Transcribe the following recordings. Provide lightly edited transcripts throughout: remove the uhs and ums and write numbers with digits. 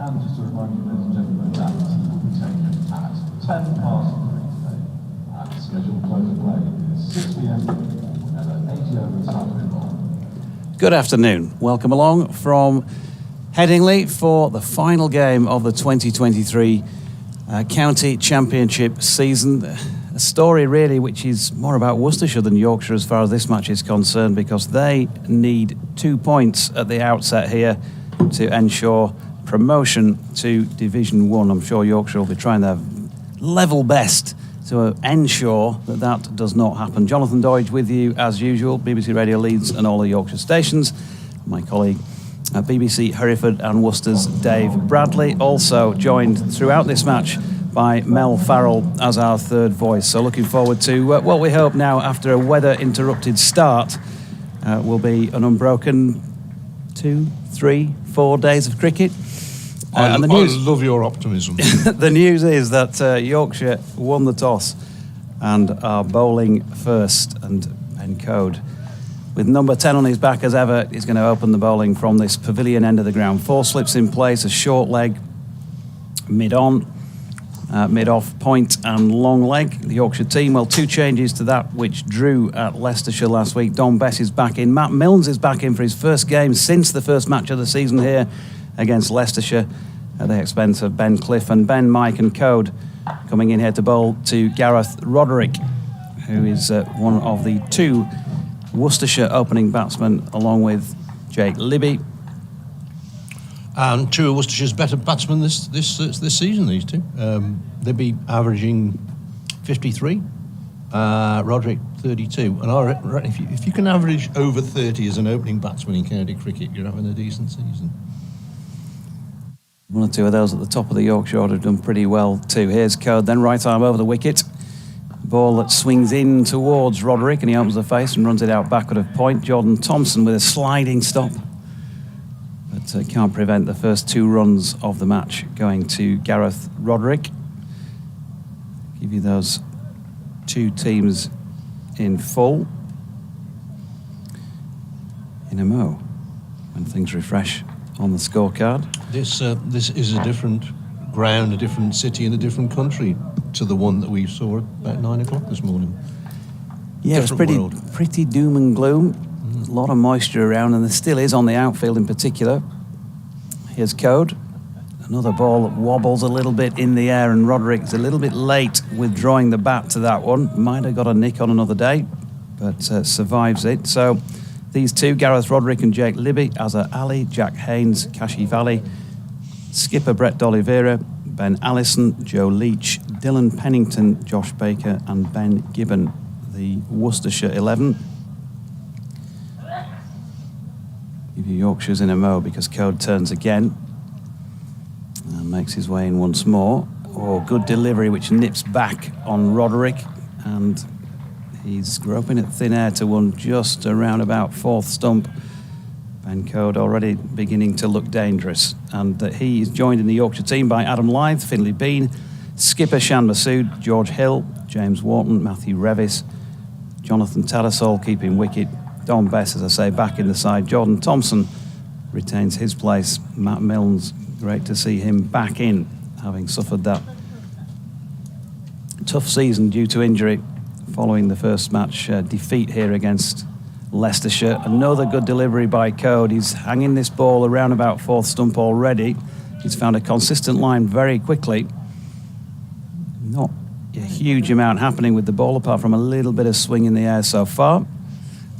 And just to remind you, ladies and gentlemen, that will be taken at 10 past 3 today. And the scheduled close of play is 6 p.m. and at 80 over Saturday morning. Good afternoon. Welcome along from Headingley for the final game of the 2023 County Championship season. A story really which is more about Worcestershire than Yorkshire as far as this match is concerned, because they need 2 points at the outset here to ensure promotion to Division 1. I'm sure Yorkshire will be trying their level best to ensure that that does not happen. Jonathan Doidge with you as usual, BBC Radio Leeds and all the Yorkshire stations. My colleague at BBC Hereford and Worcester's Dave Bradley, also joined throughout this match by Mel Farrell as our third voice. So looking forward to what we hope now, after a weather-interrupted start, will be an unbroken 2, 3, 4 days of cricket. I love your optimism. The news is that Yorkshire won the toss and are bowling first, and Ben Code, with number 10 on his back as ever, is going to open the bowling from this pavilion end of the ground. 4 slips in place, a short leg, mid-on, mid-off, point and long leg. The Yorkshire team, well, 2 changes to that which drew at Leicestershire last week. Don Bess is back in. Matt Milnes is back in for his first game since the first match of the season here against Leicestershire at the expense of Ben Cliff, and Ben, Mike and Code coming in here to bowl to Gareth Roderick, who is one of the 2 Worcestershire opening batsmen, along with Jake Libby. And 2 of Worcestershire's better batsmen this season, these 2. They'd be averaging 53, Roderick 32. And I reckon if you can average over 30 as an opening batsman in county cricket, you're having a decent season. 1 or 2 of those at the top of the Yorkshire order have done pretty well too. Here's Code, then right arm over the wicket. Ball that swings in towards Roderick, and he opens the face and runs it out backward of point. Jordan Thompson with a sliding stop, but can't prevent the first 2 runs of the match going to Gareth Roderick. Give you those 2 teams in full in a mo when things refresh on the scorecard. This is a different ground, a different city and a different country to the one that we saw at about 9 o'clock this morning. Yeah, it was pretty doom and gloom. A lot of moisture around, and there still is on the outfield in particular. Here's Code. Another ball that wobbles a little bit in the air, and Roderick's a little bit late withdrawing the bat to that one. Might have got a nick on another day, but survives it. So these 2, Gareth Roderick and Jake Libby, Azhar Ali, Jack Haynes, Kashi Valley, skipper Brett D'Oliveira, Ben Allison, Joe Leach, Dylan Pennington, Josh Baker and Ben Gibbon, the Worcestershire 11. Give you Yorkshire's in a mo, because Code turns again and makes his way in once more. Good delivery which nips back on Roderick, and he's groping at thin air to one just around about 4th stump. Ben Code already beginning to look dangerous, and he is joined in the Yorkshire team by Adam Lyth, Finlay Bean, skipper Shan Masood, George Hill, James Wharton, Matthew Revis, Jonathan Tattersall keeping wicket, Don Bess, as I say, back in the side. Jordan Thompson retains his place. Matt Milnes, great to see him back in, having suffered that tough season due to injury following the first match defeat here against Leicestershire. Another good delivery by Code. He's hanging this ball around about 4th stump already. He's found a consistent line very quickly. Not a huge amount happening with the ball, apart from a little bit of swing in the air so far.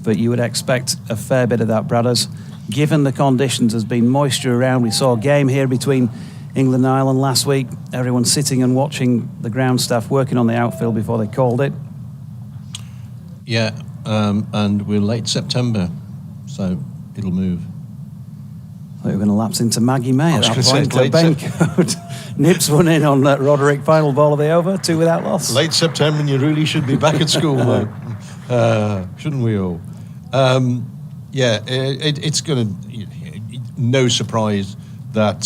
But you would expect a fair bit of that, Bradders. Given the conditions, there's been moisture around. We saw a game here between England and Ireland last week. Everyone sitting and watching the ground staff working on the outfield before they called it. Yeah, and we're late September, so it'll move. I thought we were going to lapse into Maggie May at that point. So Ben Code nips one in on Roderick, final ball of the over, 2 without loss. Late September, and you really should be back at school, though. Shouldn't we all? It's going to... No surprise that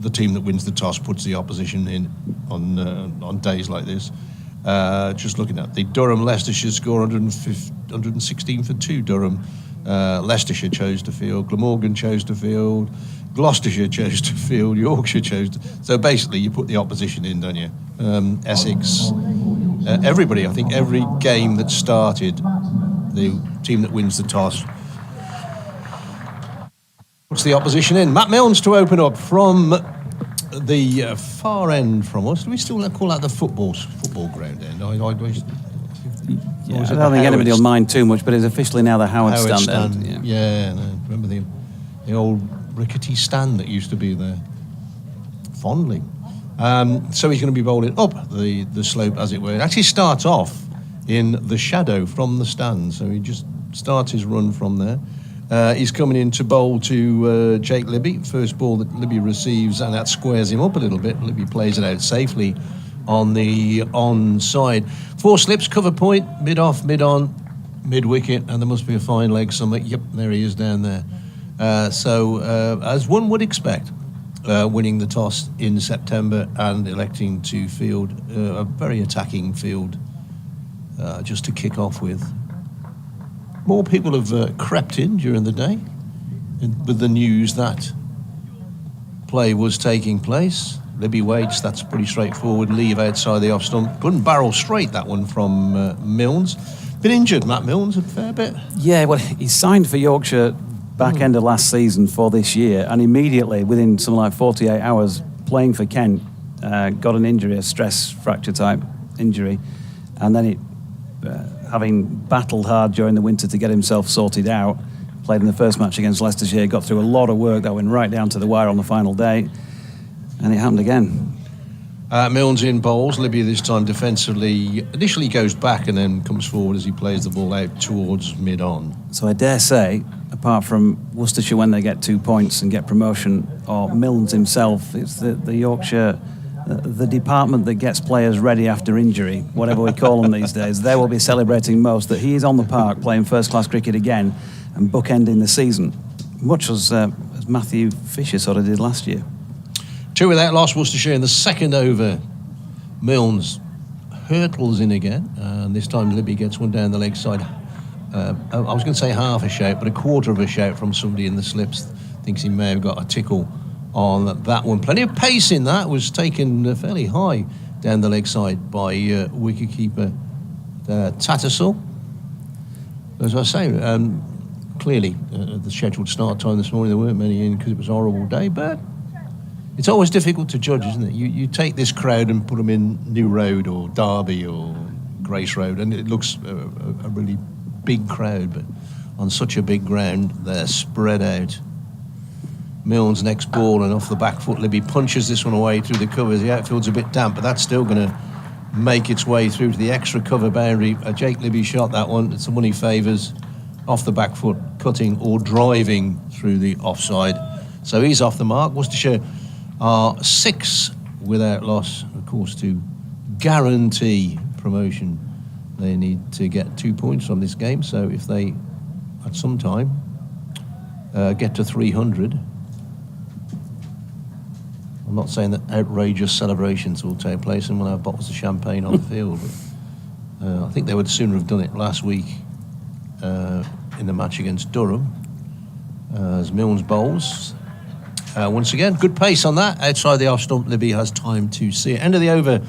the team that wins the toss puts the opposition in on days like this. Just looking at the Durham Leicestershire score, 116 for 2. Durham Leicestershire chose to field, Glamorgan chose to field, Gloucestershire chose to field, Yorkshire chose to... So basically, you put the opposition in, don't you? Essex, everybody, I think every game that started, the team that wins the toss puts the opposition in. Matt Milnes to open up from the far end from us. Do we still call that the football ground end? I don't think anybody will mind too much, but it's officially now the Howard stand end. Yeah, no, remember the old rickety stand that used to be there? Fondly. So he's going to be bowling up the slope, as it were. It actually starts off in the shadow from the stand, so he just starts his run from there. He's coming in to bowl to Jake Libby. First ball that Libby receives, and that squares him up a little bit. Libby plays it out safely on the onside. 4 slips, cover point, mid-off, mid-on, mid-wicket, and there must be a fine leg somewhere. Yep, there he is down there. So, as one would expect, winning the toss in September and electing to field a very attacking field just to kick off with. More people have crept in during the day with the news that play was taking place. Libby waits, that's pretty straightforward. Leave outside the off stump. Couldn't barrel straight, that one from Milnes. Been injured, Matt Milnes, a fair bit. Yeah, well, he signed for Yorkshire back end of last season for this year, and immediately, within something like 48 hours, playing for Kent, got an injury, a stress fracture type injury, and then having battled hard during the winter to get himself sorted out, played in the first match against Leicestershire, got through a lot of work that went right down to the wire on the final day, and it happened again. Milnes in bowls. Libby this time defensively initially goes back and then comes forward as he plays the ball out towards mid-on. So I dare say, apart from Worcestershire when they get 2 points and get promotion, or Milnes himself, it's the Yorkshire, the department that gets players ready after injury, whatever we call them these days. They will be celebrating most that he is on the park playing first-class cricket again and bookending the season, much as Matthew Fisher sort of did last year. 2 without loss, Worcestershire in the second over. Milnes hurtles in again, and this time Libby gets one down the leg side. I was going to say half a shout, but a quarter of a shout from somebody in the slips. Thinks he may have got a tickle on that one. Plenty of pace in that. Was taken fairly high down the leg side by wicketkeeper Tattersall. As I say, clearly at the scheduled start time this morning there weren't many in because it was a horrible day, but it's always difficult to judge, isn't it? You take this crowd and put them in New Road or Derby or Grace Road, and it looks a really big crowd, but on such a big ground, they're spread out. Milnes next ball, and off the back foot, Libby punches this one away through the covers. The outfield's a bit damp, but that's still going to make its way through to the extra cover boundary. Jake Libby shot that one. It's the one he favours. Off the back foot, cutting or driving through the offside. So he's off the mark. Worcestershire are 6 without loss. Of course, to guarantee promotion, they need to get 2 points from this game. So if they, at some time, get to 300, I'm not saying that outrageous celebrations will take place and we'll have bottles of champagne on the field, but I think they would sooner have done it last week in the match against Durham. As Milnes bowls. Once again, good pace on that. Outside the off stump, Libby has time to see it. End of the over,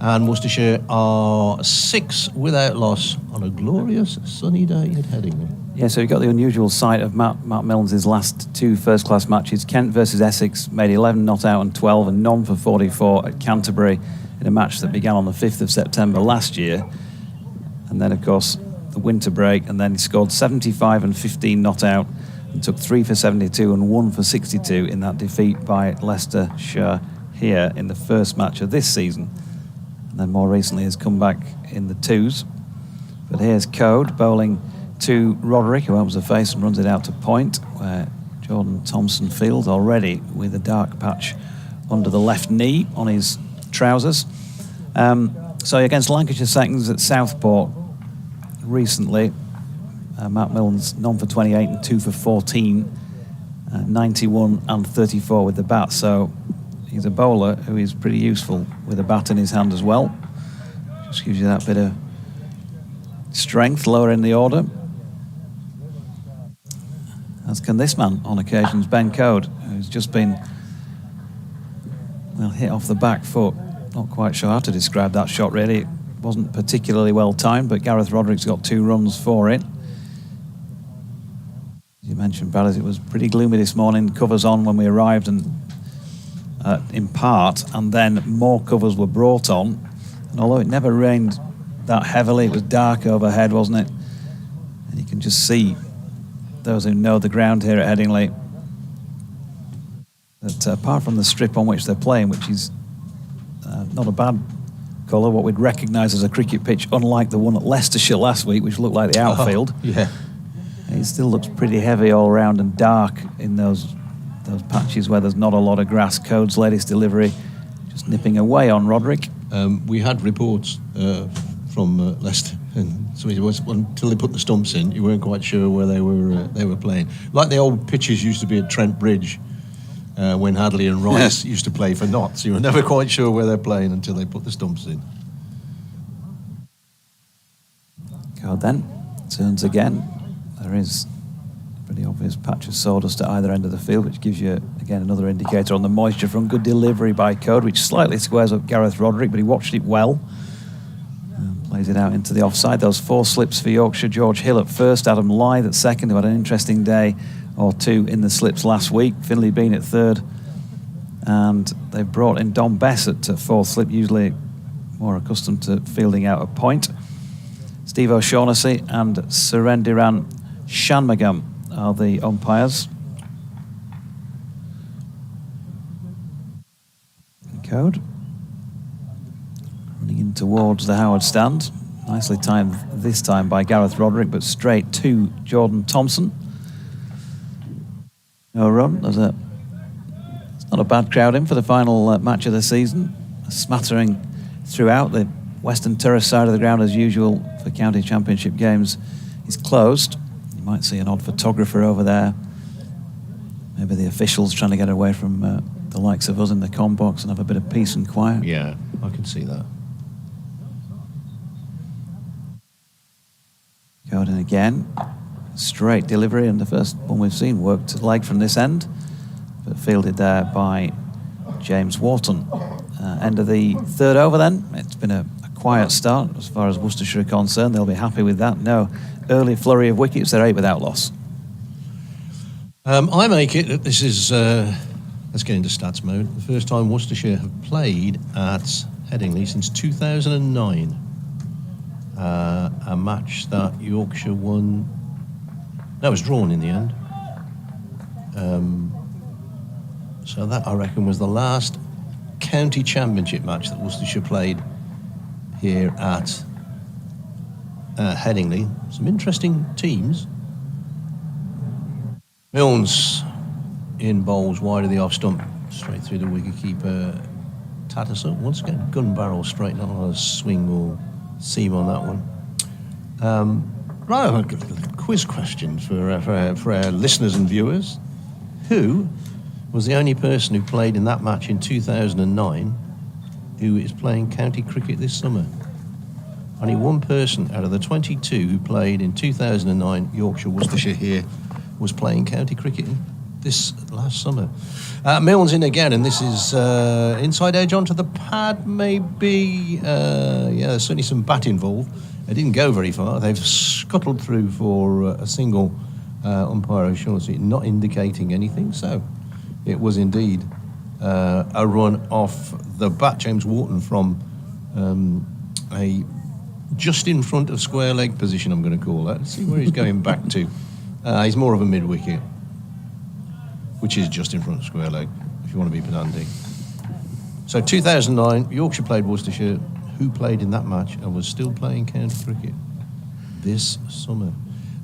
and Worcestershire are 6 without loss on a glorious sunny day at Headingley. Yeah, so you've got the unusual sight of Matt Milnes' last 2 first-class matches. Kent versus Essex made 11 not out and 12 and none for 44 at Canterbury in a match that began on the 5th of September last year. And then, of course, the winter break, and then he scored 75 and 15 not out and took 3 for 72 and 1 for 62 in that defeat by Leicestershire here in the first match of this season. And then more recently has come back in the 2s. But here's Code bowling to Roderick, who opens the face and runs it out to point, where Jordan Thompson fields already with a dark patch under the left knee on his trousers. So against Lancashire Seconds at Southport recently, Matt Milnes none for 28 and 2 for 14, 91 and 34 with the bat. So he's a bowler who is pretty useful with a bat in his hand as well. Just gives you that bit of strength lower in the order. As can this man on occasions, Ben Code, who's who's just been, well, hit off the back foot. Not quite sure how to describe that shot, really. It wasn't particularly well timed, but Gareth Roderick's got 2 runs for it. As you mentioned, Brad, it was pretty gloomy this morning. Covers on when we arrived, and in part, and then more covers were brought on. And although it never rained that heavily, it was dark overhead, wasn't it? And you can just see, those who know the ground here at Headingley, that apart from the strip on which they're playing, which is not a bad colour, what we'd recognise as a cricket pitch, unlike the one at Leicestershire last week, which looked like the outfield. Yeah. It still looks pretty heavy all round and dark in those patches where there's not a lot of grass. Code's latest delivery just nipping away on Roderick. We had reports from Leicester, and so it was, until they put the stumps in, you weren't quite sure where they were playing. Like the old pitches used to be at Trent Bridge when Hadley and Rice used to play for Notts. You were never quite sure where they're playing until they put the stumps in. Code then turns again. There is a pretty obvious patch of sawdust at either end of the field, which gives you, again, another indicator on the moisture from good delivery by Code, which slightly squares up Gareth Roderick, but he watched it well. Plays it out into the offside. Those 4 slips for Yorkshire. George Hill at first, Adam Lyth at second, who had an interesting day or two in the slips last week. Finlay Bean at third. And they've brought in Dom Bess at 4th slip, usually more accustomed to fielding out a point. Steve O'Shaughnessy and Surendiran Shanmugam are the umpires. Code running in towards the Howard stand. Nicely timed this time by Gareth Roderick, but straight to Jordan Thompson. No run. It's not a bad crowd in for the final match of the season. A smattering throughout. The Western Terrace side of the ground, as usual for county championship games, is closed. You might see an odd photographer over there. Maybe the officials trying to get away from the likes of us in the comm box and have a bit of peace and quiet. Yeah, I can see that. Going in again. Straight delivery, and the first one we've seen worked leg from this end, but fielded there by James Wharton. End of the 3rd over then. It's been a quiet start as far as Worcestershire are concerned. They'll be happy with that. No early flurry of wickets. They're 8 without loss. I make it that this is, let's get into stats mode, the first time Worcestershire have played at Headingley since 2009. A match that Yorkshire won. That was drawn in the end. So that, I reckon, was the last county championship match that Worcestershire played here at Headingley. Some interesting teams. Milnes in bowls wide of the off stump, straight through the wicketkeeper. Tattersall, once again, gun barrel straight, not a lot of swing or seam on that one. Right, I've got a quiz question for our listeners and viewers. Who was the only person who played in that match in 2009 who is playing county cricket this summer? Only one person out of the 22 who played in 2009, Yorkshire, Worcestershire here, was playing county cricket this last summer. Milnes in again, and this is inside edge onto the pad, maybe. There's certainly some bat involved. They didn't go very far. They've scuttled through for a single umpire O'Shaughnessy, not indicating anything. So it was indeed a run off the bat. James Wharton from a just in front of square leg position, I'm going to call that. Let's see where he's going back to. He's more of a mid-wicket, which is just in front of square leg, if you want to be pedantic. So 2009, Yorkshire played Worcestershire, who played in that match and was still playing county cricket this summer.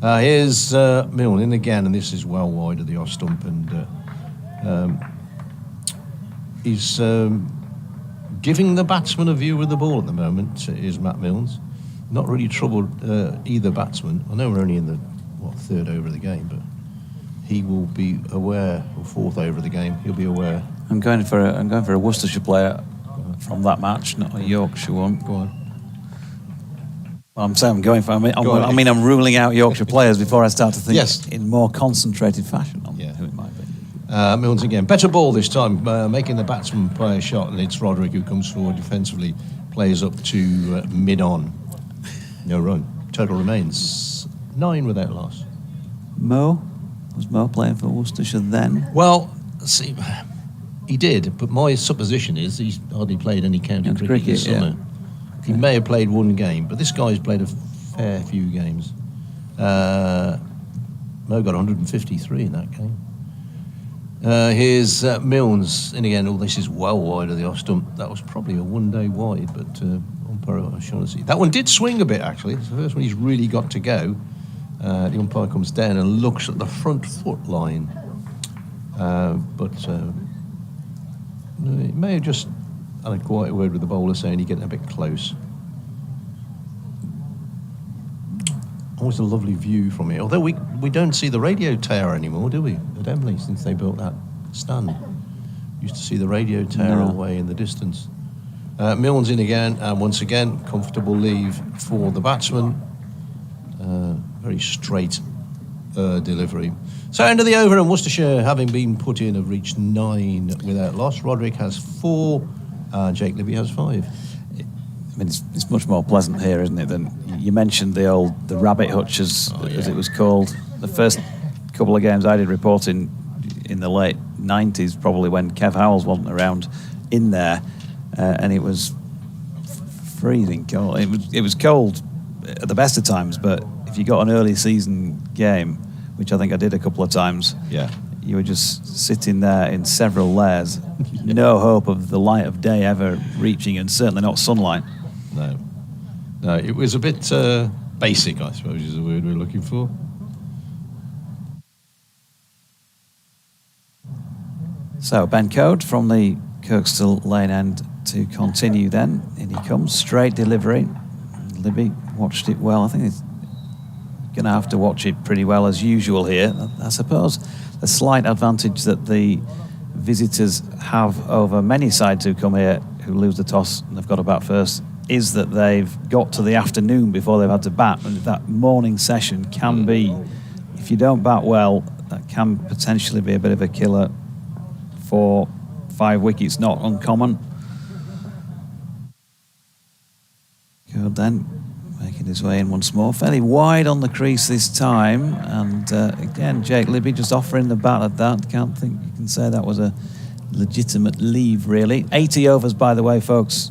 Here's Milne in again, and this is well wide of the off stump, and he's giving the batsman a view with the ball at the moment, is Matt Milnes. Not really troubled either batsman. I know we're only in the 3rd over of the game, but he will be aware, or 4th over of the game, he'll be aware. I'm going for a Worcestershire player from that match, not a Yorkshire one. Go on. Well, I'm saying I'm going for. I'm ruling out Yorkshire players before I start to think yes. in more concentrated fashion on Yeah. who it might be. Milnes again. Better ball this time, making the batsman play a shot, and it's Roderick who comes forward defensively, plays up to mid-on. No run. Total remains 9 without loss. Mo? Was Mo playing for Worcestershire then? Well, see, he did, but my supposition is he's hardly played any county cricket this summer. Yeah. He may have played one game, but this guy's played a fair few games. Mo got 153 in that game. Here's Milnes, and again, this is well wide of the off stump. That was probably a one-day wide, but umpire O'Shaughnessy. That one did swing a bit, actually. It's the first one he's really got to go. The umpire comes down and looks at the front foot line. But he may have just had a quiet word with the bowler saying he's getting a bit close. Always a lovely view from here. Although we don't see the radio tower anymore, do we, at Headingley, since they built that stand? Used to see the radio tower away in the distance. Milnes in again, and once again, comfortable leave for the batsman. Very straight delivery. So end of the over, and Worcestershire, having been put in, have reached 9 without loss. Roderick has 4, Jake Libby has 5. I mean, it's much more pleasant here, isn't it, than you mentioned the rabbit hutch as it was called. The first couple of games I did reporting in the late 90s, probably when Kev Howells wasn't around in there, and it was freezing cold. It was cold at the best of times, but if you got an early season game, which I think I did a couple of times, you were just sitting there in several layers, no hope of the light of day ever reaching, and certainly not sunlight. No, it was a bit basic, I suppose, is the word we're looking for. So Ben Code from the Kirkstall Lane end to continue then. In he comes, straight delivery. Libby watched it well. I think he's going to have to watch it pretty well as usual here. I suppose the slight advantage that the visitors have over many sides who come here who lose the toss and they've got to bat first is that they've got to the afternoon before they've had to bat, and that morning session can be, if you don't bat well, that can potentially be a bit of a killer. 4, 5 wickets, not uncommon. Good then, making his way in once more, fairly wide on the crease this time, and again Jake Libby just offering the bat at that. Can't think you can say that was a legitimate leave, really. 80 overs, by the way, folks.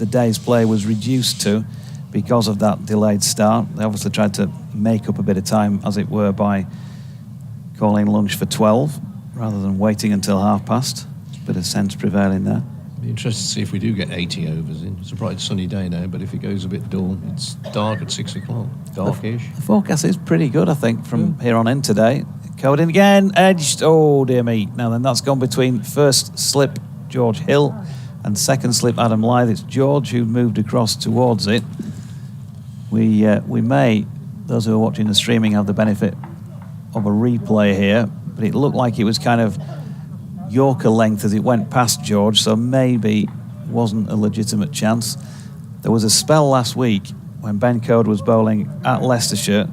The day's play was reduced to because of that delayed start. They obviously tried to make up a bit of time, as it were, by calling lunch for 12 rather than waiting until past. There's a bit of sense prevailing there. Be interested to see if we do get 80 overs in. It's a bright sunny day now, but if it goes a bit dull, it's dark at 6 o'clock. Darkish. The forecast is pretty good, I think, from here on in today. Code in again, edged. Oh, dear me. Now then, that's gone between first slip George Hill and second slip Adam Lyth. It's George who moved across towards it. We may, those who are watching the streaming, have the benefit of a replay here, but it looked like it was kind of Yorker length as it went past George, so maybe wasn't a legitimate chance. There was a spell last week when Ben Code was bowling at Leicestershire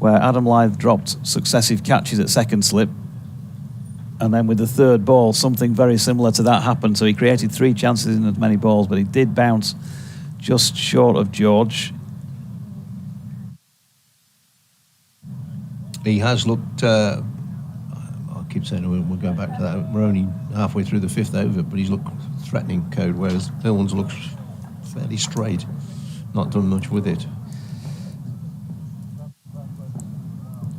where Adam Lyth dropped successive catches at second slip, and then with the third ball something very similar to that happened, so he created 3 chances in as many balls, but he did bounce just short of George. He has looked, I keep saying we'll go back to that, we're only halfway through the 5th over, but he's looked threatening, Code, whereas Milnes looks fairly straight, not done much with it.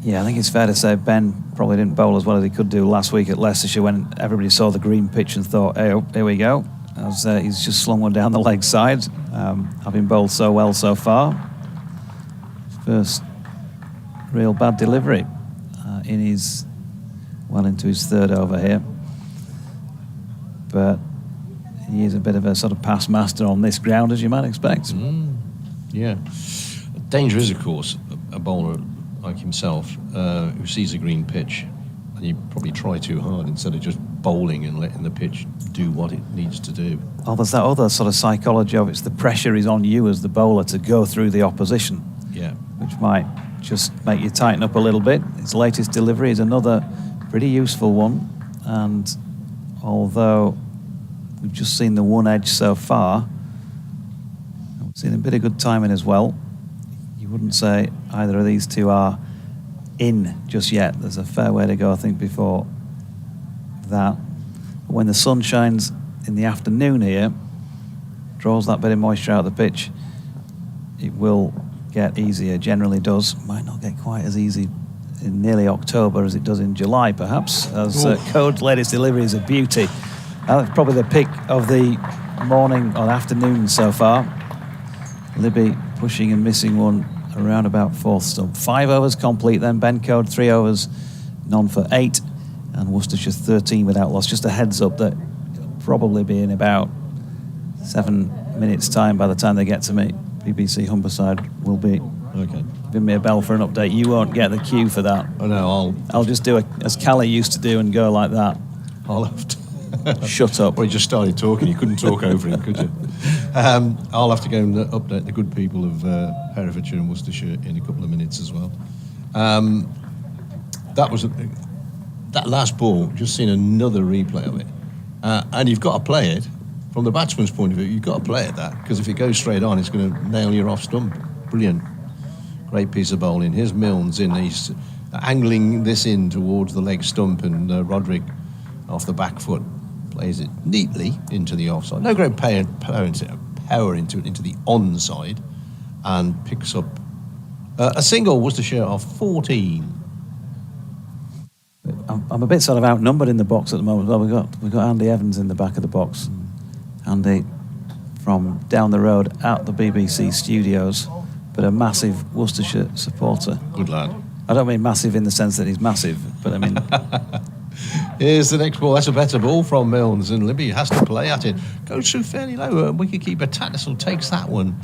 Yeah, I think it's fair to say Ben probably didn't bowl as well as he could do last week at Leicestershire when everybody saw the green pitch and thought, hey, here we go. As he's just slung one down the leg side, having bowled so well so far. First real bad delivery into his 3rd over here. But he is a bit of a sort of pass master on this ground, as you might expect. Yeah. Danger is, of course, a bowler like himself who sees a green pitch and you probably try too hard instead of just bowling and letting the pitch do what it needs to do. Oh, there's that other sort of psychology of it's the pressure is on you as the bowler to go through the opposition. Yeah. Which might just make you tighten up a little bit. His latest delivery is another pretty useful one. And although we've just seen the one edge so far, we've seen a bit of good timing as well. You wouldn't say either of these two are in just yet. There's a fair way to go, I think, before that. But when the sun shines in the afternoon here, draws that bit of moisture out of the pitch, it will get easier, generally does. Might not get quite as easy in nearly October as it does in July, perhaps, as Code's latest delivery is a beauty. That's probably the pick of the morning or afternoon so far. Libby pushing and missing one around about fourth stump. 5 overs complete then. Ben Code 3 overs, none for 8, and Worcestershire 13 without loss. Just a heads up that it'll probably be in about 7 minutes' time by the time they get to me. BBC Humberside will be giving me a bell for an update. You won't get the cue for that. Oh no, I'll just do it as Callie used to do and go like that. I'll have to. Shut up. Well, he just started talking. You couldn't talk over him, could you? I'll have to go and update the good people of Herefordshire and Worcestershire in a couple of minutes as well. That last ball, just seen another replay of it. And you've got to play it. From the batsman's point of view, you've got to play at that, because if it goes straight on, it's going to nail your off stump. Brilliant. Great piece of bowling. Here's Milnes in. He's angling this in towards the leg stump, and Roderick off the back foot plays it neatly into the offside. No great power into it, into the onside, and picks up a single. Worcestershire off 14. I'm a bit sort of outnumbered in the box at the moment. Well, we've got Andy Evans in the back of the box. Andy from down the road at the BBC studios, but a massive Worcestershire supporter. Good lad. I don't mean massive in the sense that he's massive, but I mean... Here's the next ball. That's a better ball from Milnes, and Libby has to play at it. Goes through fairly low. Wicketkeeper Tattersall takes that one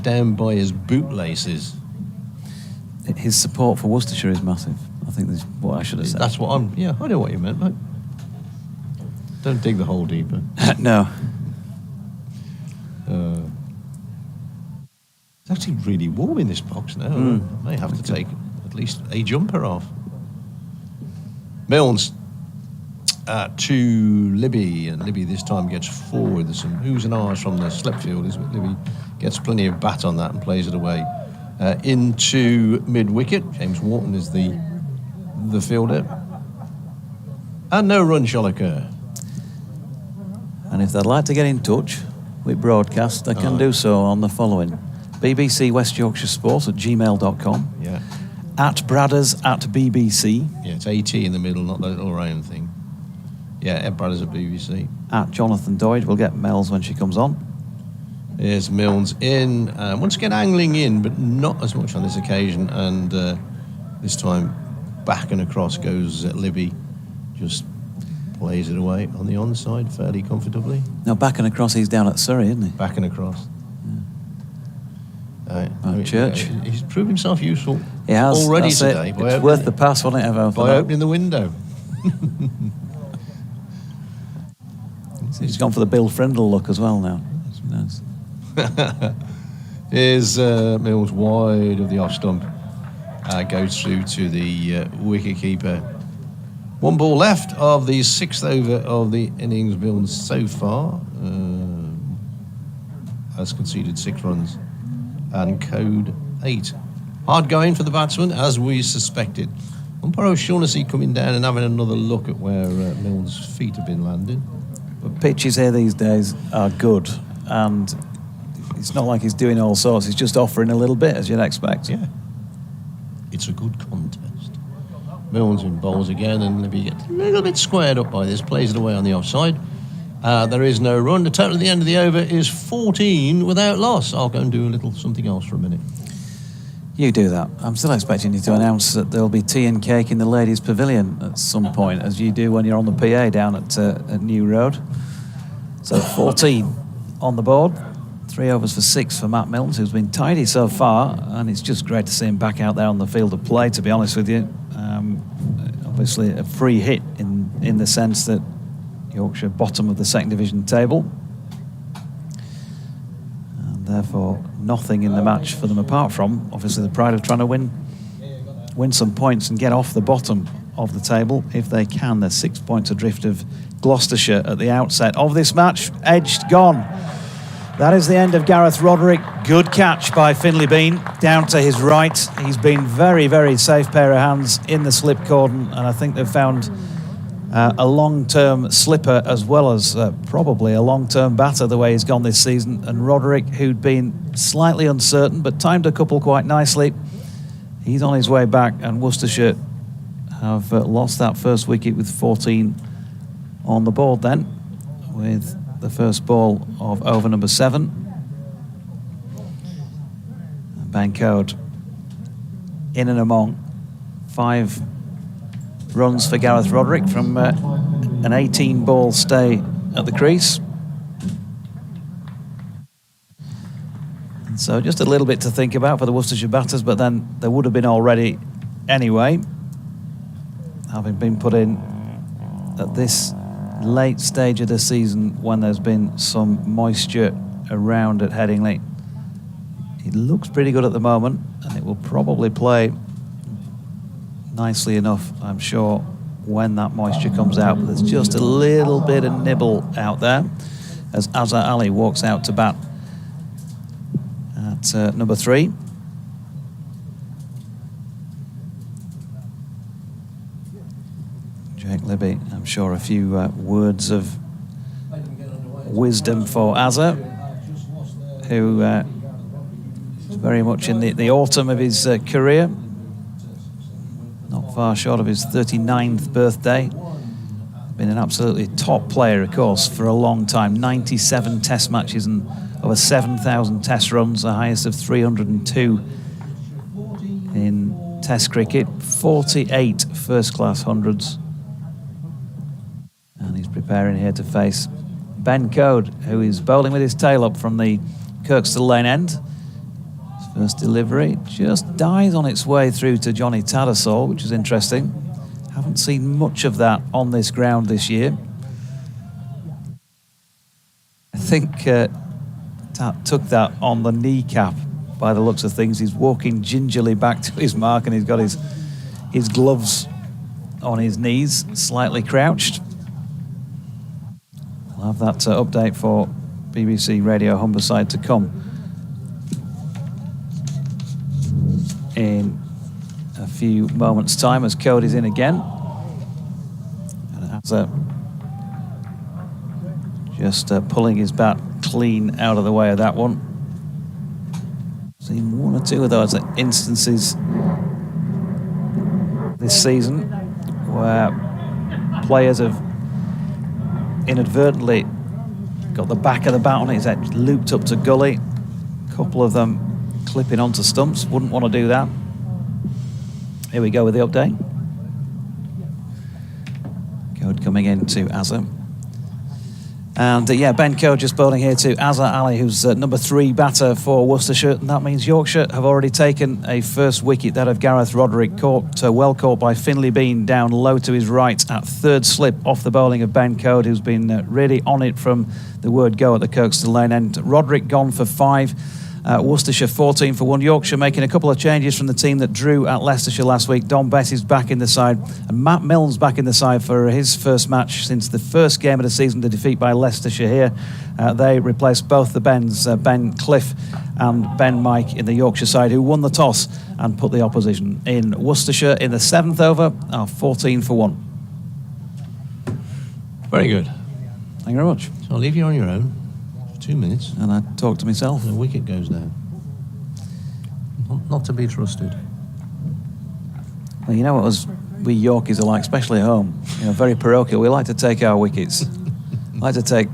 down by his bootlaces. His support for Worcestershire is massive. I think that's what I should have said. That's what I'm... Yeah, I know what you meant, mate. Don't dig the hole deeper. No. It's actually really warm in this box now. I may have to take at least a jumper off. Milnes to Libby, and Libby this time gets forward. There's some oohs and ahs from the slip field. Libby gets plenty of bat on that and plays it away into mid-wicket. James Wharton is the fielder. And no run shall occur. And if they'd like to get in touch with broadcast, they can do so on the following: BBC West Yorkshire Sports at gmail.com. Yeah. At Bradders at BBC. Yeah, it's AT in the middle, not the little round thing. Yeah, at Bradders at BBC. At Jonathan Doyd. We'll get Mel's when she comes on. There's Milnes in. Once again angling in, but not as much on this occasion. And this time back and across goes Libby. Just plays it away on the onside fairly comfortably. Now back and across, he's down at Surrey, isn't he? Back and across. Church. He's proved himself useful He has already that's today. It's worth the pass, wasn't it, Evo? By opening the window. He's gone for the Bill Frindle look as well now. That's nice. Here's Milnes wide of the off stump. Goes through to the wicket-keeper. One ball left of the 6th over of the innings. Milnes so far has conceded 6 runs and Code 8. Hard going for the batsman, as we suspected. Umpire O'Shaughnessy coming down and having another look at where Milnes' feet have been landing. But pitches here these days are good, and it's not like he's doing all sorts. He's just offering a little bit, as you'd expect. Yeah. It's a good contest. Milnes in bowls again, and Libby gets a little bit squared up by this, plays it away on the offside. There is no run. The total at the end of the over is 14 without loss. I'll go and do a little something else for a minute. You do that. I'm still expecting you to announce that there'll be tea and cake in the ladies' pavilion at some point, as you do when you're on the PA down at New Road. So 14 on the board. 3 overs for 6 for Matt Milnes, who's been tidy so far, and it's just great to see him back out there on the field of play, to be honest with you. Obviously a free hit in the sense that Yorkshire bottom of the second division table, and therefore nothing in the match for them apart from obviously the pride of trying to win some points and get off the bottom of the table if they can. They're 6 points adrift of Gloucestershire at the outset of this match. Edged, gone. That is the end of Gareth Roderick. Good catch by Finlay Bean down to his right. He's been very, very safe pair of hands in the slip cordon, and I think they've found a long-term slipper as well as probably a long-term batter the way he's gone this season. And Roderick, who'd been slightly uncertain but timed a couple quite nicely, he's on his way back, and Worcestershire have lost that first wicket with 14 on the board then, with the first ball of over number 7. Ben Code in and among 5 runs for Gareth Roderick from an 18-ball stay at the crease. And so just a little bit to think about for the Worcestershire batters, but then there would have been already anyway, having been put in at this late stage of the season when there's been some moisture around at Headingley. It looks pretty good at the moment, and it will probably play nicely enough, I'm sure, when that moisture comes out. But there's just a little bit of nibble out there as Azhar Ali walks out to bat at number 3. Jake Libby, I'm sure a few words of wisdom for Azhar, who is very much in the autumn of his career, not far short of his 39th birthday. Been an absolutely top player, of course, for a long time. 97 test matches and over 7,000 test runs, the highest of 302 in test cricket, 48 first-class hundreds. And he's preparing here to face Ben Code, who is bowling with his tail up from the Kirkstall Lane end. His first delivery just dies on its way through to Johnny Tattersall, which is interesting. Haven't seen much of that on this ground this year. I think Tat took that on the kneecap by the looks of things. He's walking gingerly back to his mark, and he's got his gloves on his knees, slightly crouched. We'll have that update for BBC Radio Humberside to come in a few moments' time as Code is in again. And Azhar just pulling his bat clean out of the way of that one. Seen one or two of those instances this season where players have inadvertently got the back of the bat on his head, looped up to gully. A couple of them clipping onto stumps. Wouldn't want to do that. Here we go with the update. Code coming in to Azhar. And Ben Code just bowling here to Azhar Ali, who's number 3 batter for Worcestershire. And that means Yorkshire have already taken a first wicket, that of Gareth Roderick, well caught by Finlay Bean down low to his right at third slip off the bowling of Ben Code, who's been really on it from the word go at the Kirkstall Lane end. Roderick gone for 5. Worcestershire 14 for 1. Yorkshire making a couple of changes from the team that drew at Leicestershire last week. Don Bess is back in the side, and Matt Milne's back in the side for his first match since the first game of the season, the defeat by Leicestershire here. They replaced both the Bens, Ben Cliff and Ben Mike in the Yorkshire side, who won the toss and put the opposition in. Worcestershire in the 7th over are 14 for 1. Very good. Thank you very much. So I'll leave you on your own. 2 minutes. And I talk to myself. The wicket goes down. Not to be trusted. Well, you know what we Yorkies are like, especially at home. Very parochial. We like to take our wickets. Like to take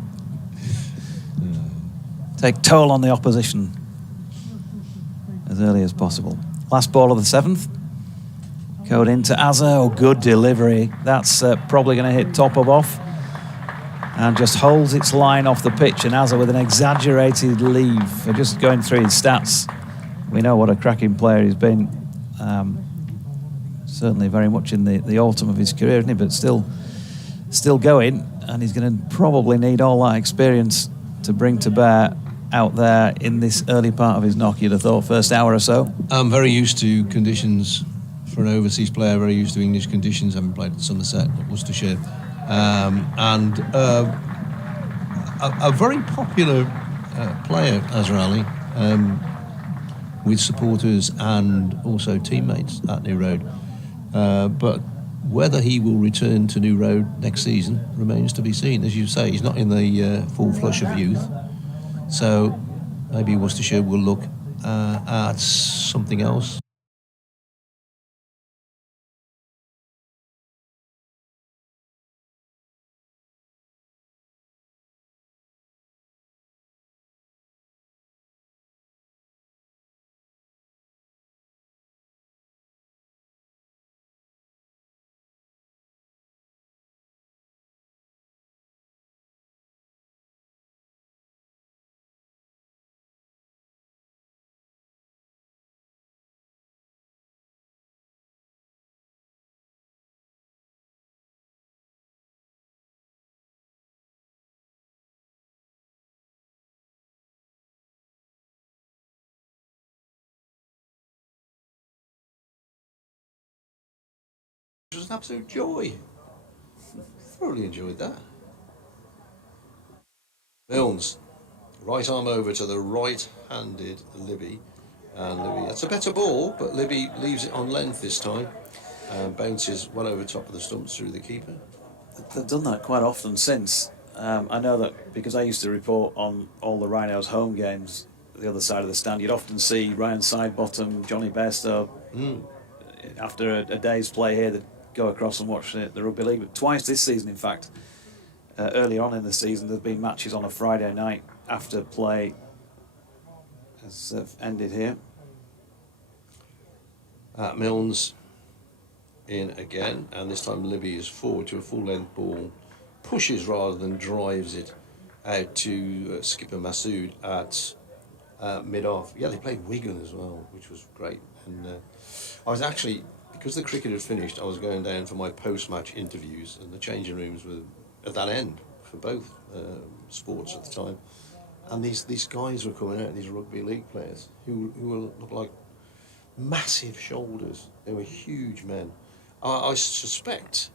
toll on the opposition as early as possible. Last ball of the 7th. Code into Azhar. Oh, good delivery. That's probably going to hit top of off. And just holds its line off the pitch, and Azhar with an exaggerated leave for just going through his stats. We know what a cracking player he's been. Certainly very much in the autumn of his career, isn't he? But still going, and he's going to probably need all that experience to bring to bear out there in this early part of his knock, you'd have thought, first hour or so. I'm very used to conditions for an overseas player, very used to English conditions, having played at Somerset, at Worcestershire, and a very popular player, Azhar Ali, with supporters and also teammates at New Road. But whether he will return to New Road next season remains to be seen. As you say, he's not in the full flush of youth, so maybe Worcestershire will look at something else. It was an absolute joy. Thoroughly enjoyed that. Milnes, right arm over to the right-handed Libby. And Libby, that's a better ball, but Libby leaves it on length this time. And bounces well over top of the stumps through the keeper. They've done that quite often since. I know that because I used to report on all the Rhinos' home games, the other side of the stand, you'd often see Ryan Sidebottom, Johnny Bairstow, after a day's play here, they'd go across and watch the Rugby League. But twice this season, in fact, early on in the season, there've been matches on a Friday night after play has ended here. Milnes in again, and this time Libby is forward to a full-length ball, pushes rather than drives it out to skipper Masood at mid-off. Yeah, they played Wigan as well, which was great. And I was actually, because the cricket had finished, I was going down for my post-match interviews, and the changing rooms were at that end for both sports at the time. And these guys were coming out, these rugby league players, who looked like massive shoulders. They were huge men. I suspect,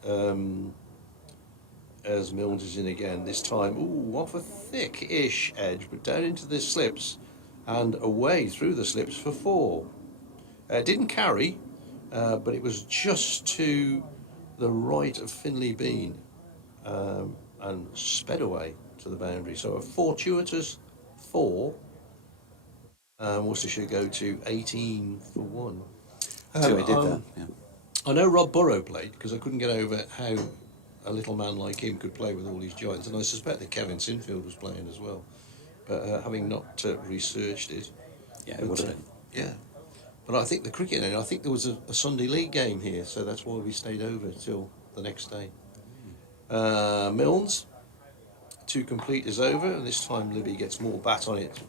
as Milnes is in again, this time, off a thick-ish edge, but down into the slips and away through the slips for 4. It didn't carry, but it was just to the right of Finley Bean and sped away to the boundary. So a fortuitous 4. Worcestershire go to 18 for 1. So he did that, yeah. I know Rob Burrow played because I couldn't get over how a little man like him could play with all these giants, and I suspect that Kevin Sinfield was playing as well. But having not researched it, Yeah, it would have been. Yeah, but I think the cricket. I think there was a Sunday league game here, so that's why we stayed over till the next day. Milnes, 2 complete is over, and this time Libby gets more bat on it.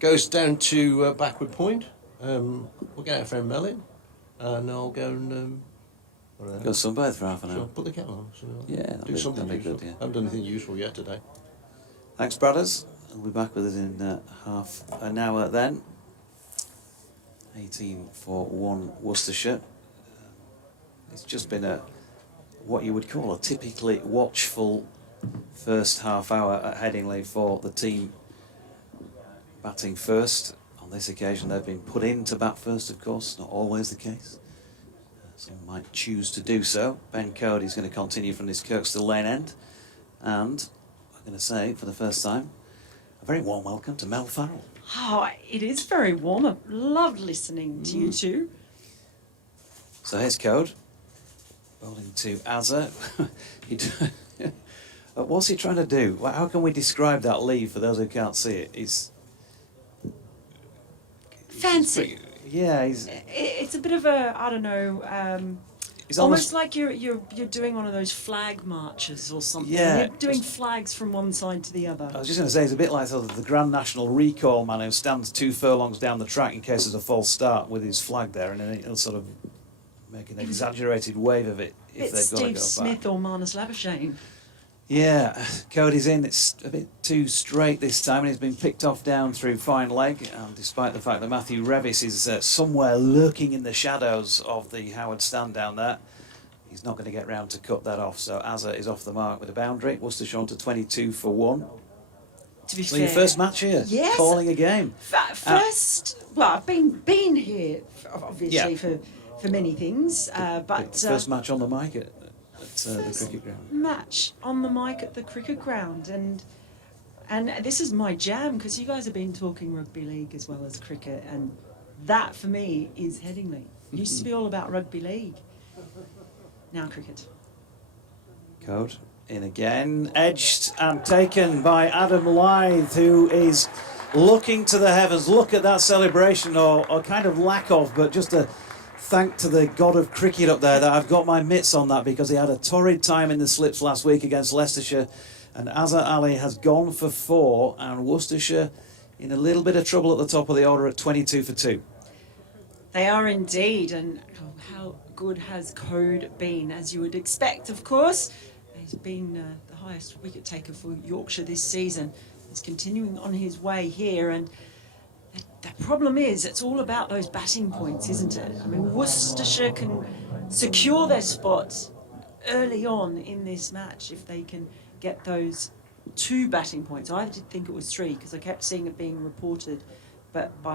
Goes down to backward point. We'll get our friend Melin, and I'll go and Go sunbathe for half an hour. put the kettle on. So Yeah, do something that'd be useful. good, yeah. I haven't done anything useful yet today. Thanks, brothers. We'll be back with us in half an hour then. 18 for 1 Worcestershire. It's just been what you would call a typically watchful first half hour at Headingley for the team batting first. On this occasion, they've been put in to bat first, of course, not always the case. Some might choose to do so. Ben Cody's going to continue from this Kirkstall Lane end. And I'm going to say, for the first time, a very warm welcome to Mel Farrell. Oh, it is very warm. I've loved listening to you two. So here's Code, bowling to Azza. What's he trying to do? How can we describe that lead for those who can't see it? He's Fancy. Yeah, It's a bit of a, I don't know, he's almost like you're doing one of those flag marches or something. Yeah. You're doing flags from one side to the other. I was just going to say, he's a bit like sort of the Grand National recall man who stands 2 furlongs down the track in case there's a false start with his flag there, and then he'll sort of make an exaggerated wave of it if It's they've got to Steve go Smith back. or Marnus Labuschagne. Yeah, Cody's in. It's a bit too straight this time, and he's been picked off down through fine leg. And despite the fact that Matthew Revis is somewhere lurking in the shadows of the Howard stand down there, he's not going to get round to cut that off. So Azza is off the mark with a boundary. Worcestershire on to 22 for 1. To be So fair, your first match here, yes, calling a game. First, well, I've been here obviously Yeah. for many things, but First match on the mic at the cricket ground. match on the mic at the cricket ground, and this is my jam because you guys have been talking rugby league as well as cricket, and that for me is Headingley. Used to be all about rugby league, now cricket. Code in again, edged and taken by Adam Lythe, who is looking to the heavens. Look at that celebration, or kind of lack of, but just a thank to the god of cricket up there that I've got my mitts on that, because he had a torrid time in the slips last week against Leicestershire, and Azza Ali has gone for 4, and Worcestershire in a little bit of trouble at the top of the order at 22 for 2. They are indeed, and how good has Code been, as you would expect, of course. He's been the highest wicket taker for Yorkshire this season. He's continuing on his way here, and the problem is it's all about those batting points, isn't it? I mean, Worcestershire can secure their spot early on in this match if they can get those 2 batting points. I did think it was 3 because I kept seeing it being reported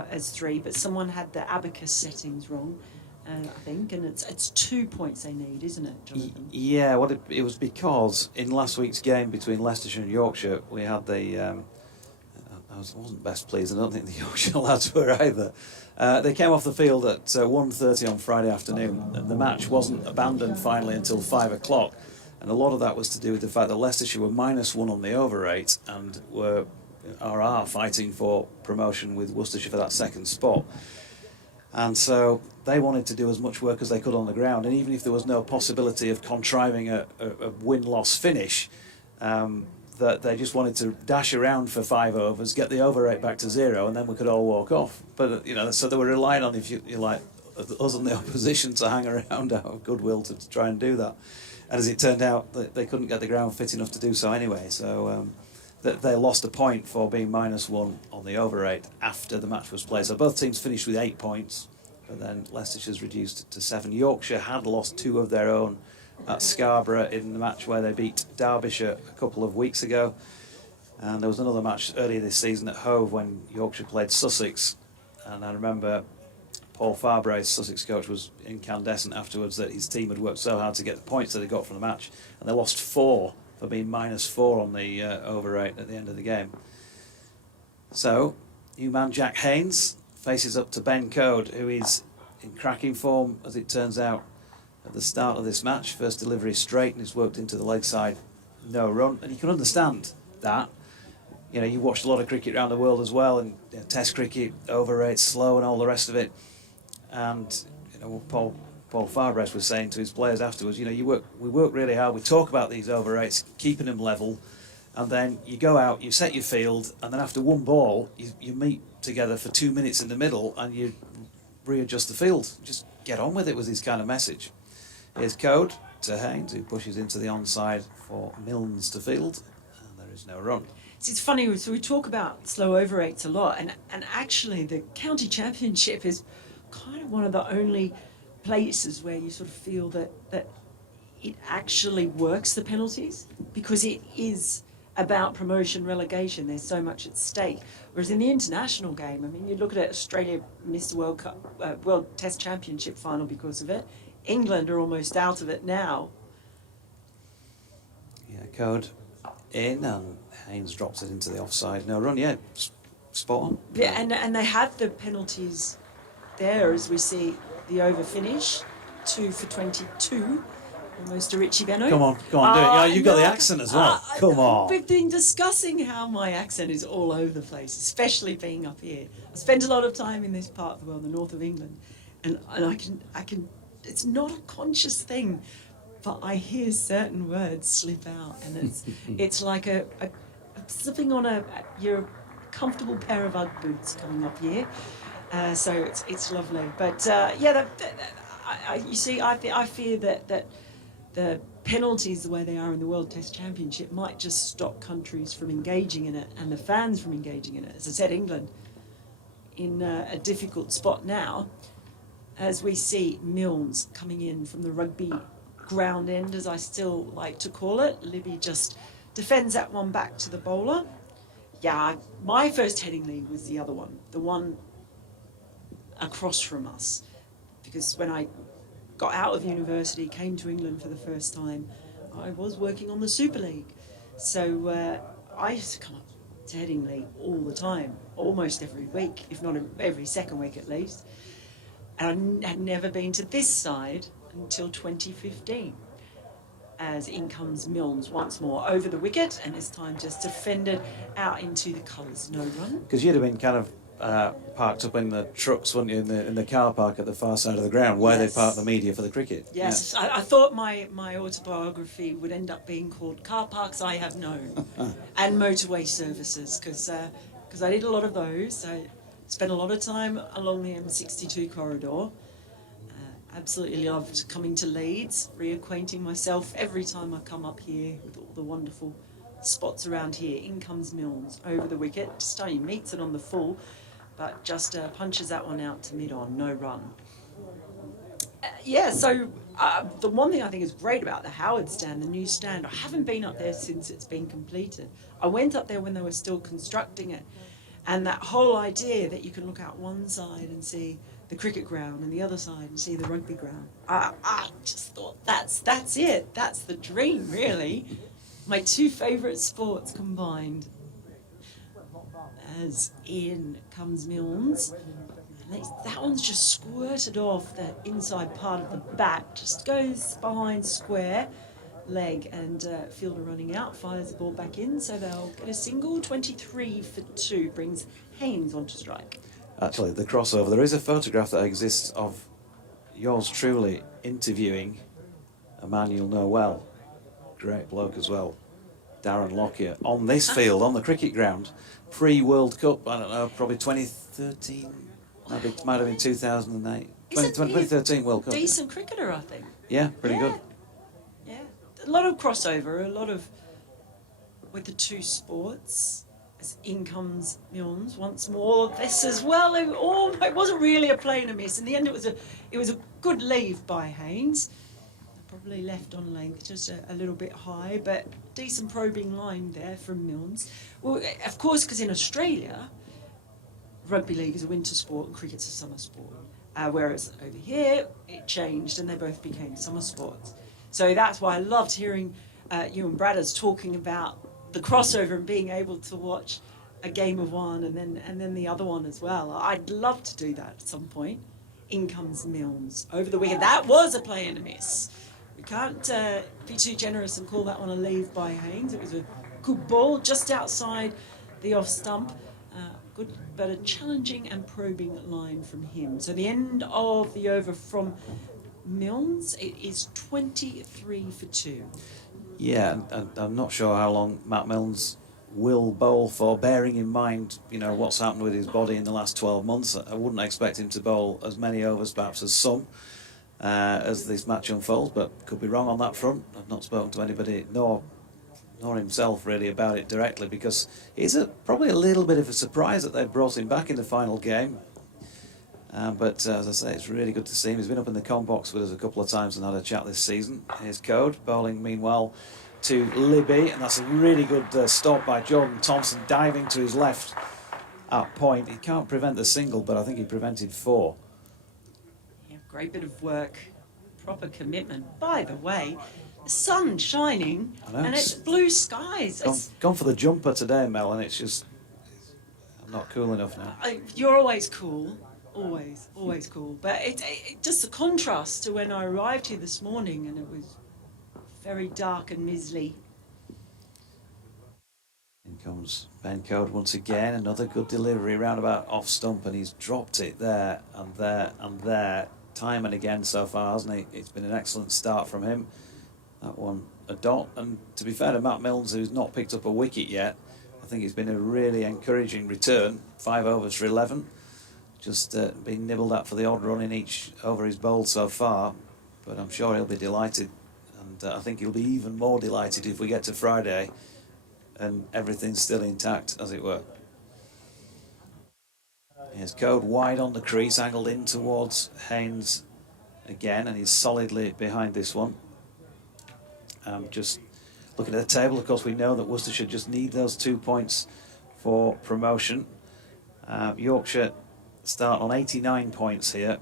as 3, but someone had the abacus settings wrong, I think, and it's 2 points they need, isn't it, Jonathan? Yeah, well, it was because in last week's game between Leicestershire and Yorkshire, we had the... I wasn't best pleased. I don't think the Yorkshire lads were either. They came off the field at 1:30 on Friday afternoon. The match wasn't abandoned finally until 5 o'clock, and a lot of that was to do with the fact that Leicestershire were -1 on the over rate and are fighting for promotion with Worcestershire for that second spot. And so they wanted to do as much work as they could on the ground, and even if there was no possibility of contriving a win-loss finish, that they just wanted to dash around for 5 overs, get the over rate back to 0, and then we could all walk off. But so they were relying on, if you like, us and the opposition to hang around out of goodwill to try and do that. And as it turned out, they couldn't get the ground fit enough to do so anyway. So they lost a point for being -1 on the over rate after the match was played. So both teams finished with 8 points, but then Leicestershire's reduced to 7. Yorkshire had lost 2 of their own at Scarborough in the match where they beat Derbyshire a couple of weeks ago, and there was another match earlier this season at Hove when Yorkshire played Sussex, and I remember Paul Farbrae's Sussex coach was incandescent afterwards that his team had worked so hard to get the points that they got from the match, and they lost 4 for being -4 on the over rate at the end of the game. So new man Jack Haynes faces up to Ben Code, who is in cracking form as it turns out. At the start of this match, first delivery straight, and he's worked into the leg side, no run, and you can understand that. You watched a lot of cricket around the world as well, and Test cricket, over rates, slow, and all the rest of it. And Paul Farbrae was saying to his players afterwards, we work really hard. We talk about these over rates, keeping them level, and then you go out, you set your field, and then after one ball, you meet together for 2 minutes in the middle, and you readjust the field. Just get on with it, was his kind of message. Here's Code to Haynes, who pushes into the onside for Milnes to field, and there is no run. It's funny, so we talk about slow over rates a lot, and actually the county championship is kind of one of the only places where you sort of feel that it actually works, the penalties, because it is about promotion, relegation. There's so much at stake. Whereas in the international game, I mean, you look at it, Australia missed the World Cup, World Test Championship final because of it. England are almost out of it now. Yeah, Code in, and Haynes drops it into the offside. No run, yeah, spot on. Yeah, and they have the penalties there as we see the over finish, 2 for 22. Almost a Richie Beno. Come on, do it. Yeah, you've got the accent as well. Come on. We've been discussing how my accent is all over the place, especially being up here. I spent a lot of time in this part of the world, the north of England, and I can. It's not a conscious thing, but I hear certain words slip out, and it's like a slipping on your comfortable pair of Ugg boots coming up here. So it's lovely, but you see, I fear that the penalties the way they are in the World Test Championship might just stop countries from engaging in it and the fans from engaging in it. As I said, England in a difficult spot now, as we see Milnes coming in from the rugby ground end, as I still like to call it. Libby just defends that one back to the bowler. Yeah, my first Headingley was the other one, the one across from us, because when I got out of university, came to England for the first time, I was working on the Super League. So I used to come up to Headingley all the time, almost every week, if not every second week at least. And I had never been to this side until 2015, as in comes Milnes once more over the wicket, and this time just defended out into the colours, no run. Because you'd have been kind of parked up in the trucks, wouldn't you, in the car park at the far side of the ground, where Yes. they park the media for the cricket. Yes, I thought my autobiography would end up being called Car Parks I Have Known and Motorway Services, because I did a lot of those. I spent a lot of time along the M62 corridor. Absolutely loved coming to Leeds, reacquainting myself every time I come up here with all the wonderful spots around here. In comes Milnes over the wicket, just only meets it on the full, but just punches that one out to mid-on, no run. So the one thing I think is great about the Howard stand, the new stand, I haven't been up there since it's been completed. I went up there when they were still constructing it, and that whole idea that you can look out one side and see the cricket ground and the other side and see the rugby ground. I just thought that's it. That's the dream, really. My two favourite sports combined. As in comes Milnes. And that one's just squirted off the inside part of the bat, just goes behind square leg, and fielder running out, fires the ball back in, so they'll get a single. 23 for 2 brings Haynes onto strike. Actually, the crossover, there is a photograph that exists of yours truly interviewing a man you'll know well, great bloke as well, Darren Lockyer, on this field, on the cricket ground, pre-World Cup, I don't know, probably 2013, maybe it might have been 2008, 2013 World Cup. Decent cricketer, I think. Yeah, pretty good. Yeah, a lot of crossover, a lot of with the two sports. As in comes Milnes once more. This as well. It wasn't really a play and a miss. In the end, it was a good leave by Haynes. Probably left on length, just a little bit high, but decent probing line there from Milnes. Well, of course, because in Australia, rugby league is a winter sport and cricket's a summer sport. Whereas over here, it changed and they both became summer sports. So that's why I loved hearing you and Bradders talking about the crossover and being able to watch a game of one and then the other one as well. I'd love to do that at some point. In comes Milnes over the wicket. That was a play and a miss. We can't be too generous and call that one a leave by Haynes. It was a good ball just outside the off stump. Good, but a challenging and probing line from him. So the end of the over from Milnes, it is 23 for 2. Yeah, and I'm not sure how long Matt Milnes will bowl for, bearing in mind, what's happened with his body in the last 12 months. I wouldn't expect him to bowl as many overs perhaps as some as this match unfolds, but could be wrong on that front. I've not spoken to anybody, nor himself really, about it directly, because it's probably a little bit of a surprise that they've brought him back in the final game. But as I say, it's really good to see him. He's been up in the com box with us a couple of times and had a chat this season. Here's Code, bowling meanwhile to Libby, and that's a really good stop by Jordan Thompson, diving to his left at point. He can't prevent the single, but I think he prevented 4. Yeah, great bit of work, proper commitment. By the way, the sun shining and it's blue skies. Gone for the jumper today, Mel, and it's just, I'm not cool enough now. You're always cool. Always cool. But it just the contrast to when I arrived here this morning and it was very dark and mizzly. In comes Ben Code once again, another good delivery roundabout off stump, and he's dropped it there and there and there, time and again so far, hasn't he? It's been an excellent start from him. That one a dot, and to be fair to Matt Milnes, who's not picked up a wicket yet, I think it's been a really encouraging return. 5 overs for 11. Just been nibbled at for the odd run in each over his bowled so far, but I'm sure he'll be delighted. And I think he'll be even more delighted if we get to Friday and everything's still intact, as it were. Here's Code wide on the crease, angled in towards Haynes again, and he's solidly behind this one. Just looking at the table, of course, we know that Worcestershire just need those 2 points for promotion. Yorkshire start on 89 points here,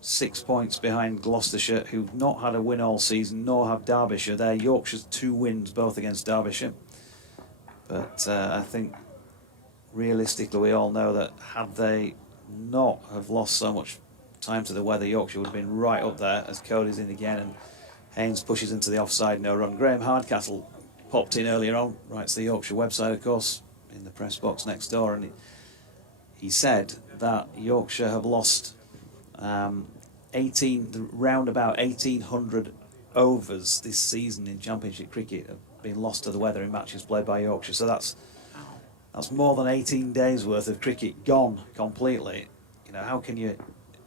6 points behind Gloucestershire, who've not had a win all season, nor have Derbyshire. They're Yorkshire's 2 wins, both against Derbyshire. But I think realistically, we all know that had they not have lost so much time to the weather, Yorkshire would have been right up there, as Cody's in again and Haynes pushes into the offside no run. Graham Hardcastle popped in earlier on, writes the Yorkshire website, of course, in the press box next door, and he said that Yorkshire have lost round about 1,800 overs this season in Championship cricket have been lost to the weather in matches played by Yorkshire. So that's more than 18 days worth of cricket gone completely. You know, how can you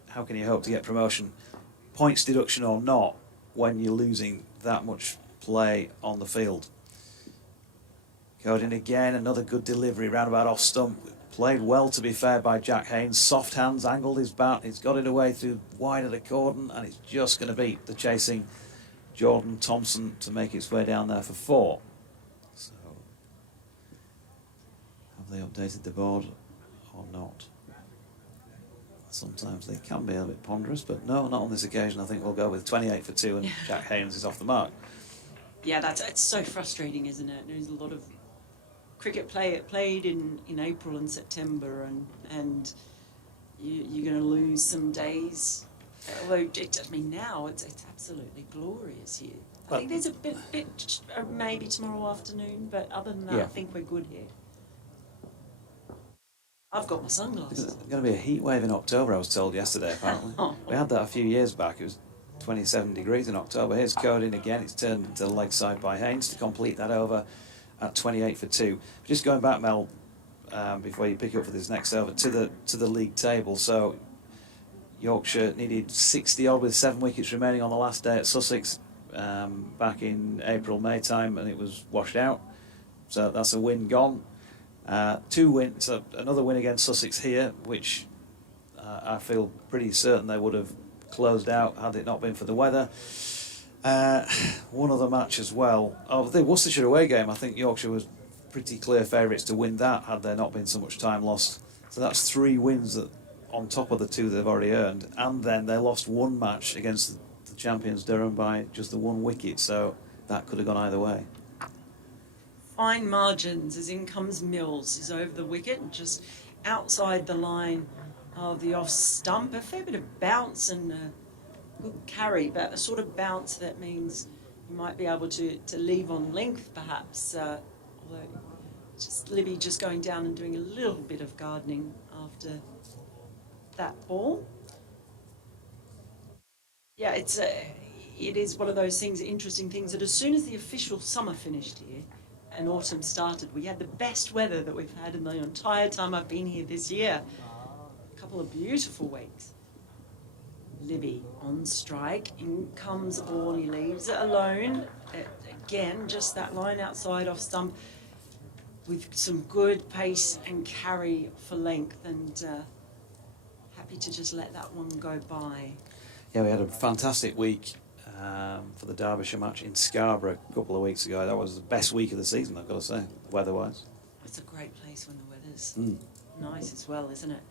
hope to get promotion, points deduction or not, when you're losing that much play on the field? Coding again, another good delivery round about off stump. Played well, to be fair, by Jack Haynes. Soft hands, angled his bat. He's got it away through wide of the cordon, and it's just going to beat the chasing Jordan Thompson to make its way down there for 4. So, have they updated the board or not? Sometimes they can be a bit ponderous, but no, not on this occasion. I think we'll go with 28 for 2, and Jack Haynes is off the mark. Yeah, it's so frustrating, isn't it? There's a lot of cricket played in April and September, and you're going to lose some days. Although, now it's absolutely glorious here. I think there's a bit maybe tomorrow afternoon, but other than that, I think we're good here. I've got my sunglasses. There's going to be a heat wave in October, I was told yesterday, apparently. We had that a few years back. It was 27 degrees in October. Here's Coding again. It's turned into the leg side by Haynes to complete that over at 28 for 2. Just going back, Mel, before you pick up for this next over, to the league table. So Yorkshire needed 60 odd with 7 wickets remaining on the last day at Sussex back in April, May time, and it was washed out. So that's a win gone. 2 wins, another win against Sussex here, which I feel pretty certain they would have closed out had it not been for the weather. One other match as well. The Worcestershire away game, I think Yorkshire was pretty clear favourites to win that had there not been so much time lost. So that's 3 wins on top of the 2 they've already earned. And then they lost 1 match against the champions Durham by just the 1 wicket, so that could have gone either way. Fine margins as in comes Mills. He's over the wicket and just outside the line of the off stump. A fair bit of bounce and good carry, but a sort of bounce that means you might be able to leave on length perhaps. Although Libby just going down and doing a little bit of gardening after that ball. Yeah, it is one of those things, interesting things, that as soon as the official summer finished here and autumn started, we had the best weather that we've had in the entire time I've been here this year. A couple of beautiful weeks. Libby on strike, in comes the ball, he leaves it alone. Again, just that line outside off stump with some good pace and carry for length, and happy to just let that one go by. Yeah, we had a fantastic week for the Derbyshire match in Scarborough a couple of weeks ago. That was the best week of the season, I've got to say, weather-wise. It's a great place when the weather's nice as well, isn't it?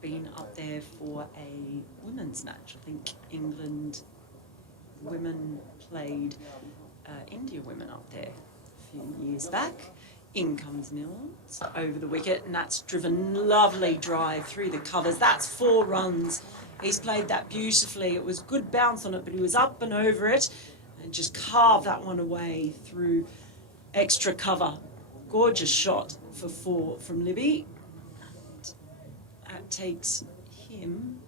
Been up there for a women's match. I think England women played India women up there a few years back. In comes Mills over the wicket, and that's driven lovely drive through the covers. That's 4 runs. He's played that beautifully. It was good bounce on it, but he was up and over it and just carved that one away through extra cover. Gorgeous shot for 4 from Libby. That takes him,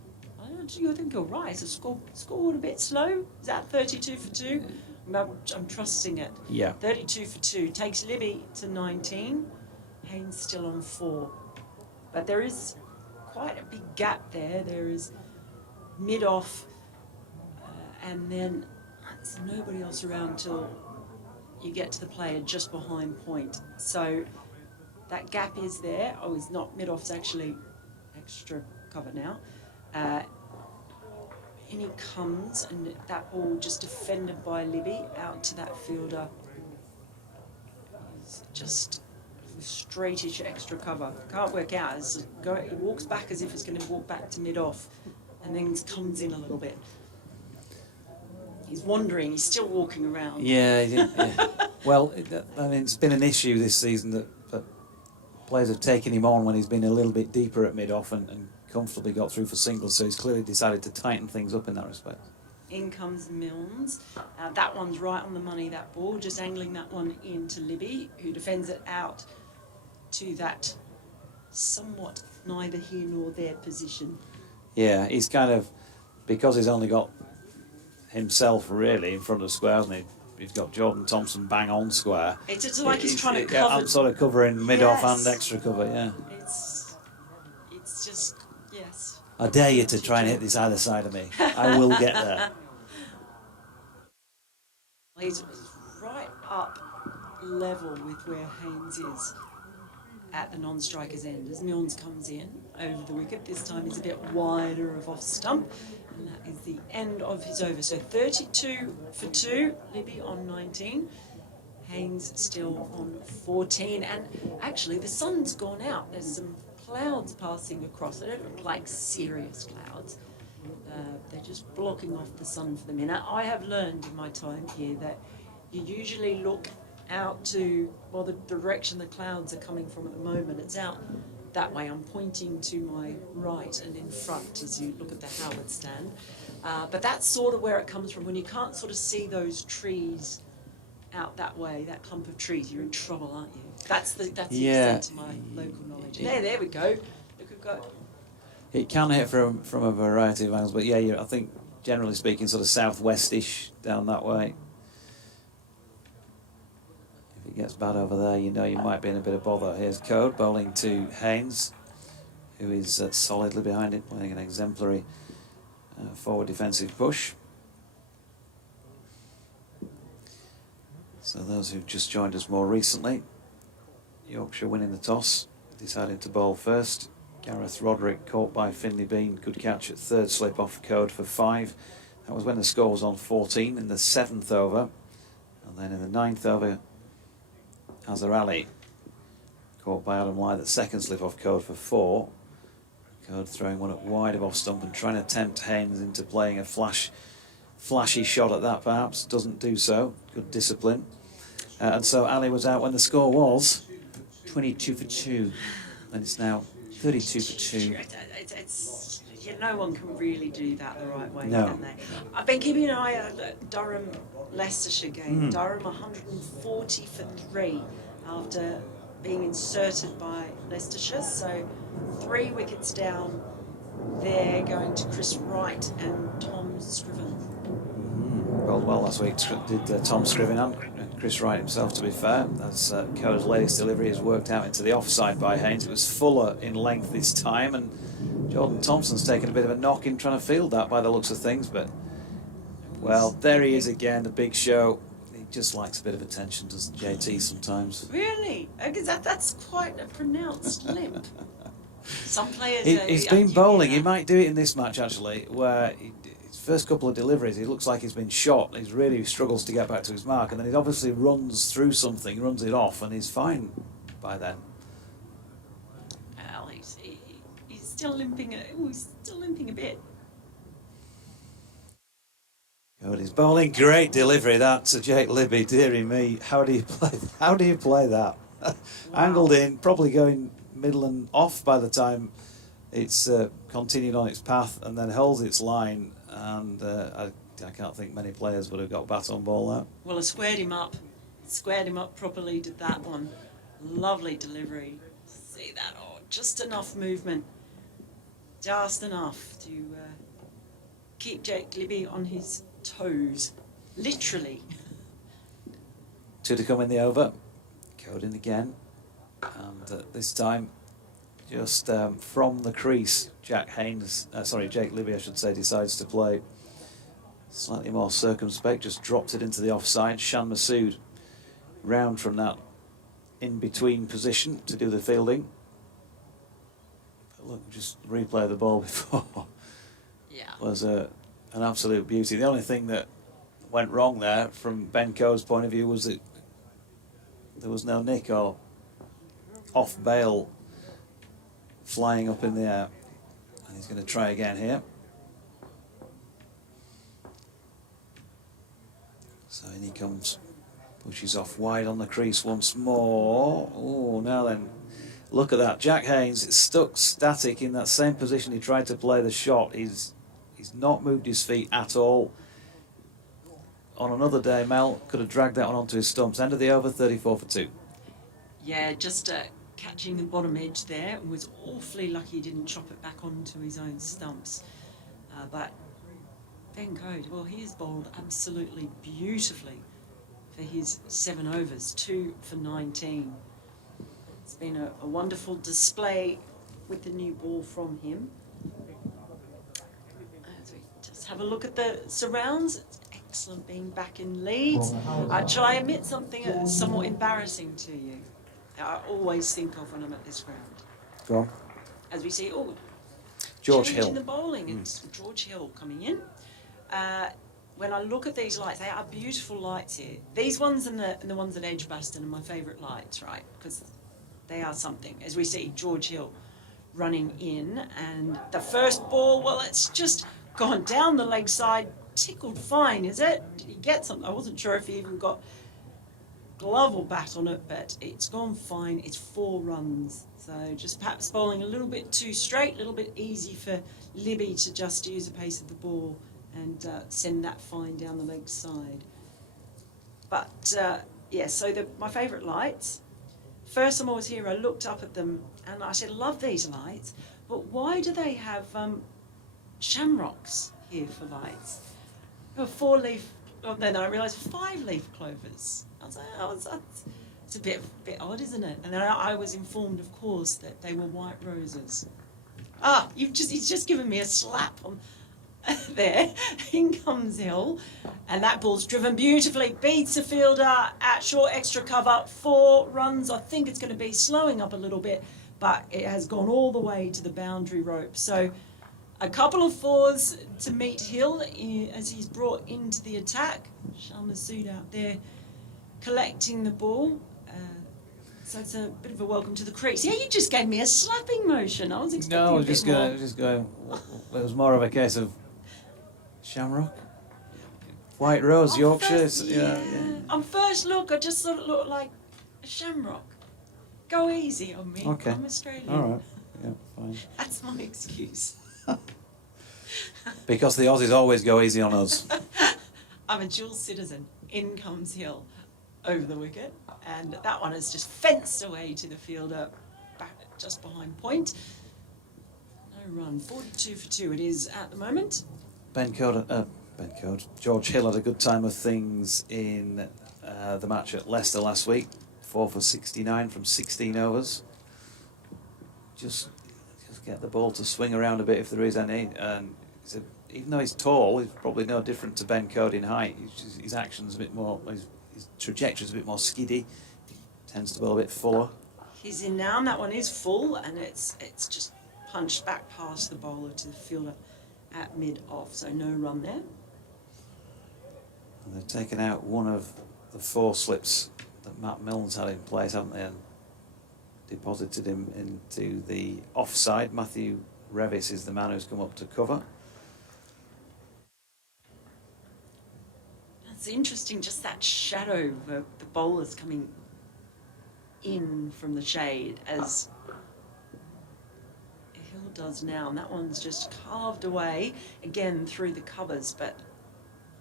I think you're right, the scored a bit slow. Is that 32 for 2? I'm trusting it. Yeah. 32 for 2. Takes Libby to 19. Haynes still on 4. But there is quite a big gap there. There is mid-off and then There's nobody else around till you get to the player just behind point. So that gap is there. Oh, he's not mid-off's actually extra cover now. In he comes, and that ball just defended by Libby out to that fielder. He's just straightish extra cover. Can't work out. He walks back as if he's going to walk back to mid-off, and then comes in a little bit. He's wandering. He's still walking around. Yeah. Well, I mean, it's been an issue this season that players have taken him on when he's been a little bit deeper at mid-off and comfortably got through for singles, so he's clearly decided to tighten things up in that respect. In comes Milnes. That one's right on the money, that ball, just angling that one into Libby, who defends it out to that somewhat neither here nor there position. Yeah, he's kind of, because he's only got himself really in front of square, hasn't he? He's got Jordan Thompson bang on square. It's just like he's trying to Yeah, cover. I'm sort of covering mid-off Yes. and extra cover, yeah. It's just, yes. I dare you to try and hit this either side of me. I will get there. He's right up level with where Haynes is at the non-striker's end. As Milnes comes in over the wicket, this time he's a bit wider of off stump, and that is the end of his over. So 32 for 2, Libby on 19, Haynes still on 14, and actually the sun's gone out. There's some clouds passing across. They don't look like serious clouds. They're just blocking off the sun for the minute. I have learned in my time here that you usually look out to, well, the direction the clouds are coming from at the moment. It's out that way. I'm pointing to my right and in front as you look at the Howard stand. But that's sort of where it comes from. When you can't sort of see those trees out that way, that clump of trees, you're in trouble, aren't you? That's the extent to my local knowledge. There we go. Look, we've got. It can hit from a variety of angles, but yeah, I think generally speaking, sort of southwestish down that way. If it gets bad over there, you know you might be in a bit of bother. Here's Code bowling to Haynes, who is solidly behind it, playing an exemplary forward defensive push. So those who've just joined us more recently, Yorkshire winning the toss, deciding to bowl first. Gareth Roderick caught by Finley Bean, good catch at third slip off Code for 5. That was when the score was on 14 in the 7th over. And then in the 9th over, Azhar Ali caught by Adam Lyth at second slip off Code for 4. Code throwing one up wide of off stump and trying to tempt Haynes into playing a flashy shot at that perhaps. Doesn't do so. Good discipline. And so Ali was out when the score was 22 for 2. And it's now 32 for 2. No one can really do that the right way, No. can they? I've been keeping an eye on the Durham Leicestershire game. Durham 140 for 3 after being inserted by Leicestershire. So 3 wickets down there, going to Chris Wright and Tom Scriven. Rolled well last week, did Tom Scriven and Chris Wright himself, to be fair. As Code's latest delivery has worked out into the offside by Haynes. It was fuller in length this time, and Jordan Thompson's taken a bit of a knock in trying to field that by the looks of things, but, well, there he is again, the big show. He just likes a bit of attention, doesn't JT, sometimes? Really? Because that's quite a pronounced limp. Some players... He's been bowling. He might do it in this match, actually, where his first couple of deliveries, it looks like he's been shot. He really struggles to get back to his mark, and then he obviously runs through something, runs it off, and he's fine by then. Well, he's still limping. He's still limping a bit. Good, he's bowling. Great delivery that to Jake Libby. Dearie me, how do you play that? Wow. Angled in, probably going middle and off by the time it's continued on its path, and then holds its line. And I can't think many players would have got bat on ball that. Well, I squared him up properly. Did that one? Lovely delivery. See that? Oh, just enough movement. Just enough to keep Jake Libby on his toes, literally. 2 to come in the over. Code in again, and this time just from the crease, Jake Libby, I should say, decides to play Slightly more circumspect, just dropped it into the offside. Shan Masood round from that in-between position to do the fielding. But look, just replay the ball before. Yeah. Was an absolute beauty. The only thing that went wrong there, from Ben Coe's point of view, was that there was no nick or off bail flying up in the air. And he's going to try again here. So in he comes, pushes off wide on the crease once more. Oh, now then, look at that. Jack Haynes is stuck static in that same position he tried to play the shot. He's not moved his feet at all. On another day, Mel could have dragged that one onto his stumps. End of the over, 34 for 2. Yeah, just catching the bottom edge there, and was awfully lucky he didn't chop it back onto his own stumps. But Ben Coe, well, he has bowled absolutely beautifully for his 7 overs, 2 for 19. It's been a wonderful display with the new ball from him. As we just have a look at the surrounds, it's excellent being back in Leeds. Shall I admit something that's somewhat embarrassing to you? I always think of when I'm at this ground. Go on. As we see, George changing Hill. the bowling. It's George Hill coming in. When I look at these lights, they are beautiful lights here. These ones and the ones at Edgbaston are my favourite lights, right? Because they are something. As we see George Hill running in, and the first ball, well, it's just gone down the leg side, tickled fine, is it? Did he get something? I wasn't sure if he even got glove or bat on it, but it's gone fine. It's 4 runs. So just perhaps bowling a little bit too straight, a little bit easy for Libby to just use the pace of the ball and send that fine down the leg side. But yeah, so my favourite lights. First time I was here, I looked up at them and I said, love these lights, but why do they have shamrocks here for lights? There were 4-leaf, then I realised 5-leaf clovers. I was like, oh, it's a bit odd, isn't it? And then I was informed, of course, that they were white roses. He's just given me a slap on there. In comes Hill, and that ball's driven beautifully, beats the fielder at short extra cover, 4 runs. I think it's going to be slowing up a little bit, but it has gone all the way to the boundary rope. So a couple of 4s to meet Hill as he's brought into the attack. Shan Masood out there collecting the ball. So it's a bit of a welcome to the crease. Yeah, you just gave me a slapping motion. I was expecting No, I a was bit just more. going. It was more of a case of shamrock, white rose, Yorkshire. Yeah. On first look, I just thought it looked like a shamrock. Go easy on me. Okay. I'm Australian. All right. Yeah, fine. That's my excuse. Because the Aussies always go easy on us. I'm a dual citizen. In comes Hill over the wicket, and that one is just fenced away to the fielder, back just behind point. No run. 42 for 2 it is at the moment. George Hill had a good time of things in the match at Leicester last week. 4 for 69 from 16 overs. Just get the ball to swing around a bit if there is any. And even though he's tall, he's probably no different to Ben Coe in height. His action's a bit more, his trajectory's a bit more skiddy. He tends to bowl a bit fuller. He's in now, and that one is full, and it's just punched back past the bowler to the fielder at mid-off, so no run there. And they've taken out one of the 4 slips that Matt Milne's had in place, haven't they, and deposited him into the offside. Matthew Revis is the man who's come up to cover. It's interesting, just that shadow of the bowlers coming in from the shade as Hill does now, and that one's just carved away again through the covers, but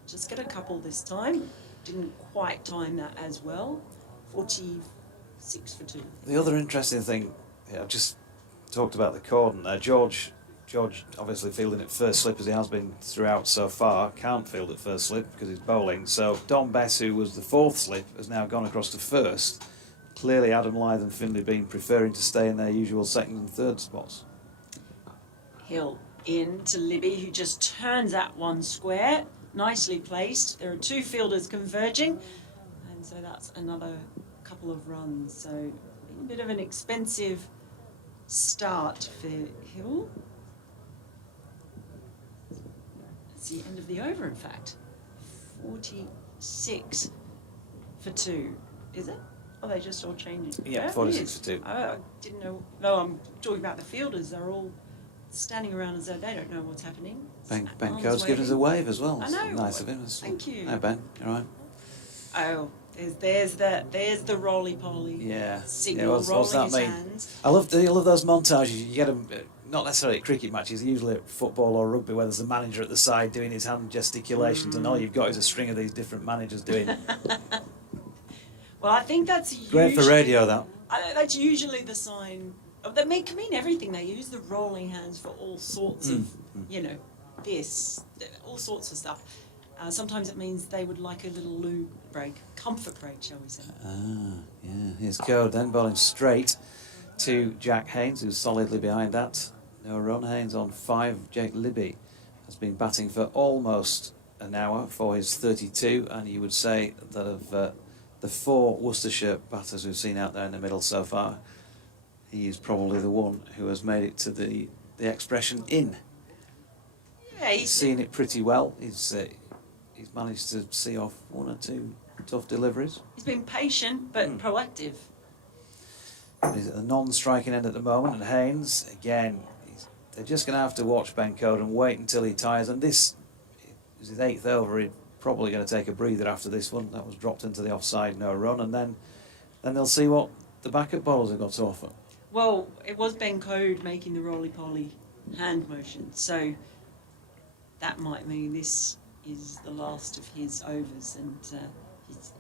just get a couple this time. Didn't quite time that as well. 46 for 2. The other interesting thing, I've just talked about the cordon there. George obviously fielding at first slip as he has been throughout so far. Can't field at first slip because he's bowling. So Don Bess, who was the 4th slip, has now gone across to first. Clearly Adam Lyth and Finlay Bean preferring to stay in their usual 2nd and 3rd spots. Hill in to Libby, who just turns that one square. nicely placed. There are two fielders converging, and so that's another couple of runs. So a bit of an expensive start for Hill. It's the end of the over, in fact. 46 for 2, is it? Oh, they just all changed it. Yeah, 46 for 2. I didn't know. No, I'm talking about the fielders. They're all standing around as though they don't know what's happening. Ben Arms Coates giving us a waving. wave as well. I know. Nice of him. Thank you. Hi, Ben. You all right? Oh, there's the roly-poly Yeah. signal What's rolling that his mean? hands. I love those montages. You get them, not necessarily at cricket matches, usually at football or rugby, where there's the manager at the side doing his hand gesticulations, and all you've got is a string of these different managers doing. Well, I think that's Great for radio, that. That's usually the sign. That can mean everything. They use the rolling hands for all sorts of, all sorts of stuff. Sometimes it means they would like a little loo break, comfort break, shall we say. Yeah. Here's Code then, bowling straight to Jack Haynes, who's solidly behind that. No run. Haynes on 5. Jake Libby has been batting for almost an hour for his 32, and you would say that of the 4 Worcestershire batters we've seen out there in the middle so far, he is probably the one who has made it to the expression in. Yeah, He's seen it pretty well. He's managed to see off 1 or 2 tough deliveries. He's been patient but proactive. He's at the non-striking end at the moment, and Haynes, again, they're just going to have to watch Ben Code and wait until he tires. And this is his 8th over. He's probably going to take a breather after this one. That was dropped into the offside, no run, and then they'll see what the backup bowlers have got to offer. Well, it was Ben Code making the roly-poly hand motion, so that might mean this is the last of his overs, and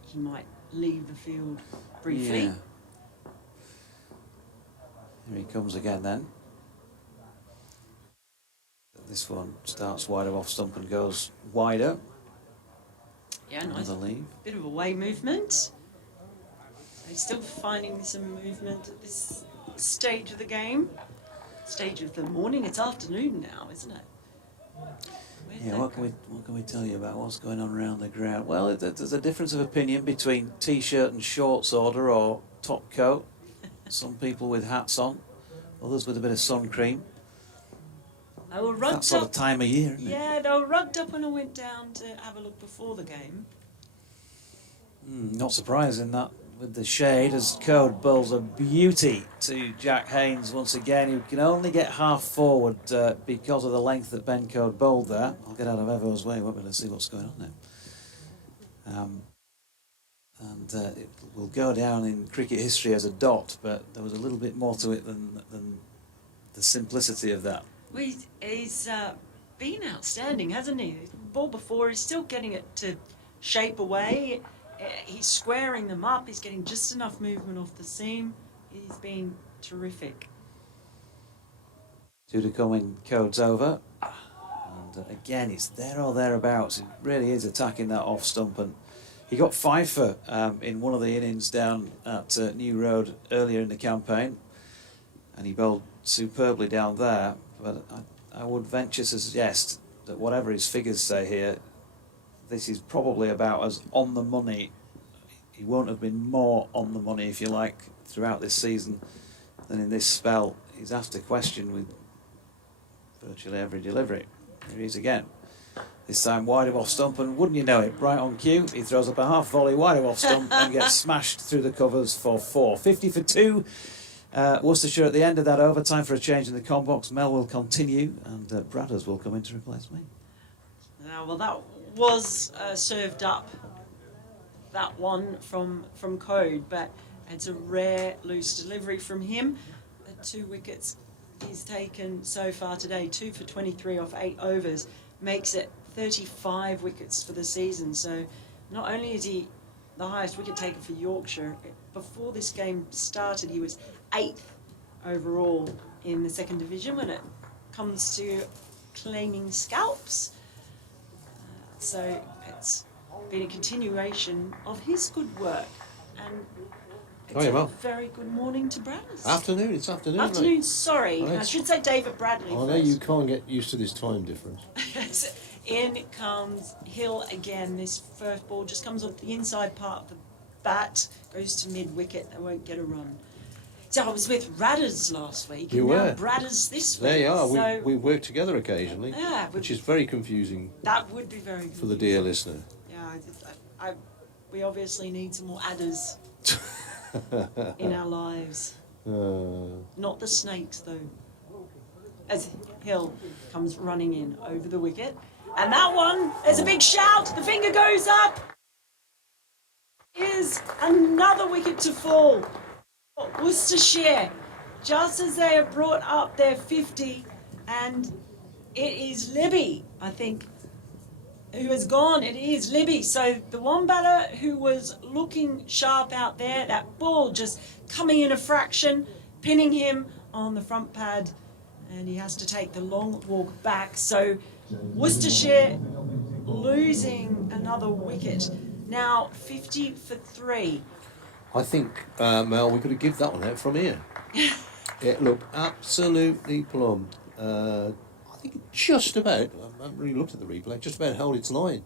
he might leave the field briefly. Yeah. Here he comes again then. This one starts wider off stump and goes wider. Yeah, nice. Another leave. Bit of away movement. So he's still finding some movement at this stage of the game. Stage of the morning. It's afternoon now, isn't it? Yeah, what can we tell you about what's going on around the ground? Well, there's a difference of opinion between t-shirt and shorts order or top coat. Some people with hats on, others with a bit of sun cream. They were rugged That sort up. of time of year, isn't it? Yeah, they were rugged up when I went down to have a look before the game. Not surprising that with the shade, as Code bowls a beauty to Jack Haynes once again. He can only get half forward because of the length that Ben Code bowled there. I'll get out of Evo's way, won't we? Let's see what's going on now. It will go down in cricket history as a dot, but there was a little bit more to it than the simplicity of that. Well, he's been outstanding, hasn't he? Ball before, he's still getting it to shape away. He's squaring them up. He's getting just enough movement off the seam. He's been terrific. 2 to come in Code's over. And again, it's there or thereabouts. It really is attacking that off stump. And he got 5 for in one of the innings down at New Road earlier in the campaign. And he bowled superbly down there. But I would venture to suggest that whatever his figures say here, this is probably about as on the money. He won't have been more on the money, if you like, throughout this season than in this spell. He's asked a question with virtually every delivery. Here he is again. This time wide of off stump, and wouldn't you know it, right on cue, he throws up a half volley wide of off stump and gets smashed through the covers for 4. 50 for 2. Worcestershire at the end of that over. Time for a change in the com box. Mel will continue, and Bradders will come in to replace me. Well, that was served up, that one from Code, but it's a rare loose delivery from him. The 2 wickets he's taken so far today, 2 for 23 off 8 overs, makes it 35 wickets for the season. So not only is he the highest wicket taker for Yorkshire, before this game started he was 8th overall in the 2nd division when it comes to claiming scalps. So it's been a continuation of his good work, and it's a very good morning to Bradders. Afternoon, it's afternoon. Afternoon, sorry. I should say David Bradley I know first. you can't get used to this time difference. In comes Hill again. This first ball just comes off the inside part of the bat, goes to mid-wicket. They won't get a run. So I was with Radders last week. You and now were. Bradders this week. There you are. So We work together occasionally, Yeah, which is very confusing that would be very good for the dear listener. Yeah, we obviously need some more adders in our lives. Not the snakes, though. As Hill comes running in over the wicket. And that one, there's a big shout. The finger goes up. Is another wicket to fall. Worcestershire, just as they have brought up their 50, and it is Libby, I think, who has gone. It is Libby. So the one batter who was looking sharp out there, that ball just coming in a fraction, pinning him on the front pad, and he has to take the long walk back. So Worcestershire losing another wicket. Now 50 for 3. I think, Mel, we could have given that one out from here. It looked absolutely plumb. I think it just about, I haven't really looked at the replay, just about held its line.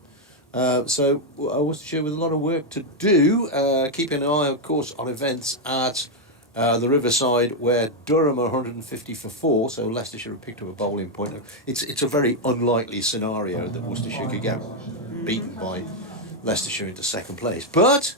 So Worcestershire with a lot of work to do, keeping an eye, of course, on events at the Riverside, where Durham are 150 for 4, so Leicestershire have picked up a bowling point. It's a very unlikely scenario that Worcestershire could get beaten by Leicestershire into second place. But,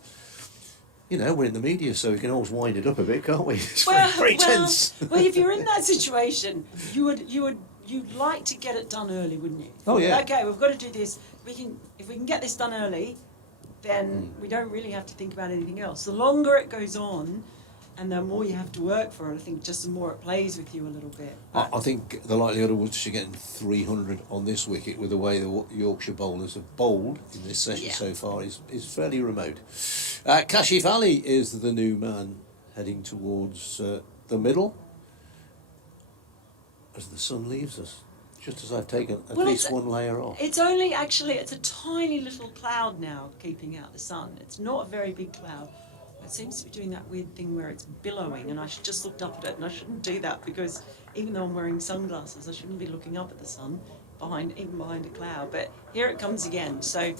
you know, we're in the media, so we can always wind it up a bit, can't we? It's very tense. Well, if you're in that situation, you'd like to get it done early, wouldn't you? Oh, yeah. Okay, we've got to do this. If we can get this done early, then we don't really have to think about anything else. The longer it goes on, and the more you have to work for it, I think just the more it plays with you a little bit. I think the likelihood of Worcestershire getting 300 on this wicket, with the way the Yorkshire bowlers have bowled in this session so far, is fairly remote. Kashif Ali is the new man heading towards the middle as the sun leaves us, just as I've taken at least one layer off. It's only actually, it's a tiny little cloud now keeping out the sun. It's not a very big cloud. It seems to be doing that weird thing where it's billowing, and I just looked up at it, and I shouldn't do that because even though I'm wearing sunglasses, I shouldn't be looking up at the sun even behind a cloud. But here it comes again. So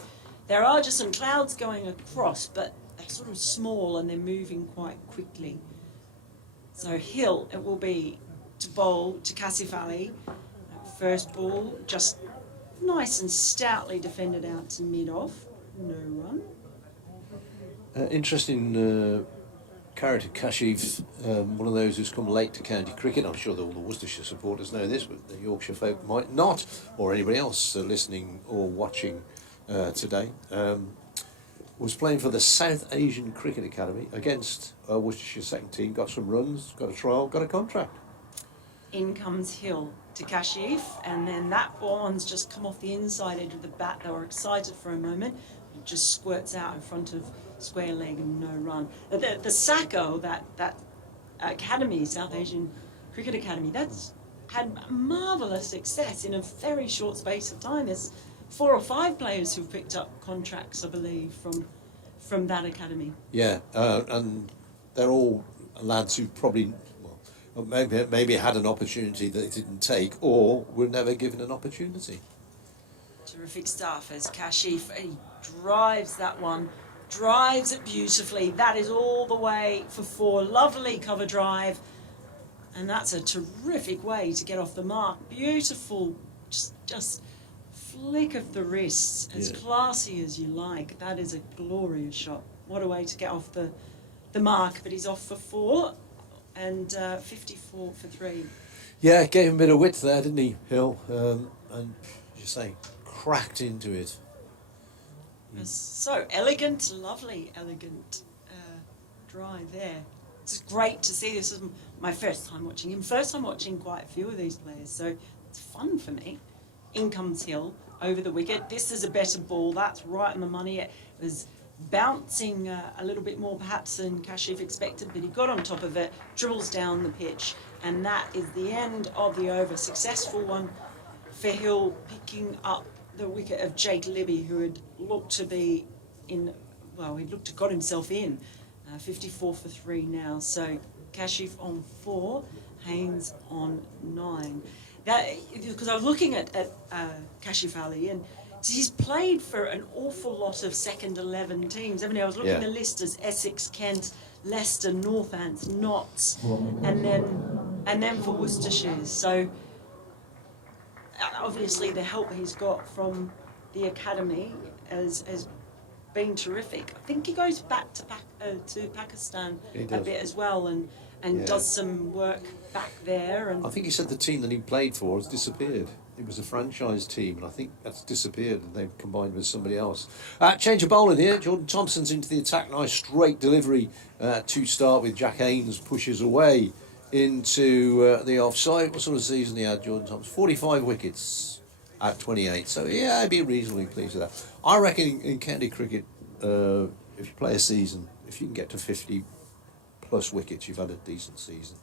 there are just some clouds going across, but they're sort of small and they're moving quite quickly. So Hill, it will be to bowl to Kashif Ali. First ball, just nice and stoutly defended out to mid-off. No run. Interesting character, Kashif, one of those who's come late to county cricket. I'm sure that all the Worcestershire supporters know this, but the Yorkshire folk might not, or anybody else listening or watching today. Was playing for the South Asian Cricket Academy against Worcestershire second team, got some runs, got a trial, got a contract. In comes Hill to Kashif, and then that one's just come off the inside edge of the bat. They were excited for a moment. It just squirts out in front of square leg and no run. The Sacco, that academy, South Asian Cricket Academy, that's had marvellous success in a very short space of time. There's 4 or 5 players who've picked up contracts, I believe, from that academy. Yeah, and they're all lads who probably, well, maybe had an opportunity that they didn't take, or were never given an opportunity. Terrific stuff as Kashif, he drives that one, drives it beautifully. That is all the way for 4. Lovely cover drive, and that's a terrific way to get off the mark. Beautiful, just flick of the wrists, as classy as you like. That is a glorious shot. What a way to get off the mark. But he's off for 4 and 54 for 3. Yeah, gave him a bit of width there, didn't he, Hill? And as you say, cracked into it. So elegant, lovely, elegant drive there. It's great to see. This is my first time watching him. First time watching quite a few of these players, so it's fun for me. In comes Hill over the wicket. This is a better ball. That's right on the money. It was bouncing a little bit more perhaps than Kashif expected, but he got on top of it, dribbles down the pitch, and that is the end of the over. Successful one for Hill, picking up the wicket of Jake Libby, who had looked to be in, well, he'd looked to got himself in. 54 for 3 now. So Kashif on 4, Haynes on 9. because I was looking at Kashifali, and he's played for an awful lot of second 11 teams. I mean, I was looking at the list as Essex, Kent, Leicester, Northants, Notts, and then for Worcestershire. So obviously the help he's got from the academy has been terrific. I think he goes back to Pakistan a bit as well, and does some work back there. And I think he said the team that he played for has disappeared. It was a franchise team, and I think that's disappeared, and they've combined with somebody else. Change of bowling here. Jordan Thompson's into the attack. Nice straight delivery to start with. Jack Haynes pushes away into the offside. What sort of season he had, Jordan Thompson? 45 wickets at 28. So, yeah, I'd be reasonably pleased with that. I reckon in county cricket, if you play a season, if you can get to 50 plus wickets, you've had a decent season.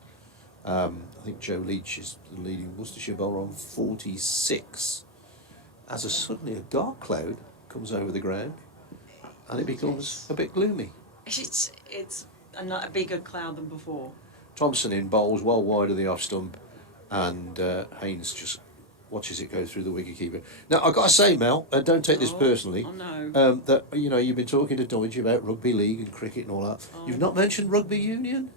I think Joe Leach is the leading Worcestershire bowler on 46. As suddenly a dark cloud comes over the ground, and it becomes a bit gloomy. It's a bigger cloud than before. Thompson in bowls well wide of the off stump, and Haynes just watches it go through the wicketkeeper. Now I've got to say, Mel, don't take this personally. Oh no. That you've been talking to Dodge about rugby league and cricket and all that. You've not mentioned rugby union.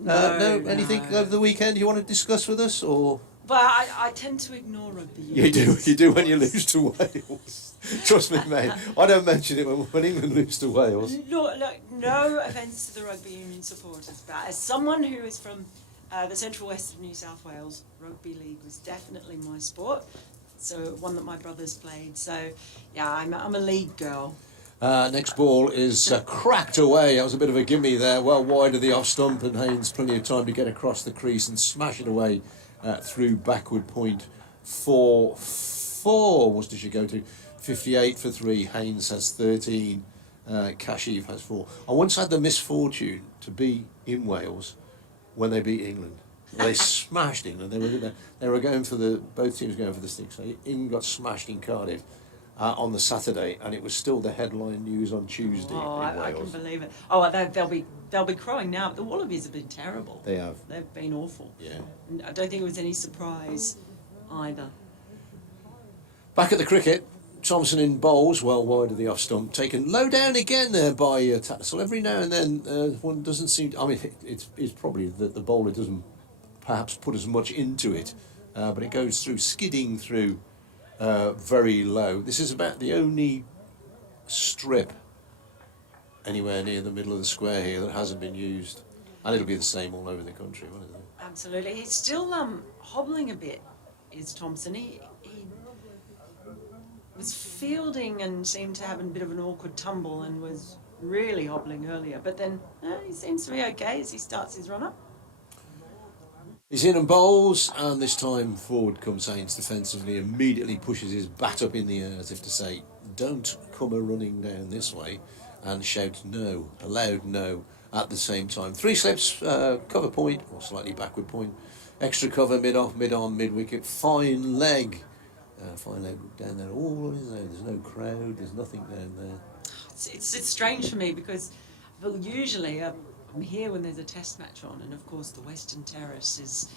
No, anything over the weekend you want to discuss with us, or? Well, I tend to ignore rugby union. You do when you lose to Wales. Trust me, mate. I don't mention it when England lose to Wales. Look, no offence to the rugby union supporters, but as someone who is from the central west of New South Wales, rugby league was definitely my sport. So one that my brothers played. So yeah, I'm a league girl. Next ball is cracked away. That was a bit of a gimme there, well wide of the off stump, and Haynes plenty of time to get across the crease and smash it away through backward point for 4. Worcestershire go to 58 for 3. Haynes has 13. Kashiv has 4. I once had the misfortune to be in Wales when they beat England. They smashed England. They were going for both teams going for the stick. So England got smashed in Cardiff on the Saturday, and it was still the headline news on Tuesday. Oh, in Wales. I can believe it. Oh, they'll be crowing now. But the Wallabies have been terrible. They have. They've been awful. Yeah. And I don't think it was any surprise either. Back at the cricket, Thompson in bowls, well wide of the off stump, taken low down again there by Tattersall. Every now and then one doesn't seem to, I mean, it's probably that the bowler doesn't perhaps put as much into it, but it goes through, skidding through very low. This is about the only strip anywhere near the middle of the square here that hasn't been used, and it'll be the same all over the country, won't it? Absolutely. He's still hobbling a bit, is Thompson. He was fielding and seemed to have a bit of an awkward tumble and was really hobbling earlier, but then he seems to be okay as he starts his run up. He's in and bowls, and this time forward comes Haynes defensively, immediately pushes his bat up in the air as if to say, don't come a-running down this way, and shouts no, a loud no at the same time. 3 slips, cover point, or slightly backward point, extra cover, mid-off, mid-on, mid-wicket, fine leg down there, all on his own. There's no crowd, there's nothing down there. It's strange for me because, well, usually I'm here when there's a test match on, and of course the Western Terrace is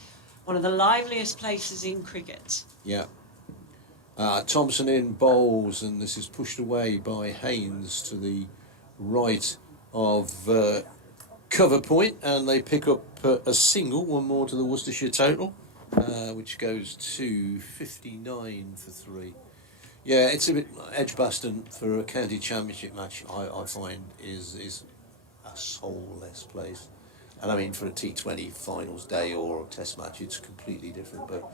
one of the liveliest places in cricket. Yeah. Thompson in bowls, and this is pushed away by Haynes to the right of cover point, and they pick up a single, one more to the Worcestershire total, which goes to 59 for 3. Yeah, it's a bit Edgbaston for a county championship match. I find is a soulless place, and I mean for a T20 finals day or a test match, it's completely different. But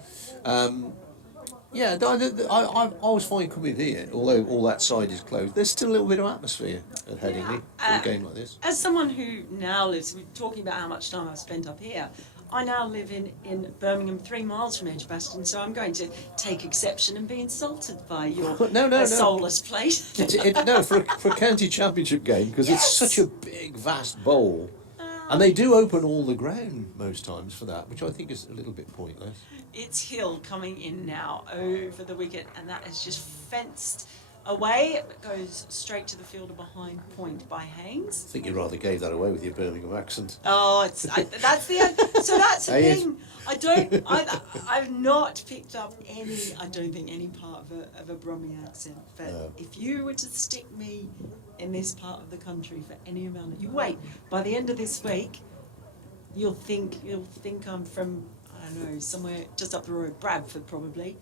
yeah, I always find coming here, although all that side is closed, there's still a little bit of atmosphere at Headingley for a game like this. As someone who now lives, we're talking about how much time I've spent up here, I now live in Birmingham, 3 miles from Edgbaston, so I'm going to take exception and be insulted by your no. soulless place. No, for a county championship game, because Yes. it's such a big, vast bowl. And they do open all the ground most times for that, which I think is a little bit pointless. It's Hill coming in now over the wicket, and that is just fenced away. It goes straight to the fielder behind point by Haynes. I think you rather gave that away with your Birmingham accent. Oh, that's the Hey, thing. I've not picked up I don't think any part of a Brummie accent. But No. if you were to stick me in this part of the country for any amount of, you wait, by the end of this week, you'll think I'm from, I don't know, somewhere just up the road, Bradford probably.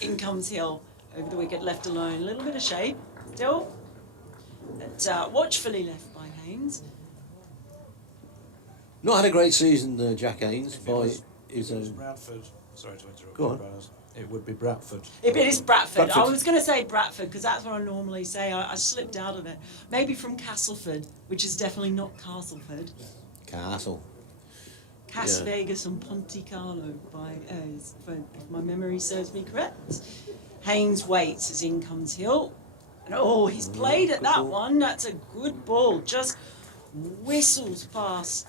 In comes Hill, over the wicket, left alone, a little bit of shade still. But watchfully left by Haynes. Not had a great season, Jack Haynes, If it by was- his It was own. Bradford. Sorry to interrupt. Go on. Brothers. It would be Bradford. It is Bradford. Bradford. I was going to say Bradford because that's what I normally say. I slipped out of it. Maybe from Castleford, which is definitely not Castleford. Castle. Cas Yeah. Vegas and Ponte Carlo, if my memory serves me correct. Haynes waits as in comes Hill. And he's played at good that ball. one. That's a good ball. Just whistles past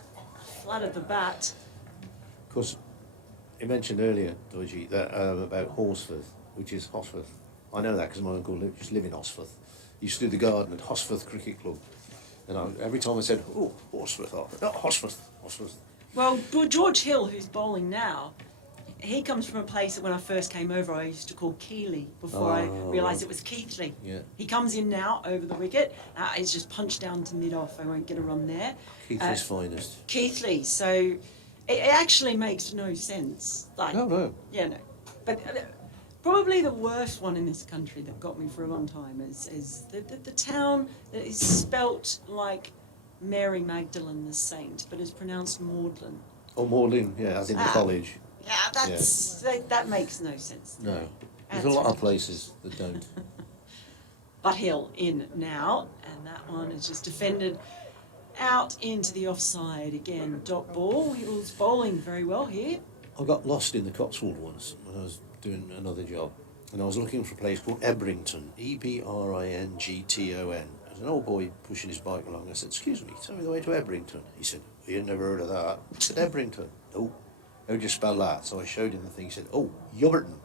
flat of the bat. Of course, you mentioned earlier, Dodgy, that about Horsforth, which is Hosforth. I know that because my uncle used to live in Hosforth. He used to do the garden at Hosforth Cricket Club. And every time I said, oh, Horsforth, not Hosforth, Hosforth. Well, George Hill, who's bowling now, he comes from a place that when I first came over I used to call Keighley before I realised it was Keithley. Yeah. He comes in now over the wicket. He's just punched down to mid-off. I won't get a run there. Keithley's finest. Keithley. So it actually makes no sense. Like, No. yeah, no. But probably the worst one in this country that got me for a long time is the town that is spelt like Mary Magdalene the Saint, but is pronounced Magdalen. Oh, Morlin, yeah, as in the college. Yeah, that makes no sense. No. There's That's a lot of ridiculous. places that don't. But Hill in now, and that one is just defended out into the offside again. Dot ball. Hill's bowling very well here. I got lost in the Cotswold once when I was doing another job, and I was looking for a place called Ebrington, Ebrington. There's an old boy pushing his bike along. I said, "Excuse me, tell me the way to Ebrington." He said, "You've never heard of that?" I said, "Ebrington." "No. How do you spell that?" So I showed him the thing. He said, "Oh, Yubberton."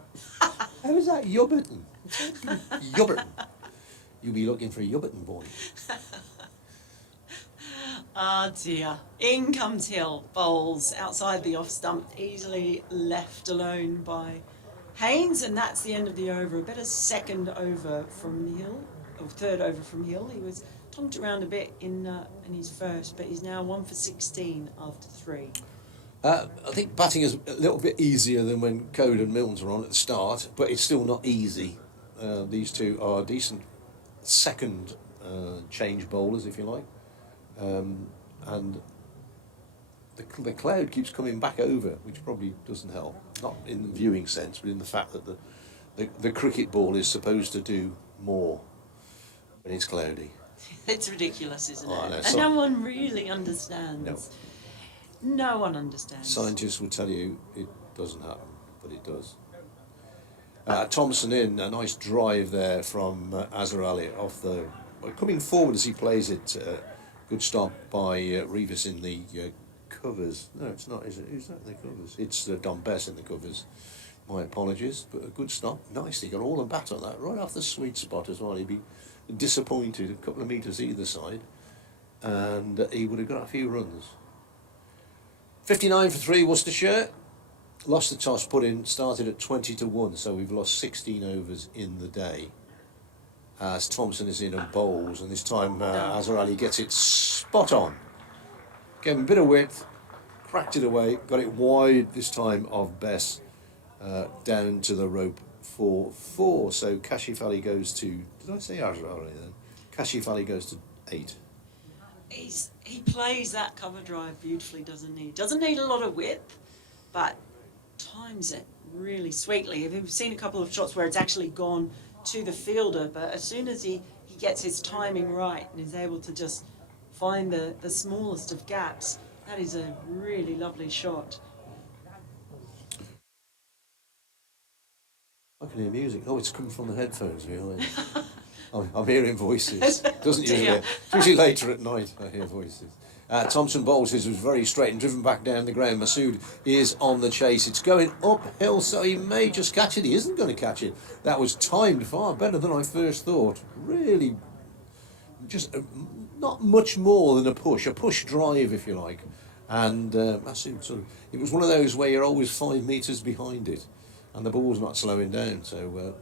How is that Yubberton? Yubberton. You'll be looking for a Yubberton boy. Ah dear. In comes Hill. Bowls outside the off stump, easily left alone by Haynes, and that's the end of the over. A better second over from Hill, or third over from Hill. He was tonked around a bit in his first, but he's now 1 for 16 after 3. I think batting is a little bit easier than when Code and Milnes were on at the start, but it's still not easy. These two are decent second change bowlers, if you like. And the cloud keeps coming back over, which probably doesn't help. Not in the viewing sense, but in the fact that the cricket ball is supposed to do more when it's cloudy. It's ridiculous, isn't it? Oh, I know. And no one really understands. No one understands. Scientists will tell you it doesn't happen, but it does. Thompson in, a nice drive there from Azhar Ali off the... coming forward as he plays it, good stop by Revis in the covers. No, it's not, is it? Who's that in the covers? It's Don Bess in the covers. My apologies, but a good stop. Nicely got all the bat on that, right off the sweet spot as well. He'd be disappointed a couple of metres either side, and he would have got a few runs. 59 for 3, Worcestershire. Lost the toss, put in, started at 20-1, so we've lost 16 overs in the day. As Thompson is in and bowls, and this time Azhar Ali gets it spot on. Gave him a bit of width, cracked it away, got it wide this time of Bess down to the rope for 4. So Kashif Ali goes to, did I say Azhar Ali then? Kashif Ali goes to 8. He plays that cover drive beautifully, doesn't he? Doesn't need a lot of width, but times it really sweetly. We've seen a couple of shots where it's actually gone to the fielder, but as soon as he gets his timing right and is able to just find the smallest of gaps, that is a really lovely shot. I can hear music. Oh, it's coming from the headphones behind. I'm hearing voices. Doesn't usually. Dear. It's usually later at night I hear voices. Thompson bowls his was very straight and driven back down the ground. Masood is on the chase. It's going uphill, so he may just catch it. He isn't going to catch it. That was timed far better than I first thought. Really, just not much more than a push drive, if you like. And Masood it was one of those where you're always 5 metres behind it, and the ball's not slowing down. So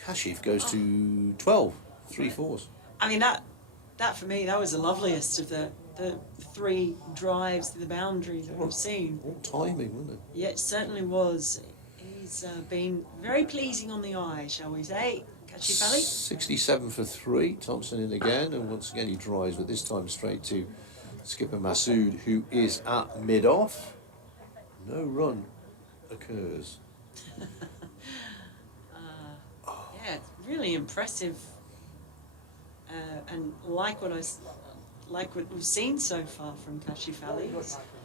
Kashif goes to 12, 3-4s. I mean, that for me, that was the loveliest of the 3 drives to the boundary that we've seen. All timing, wasn't it? Yeah, it certainly was. He's been very pleasing on the eye, shall we say. Kashif Ali? 67 for 3. Thompson in again, and once again he drives, but this time straight to skipper Masood, who is at mid-off. No run occurs. Yeah, it's really impressive. And like what we've seen so far from Kashif Ali.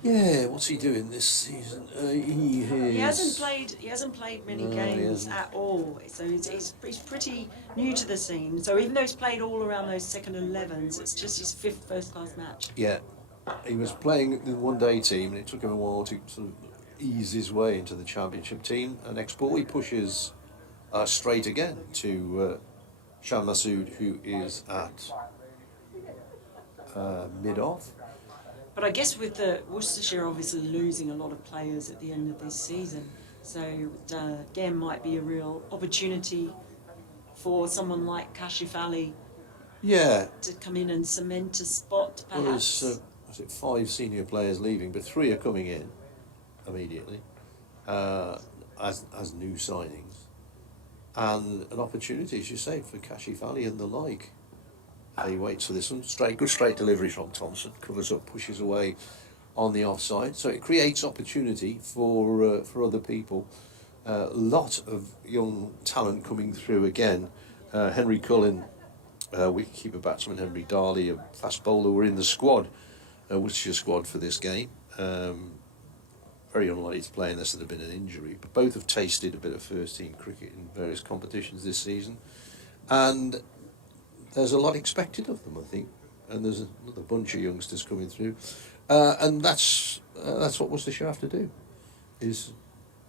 Yeah, what's he doing this season? He hasn't played many No, he games hasn't. at all. So he's pretty new to the scene. So even though he's played all around those second 11s, it's just his 5th first-class match. Yeah, he was playing in the one-day team, and it took him a while to sort of ease his way into the championship team. And next ball he pushes straight again to Shah Masood, who is at mid-off. But I guess with the Worcestershire obviously losing a lot of players at the end of this season, so again might be a real opportunity for someone like Kashif Ali Yeah, to come in and cement a spot, well, perhaps. there's 5 senior players leaving, but 3 are coming in immediately as new signings, and an opportunity, as you say, for Kashif Ali and the like. He waits for this one. Good straight delivery from Thompson. Covers up, pushes away on the offside. So it creates opportunity for other people. Lot of young talent coming through again. Henry Cullen, wicketkeeper batsman Henry Darley, a fast bowler, were in the squad, Worcestershire squad for this game. Very unlikely to play unless there had been an injury. But both have tasted a bit of first team cricket in various competitions this season. And there's a lot expected of them, I think, and there's another bunch of youngsters coming through, and that's what Worcestershire have to do, is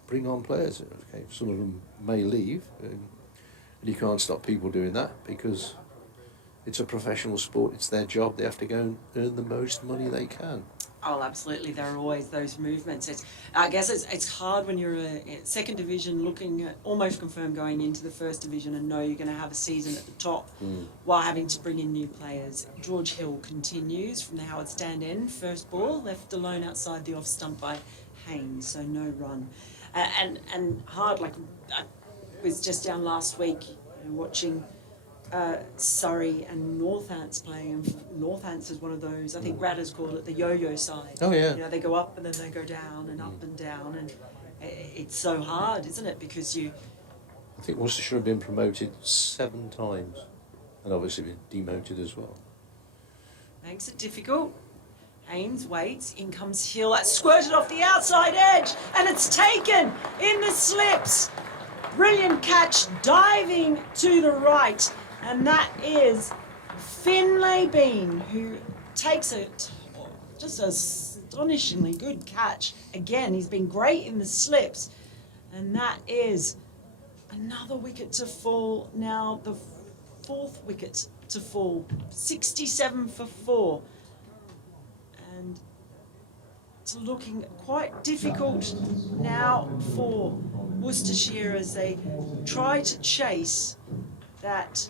bring on players. Okay, some of them may leave, and you can't stop people doing that because it's a professional sport. It's their job. They have to go and earn the most money they can. Oh, absolutely. There are always those movements. I guess it's hard when you're a second division looking at almost confirmed going into the first division and know you're going to have a season at the top while having to bring in new players. George Hill continues from the Howard stand end. First ball, left alone outside the off stump by Haynes, so no run. And hard, like I was just down last week watching Surrey and Northants playing, and Northants is one of those, I think Radders call it the yo-yo side. Oh, yeah. You know, they go up and then they go down and up and down, and it's so hard, isn't it? Because I think Worcestershire have been promoted 7 times, and obviously been demoted as well. makes it difficult. Haynes waits, in comes Hill, that's squirted off the outside edge, and it's taken in the slips. Brilliant catch, diving to the right. And that is Finlay Bean, who takes it, just an astonishingly good catch. Again, he's been great in the slips. And that is another wicket to fall. Now the 4th wicket to fall. 67 for 4. And it's looking quite difficult now for Worcestershire as they try to chase that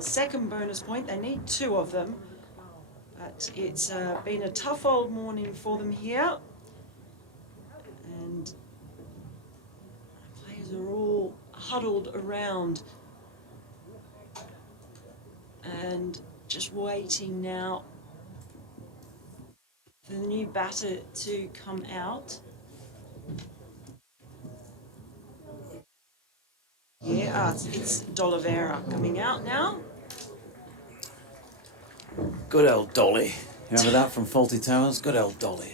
second bonus point. They need 2 of them, but it's been a tough old morning for them here, and players are all huddled around and just waiting now for the new batter to come out. Yeah, it's D'Oliveira coming out now. Good old Dolly. You remember that from Faulty Towers? Good old Dolly.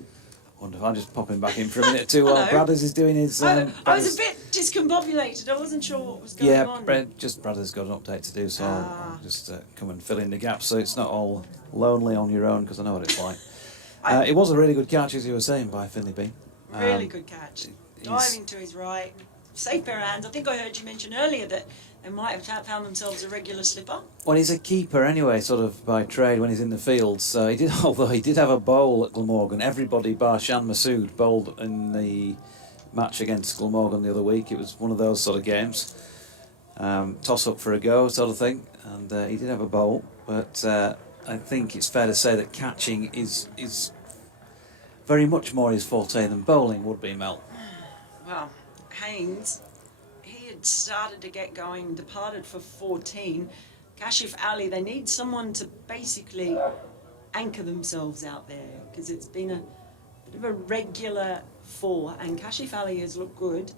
I wonder if I'm just popping back in for a minute too while Hello. Brothers is doing his... I was a bit discombobulated. I wasn't sure what was going Yeah, on. Bradley's got an update to do, so I'll Ah. just come and fill in the gaps so it's not all lonely on your own, because I know what it's like. I- It was a really good catch, as you were saying, by Finley B. Really good catch. he's- Diving to his right. Safe pair of hands. I think I heard you mention earlier that they might have found themselves a regular slipper. Well, he's a keeper anyway, sort of by trade when he's in the field. So he did, although he did have a bowl at Glamorgan. Everybody bar Shan Masood bowled in the match against Glamorgan the other week. It was one of those sort of games, toss up for a go sort of thing. And he did have a bowl, but I think it's fair to say that catching is very much more his forte than bowling would be, Mel. Well, Haynes, he had started to get going, departed for 14. Kashif Ali, they need someone to basically anchor themselves out there because it's been a bit of a regular fall, and Kashif Ali has looked good,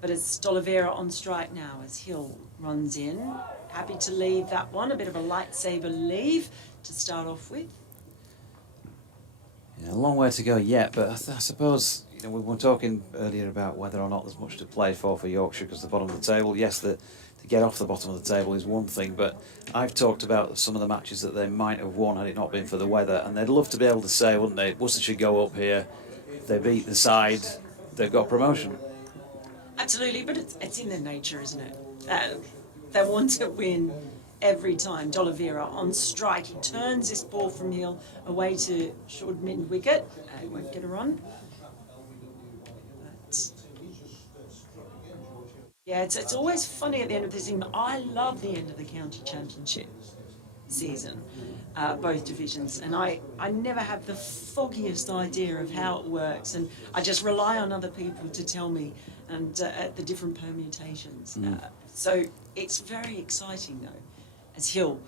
but it's D'Oliveira on strike now as Hill runs in. Happy to leave that one, a bit of a lightsaber leave to start off with. Yeah, a long way to go yet, but I suppose we were talking earlier about whether or not there's much to play for Yorkshire because the bottom of the table. Yes, to get off the bottom of the table is one thing, but I've talked about some of the matches that they might have won had it not been for the weather, and they'd love to be able to say, wouldn't they, Worcestershire go up here, they beat the side, they've got promotion. Absolutely, but it's in their nature, isn't it? They want to win every time. D'Oliveira on strike. He turns this ball from Hill away to short mid wicket. He won't get a run. But yeah, it's always funny at the end of the season. I love the end of the county championship season, both divisions, and I never have the foggiest idea of how it works, and I just rely on other people to tell me and the different permutations. So it's very exciting though, as Hill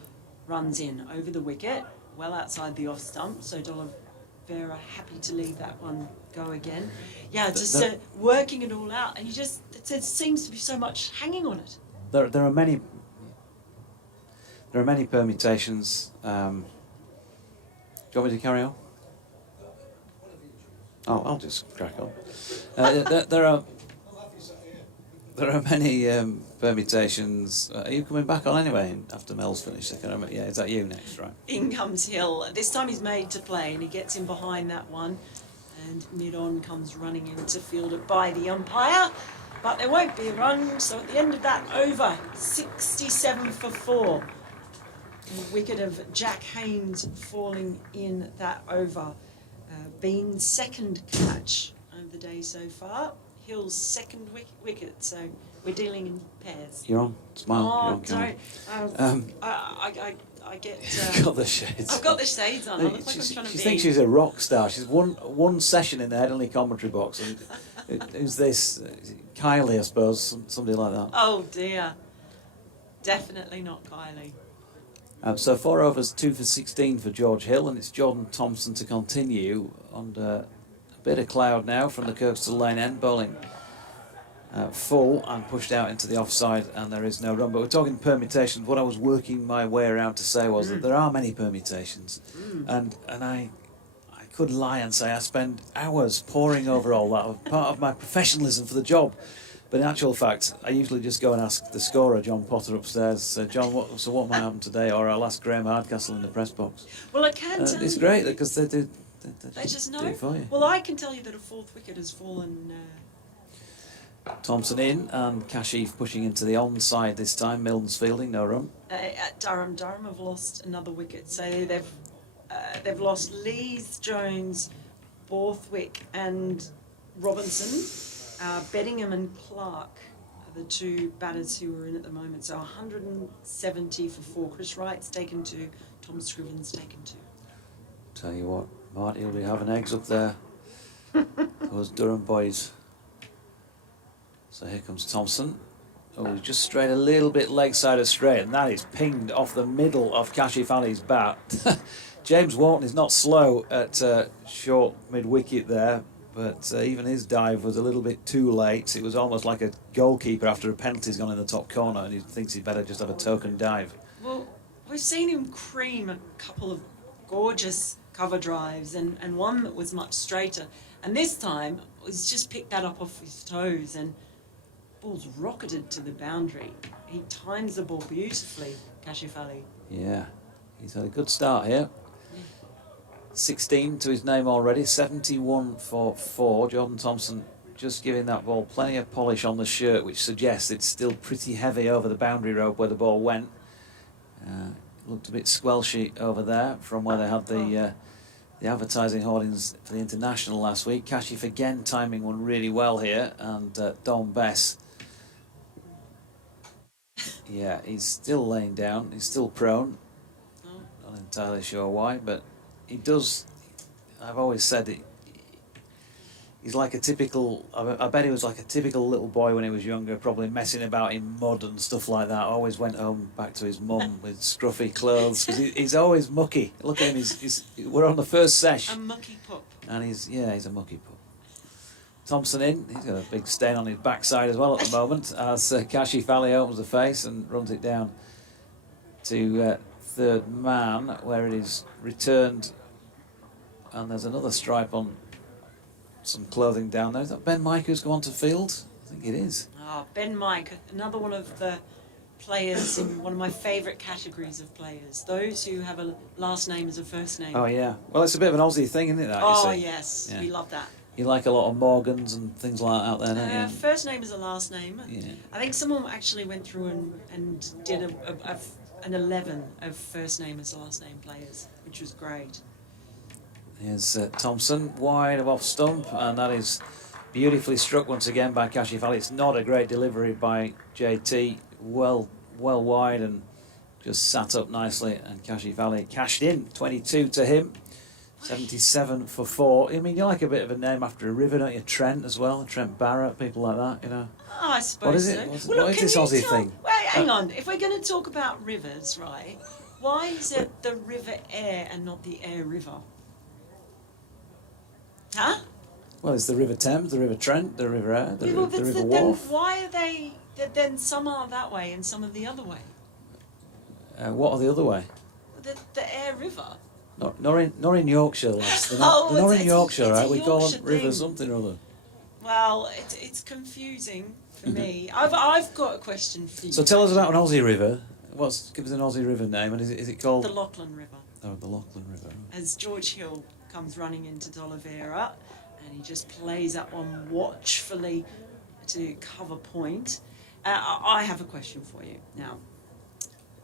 runs in over the wicket, well outside the off stump, so D'Oliveira happy to leave that one go again. Yeah, just working it all out, and it seems to be so much hanging on it. There are many permutations. Do you want me to carry on? Oh, I'll just crack on. There are many permutations. Are you coming back on anyway after Mel's finished? Yeah, is that you next, right? In comes Hill. This time he's made to play, and he gets in behind that one. And mid-on comes running in to field it by the umpire. But there won't be a run, so at the end of that over, 67 for 4. The wicket of Jack Haynes falling in that over. Bean's second catch of the day so far. Hill's second wicket, so we're dealing in pairs. You're on. Smile. Oh, You're on camera. don't. I get... got the shades. I've got the shades on. I look like I'm trying to She be... thinks she's a rock star. She's one session in the Headingley commentary box. And who's this? Kylie, I suppose. Somebody like that. Oh, dear. Definitely not Kylie. So 4 overs, 2 for 16 for George Hill, and it's Jordan Thompson to continue under a bit of cloud now from the Kirkstall lane end, bowling full and pushed out into the offside, and there is no run. But we're talking permutations. What I was working my way around to say was that there are many permutations, and I could lie and say I spend hours poring over all that, part of my professionalism for the job. But in actual fact, I usually just go and ask the scorer, John Potter, upstairs, John, what might happen today? Or I'll ask Graham Hardcastle in the press box. Well, I can tell you... It's great because they do. They just do know. it for you. Well, I can tell you that a fourth wicket has fallen... Thompson in and Kashif pushing into the onside this time. Milne's fielding, no run. At Durham have lost another wicket. So they've lost Lees, Jones, Borthwick and Robinson. Beddingham and Clark are the two batters who are in at the moment. So 170 for 4. Chris Wright's taken 2. Tom Scriven's taken 2. Tell you what, Marty will be having eggs up there. Those Durham boys. So here comes Thompson. Oh, he's just strayed a little bit leg side of straight, and that is pinged off the middle of Kashif Ali's bat. James Wharton is not slow at short mid-wicket there, but even his dive was a little bit too late. It was almost like a goalkeeper after a penalty's gone in the top corner, and he thinks he'd better just have a token dive. Well, we've seen him cream a couple of gorgeous cover drives and one that was much straighter. And this time, he's just picked that up off his toes, and ball's rocketed to the boundary. He times the ball beautifully, Kashifali. Yeah, he's had a good start here. 16 to his name already, 71 for 4. Jordan Thompson just giving that ball plenty of polish on the shirt, which suggests it's still pretty heavy over the boundary rope where the ball went. Looked a bit squelchy over there from where they had the advertising hoardings for the international last week. Kashif again timing one really well here, and Don Bess. Yeah, he's still laying down, he's still prone. Not entirely sure why, but he does. I've always said it. He's like a typical. I bet he was like a typical little boy when he was younger, probably messing about in mud and stuff like that. Always went home back to his mum with scruffy clothes because he's always mucky. Look at him. We're on the first sesh. A mucky pup. And he's a mucky pup. Thompson in. He's got a big stain on his backside as well at the moment as Kashifali opens the face and runs it down to third man, where it is returned, and there's another stripe on some clothing down there. Is that Ben Mike who's gone to field? I think it is. Ben Mike, another one of the players in one of my favourite categories of players. Those who have a last name as a first name. Oh yeah. Well, it's a bit of an Aussie thing, isn't it? That, oh you see? yes, Yeah. we love that. You like a lot of Morgans and things like that out there, don't you? First name is a last name. Yeah. I think someone actually went through and did an 11 of first name as last name players, which was great. Here's Thompson, wide of off stump, and that is beautifully struck once again by Kashifali. It's not a great delivery by JT, well wide and just sat up nicely, and Kashifali cashed in, 22 to him, 77 for 4. I mean, you like a bit of a name after a river, don't you? Trent as well, Trent Barrett, people like that, you know. Oh, I suppose What is so. it? What Well, look, is can this you Aussie tell- thing? Wait, hang on. If we're going to talk about rivers, right, why is it the River Aire and not the Aire River? Huh? Well, it's the River Thames, the River Trent, the River Aire, the, Yeah, well, the that's River then Wharf. why are they? Then some are that way and some are the other way. What are the other way? The Aire River. Not in Yorkshire, lads. They're not, Oh, they're not it's in a- Yorkshire, it's a right? We call Yorkshire them River thing. something or other. Well, it's confusing for me. I've got a question for you. So tell us about an Aussie river. Give us an Aussie river name, and is it called? The Lachlan River. Oh, the Lachlan River. As George Hill comes running into D'Oliveira, and he just plays that one watchfully to cover point. I have a question for you now.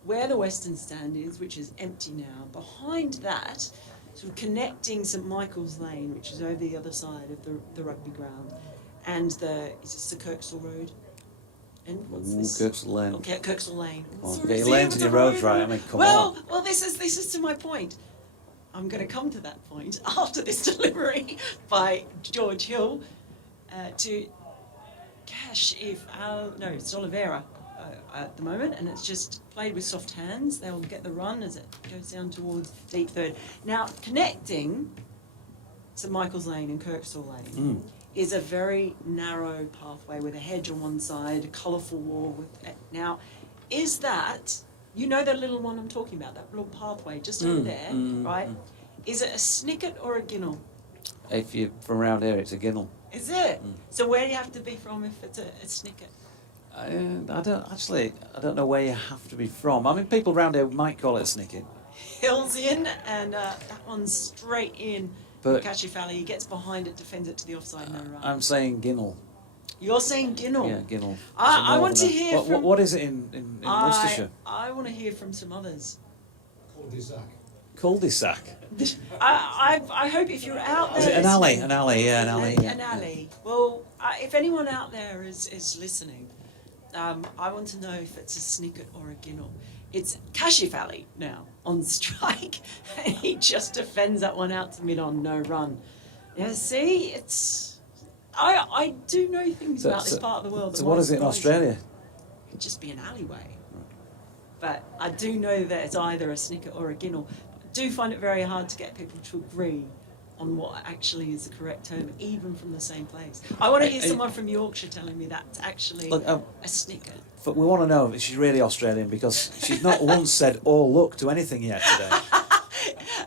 Where the Western Stand is, which is empty now, behind that, sort of connecting St Michael's Lane, which is over the other side of the rugby ground, and is this the Kirksall Road? And what's this? Kirksall Lane. Okay, Kirksall Lane. Oh, Sorry, get your see, lanes with and the your roads road. right. I mean, come well, on. Well, this is to my point. I'm going to come to that point after this delivery by George Hill to Cash it's Oliveira at the moment, and it's just played with soft hands. They'll get the run as it goes down towards deep third. Now, connecting St Michael's Lane and Kirksall Lane is a very narrow pathway with a hedge on one side, a colourful wall. Now, is that, you know that little one I'm talking about, that little pathway just over there, right? Is it a snicket or a ginnel? If you're from around here, it's a ginnel. Is it? So where do you have to be from if it's a snicket? I don't know where you have to be from. I mean, people around here might call it a snicket. Hills in, and that one's straight in. But Kashifali, he gets behind it, defends it to the offside, no run. I'm saying ginnel. You're saying ginnel? Yeah, ginnel. I want to hear from... What is it in Worcestershire? I want to hear from some others. Cul-de-sac. I hope if you're out there... Is it an alley? An alley, yeah, an alley. An alley. Well, if anyone out there is listening, I want to know if it's a snicket or a ginnel. It's Kashifali now on strike, and he just defends that one out to mid-on, no run. Yeah, see, it's... I do know things about this part of the world. So what is it in Australia? It could just be an alleyway. But I do know that it's either a snicket or a ginnel. I do find it very hard to get people to agree on what actually is the correct term, even from the same place. I want to hear someone from Yorkshire telling me that's actually a snicket. But we want to know if she's really Australian, because she's not once said "oh look" to anything yet today.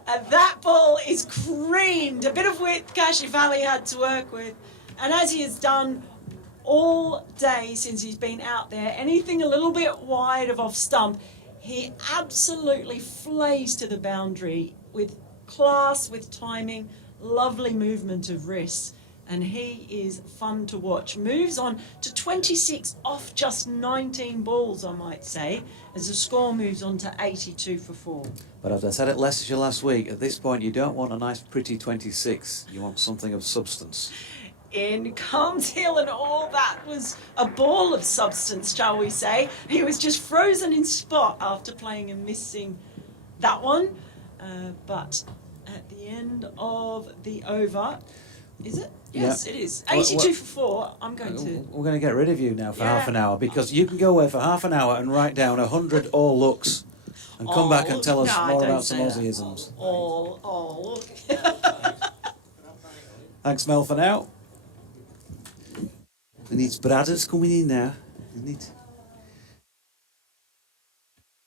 And that ball is creamed. A bit of width Kashifali had to work with. And as he has done all day since he's been out there. Anything a little bit wide of off stump, he absolutely flays to the boundary with class, with timing, lovely movement of wrists. And he is fun to watch. Moves on to 26 off just 19 balls, I might say, as the score moves on to 82 for 4. But as I said at Leicestershire last week, at this point you don't want a nice pretty 26, you want something of substance. In comes Hill, and all that was a ball of substance, shall we say. He was just frozen in spot after playing and missing that one. But at the end of the over, is it? Yes, Yeah. It is. 82 for 4. I'm going to... We're going to get rid of you now for Yeah. half an hour, because you can go away for half an hour and write down 100 all looks and come back and tell us No, more don't about some say Aussieisms. that. All. Thanks, Mel, for now. We need Bradders coming in now, isn't it?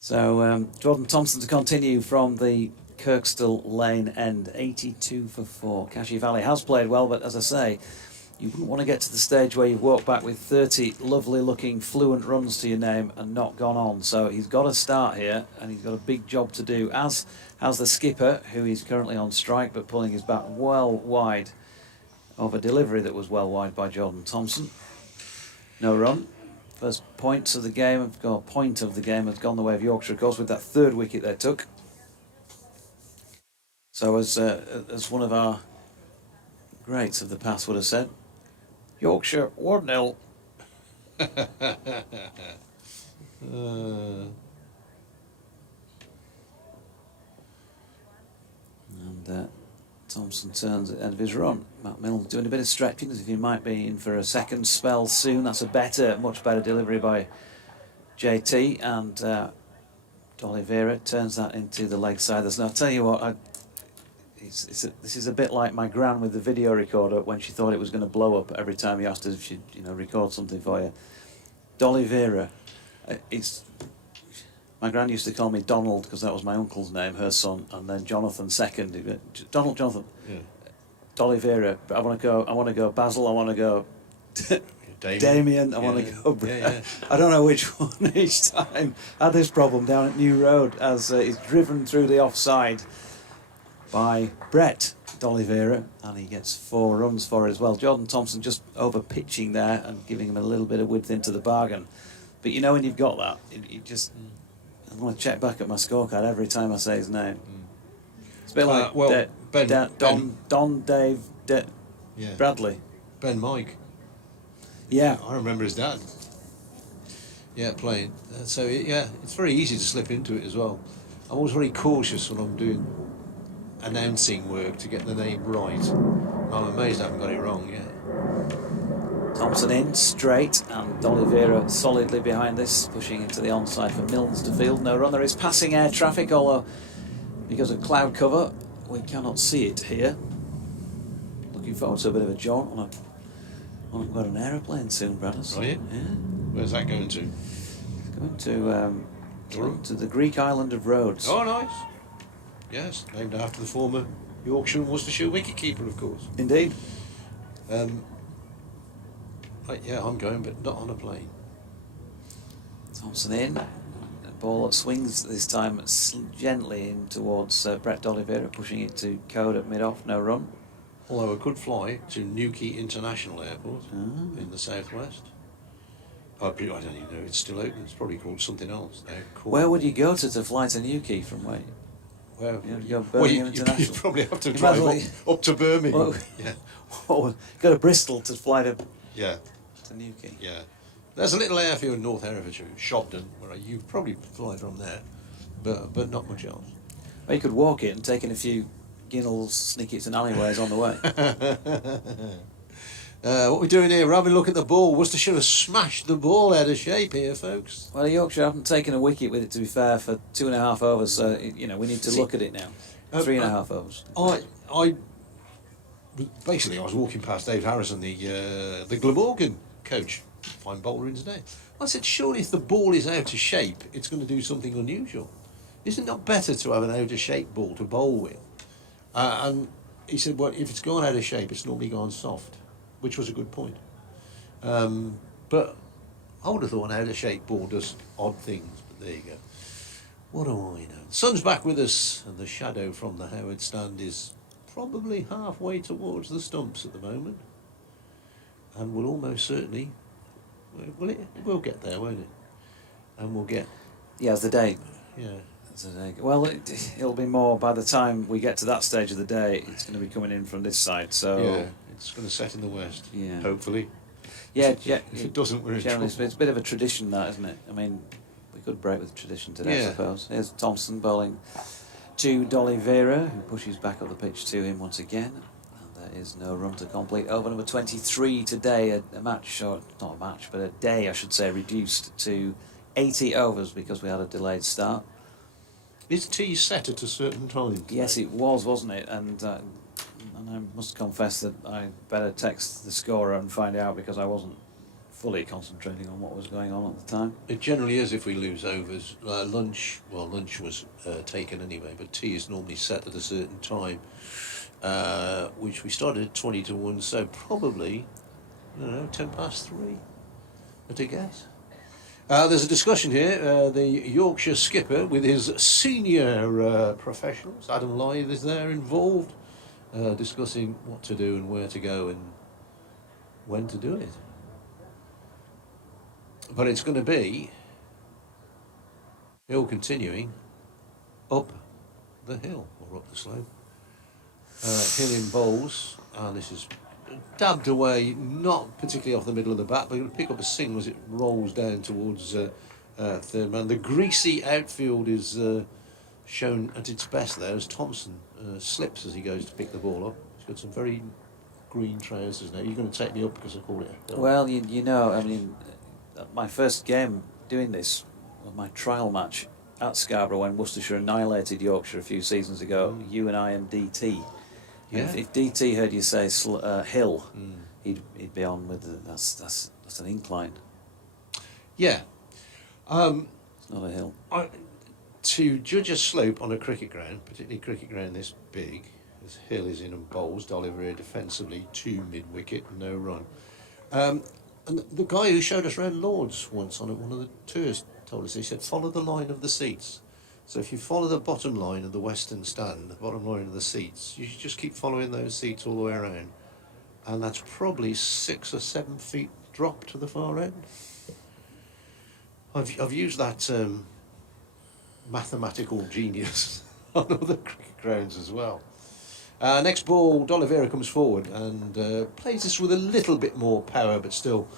So, Jordan Thompson to continue from the Kirkstall Lane end, 82 for 4. Cashy Valley has played well, but as I say, you wouldn't want to get to the stage where you've walked back with 30 lovely looking fluent runs to your name and not gone on. So he's got to start here, and he's got a big job to do, as has the skipper, who is currently on strike but pulling his bat well wide of a delivery that was well wide by Jordan Thompson. No run. First points of the game, point of the game has gone the way of Yorkshire, of course, with that third wicket they took. So as one of our greats of the past would have said, Yorkshire 1-0. And Thompson turns at the end of his run. Matt Milne doing a bit of stretching as if he might be in for a second spell soon. That's a much better delivery by JT, and D'Oliveira turns that into the leg side. Now, I'll tell you what, this is a bit like my gran with the video recorder when she thought it was going to blow up every time you asked her if she'd record something for you. D'Oliveira, my gran used to call me Donald because that was my uncle's name, her son, and then Jonathan second. Jonathan. Yeah. D'Oliveira. I want to go Basil. I want to go Damien. I want to go. Yeah. I don't know which one each time. I had this problem down at New Road as he's driven through the offside by Brett D'Oliveira, and he gets 4 runs for it as well. Jordan Thompson just over pitching there and giving him a little bit of width into the bargain. But when you've got that, I want to check back at my scorecard every time I say his name. It's a bit like Don Dave Bradley. Ben Mike. Yeah. I remember his dad. Yeah, playing. So it's very easy to slip into it as well. I'm always very cautious when I'm doing announcing work to get the name right. I'm amazed I haven't got it wrong yet. Thompson in straight, and D'Oliveira solidly behind this, pushing into the onside for Milnes to field. No run. There is passing air traffic, although because of cloud cover we cannot see it here. Looking forward to a bit of a jaunt on an aeroplane soon, Bradders. Are you? Yeah. Where's that going to? Going to the Greek island of Rhodes. Oh, nice. Yes, named after the former Yorkshire and Worcestershire wicketkeeper, of course. Indeed. I'm going, but not on a plane. Thompson in. The ball that swings this time gently in towards Brett D'Oliveira, pushing it to Code at mid-off, no run. Although I could fly to Newquay International Airport in the southwest. I don't even know it's still open. It's probably called something else now. Where would you go to fly to Newquay from where? You probably have to drive up to Birmingham. Well, go to Bristol to fly to Newquay. Yeah. There's a little airfield in North Herefordshire, Shobden, where you probably fly from there, but not much else. Or you could walk it and take in a few ginnels, snickets and alleyways on the way. What we're doing here, we're having a look at the ball. Worcestershire has smashed the ball out of shape here, folks. Well, Yorkshire haven't taken a wicket with it, to be fair, for 2.5 overs, so we need to look at it now. 3.5 overs. I was walking past Dave Harrison, the Glamorgan coach, fine bowler in today. I said, surely if the ball is out of shape, it's going to do something unusual. Isn't it not better to have an out of shape ball to bowl with? And he said, well, if it's gone out of shape, it's normally gone soft, which was a good point. But I would have thought an out-of-shape ball does odd things, but there you go. What do I know? The sun's back with us, and the shadow from the Howard stand is probably halfway towards the stumps at the moment. And will almost certainly, we'll get there, won't it? And we'll get, Yeah, as the day. yeah. As the day. Well, it'll be more by the time we get to that stage of the day. It's going to be coming in from this side. So Yeah, it's going to set in the west, Yeah. hopefully. yeah, If it doesn't, we're in generally, trouble. it's a bit of a tradition, that, isn't it? I mean, we could break with tradition today, I Yeah. suppose. Here's Thompson bowling to D'Oliveira, who pushes back up the pitch to him once again. And there is no run to complete. Over number 23 today, a match, or not a match, but a day, I should say, reduced to 80 overs because we had a delayed start. Is tea set at a certain time? Yes, it was, wasn't it? And I must confess that I better text the scorer and find out because I wasn't fully concentrating on what was going on at the time. It generally is if we lose overs. Lunch was taken anyway, but tea is normally set at a certain time, which we started at 20 to 1, so probably, I don't know, 10 past 3, at a guess. There's a discussion here. The Yorkshire skipper with his senior professionals, Adam Lythe, is there involved, discussing what to do and where to go and when to do it. But it's going to be hill continuing up the hill, or up the slope. Hill in bowls, and this is dabbed away, not particularly off the middle of the bat, but it'll pick up a single as it rolls down towards third man. The greasy outfield is shown at its best there as Thompson slips as he goes to pick the ball up. He's got some very green trousers now. You're going to take me up because I call it a hill. Well, you know, I mean, my first game doing this was my trial match at Scarborough when Worcestershire annihilated Yorkshire a few seasons ago. You and I and DT. Yeah. If DT heard you say hill, he'd be on with that's an incline. Yeah. It's not a hill. To judge a slope on a cricket ground, particularly a cricket ground this big, this hill is in and bowls, D'Oliveira defensively, 2 mid-wicket, no run. And the guy who showed us around Lords once on one of the tours told us, he said, follow the line of the seats. So if you follow the bottom line of the western stand, the bottom line of the seats, you should just keep following those seats all the way around. And that's probably 6 or 7 feet drop to the far end. I've used that mathematical genius on other cricket grounds as well. Next ball, D'Oliveira comes forward and plays this with a little bit more power, but still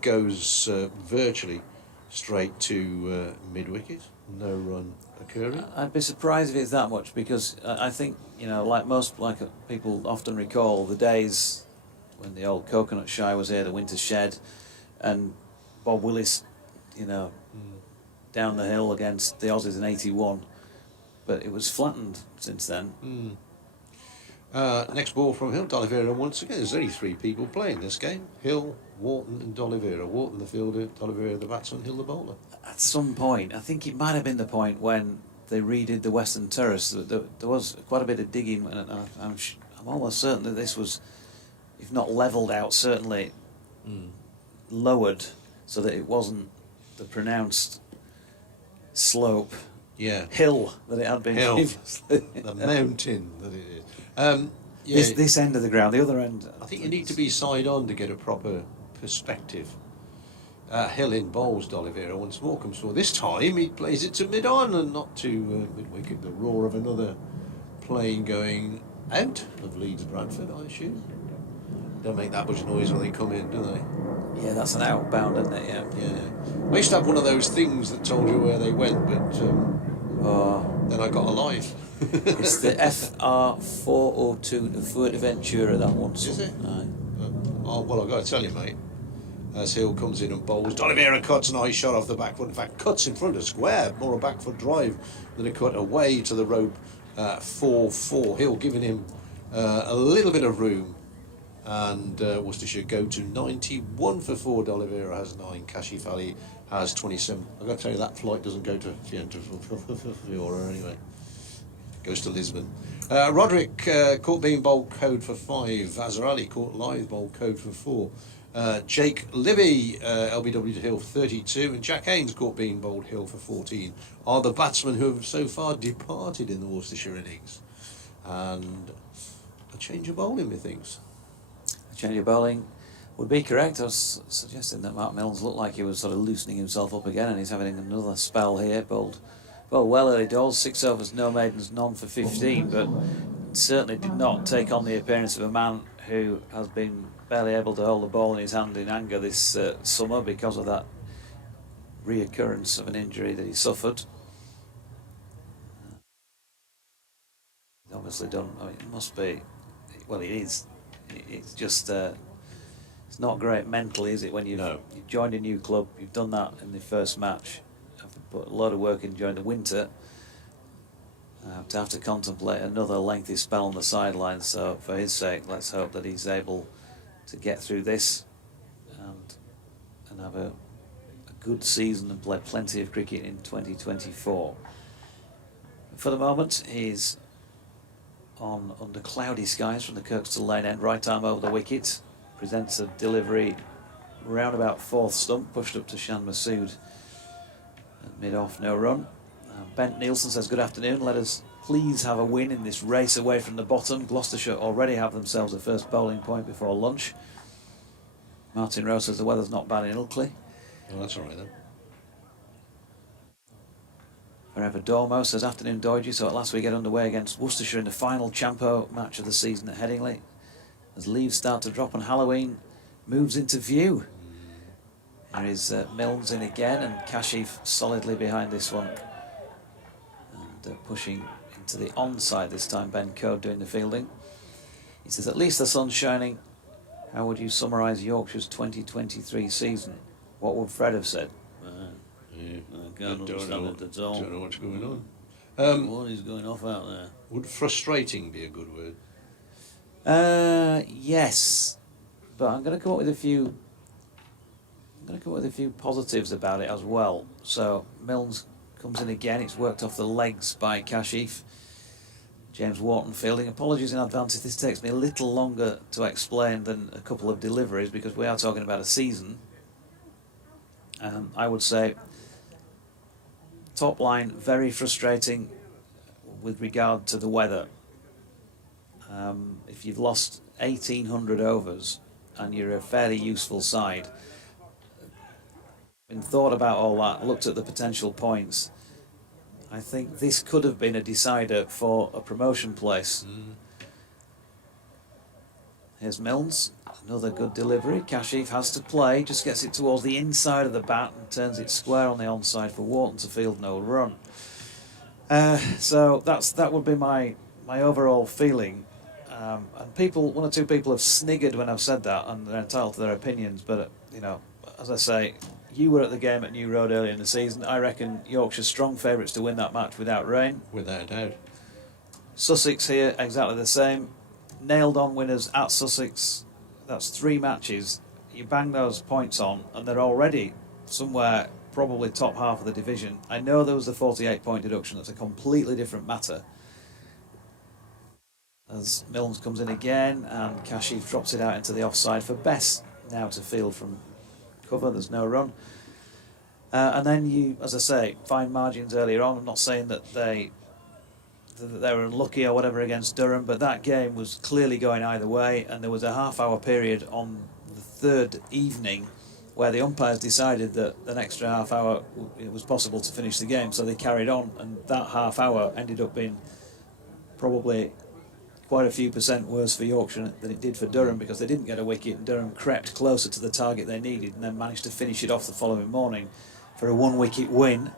goes virtually straight to mid-wicket. No run occurring. I'd be surprised if it's that much because I think, you know, like people often recall the days when the old Coconut Shy was here, the Winter Shed, and Bob Willis, you know, down the hill against the Aussies in '81, but it was flattened since then. Next ball from Hill, D'Oliveira once again. There's only 3 people playing this game. Hill, Wharton and D'Oliveira. Wharton the fielder, D'Oliveira the batsman, Hill the bowler. At some point, I think it might have been the point when they redid the Western Terrace. There was quite a bit of digging, and I'm almost certain that this was, if not levelled out, certainly lowered so that it wasn't the pronounced slope hill that it had been previously. The mountain that it is. This end of the ground, the other end. I think you need to be side on to get a proper perspective. Hill in bowls, D'Oliveira once more comes forward. This time he plays it to mid-on and not to mid-wicket. The roar of another plane going out of Leeds Bradford, I assume. Don't make that much noise when they come in, do they? Yeah, that's an outbound, isn't it? Yeah. Yeah. I used to have one of those things that told you where they went, but then I got a life. It's the FR402, the Fuerteventura, that one. Is it? Aye. Well, I've got to tell you, mate. As Hill comes in and bowls, D'Oliveira cuts a nice shot off the back foot. In fact, cuts in front of square, more a back foot drive than a cut away to the rope. 4-4. Hill giving him a little bit of room. And Worcestershire go to 91 for 4. D'Oliveira has 9. Kashif Ali has 27. I've got to tell you, that flight doesn't go to Fiora anyway. Goes to Lisbon. Roderick caught being bowled code for 5. Azhar Ali caught live bowled code for 4. Jake Libby, LBW to Hill for 32, and Jack Haynes caught being bowled Hill for 14, are the batsmen who have so far departed in the Worcestershire innings. And a change of bowling, methinks. A change of bowling would be correct. I was suggesting that Mark Milnes looked like he was sort of loosening himself up again, and he's having another spell here. Bowled well early doors, 6 overs, no maidens, none for 15, but certainly did not take on the appearance of a man who has been barely able to hold the ball in his hand in anger this summer because of that reoccurrence of an injury that he suffered. He's obviously done, I mean, it must be, well, it is. It's just, it's not great mentally, is it, when you've joined a new club, you've done that in the first match, have put a lot of work in during the winter, to have to contemplate another lengthy spell on the sidelines. So for his sake, let's hope that he's able to get through this and have a good season and play plenty of cricket in 2024. For the moment, he's under cloudy skies from the Kirkstall Lane end, right arm over the wicket, presents a delivery round about fourth stump, pushed up to Shan Masood at mid-off, no run. Bent Nielsen says, good afternoon, let us please have a win in this race away from the bottom. Gloucestershire already have themselves a first bowling point before lunch. Martin Rose says the weather's not bad in Ilkley. Well, that's all right then. Forever Dormo says, afternoon Doidgy, so at last we get underway against Worcestershire in the final Champo match of the season at Headingley. As leaves start to drop on Halloween moves into view. There is Milnes in again, and Kashif solidly behind this one. And pushing into the onside this time, Ben Code doing the fielding. He says, at least the sun's shining. How would you summarise Yorkshire's 2023 season? What would Fred have said? I can't understand it at all. Don't know what's going on. What is going off out there? Would frustrating be a good word? Yes, but I'm going to come up with a few. I'm going to come up with a few positives about it as well. So Milnes comes in again. It's worked off the legs by Kashif. James Wharton fielding. Apologies in advance if this takes me a little longer to explain than a couple of deliveries, because we are talking about a season. I would say top line very frustrating with regard to the weather. If you've lost 1,800 overs and you're a fairly useful side, been thought about all that, looked at the potential points, I think this could have been a decider for a promotion place. Here's Milnes, another good delivery. Kashif has to play, just gets it towards the inside of the bat and turns it square on the onside for Wharton to field no run. So that would be my overall feeling. And people, one or two people have sniggered when I've said that, and they're entitled to their opinions, but you know, as I say, you were at the game at New Road earlier in the season. I reckon Yorkshire's strong favourites to win that match without rain. Without a doubt. Sussex here, exactly the same. Nailed on winners at Sussex. That's 3 matches. You bang those points on, and they're already somewhere probably top half of the division. I know there was the 48-point deduction. That's a completely different matter. As Milnes comes in again, and Kashif drops it out into the offside for Bess now to field from cover. There's no run. And then you, as I say, fine margins earlier on. I'm not saying that they were unlucky or whatever against Durham, but that game was clearly going either way, and there was a half-hour period on the third evening where the umpires decided that an extra half hour it was possible to finish the game, so they carried on, and that half hour ended up being probably quite a few percent worse for Yorkshire than it did for Durham, because they didn't get a wicket and Durham crept closer to the target they needed and then managed to finish it off the following morning for a 1-wicket win,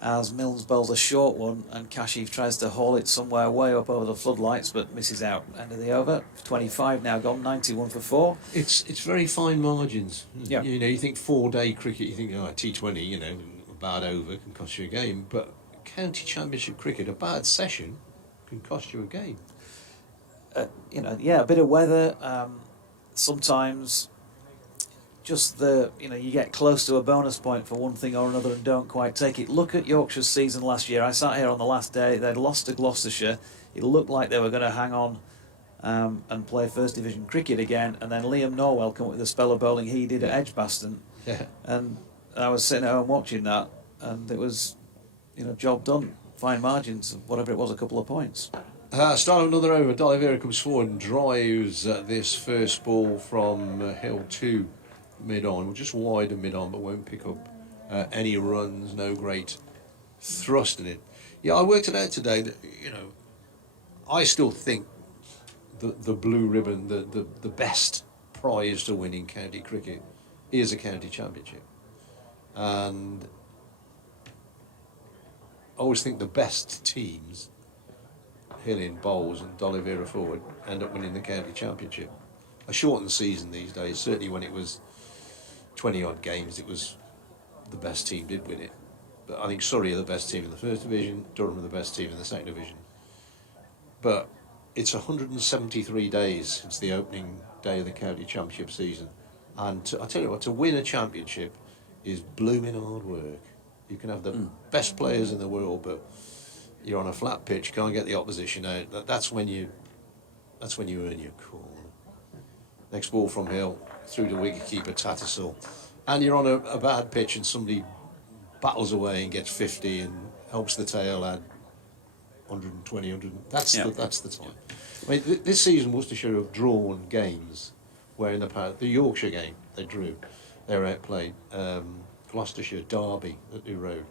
as Milnes bowls a short one and Kashif tries to haul it somewhere way up over the floodlights but misses out. End of the over. 25 now gone, 91 for 4. It's very fine margins. Yeah. You know, you think 4-day cricket, you think, T20, you know, a bad over can cost you a game, but county championship cricket, a bad session can cost you a game. A bit of weather, sometimes just you get close to a bonus point for one thing or another and don't quite take it. Look at Yorkshire's season last year. I sat here on the last day, they'd lost to Gloucestershire. It looked like they were going to hang on and play First Division cricket again. And then Liam Norwell come up with a spell of bowling he did at Edgbaston. Yeah. And I was sitting at home watching that, and it was, job done. Fine margins, whatever it was, a couple of points. Start of another over. D'Oliveira comes forward and drives this first ball from Hill to mid-on, just wide of mid-on, but won't pick up any runs. No great thrust in it. Yeah, I worked it out today that I still think the blue ribbon, the best prize to win in county cricket is a county championship, and I always think the best teams, Hill in bowls and D'Oliveira forward, end up winning the county championship. A shortened season these days, certainly when it was 20 odd games, it was the best team did win it. But I think Surrey are the best team in the First Division, Durham are the best team in the Second Division. But it's 173 days since the opening day of the county championship season, and I tell you what, to win a championship is blooming hard work. You can have the best players in the world, but you're on a flat pitch, can't get the opposition out. That's when you earn your corner. Next ball from Hill through to wicketkeeper Tattersall, and you're on a bad pitch and somebody battles away and gets 50 and helps the tail add 120, 100. That's the time. I mean, this season Worcestershire have drawn games where in the past, the Yorkshire game they drew, they were outplayed. Gloucestershire, Derby at New Road.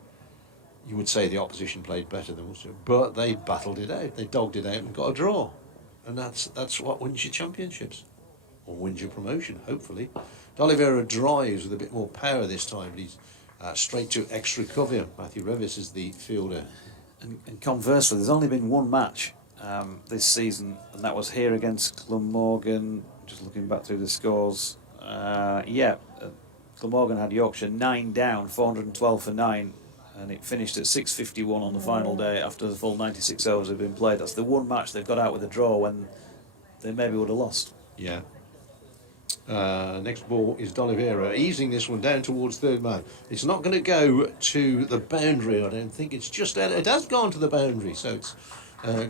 You would say the opposition played better than Worcestershire, but they battled it out. They dogged it out and got a draw, and that's what wins your championships, or wins your promotion. Hopefully, D'Oliveira drives with a bit more power this time. But he's straight to extra cover. Matthew Revis is the fielder. And conversely, there's only been one match this season, and that was here against Glamorgan. Just looking back through the scores, Glamorgan had Yorkshire 9 down, 412 for 9, and it finished at 6:51 on the final day after the full 96 overs had been played. That's the one match they've got out with a draw when they maybe would have lost. Yeah. Next ball is D'Oliveira, easing this one down towards third man. It's not going to go to the boundary, I don't think. It's just it has gone to the boundary, so it's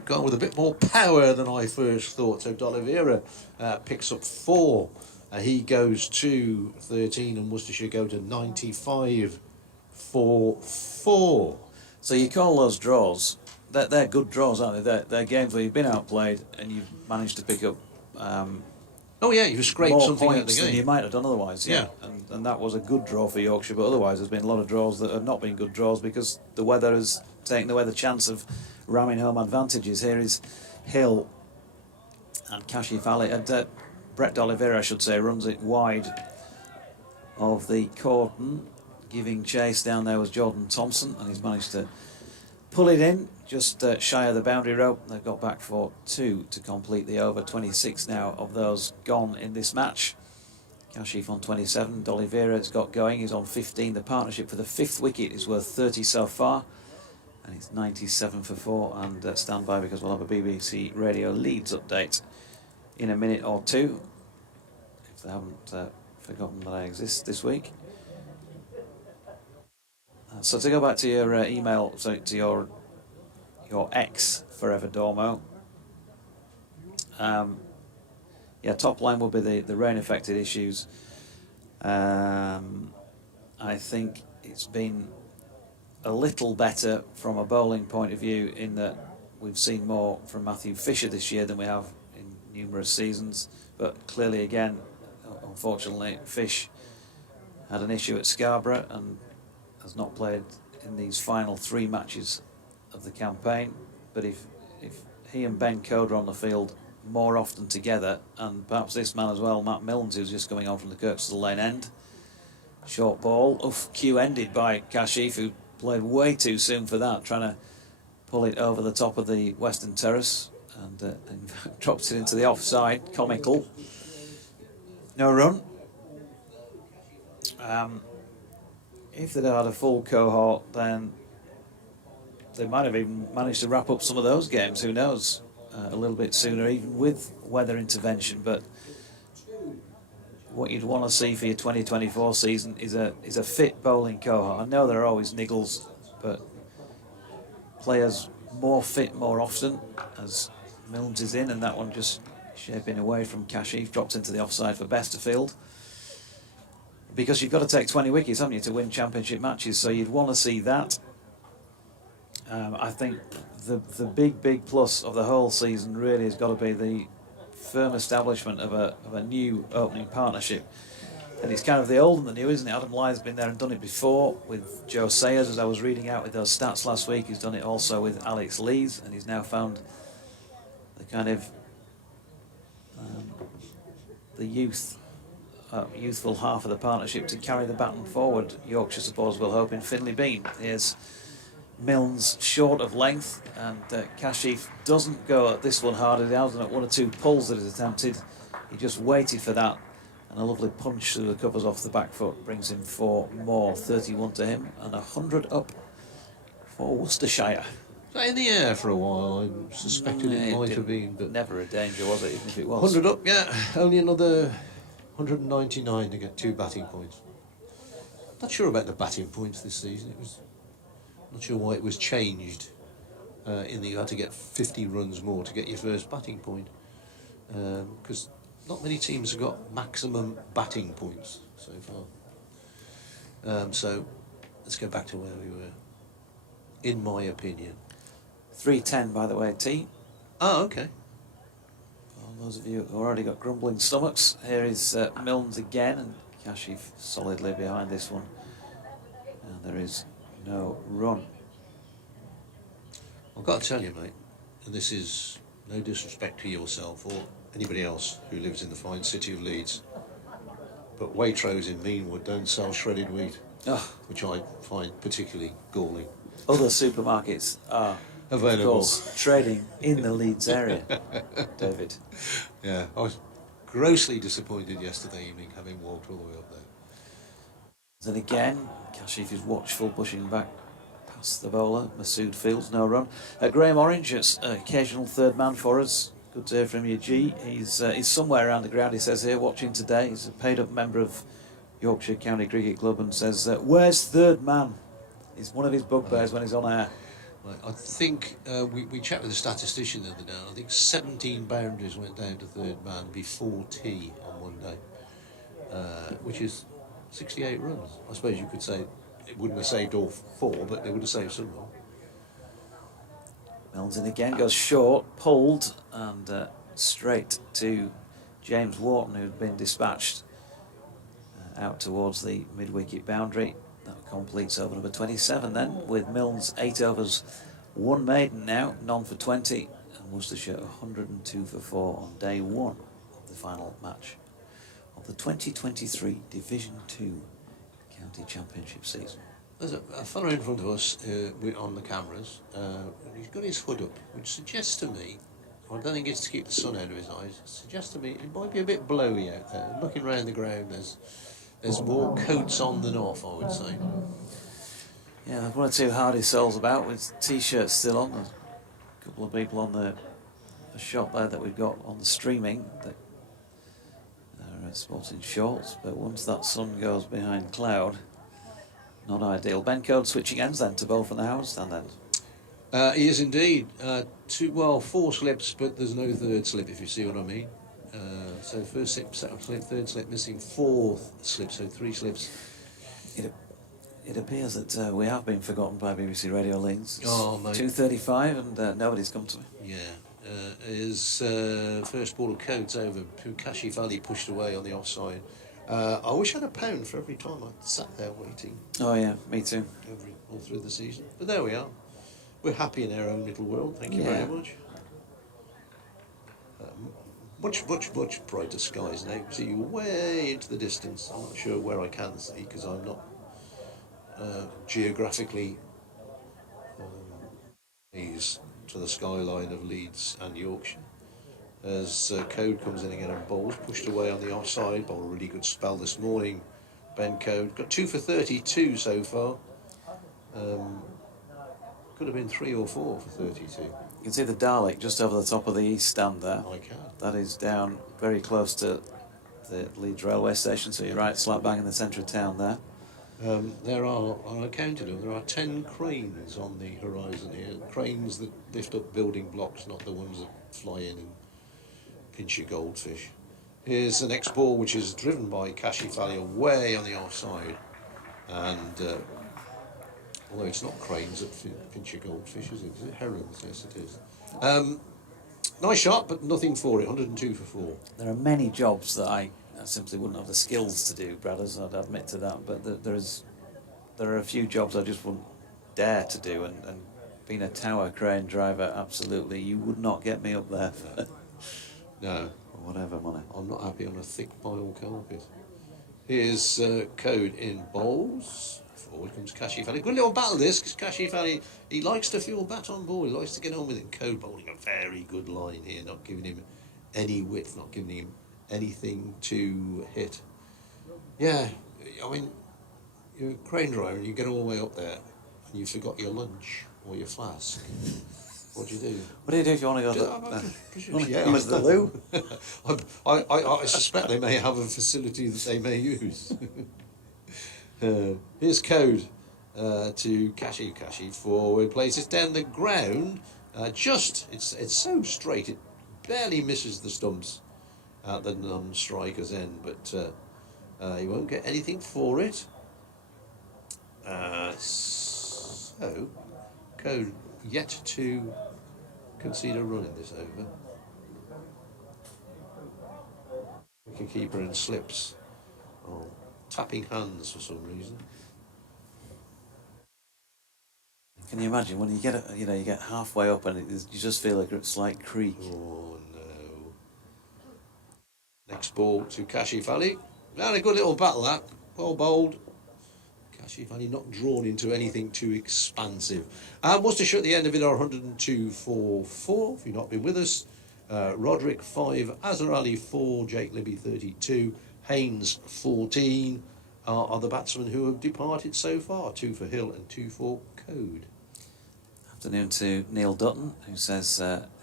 gone with a bit more power than I first thought. So D'Oliveira picks up 4. He goes to 13, and Worcestershire go to 95 for 4. So you call those draws, they're good draws, aren't they? They're games where you've been outplayed and you've managed to pick up you've scraped more something out of points the than game. you might have done otherwise. Yeah. And that was a good draw for Yorkshire, but otherwise there's been a lot of draws that have not been good draws because the weather has taken away the chance of ramming home advantages. Here is Hill and Kashif Ali, and Brett D'Oliveira, I should say, runs it wide of the cordon. Giving chase down there was Jordan Thompson, and he's managed to pull it in just shy of the boundary rope. They've got back for 2 to complete the over. 26 now of those gone in this match. Kashif on 27. D'Oliveira's got going. He's on 15. The partnership for the 5th wicket is worth 30 so far, and it's 97 for 4. And stand by because we'll have a BBC Radio Leeds update in a minute or two, if they haven't forgotten that I exist this week. So to go back to your email, to your ex, Forever Dormo. Top line will be the rain-affected issues. I think it's been a little better from a bowling point of view in that we've seen more from Matthew Fisher this year than we have in numerous seasons. But clearly, again, unfortunately, Fish had an issue at Scarborough and has not played in these final 3 matches of the campaign. But if he and Ben Coder are on the field more often together, and perhaps this man as well, Matt Millens, who's just coming on from the Kirkstall Lane end, short ball, cue-ended by Kashif, who played way too soon for that, trying to pull it over the top of the Western Terrace, and drops it into the offside, comical. No run. If they'd had a full cohort, then they might have even managed to wrap up some of those games, who knows, a little bit sooner, even with weather intervention. But what you'd want to see for your 2024 season is a fit bowling cohort. I know there are always niggles, but players more fit more often, as Milnes is in, and that one just shaping away from Kashif, dropped into the offside for Besterfield. Because you've got to take 20 wickets, haven't you, to win championship matches, so you'd want to see that. I think the big plus of the whole season really has got to be the firm establishment of a new opening partnership. And it's kind of the old and the new, isn't it? Adam Lythe's been there and done it before with Joe Sayers, as I was reading out with those stats last week. He's done it also with Alex Lees, and he's now found the kind of the youthful half of the partnership to carry the baton forward. Yorkshire supporters will hope in Finley Bean. Here's Milnes short of length, and Kashif doesn't go at this one hard. He has done at 1 or 2 pulls that he's attempted. He just waited for that, and a lovely punch through the covers off the back foot brings him 4 more. 31 to him, and 100 up for Worcestershire. Was that in the air for a while? I suspected it might have been, but never a danger, was it? Even if it was 100 up, yeah. Only another 199 to get 2 batting points. Not sure about the batting points this season. Not sure why it was changed. In that you had to get 50 runs more to get your first batting point, because not many teams have got maximum batting points so far. So let's go back to where we were. In my opinion, 310, by the way, T. Oh, okay. For those of you who already got grumbling stomachs, here is Milnes again, and Kashif solidly behind this one. And there is no run. I've got to tell you, mate, and this is no disrespect to yourself or anybody else who lives in the fine city of Leeds, but Waitrose in Meanwood don't sell shredded wheat, which I find particularly galling. Other supermarkets are Available. of course, trading in the Leeds area, David. Yeah, I was grossly disappointed yesterday evening, having walked all the way up there. Then again, Kashif is watchful, pushing back past the bowler. Masood Fields, no run. Graham Orange, it's occasional third man for us. Good to hear from you, G. He's somewhere around the ground, he says here, watching today. He's a paid-up member of Yorkshire County Cricket Club and says, where's third man? It's one of his bugbears when he's on air. I think we checked with a statistician the other day. I think 17 boundaries went down to third man before tea on one day, which is 68 runs. I suppose you could say it wouldn't have saved all 4, but they would have saved some of them. Milnes in again, goes short, pulled, and straight to James Wharton, who'd been dispatched out towards the mid-wicket boundary. That completes over number 27 then, with Milnes 8 overs, 1 maiden now, none for 20, and Worcestershire 102 for 4 on day 1 of the final match of the 2023 Division 2 County Championship season. There's a fellow in front of us on the cameras, and he's got his hood up, which suggests to me, I don't think it's to keep the sun out of his eyes, it suggests to me it might be a bit blowy out there. Looking around the ground, there's more coats on than off, I would say. Yeah, there's 1 or 2 hardy souls about with t-shirts still on. There's a couple of people on the shot there that we've got on the streaming that are sporting shorts, but once that sun goes behind cloud, not ideal. Ben Code switching ends then to bowl from the house stand then. He is indeed. 4 slips, but there's no third slip, if you see what I mean. So first slip, second slip, third slip, missing 4th slip, so 3 slips. It appears that we have been forgotten by BBC Radio Leeds. Oh, mate. 2:35 and nobody's come to me. Yeah. His first ball of Coates over, Kashif Ali pushed away on the offside. I wish I had £1 for every time I sat there waiting. Oh yeah, me too. All through the season. But there we are. We're happy in our own little world. Thank you very much. Much brighter skies now. You can see way into the distance. I'm not sure where I can see because I'm not geographically ease to the skyline of Leeds and Yorkshire. As Code comes in again and bowls, pushed away on the offside. Bowled a really good spell this morning. Ben Code got 2 for 32 so far. Could have been 3 or 4 for 32. You can see the Dalek just over the top of the east stand there. I can. That is down very close to the Leeds railway station, so you're right slap bang in the centre of town there. There are, I counted them, there are 10 cranes on the horizon here. Cranes that lift up building blocks, not the ones that fly in and pinch your goldfish. Here's the next ball, which is driven by Kashi Valley away on the offside. And although it's not cranes that pinch your goldfish, is it? Is it herons? Yes, it is. Nice shot, but nothing for it. 102 for 4. There are many jobs that I simply wouldn't have the skills to do, Bradders, I'd admit to that. But there are a few jobs I just wouldn't dare to do, and being a tower crane driver, absolutely, you would not get me up there for No. whatever money. I'm not happy on a thick pile carpet. Here's Code in bowls. Forward comes Kashi Valley. Good little battle this, because Kashi Valley, he likes to feel bat on ball. He likes to get on with it. Code bowling a very good line here, not giving him any width, not giving him anything to hit. Yeah, I mean, you're a crane driver and you get all the way up there and you forgot your lunch or your flask. What do you do? What do you do if you want to go to use the loo? I suspect they may have a facility that they may use. Here's Code to Kashi. Kashi forward, places down the ground. It's so straight, it barely misses the stumps at the non-striker's end, but he won't get anything for it. So, Code yet to concede a run in this over. Wicketkeeper and slips. Oh, tapping hands for some reason. Can you imagine when you get you get halfway up and you just feel like it's like creak. Oh no. Next ball to Kashi Valley. And a good little battle that. Well bowled. Kashi Valley not drawn into anything too expansive. And Worcestershire at the end of it are 102 for 4. If you've not been with us. Roderick 5, Azhar Ali 4, Jake Libby 32, Haynes 14 are the batsmen who have departed so far. 2 for Hill and 2 for Code. Afternoon to Neil Dutton, who says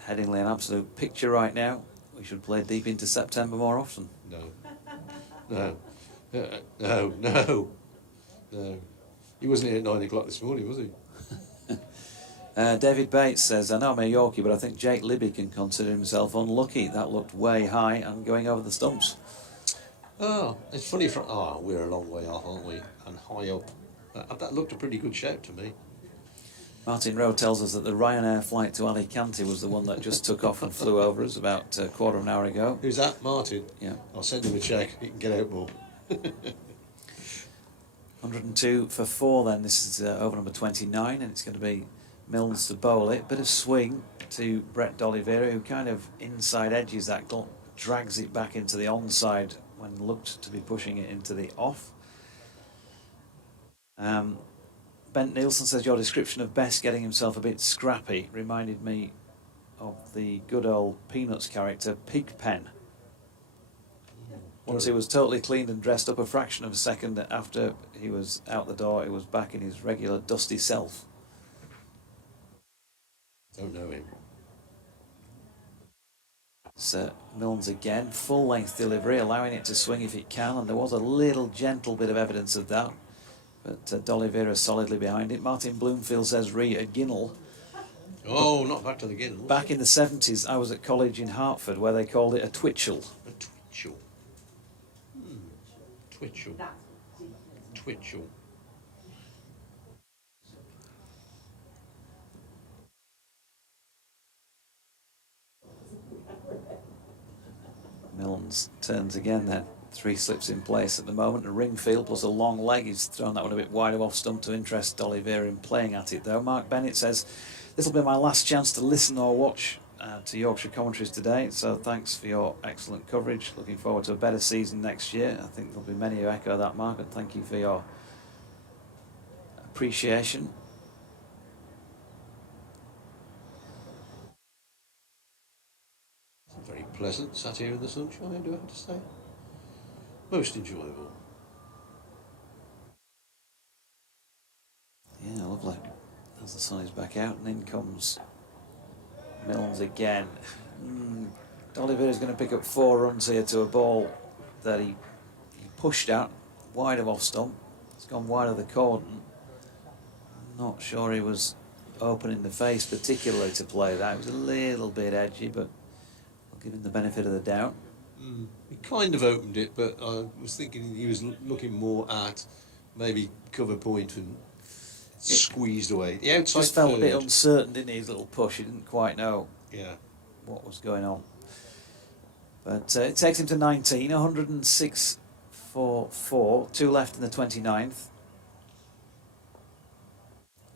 Headingley an absolute picture right now. We should play deep into September more often. No. No. He wasn't here at 9 o'clock this morning, was he? David Bates says, I know I'm a Yorkie, but I think Jake Libby can consider himself unlucky. That looked way high and going over the stumps. Oh, it's funny. We're a long way off, aren't we? And high up. That looked a pretty good shape to me. Martin Rowe tells us that the Ryanair flight to Alicante was the one that just took off and flew over us about a quarter of an hour ago. Who's that? Martin? Yeah. I'll send him a check. He can get out more. 102 for 4 then. This is over number 29, and it's going to be Milnes to bowl it. Bit of swing to Brett D'Oliveira, who kind of inside edges that, drags it back into the onside when looked to be pushing it into the off. Bent Nielsen says your description of Best getting himself a bit scrappy reminded me of the good old Peanuts character Pigpen. Once he was totally cleaned and dressed up, a fraction of a second after he was out the door, he was back in his regular dusty self. Don't know him. So Milnes again, full length delivery, allowing it to swing if it can, and there was a little gentle bit of evidence of that. But D'Oliveira solidly behind it. Martin Bloomfield says re a Ginnell. Oh, not back to the Ginnell. Back in the 70s, I was at college in Hertford where they called it a twitchell. A twitchell. Twitchell. Milnes turns again then. 3 slips in place at the moment. A ring field plus a long leg. He's thrown that one a bit wider off stump to interest D'Oliveira in playing at it though. Mark Bennett says, this will be my last chance to listen or watch to Yorkshire commentaries today. So thanks for your excellent coverage. Looking forward to a better season next year. I think there'll be many who echo that, Mark, and thank you for your appreciation. Very pleasant. Sat here in the sunshine, do I have to say? Most enjoyable. Yeah, lovely. As the sun is back out, and in comes Milnes again. D'Oliveira's going to pick up 4 runs here to a ball that he pushed out wide of off stump. It's gone wide of the cordon. I'm not sure he was open in the face particularly to play that. It was a little bit edgy, but we'll given the benefit of the doubt. He kind of opened it, but I was thinking he was looking more at maybe cover point and squeezed away. The outside Just felt a bit third. uncertain, didn't he, his little push? He didn't quite know Yeah. what was going on. But it takes him to 19, 106 for 4, 2 left in the 29th.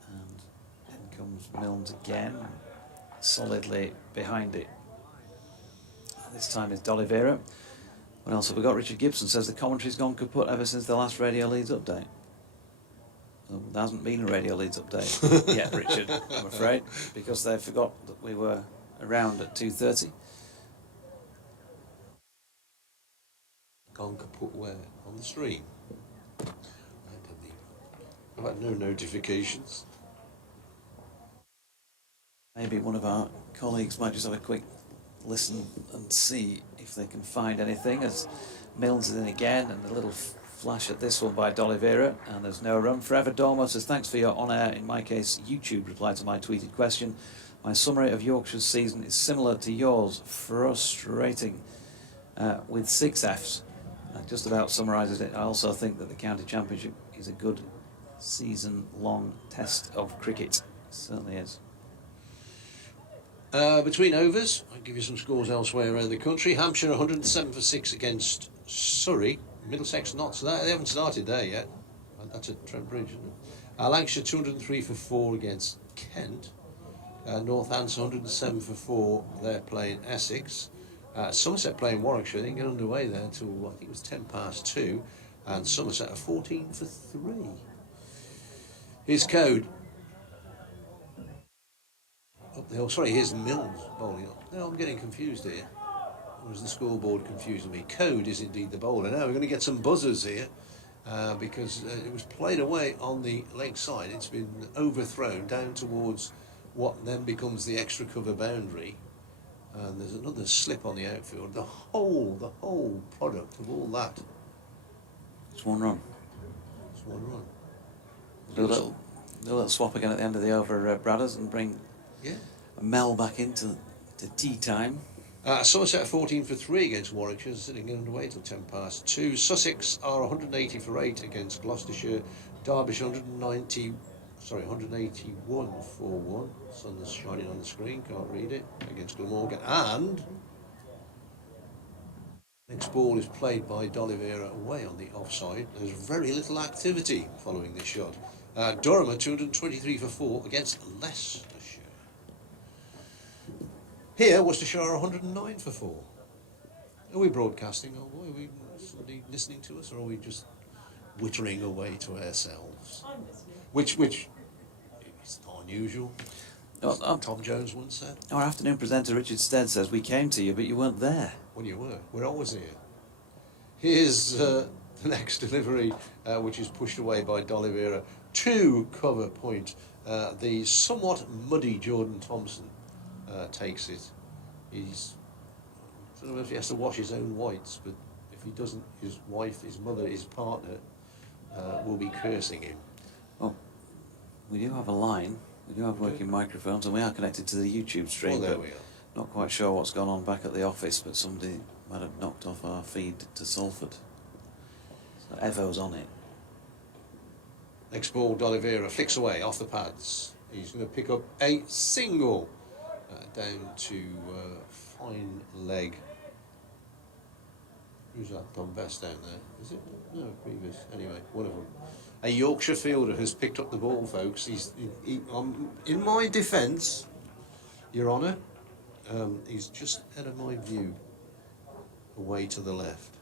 And in comes Milnes again, solidly behind it. This time it's D'Oliveira. What else have we got? Richard Gibson says the commentary's gone kaput ever since the last Radio Leeds update. Well, there hasn't been a Radio Leeds update yet, Richard, I'm afraid, because they forgot that we were around at 2:30. Gone kaput where? On the stream? I don't think. I've had no notifications. Maybe one of our colleagues might just have a quick listen and see if they can find anything, as Milnes is in again, and a little flash at this one by D'Oliveira, and there's no run. Forever Dormo says, thanks for your on-air, in my case, YouTube reply to my tweeted question. My summary of Yorkshire's season is similar to yours, frustrating, with 6 Fs. That just about summarises it. I also think that the county championship is a good season-long test of cricket. It certainly is. Between overs, I'll give you some scores elsewhere around the country. Hampshire 107 for 6 against Surrey. Middlesex not, so they haven't started there yet. That's at Trent Bridge, isn't it? Lancashire 203 for 4 against Kent. Northampton 107 for 4, they're playing Essex. Somerset playing Warwickshire, they didn't get underway there until I think it was 10 past 2. And Somerset are 14 for 3. Here's Code. Oh, sorry, here's Milnes bowling up. No, I'm getting confused here. Or is the scoreboard confusing me? Code is indeed the bowler. Now we're going to get some buzzers here because it was played away on the leg side. It's been overthrown down towards what then becomes the extra cover boundary. And there's another slip on the outfield. The whole product of all that. It's 1 run. It's 1 run. Do a little swap again at the end of the over, Bradders, and bring Mel back into tea time. Somerset 14 for 3 against Warwickshire, sitting underway till 10 past 2. Sussex are 180 for 8 against Gloucestershire. Derbyshire 181 for 1. Sun's shining on the screen, can't read it, against Glamorgan. And next ball is played by D'Oliveira away on the offside. There's very little activity following this shot. Durham are 223 for 4 against Leicestershire. Here, Worcestershire are 109 for 4. Are we broadcasting? Or are we somebody listening to us, or are we just wittering away to ourselves? I'm listening. Which is not unusual. Tom Jones once said. Our afternoon presenter Richard Stead says, we came to you, but you weren't there. Well, you were. We're always here. Here's the next delivery, which is pushed away by D'Oliveira to cover point. The somewhat muddy Jordan Thompson takes it. I don't know if he has to wash his own whites, but if he doesn't, his wife, his mother, his partner will be cursing him. Well, we do have a line, we do have working microphones, and we are connected to the YouTube stream. Well, there but we are. Not quite sure what's gone on back at the office, but somebody might have knocked off our feed to Salford. So Evo's on it. Next ball, D'Oliveira flicks away off the pads. He's going to pick up a single down to fine leg. Who's that? Done best down there, is it? No, previous. Anyway, one of them. A Yorkshire fielder has picked up the ball, folks. In my defence, Your Honour, he's just out of my view, away to the left.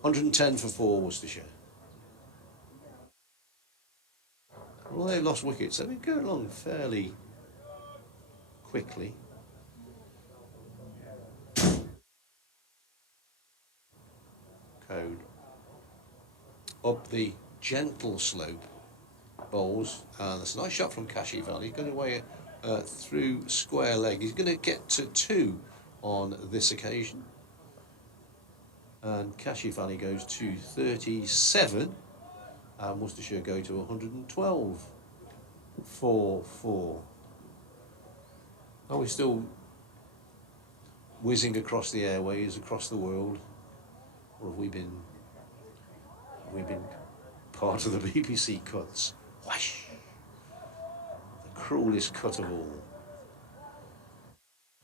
110 for 4, Worcestershire. Well, they've lost wickets. They've been going along fairly quickly. Code. Up the gentle slope bowls, and that's a nice shot from Kashi Valley. He's going away through square leg. He's going to get to 2 on this occasion. And Kashi Valley goes to 37. And Worcestershire go to 112 for 4. Are we still whizzing across the airways, across the world, or have we been part of the BBC cuts? Whoosh! The cruelest cut of all.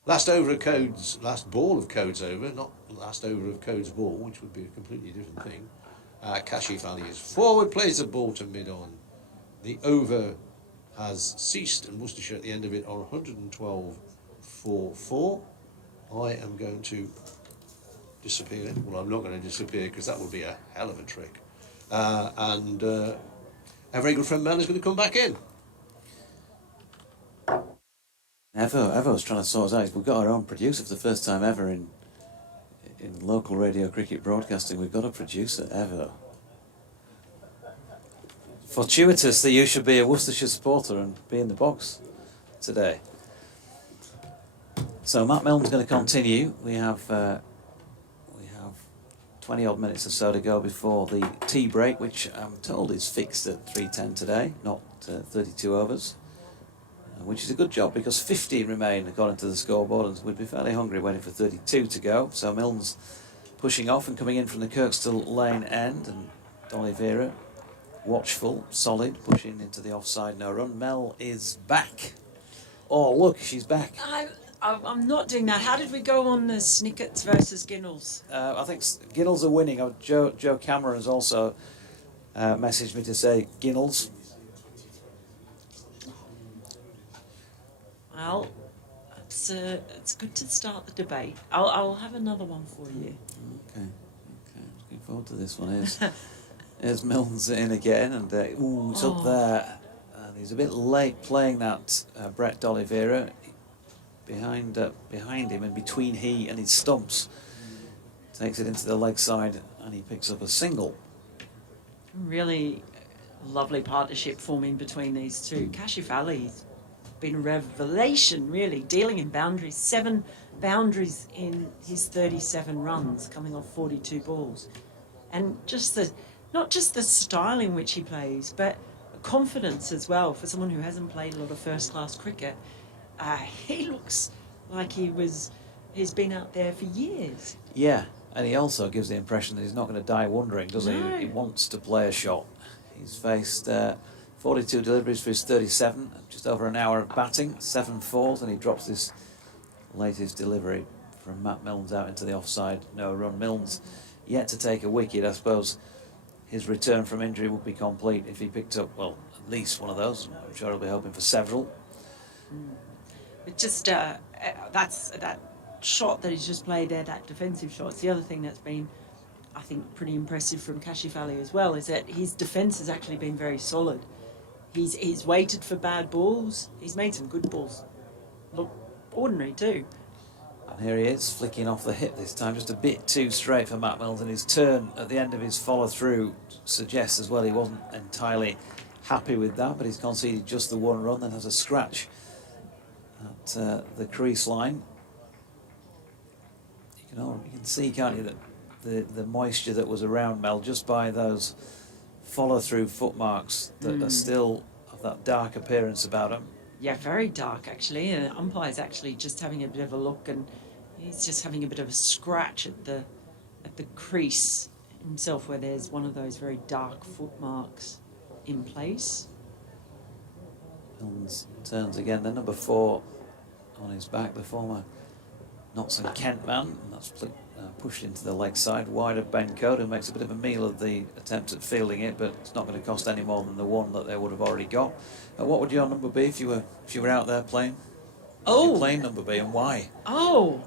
Last ball of Codes over, not last over of Codes ball, which would be a completely different thing. Kashif Ali is forward, plays the ball to mid-on. The over has ceased, and Worcestershire at the end of it are 112 for 4. I am going to disappear. Well, I'm not going to disappear because that would be a hell of a trick. And our very good friend Mel is going to come back in. Evo's trying to sort us out. We've got our own producer for the first time ever in local radio cricket broadcasting. We've got a producer, Evo. Fortuitous that you should be a Worcestershire supporter and be in the box today. So Matt Milne's going to continue. We have 20 odd minutes or so to go before the tea break, which I'm told is fixed at 3:10 today, not 32 overs. Which is a good job because 15 remain according to the scoreboard, and we'd be fairly hungry waiting for 32 to go. So Milne's pushing off and coming in from the Kirkstall Lane end, and D'Oliveira watchful, solid, pushing into the offside, no run. Mel is back. Oh look, she's back. I'm not doing that. How did we go on the Snickets versus Ginnells? I think Ginnells are winning. Joe Cameron has also messaged me to say Ginnells. Well, it's good to start the debate. I'll have another one for you. Okay. Looking forward to this one. Here's Milne's in again, and it's up there. And he's a bit late playing that Brett D'Oliveira behind him and between he and his stumps. Takes it into the leg side, and he picks up a single. Really lovely partnership forming between these two. Kashif Ali's been a revelation, really, dealing in boundaries. 7 boundaries in his 37 runs, coming off 42 balls. And not just the style in which he plays, but confidence as well. For someone who hasn't played a lot of first-class cricket, he looks like he's been out there for years. Yeah, and he also gives the impression that he's not going to die wondering, does No. he? He wants to play a shot. He's faced 42 deliveries for his 37, just over an hour of batting, 7 fours, and he drops this latest delivery from Matt Milne's out into the offside, no run. Milne's yet to take a wicket. I suppose his return from injury would be complete if he picked up, well, at least one of those. I'm sure he'll be hoping for several. But just that shot that he's just played there, that defensive shot, it's the other thing that's been, I think, pretty impressive from Kashif Ali as well, is that his defence has actually been very solid. He's waited for bad balls. He's made some good balls look ordinary too. And here he is, flicking off the hip this time, just a bit too straight for Matt Milne, and his turn at the end of his follow-through suggests as well he wasn't entirely happy with that, but he's conceded just the 1 run, then has a scratch at the crease line. You can see, can't you, that the moisture that was around Mel just by those follow-through footmarks that are still of that dark appearance about him. Yeah, very dark actually. The umpire's actually just having a bit of a look, and he's just having a bit of a scratch at the crease himself, where there's one of those very dark footmarks in place. Milne's turns again, then number 4 on his back, the former Notts and Kent man, and that's pushed into the leg side, wide of Ben Cote, who makes a bit of a meal of the attempt at fielding it, but it's not going to cost any more than the 1 that they would have already got. What would your number be if you were out there playing? Oh, your playing number be, and why? Oh,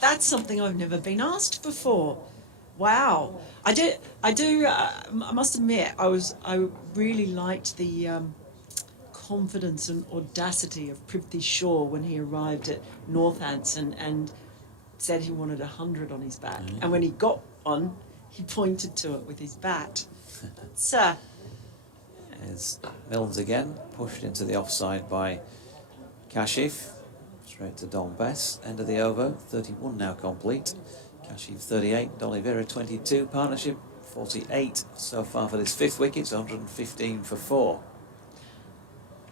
that's something I've never been asked before. Wow, I must admit, I really liked the confidence and audacity of Prithvi Shaw when he arrived at Northants and said he wanted 100 on his back, and when he got one, he pointed to it with his bat. So, As Milne's again pushed into the offside by Kashif, straight to Don Bess. End of the over, 31 now complete. Kashif 38, D'Oliveira 22, partnership 48 so far for this 5th wicket, 115 for 4.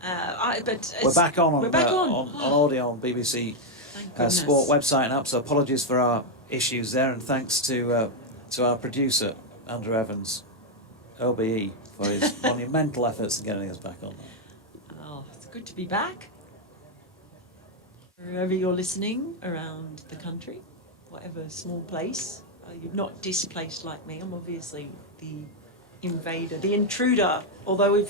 but We're back on we're back on. audio on BBC Thank goodness. sport website and app. So apologies for our issues there, and thanks to our producer Andrew Evans, OBE, for his monumental efforts in getting us back on. Oh, it's good to be back. Wherever you're listening around the country, whatever small place, you're not displaced like me. I'm obviously the invader, the intruder. Although,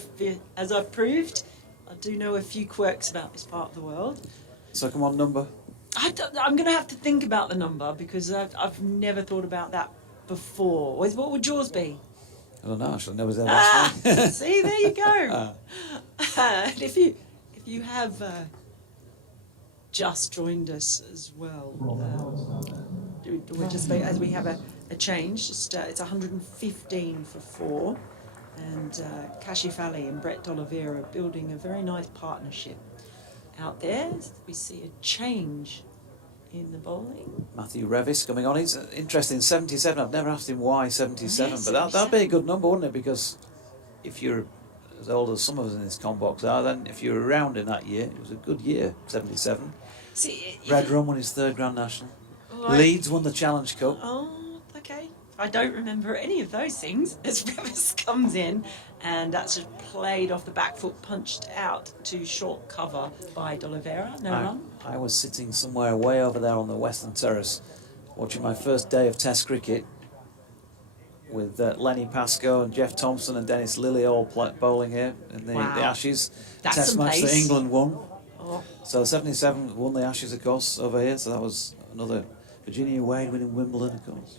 as I've proved, I do know a few quirks about this part of the world. So come on, number. I'm going to have to think about the number because I've never thought about that before. What would yours be? I don't know. I should have never asked me. See, there you go. And if you have just joined us as well, we're just as we have a change. Just it's 115 for 4, and Kashi Fally and Brett D'Oliveira are building a very nice partnership out there. We see a change in the bowling. Matthew Revis coming on. He's interesting. 77. I've never asked him why 77, Yeah, but that'd be a good number, wouldn't it? Because if you're as old as some of us in this combox are, then if you're around in that year, it was a good year. 77. See, Redrum won his 3rd Grand National. Right. Leeds won the Challenge Cup. Oh, okay. I don't remember any of those things as Revis comes in, and that's just played off the back foot, punched out to short cover by D'Oliveira. No run. I was sitting somewhere way over there on the Western Terrace watching my first day of Test cricket with Lenny Pascoe and Jeff Thompson and Dennis Lilly all bowling here in the Wow. Ashes. That's Test some match that pace. England won. Oh, So 77 won the Ashes, of course, over here. So that was another Virginia Wade winning Wimbledon, of course.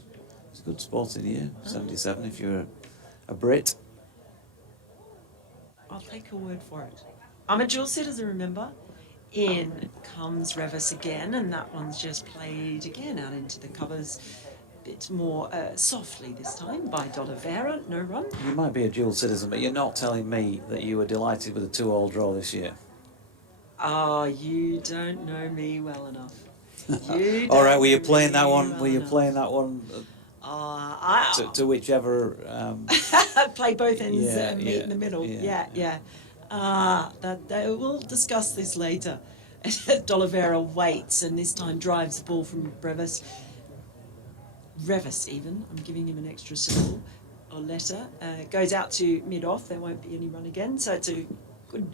It's a good sporting year, 77, if you're a Brit. I'll take your word for it. I'm a dual citizen, remember? In comes Revis again, and that one's just played again out into the covers. A bit more softly this time by D'Oliveira. No run. You might be a dual citizen, but you're not telling me that you were delighted with a 2-all draw this year. Oh, you don't know me well enough. You All right, don't were you know playing me that one? well Were you enough. playing that one to whichever? Play both ends Yeah, and meet yeah, in the middle. yeah. Yeah. We'll discuss this later. D'Oliveira waits and this time drives the ball from Revis. Revis even. I'm giving him an extra syllable or letter. Goes out to mid-off. There won't be any run again. So it's a good,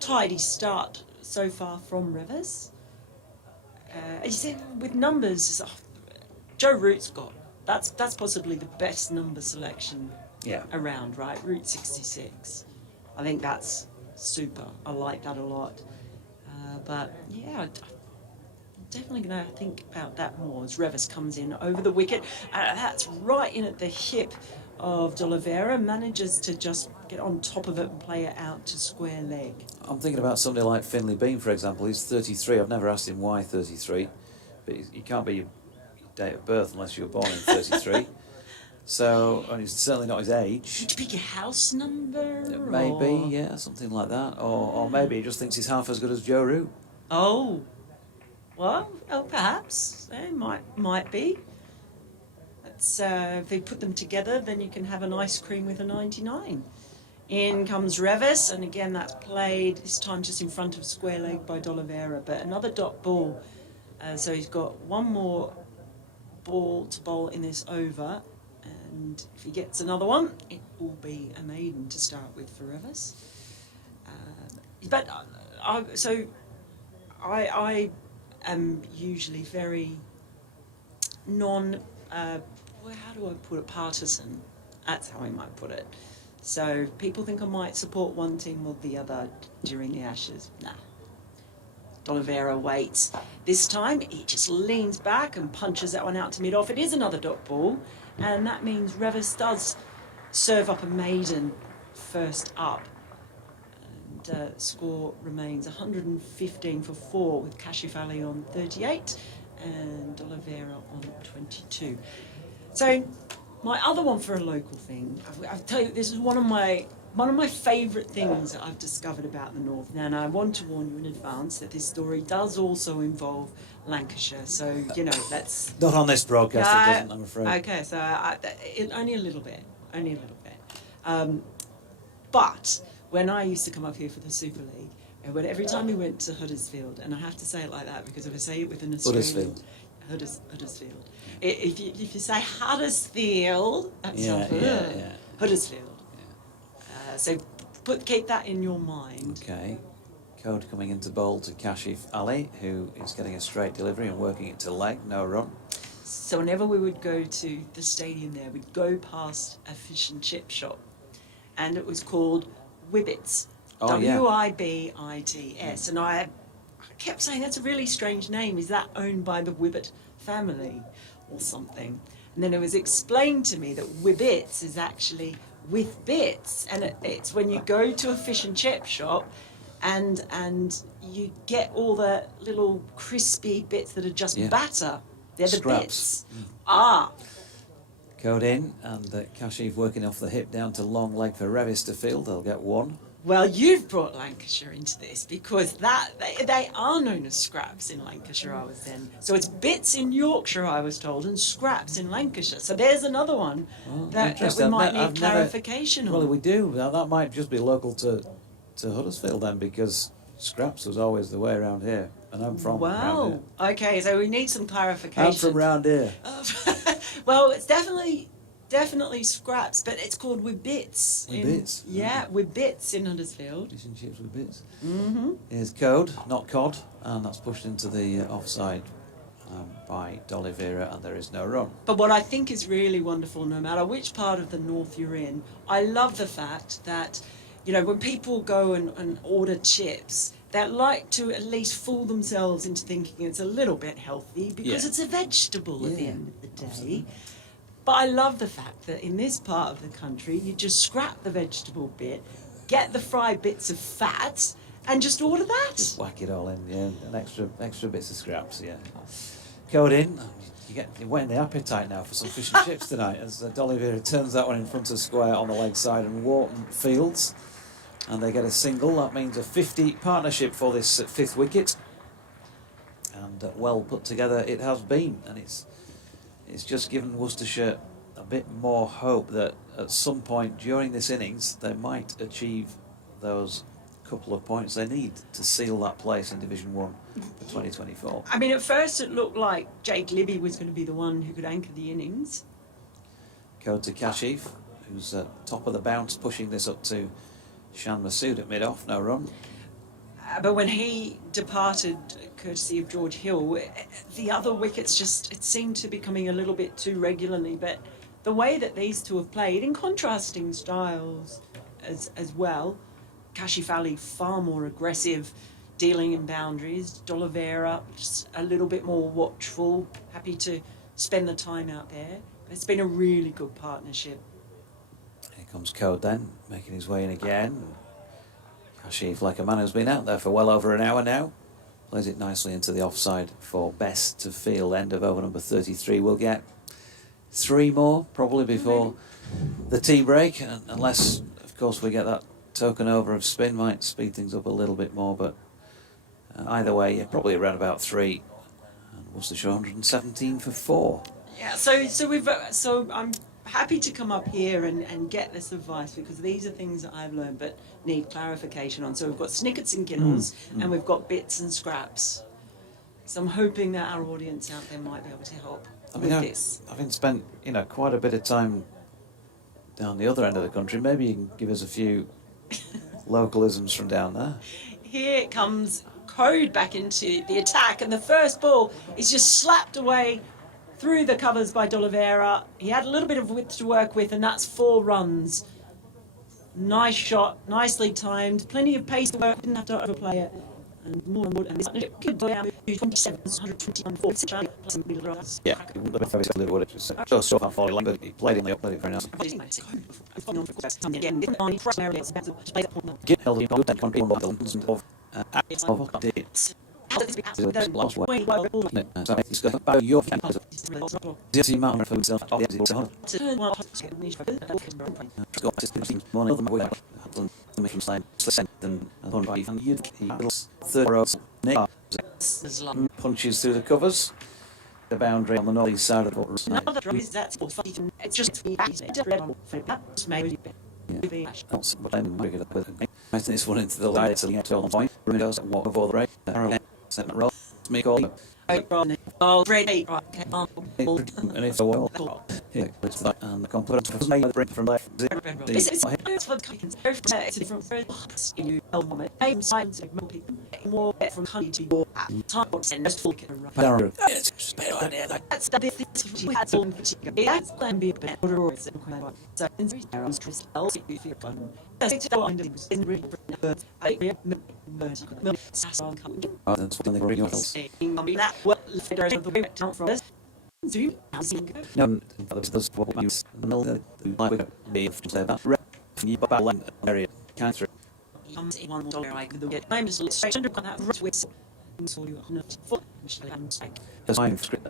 tidy start so far from Revis. You said with numbers, Joe Root's got. That's possibly the best number selection Yeah. around, right? Route 66. I think that's super. I like that a lot. But yeah, I'm definitely going to think about that more as Revis comes in over the wicket. That's right in at the hip of D'Oliveira, manages to just get on top of it and play it out to square leg. I'm thinking about somebody like Finlay Bean, for example. He's 33. I've never asked him why 33, but he can't be your date of birth unless you were born in 33. So, and he's certainly not his age. Would you pick your house number? Maybe, or- yeah, something like that. Or maybe he just thinks he's half as good as Joe Root. Oh, well, perhaps it might be. That's, if they put them together, then you can have an ice cream with a 99. In comes Revis, and again that's played this time just in front of square leg by D'Oliveira, but another dot ball. So he's got one more ball to bowl in this over, and if he gets another one, it will be a maiden to start with for Revis. But I am usually very how do I put it, partisan. That's how I might put it. So people think I might support one team or the other during the Ashes. Nah. D'Oliveira waits. This time he just leans back and punches that one out to mid-off. It is another dot ball, and that means Revis does serve up a maiden first up. And score remains 115 for 4 with Kashi Fally on 38 and D'Oliveira on 22. So my other one for a local thing, I'll tell you, this is one of my favourite things that I've discovered about the North. Now, and I want to warn you in advance that this story does also involve Lancashire. So, let's... Not on this broadcast, it doesn't, I'm afraid. Okay, so only a little bit. But when I used to come up here for the Super League, and every time we went to Huddersfield, and I have to say it like that because if I say it with an Australian... Huddersfield. If you say Huddersfield, that sounds... Huddersfield. Yeah. So keep that in your mind. Okay. Code coming into bowl to Kashif Ali, who is getting a straight delivery and working it to leg, no run. So whenever we would go to the stadium there, we'd go past a fish and chip shop, and it was called Wickets. Oh, yeah. Wibits. And I kept saying, that's a really strange name. Is that owned by the Wibbit family or something? And then it was explained to me that Wibbits is actually with bits, and it's when you go to a fish and chip shop and you get all the little crispy bits that are just batter. They're the Scraps. bits. Ah. Code in, and Kashif working off the hip down to long leg for Revisterfield. They'll get one. Well, you've brought Lancashire into this because they are known as scraps in Lancashire, I was then. So it's bits in Yorkshire, I was told, and scraps in Lancashire. So there's another one that we might need clarification on. Well, we do. Now, that might just be local to Huddersfield then, because scraps was always the way around here. And I'm from around here. Okay, so we need some clarification. I'm from round here. Well, it's definitely scraps, but it's called Wibbits. Wibbits? Yeah, Wibbits in Huddersfield. Fish and chips with bits. Mm-hmm. Here's Code, not Cod, and that's pushed into the offside by D'Oliveira, and there is no run. But what I think is really wonderful, no matter which part of the north you're in, I love the fact that, you know, when people go and order chips, they like to at least fool themselves into thinking it's a little bit healthy because it's a vegetable at the end of the day. Absolutely. But I love the fact that in this part of the country, you just scrap the vegetable bit, get the fried bits of fat, and just order that. Just whack it all in, and extra bits of scraps, Code in. You're whetting the appetite now for some fish and chips tonight, as D'Oliveira turns that one in front of square on the leg side, and Wharton fields. And they get a single. That means a 50 partnership for this fifth wicket. And well put together it has been. And it's just given Worcestershire a bit more hope that at some point during this innings they might achieve those couple of points they need to seal that place in Division 1 for 2024. I mean, at first it looked like Jake Libby was going to be the one who could anchor the innings. Code to Kashif, who's top of the bounce, pushing this up to Shan Masood at mid-off, no run. But when he departed, courtesy of George Hill, the other wickets it seemed to be coming a little bit too regularly. But the way that these two have played, in contrasting styles as well, Kashif Ali far more aggressive, dealing in boundaries. D'Oliveira just a little bit more watchful, happy to spend the time out there. It's been a really good partnership. Here comes Code then, making his way in again. Kashif, like a man who's been out there for well over an hour now, plays it nicely into the offside for Best to field. End of over number 33. We'll get 3 more probably before the tea break, unless, of course, we get that token over of spin. Might speed things up a little bit more, but either way, probably around about 3. And Worcestershire 117 for 4. Yeah, so I'm happy to come up here and get this advice because these are things that I've learned but need clarification on. So we've got snickets and ginnels and we've got bits and scraps. So I'm hoping that our audience out there might be able to help with this. Having spent quite a bit of time down the other end of the country, maybe you can give us a few localisms from down there. Here comes Code back into the attack, and the first ball is just slapped away through the covers by D'Oliveira. He had a little bit of width to work with, and that's 4 runs. Nice shot, nicely timed, plenty of pace to work, didn't have to overplay it. And more and more, and this could go down to 27, 121, 40, plus a middle runs. Yeah, he wouldn't have been very little, would it? So far falling, but he played in the played it very nice. Get held in good and control of the London of did. Last way. So he's got about your camp. The amount of himself of the one of them way making slide and on by third row punches through the covers. The boundary on the northeast side of the court. This one into the light, so you get 12 point. Windows, walk before the break. Arrow, second roll. Make all. Oh, ready. And it's a wall. Here, it's that, and the component was made the break from left. It's for the kinds of different you element. I'm science of more from honey to your time and just look at that's the thing we had some that's plan be bad or it's so in three arrows crystals if you fun that's the one in really I merge sasson come That's what they were else. that what figures of the way down from us zoom No, there's what we use. No, like we have to say that. You battle area cancer. $1 I could get. I'm just straight under that with so you are not for Because I'm script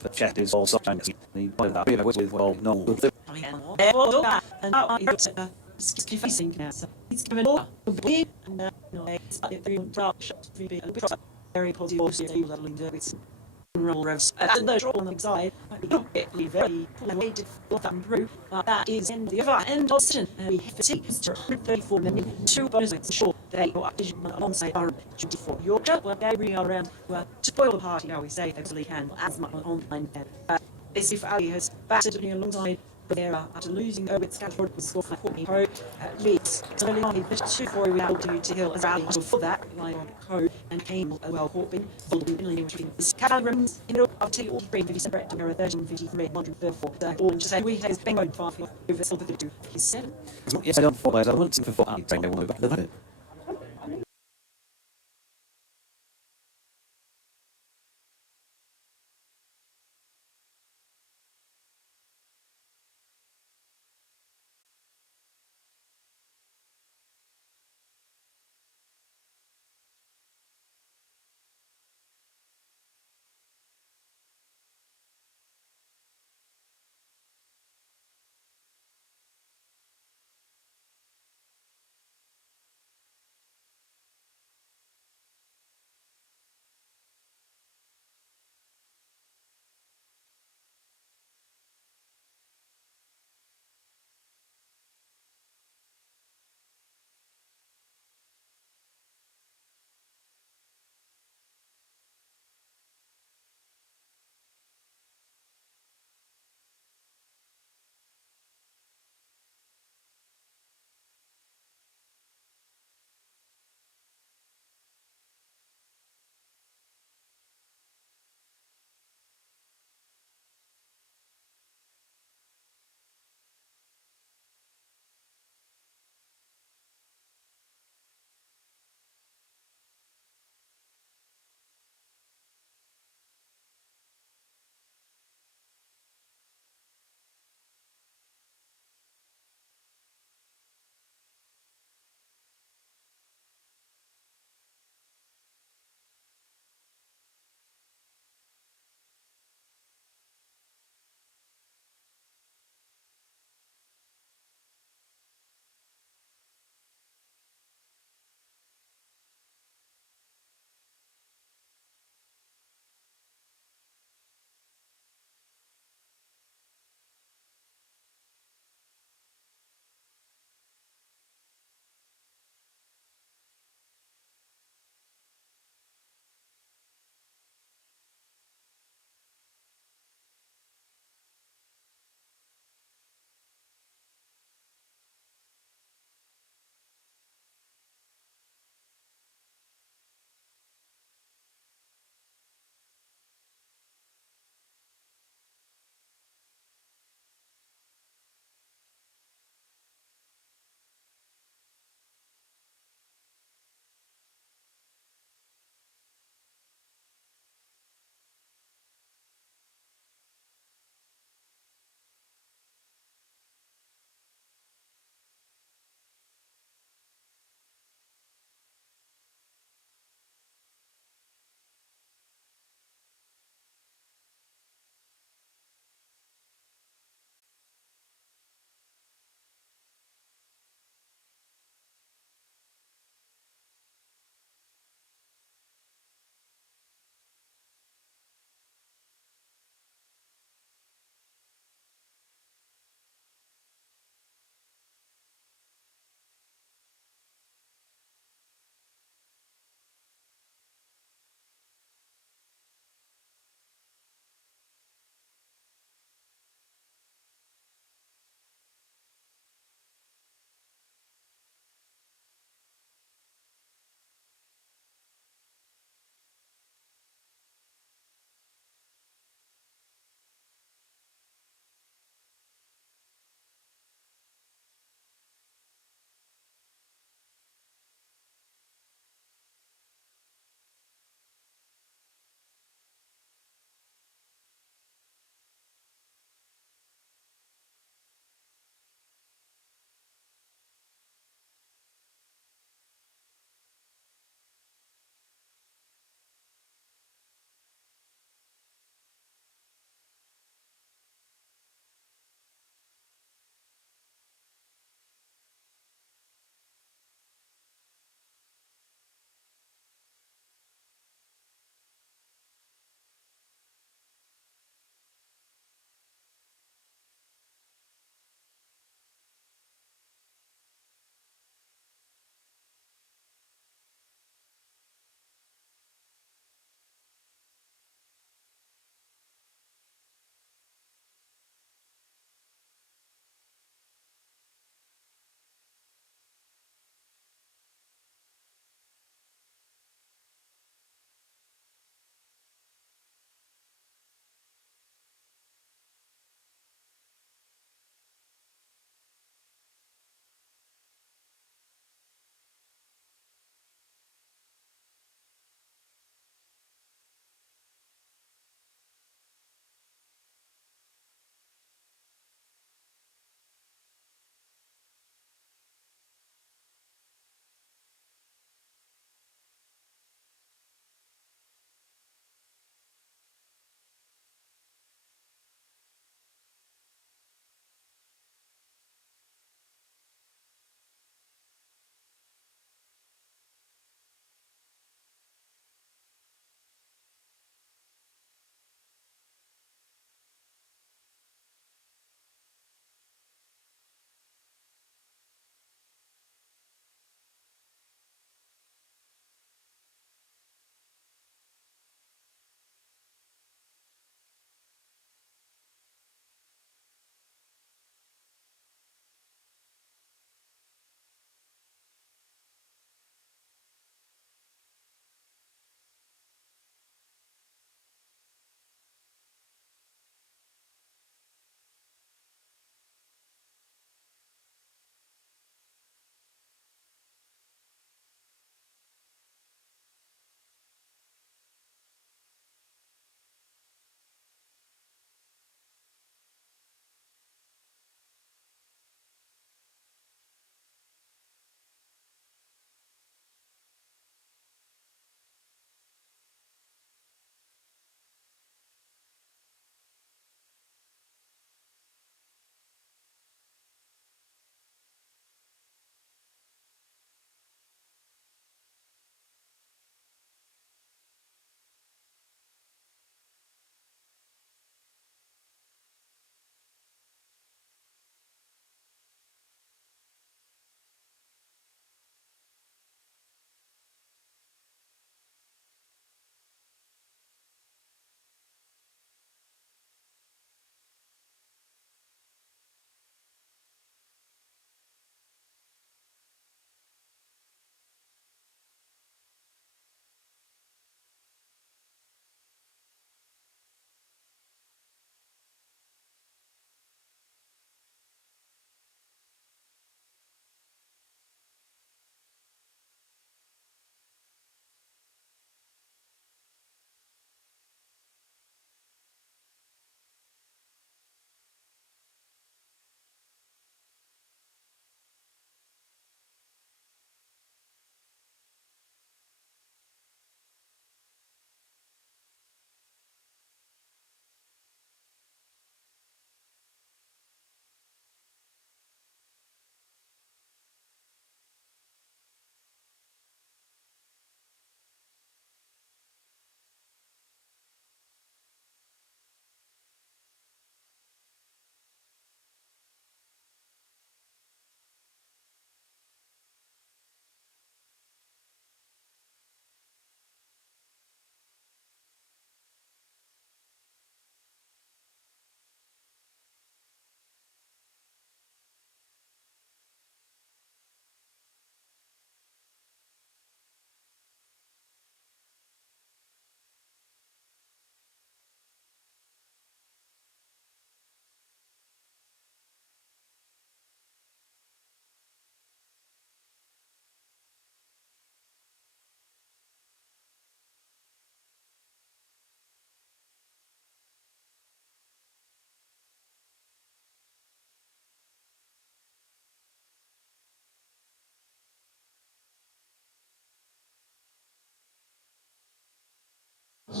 the chat is all sometimes the by that with well no and now it's facing now. It's given all big and no it's drop shot very positive level in there with roll revs and the draw on the side it very way to flip that through that is in the other end of session and we have fatigue to 134 million 2 bonuses sure they go up alongside our 24 Yorkshire where they bring around to spoil the party now we say absolutely can as much online this if Ali has battered me alongside there after losing Wickets Scatford with score for Pro Leeds. So early on, he pushed 2-4 we able to Hill as rally before that, relying on Code and came well Hawping, following the Cavalrums in the of 2 all 3 50 separate to 1353 134. So all just say we have his bingo far over silver to his 7. Yes, I don't follow. I wouldn't think for 4. I don't know about it.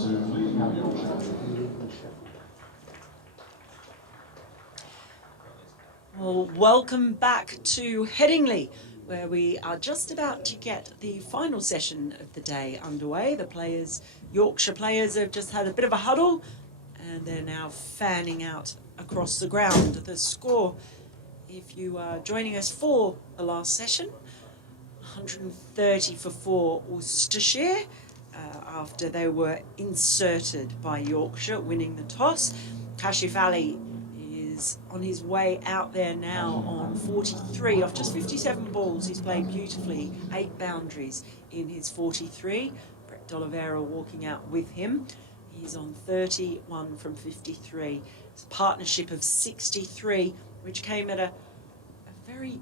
to Fleeting Out Yorkshire. Well, welcome back to Headingley, where we are just about to get the final session of the day underway. The players, Yorkshire players, have just had a bit of a huddle, and they're now fanning out across the ground. The score, if you are joining us for the last session, 130 for 4 Worcestershire, after they were inserted by Yorkshire, winning the toss. Kashif Ali is on his way out there now on 43 off just 57 balls. He's played beautifully, 8 boundaries in his 43. Brett D'Oliveira walking out with him. He's on 31 from 53. It's a partnership of 63, which came at a very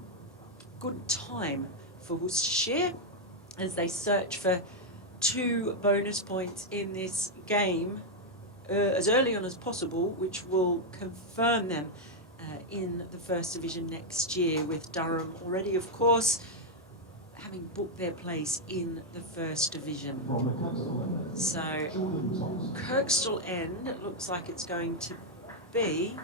good time for Worcestershire as they search for 2 bonus points in this game as early on as possible, which will confirm them in the First Division next year, with Durham already, of course, having booked their place in the First Division. So Kirkstall End, it looks like it's going to be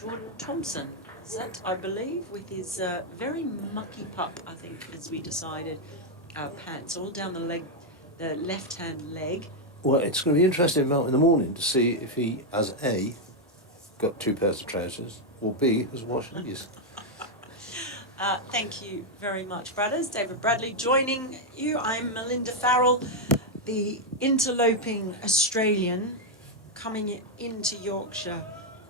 Jordan Thompson, is that, I believe, with his very mucky pup, I think, as we decided, pants all down the leg, the left-hand leg. Well, it's going to be interesting, Mel, in the morning to see if he, as A, got 2 pairs of trousers, or B, has washed his. Thank you very much, Bradders. David Bradley joining you. I'm Melinda Farrell, the interloping Australian coming into Yorkshire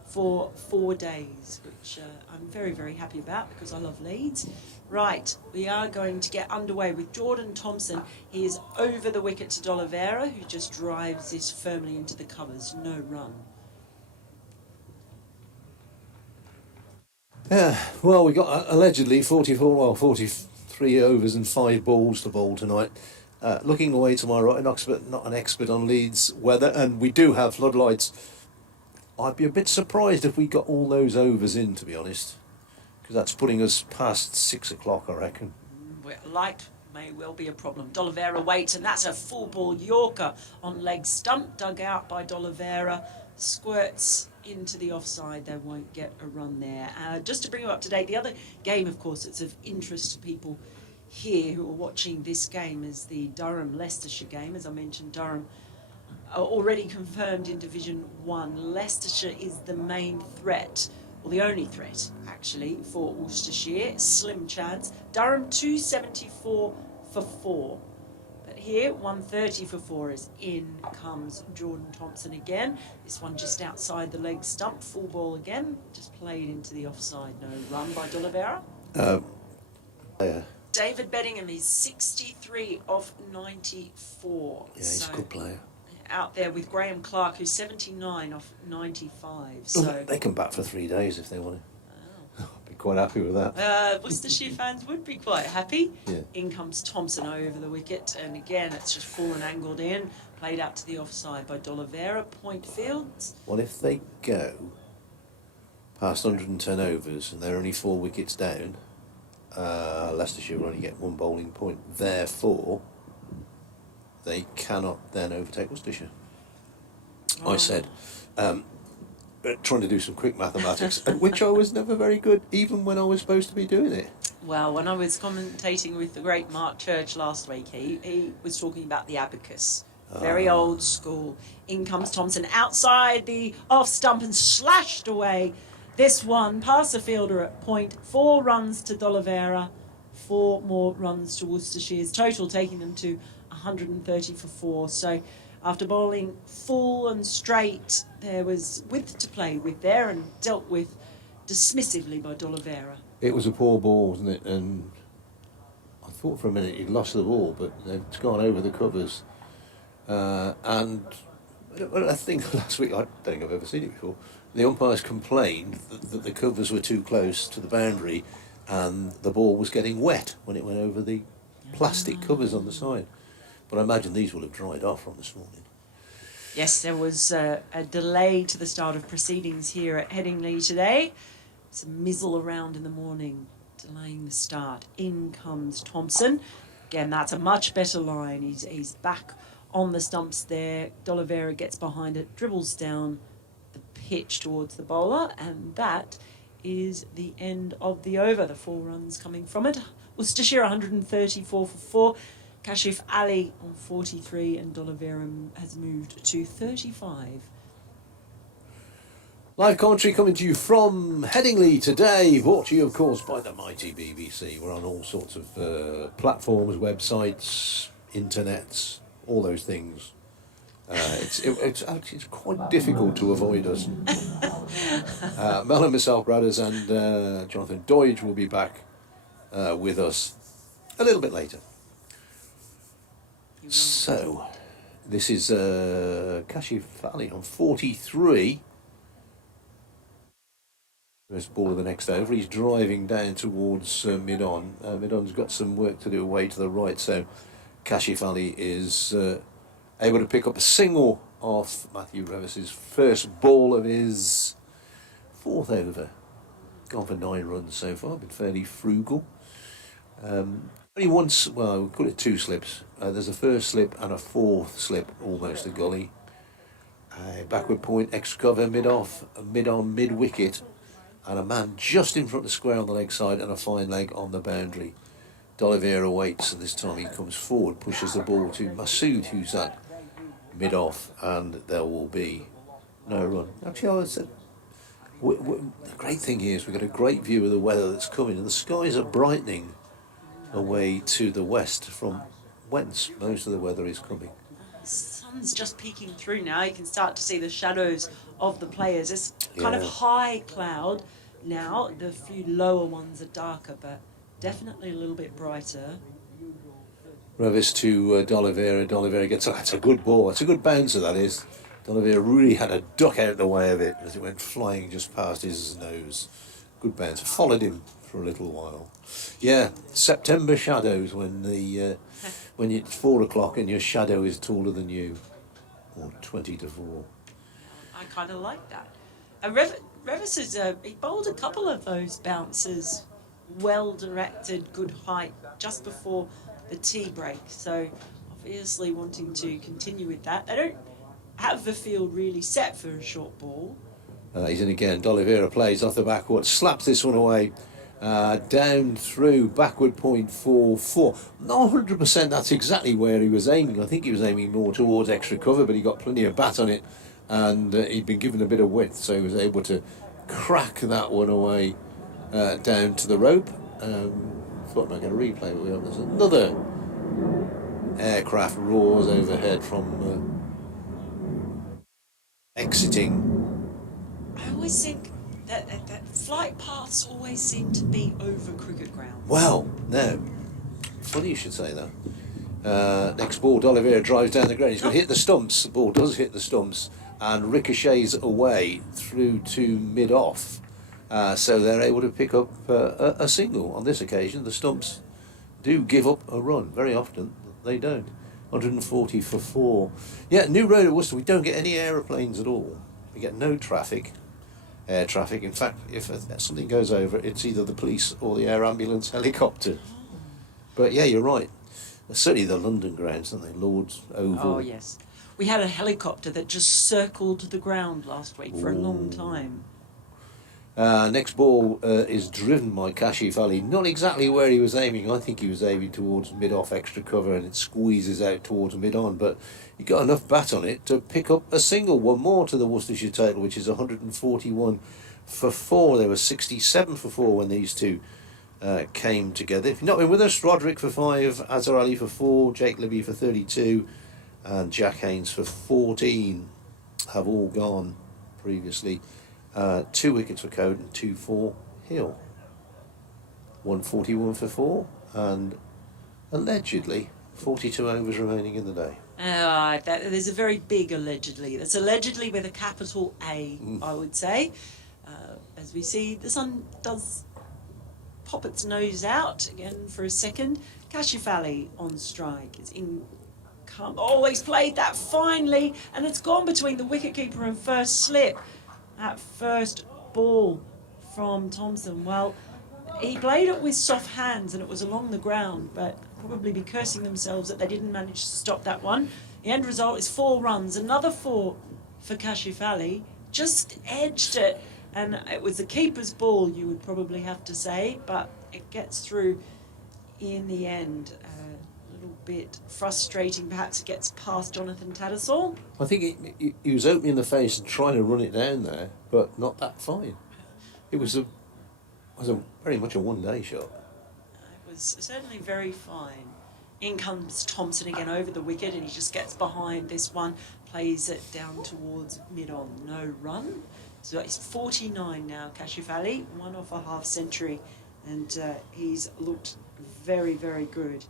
for 4 days, which I'm very, very happy about because I love Leeds. Right, we are going to get underway with Jordan Thompson. He is over the wicket to D'Oliveira, who just drives this firmly into the covers. No run. Yeah, well, we got allegedly 43 overs and 5 balls to bowl tonight. Looking away to my right, not an expert on Leeds weather, and we do have floodlights. I'd be a bit surprised if we got all those overs in, to be honest, because that's putting us past 6 o'clock, I reckon. Light may well be a problem. D'Oliveira waits, and that's a full ball Yorker on leg stump, dug out by D'Oliveira. Squirts into the offside. They won't get a run there. Just to bring you up to date, the other game, of course, that's of interest to people here who are watching this game is the Durham-Leicestershire game. As I mentioned, Durham are already confirmed in Division 1. Leicestershire is the main threat, or the only threat, actually, for Worcestershire. Slim chance. Durham 274 for 4. But here, 130 for 4 is in comes Jordan Thompson again. This one just outside the leg stump. Full ball again. Just played into the offside. No run by D'Oliveira. David Beddingham is 63 off 94. Yeah, he's a good player. Out there with Graham Clark, who's 79 off 95. Well, So they can bat for 3 days if they want to. I'd be quite happy with that. Worcestershire fans would be quite happy. Yeah. In comes Thompson over the wicket, and again it's just fallen angled in, played out to the offside by D'Oliveira. Point fields. Well, if they go past 110 overs and they're only 4 wickets down, Leicestershire will only get 1 bowling point. Therefore, they cannot then overtake Worcestershire. Oh. I said, trying to do some quick mathematics, at which I was never very good, even when I was supposed to be doing it. Well, when I was commentating with the great Mark Church last week, he was talking about the abacus. Very old school. In comes Thompson outside the off stump and slashed away. This one past the fielder at point. 4 runs to D'Oliveira, 4 more runs to Worcestershire's total, taking them to 130 for 4. So after bowling full and straight, there was width to play with there and dealt with dismissively by D'Oliveira. It was a poor ball, wasn't it? And I thought for a minute he'd lost the ball, but it's gone over the covers. And I think last week, I don't think I've ever seen it before, the umpires complained that the covers were too close to the boundary and the ball was getting wet when it went over the plastic covers on the side. But I imagine these will have dried off from this morning. Yes, there was a delay to the start of proceedings here at Headingley today. Some mizzle around in the morning, delaying the start. In comes Thompson. Again, that's a much better line. He's back on the stumps there. D'Oliveira gets behind it, dribbles down the pitch towards the bowler, and that is the end of the over. The 4 runs coming from it. Worcestershire 134 for 4. Kashif Ali on 43, and D'Oliveira has moved to 35. Live commentary coming to you from Headingley today, brought to you, of course, by the mighty BBC. We're on all sorts of platforms, websites, internets, all those things. It's quite difficult to avoid us. Mel and myself, brothers, and Jonathan Doidge will be back with us a little bit later. So, this is Kashif Ali on 43. First ball of the next over. He's driving down towards mid-on. Mid-on's got some work to do away to the right, so Kashif Ali is able to pick up a single off Matthew Revis's first ball of his 4th over. Gone for 9 runs so far, been fairly frugal. Only once, well, we'll call it 2 slips. There's a first slip and a 4th slip, almost a gully. Backward point, extra cover, mid-off, mid-on, mid-wicket. And a man just in front of the square on the leg side and a fine leg on the boundary. D'Oliveira waits, and this time he comes forward, pushes the ball to Masood, who's at mid-off, and there will be no run. Actually, I would say, the great thing here is we've got a great view of the weather that's coming, and the skies are brightening away to the west, from whence most of the weather is coming. The sun's just peeking through now. You can start to see the shadows of the players. It's kind of high cloud now. The few lower ones are darker, but definitely a little bit brighter. Revis to D'Oliveira. D'Oliveira gets, that's a good ball. It's a good bouncer, that is. D'Oliveira really had a duck out of the way of it as it went flying just past his nose. Good bouncer. Followed him for a little while. Yeah, September shadows when when it's 4 o'clock and your shadow is taller than you, or 20 to 4. I kind of like that. Revis is he bowled a couple of those bounces, well directed, good height, just before the tea break. So obviously wanting to continue with that. They don't have the field really set for a short ball. He's in again. D'Oliveira plays off the backward, slaps this one away. Down through, backward point for 4. Not 100% that's exactly where he was aiming. I think he was aiming more towards extra cover, but he got plenty of bat on it, and he'd been given a bit of width, so he was able to crack that one away down to the rope. Thought I might get a replay, but we haven't. There's another aircraft roars overhead from exiting. I always think that flight paths always seem to be over cricket ground. Well, no. Funny you should say that. Next ball, D'Oliveira drives down the ground. He's going to hit the stumps. The ball does hit the stumps and ricochets away through to mid-off. So they're able to pick up a single. On this occasion, the stumps do give up a run. Very often, they don't. 140 for 4. Yeah, new road at Worcester. We don't get any aeroplanes at all. We get no traffic. Air traffic. In fact, if something goes over, it's either the police or the air ambulance helicopter. But yeah, you're right. Certainly the London grounds, don't they? Lord's Oval. Oh, yes. We had a helicopter that just circled the ground last week for a long time. Next ball is driven by Kashif Ali. Not exactly where he was aiming. I think he was aiming towards mid-off extra cover, and it squeezes out towards mid-on. But he got enough bat on it to pick up a single. One more to the Worcestershire total, which is 141 for 4. There were 67 for 4 when these two came together. If you've not been with us, Roderick for 5, Azhar Ali for 4, Jake Libby for 32, and Jack Haynes for 14 have all gone previously. 2 wickets for Code and 2 for Hill. 141 for 4, and allegedly 42 overs remaining in the day. There's a very big allegedly. That's allegedly with a capital A, I would say. As we see, the sun does pop its nose out again for a second. Kashif Ali on strike. It's always played that finely, and it's gone between the wicketkeeper and first slip. That first ball from Thompson, well, he played it with soft hands and it was along the ground, but probably be cursing themselves that they didn't manage to stop that one The end result is 4 runs, another 4 for Kashif, just edged it. And it was the keeper's ball, you would probably have to say, but it gets through in the end. A little bit frustrating, perhaps it gets past Jonathan Tattersall. I think he was opening the face and trying to run it down there, but not that fine. It was very much a one-day shot. It was certainly very fine. In comes Thompson again over the wicket, and he just gets behind this one, plays it down towards mid-on, no run. So he's 49 now, Kashif, 1 off a half century, and he's looked very, very good.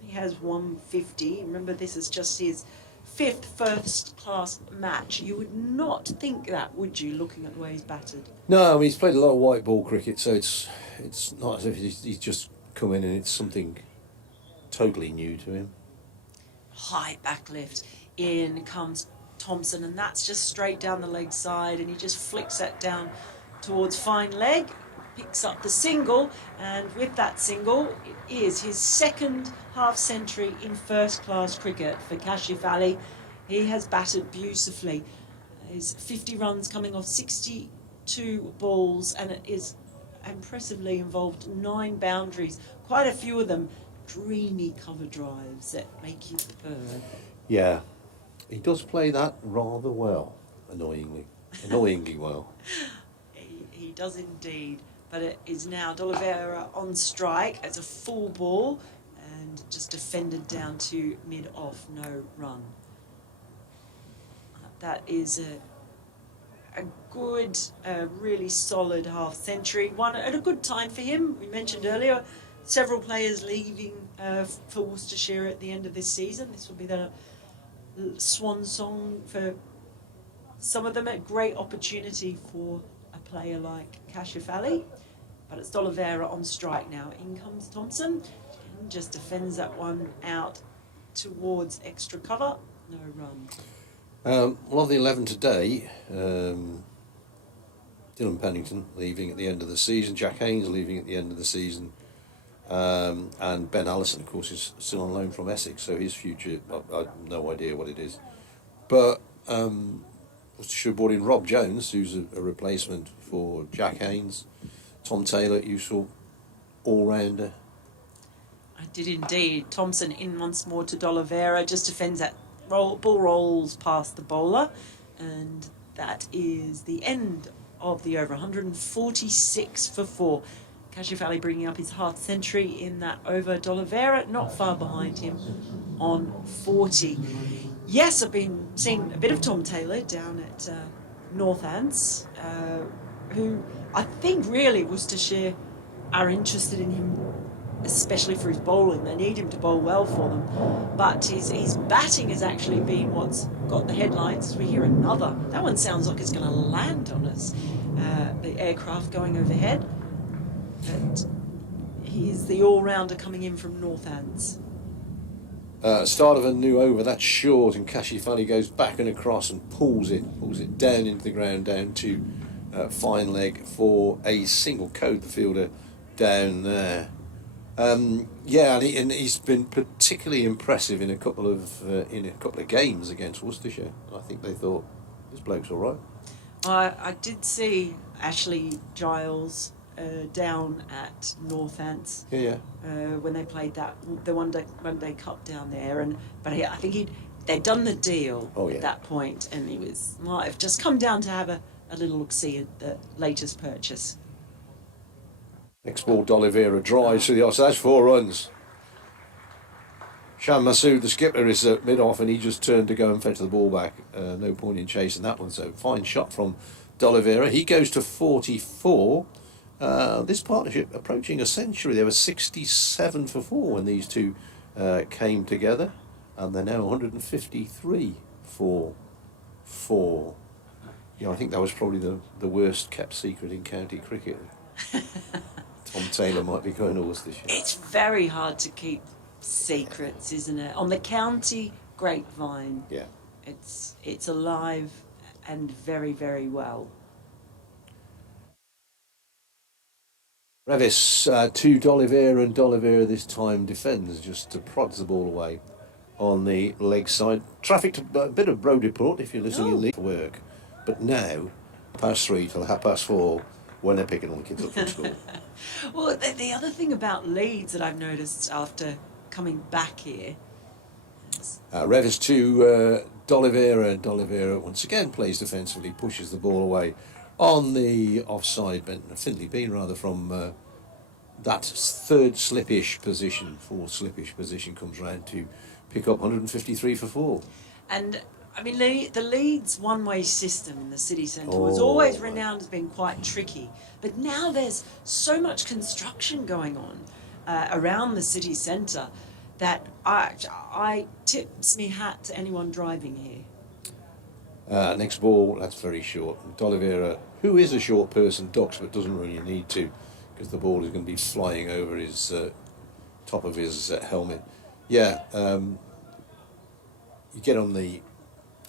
Only has 150. Remember, this is just his 5th first-class match. You would not think that, would you, looking at the way he's batted? No, I mean, he's played a lot of white ball cricket, so it's not as if he's just come in and it's something totally new to him. High backlift. In comes Thompson, and that's just straight down the leg side, and he just flicks that down towards fine leg, picks up the single, and with that single, it is his 2nd half century in first-class cricket for Kashif. He has batted beautifully. His 50 runs coming off 62 balls, and it is impressively involved 9 boundaries, quite a few of them dreamy cover drives that make you purr. Yeah, he does play that rather well, annoyingly well. He does indeed, but it is now D'Oliveira on strike as a full ball and just defended down to mid-off, no run. That is a good, really solid half century, one at a good time for him. We mentioned earlier several players leaving for Worcestershire at the end of this season. This will be the swan song for some of them. A great opportunity for a player like Kashif, but it's D'Oliveira on strike now. In comes Thompson and just defends that one out towards extra cover, no run. Well, of the 11 today, Dylan Pennington leaving at the end of the season, Jack Haynes leaving at the end of the season, and Ben Allison, of course, is still on loan from Essex, so his future, I have no idea what it is. But Worcestershire brought in Rob Jones, who's a replacement for Jack Haynes. Tom Taylor, useful all-rounder. I did indeed. Thompson in once more to D'Oliveira, just defends that ball, rolls past the bowler, and that is the end of the over. 146 for 4. Kashif bringing up his half century in that over. D'Oliveira not far behind him on 40. Yes, I've been seeing a bit of Tom Taylor down at Northants, who I think really Worcestershire are interested in him, especially for his bowling. They need him to bowl well for them. But his batting has actually been what's got the headlines. We hear another. That one sounds like it's going to land on us. The aircraft going overhead. But he's the all-rounder coming in from Northants. Start of a new over, that's short, and Kashif goes back and across and pulls it down into the ground, down to fine leg for a single code the fielder down there. Yeah, and he's been particularly impressive in a couple of games against Worcestershire. I think they thought this bloke's all right. I did see Ashley Giles down at Northants. Yeah. When they played the one day cup down there, I think they'd done the deal at that point, and he might have just come down to have a little look-see at the latest purchase. Next ball, D'Oliveira drives through the off, so that's 4 runs. Sham Massoud, the skipper, is at mid-off, and he just turned to go and fetch the ball back. No point in chasing that one, so fine shot from D'Oliveira. He goes to 44. This partnership approaching a century. There were 67 for 4 when these two came together, and they're now 153 for 4. Yeah, I think that was probably the worst kept secret in county cricket. Tom Taylor might be going to Worcestershire. It's very hard to keep secrets, isn't it? On the county grapevine, Yeah, it's alive and very, very well. Revis to D'Oliveira, and D'Oliveira this time defends just to prods the ball away. on the leg side. Traffic to a bit of road report if you're listening in for work. But now, 3:30 till 4:30 when they're picking all the kids up from school. Well, the other thing about Leeds that I've noticed after coming back here. Revis to D'Oliveira. D'Oliveira once again plays defensively, pushes the ball away on the offside. But Findlay Bean rather from that third slippish position, fourth slippish position, comes round to pick up 153 for 4. And I mean, the Leeds one-way system in the city centre was always renowned as being quite tricky. But now there's so much construction going on around the city centre that I tips me hat to anyone driving here. Next ball, that's very short. D'Oliveira, who is a short person, ducks but doesn't really need to, because the ball is going to be flying over his top of his helmet. Yeah, you get on the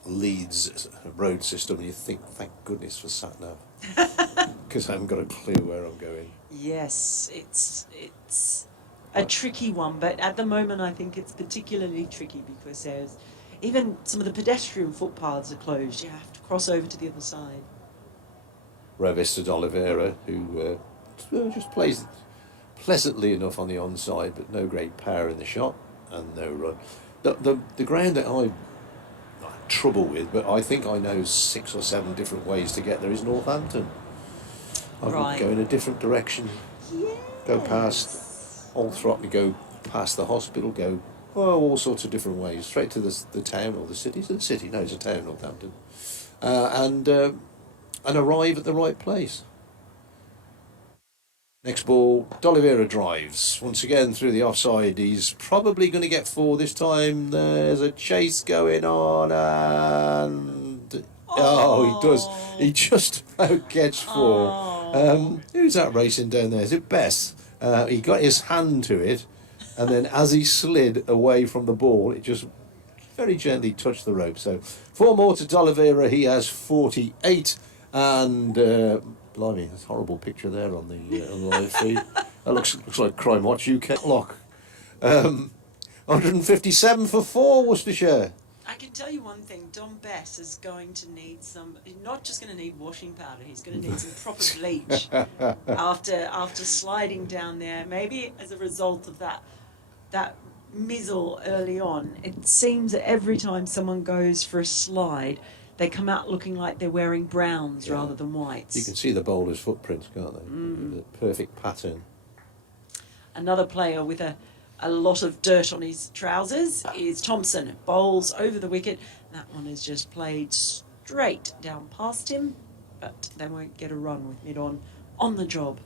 Leeds road system and you think, thank goodness for sat-nav, because I haven't got a clue where I'm going. Yes, it's a tricky one, but at the moment I think it's particularly tricky because there's even some of the pedestrian footpaths are closed. You have to cross over to the other side. Revis to D'Oliveira, who just plays pleasantly enough on the onside, but no great power in the shot and no run. The ground that I have trouble with, but I think I know 6 or 7 different ways to get there, is Northampton. I would go in a different direction. Yes. Go past Althorp, you go past the hospital, go all sorts of different ways, straight to the town or the city. It's a city, no, it's a town, Northampton, and arrive at the right place. Next ball, D'Oliveira drives once again through the offside. He's probably going to get 4 this time. There's a chase going on, and he does. He just about gets 4. Who's that racing down there? Is it Bess? He got his hand to it, and then as he slid away from the ball, it just very gently touched the rope. So 4 more to D'Oliveira. He has 48, and blimey, there's a horrible picture there on the live feed. That looks like Crime Watch UK lock. 157 for 4, Worcestershire. I can tell you one thing, Don Bess is going to need he's not just going to need washing powder, he's going to need some proper bleach after sliding down there, maybe as a result of that mizzle early on. It seems that every time someone goes for a slide, they come out looking like they're wearing browns rather than whites. You can see the bowler's footprints, can't they? The perfect pattern. Another player with a lot of dirt on his trousers is Thompson. Bowls over the wicket. That one is just played straight down past him, but they won't get a run with mid-on on the job.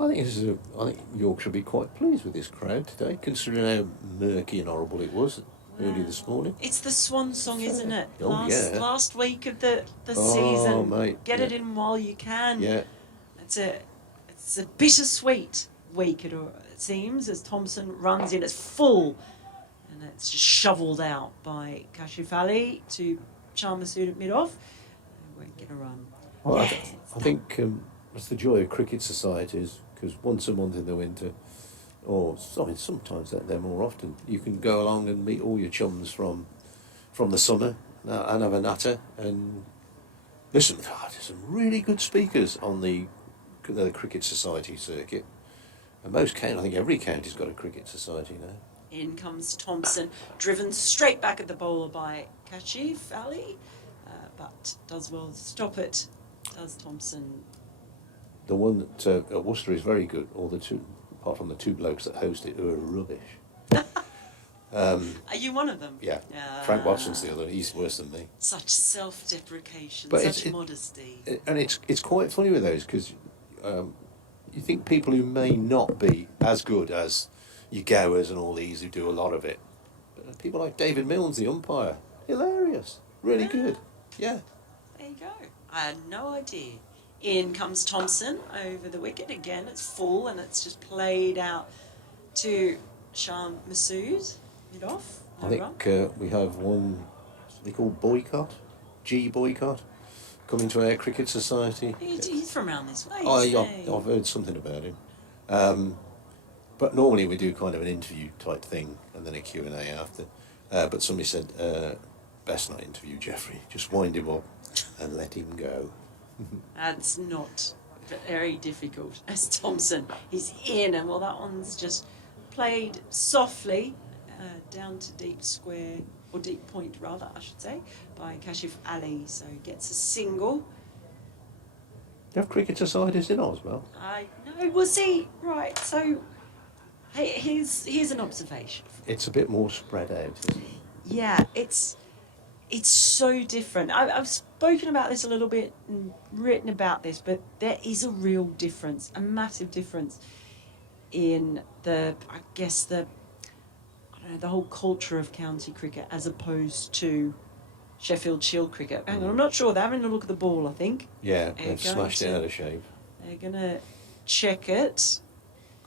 I think Yorkshire will be quite pleased with this crowd today, considering how murky and horrible it was early this morning. It's the swan song, isn't it? Oh, Last week of the season. Mate, Get it in while you can. Yeah. It's a bittersweet week, it seems, as Thompson runs in. It's full, and it's just shovelled out by Kashif to Charmasood at mid-off. They won't get a run. Well, I think that's the joy of cricket societies, because once a month in the winter, or sometimes they're more often, you can go along and meet all your chums from the summer and have a natter and listen. There's some really good speakers on the cricket society circuit. And most I think every county's got a cricket society now. In comes Thompson, driven straight back at the bowler by Kashif Ali, but does well stop it. Does Thompson? The one at Worcester is very good. All the two, apart from the 2 blokes that host it, who are rubbish. Are you one of them? Yeah. Frank Watson's the other. He's worse than me. Such self-deprecation, But such modesty. And it's quite funny with those, because you think people who may not be as good as your Gowers and all these who do a lot of it, but people like David Milnes, the umpire, hilarious, really good. Yeah. There you go. I had no idea. In comes Thompson over the wicket again. It's full and it's just played out to Sham Masood mid-off. I think we have one, they call boycott, boycott, coming to our cricket society. He's from around this way. I've heard something about him. But normally we do kind of an interview type thing and then a Q&A after. But somebody said, best not interview Jeffrey, just wind him up and let him go. That's not very difficult. As Thompson, he's in, and well, that one's just played softly down to deep square, or deep point rather, I should say, by Kashif Ali. So gets a single. You have cricket aside, is it not as well? I know. We'll see. Right. So here's an observation. It's a bit more spread out, isn't it? Yeah, it's so different. I've spoken about this a little bit and written about this, but there is a real difference, a massive difference in the whole culture of county cricket as opposed to Sheffield Shield cricket. Hang on, I'm not sure. They're having a look at the ball, I think. Yeah, They're they've going smashed it to- out of shape. They're going to check it.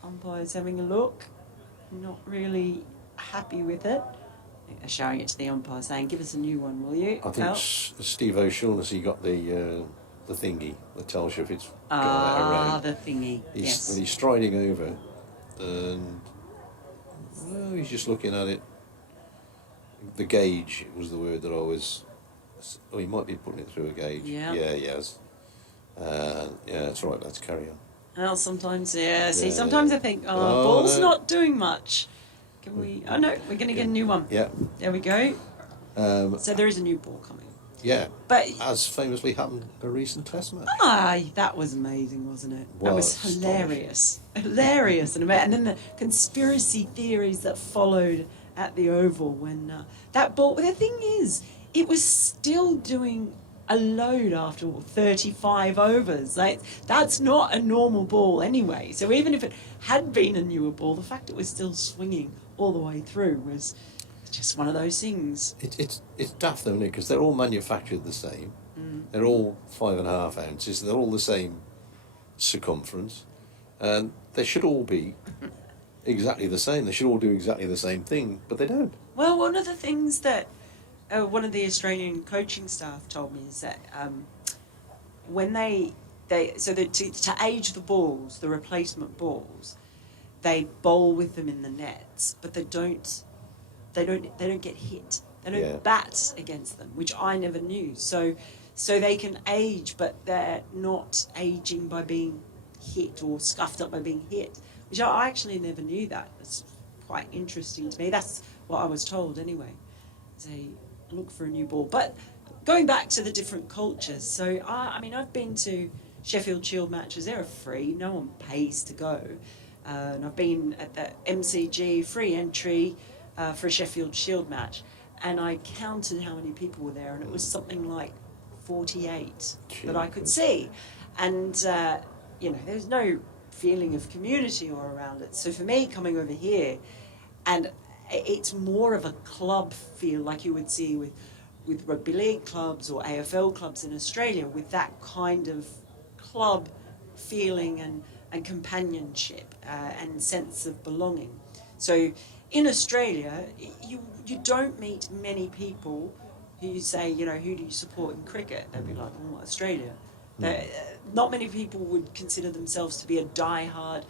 Umpire's having a look. Not really happy with it. They're showing it to the umpire, saying, "Give us a new one, will you?" I think Al? Steve O'Shaughnessy got the thingy that tells you if it's gone Ah, around. the thingy. When Yes. he's striding over, and well, he's just looking at it. The gauge was the word that I was. Oh, he might be putting it through a gauge. Yeah. Yeah, he has. Yeah, that's right. Let's carry on. Well, sometimes, yeah. See, Yeah, sometimes yeah. I think, Oh, ball's no. not doing much. Can we? Oh no, we're going to get a new one. Yeah. There we go. Um, So there is a new ball coming. yeah. But As famously happened a recent Test match. that was amazing, wasn't it? That Was was hilarious, hilarious, and amazing. And then the conspiracy theories that followed at the Oval when that ball. The thing is, it was still doing a load after 35 overs. Like, that's not a normal ball anyway. So even if it had been a newer ball, the fact it was still swinging all the way through was just one of those things. It's daft though, isn't it? Because they're all manufactured the same. They're all 5.5 ounces. They're all the same circumference, and they should all be exactly the same. They should all do exactly the same thing, but they don't. Well, one of the things that one of the Australian coaching staff told me is that when to age the balls, the replacement balls, they bowl with them in the nets, but they don't get hit. They don't Yeah. bat against them, which I never knew. So they can age, but they're not aging by being hit or scuffed up by being hit, which I actually never knew that. It's quite interesting to me. That's what I was told anyway. They look for a new ball. But going back to the different cultures, so I mean, I've been to Sheffield Shield matches. They're free. No one pays to go. And I've been at the MCG free entry for a Sheffield Shield match, and I counted how many people were there, and it was something like 48 that I could see. And there's no feeling of community or around it. So for me, coming over here, and it's more of a club feel like you would see with rugby league clubs or AFL clubs in Australia, with that kind of club feeling and companionship and sense of belonging. So in Australia, you don't meet many people who say, who do you support in cricket? They'd be like, Australia. Not many people would consider themselves to be a die-hard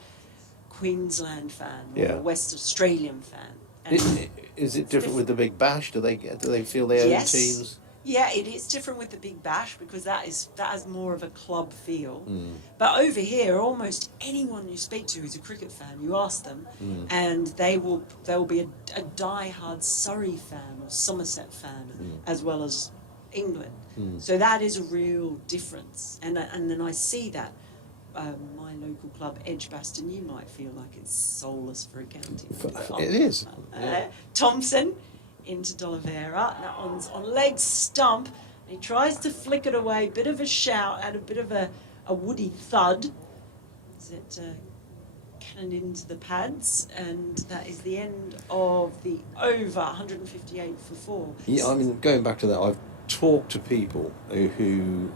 Queensland fan or Yeah. a West Australian fan. And Is it different with the Big Bash? Do they feel they own Yes. teams? yeah, it is different with the Big Bash because that has more of a club feel. But over here, almost anyone you speak to who's a cricket fan, you ask them, and they will be a die-hard Surrey fan or Somerset fan as well as England. So that is a real difference, and then I see that. My local club, Edgbaston, you might feel like it's soulless for a county. It is. Thompson into D'Oliveira. That one's on leg stump. He tries to flick it away. Bit of a shout and a bit of a woody thud. Is it cannoned into the pads? And that is the end of the over. 158 for 4. Yeah, I mean, going back to that, I've talked to people who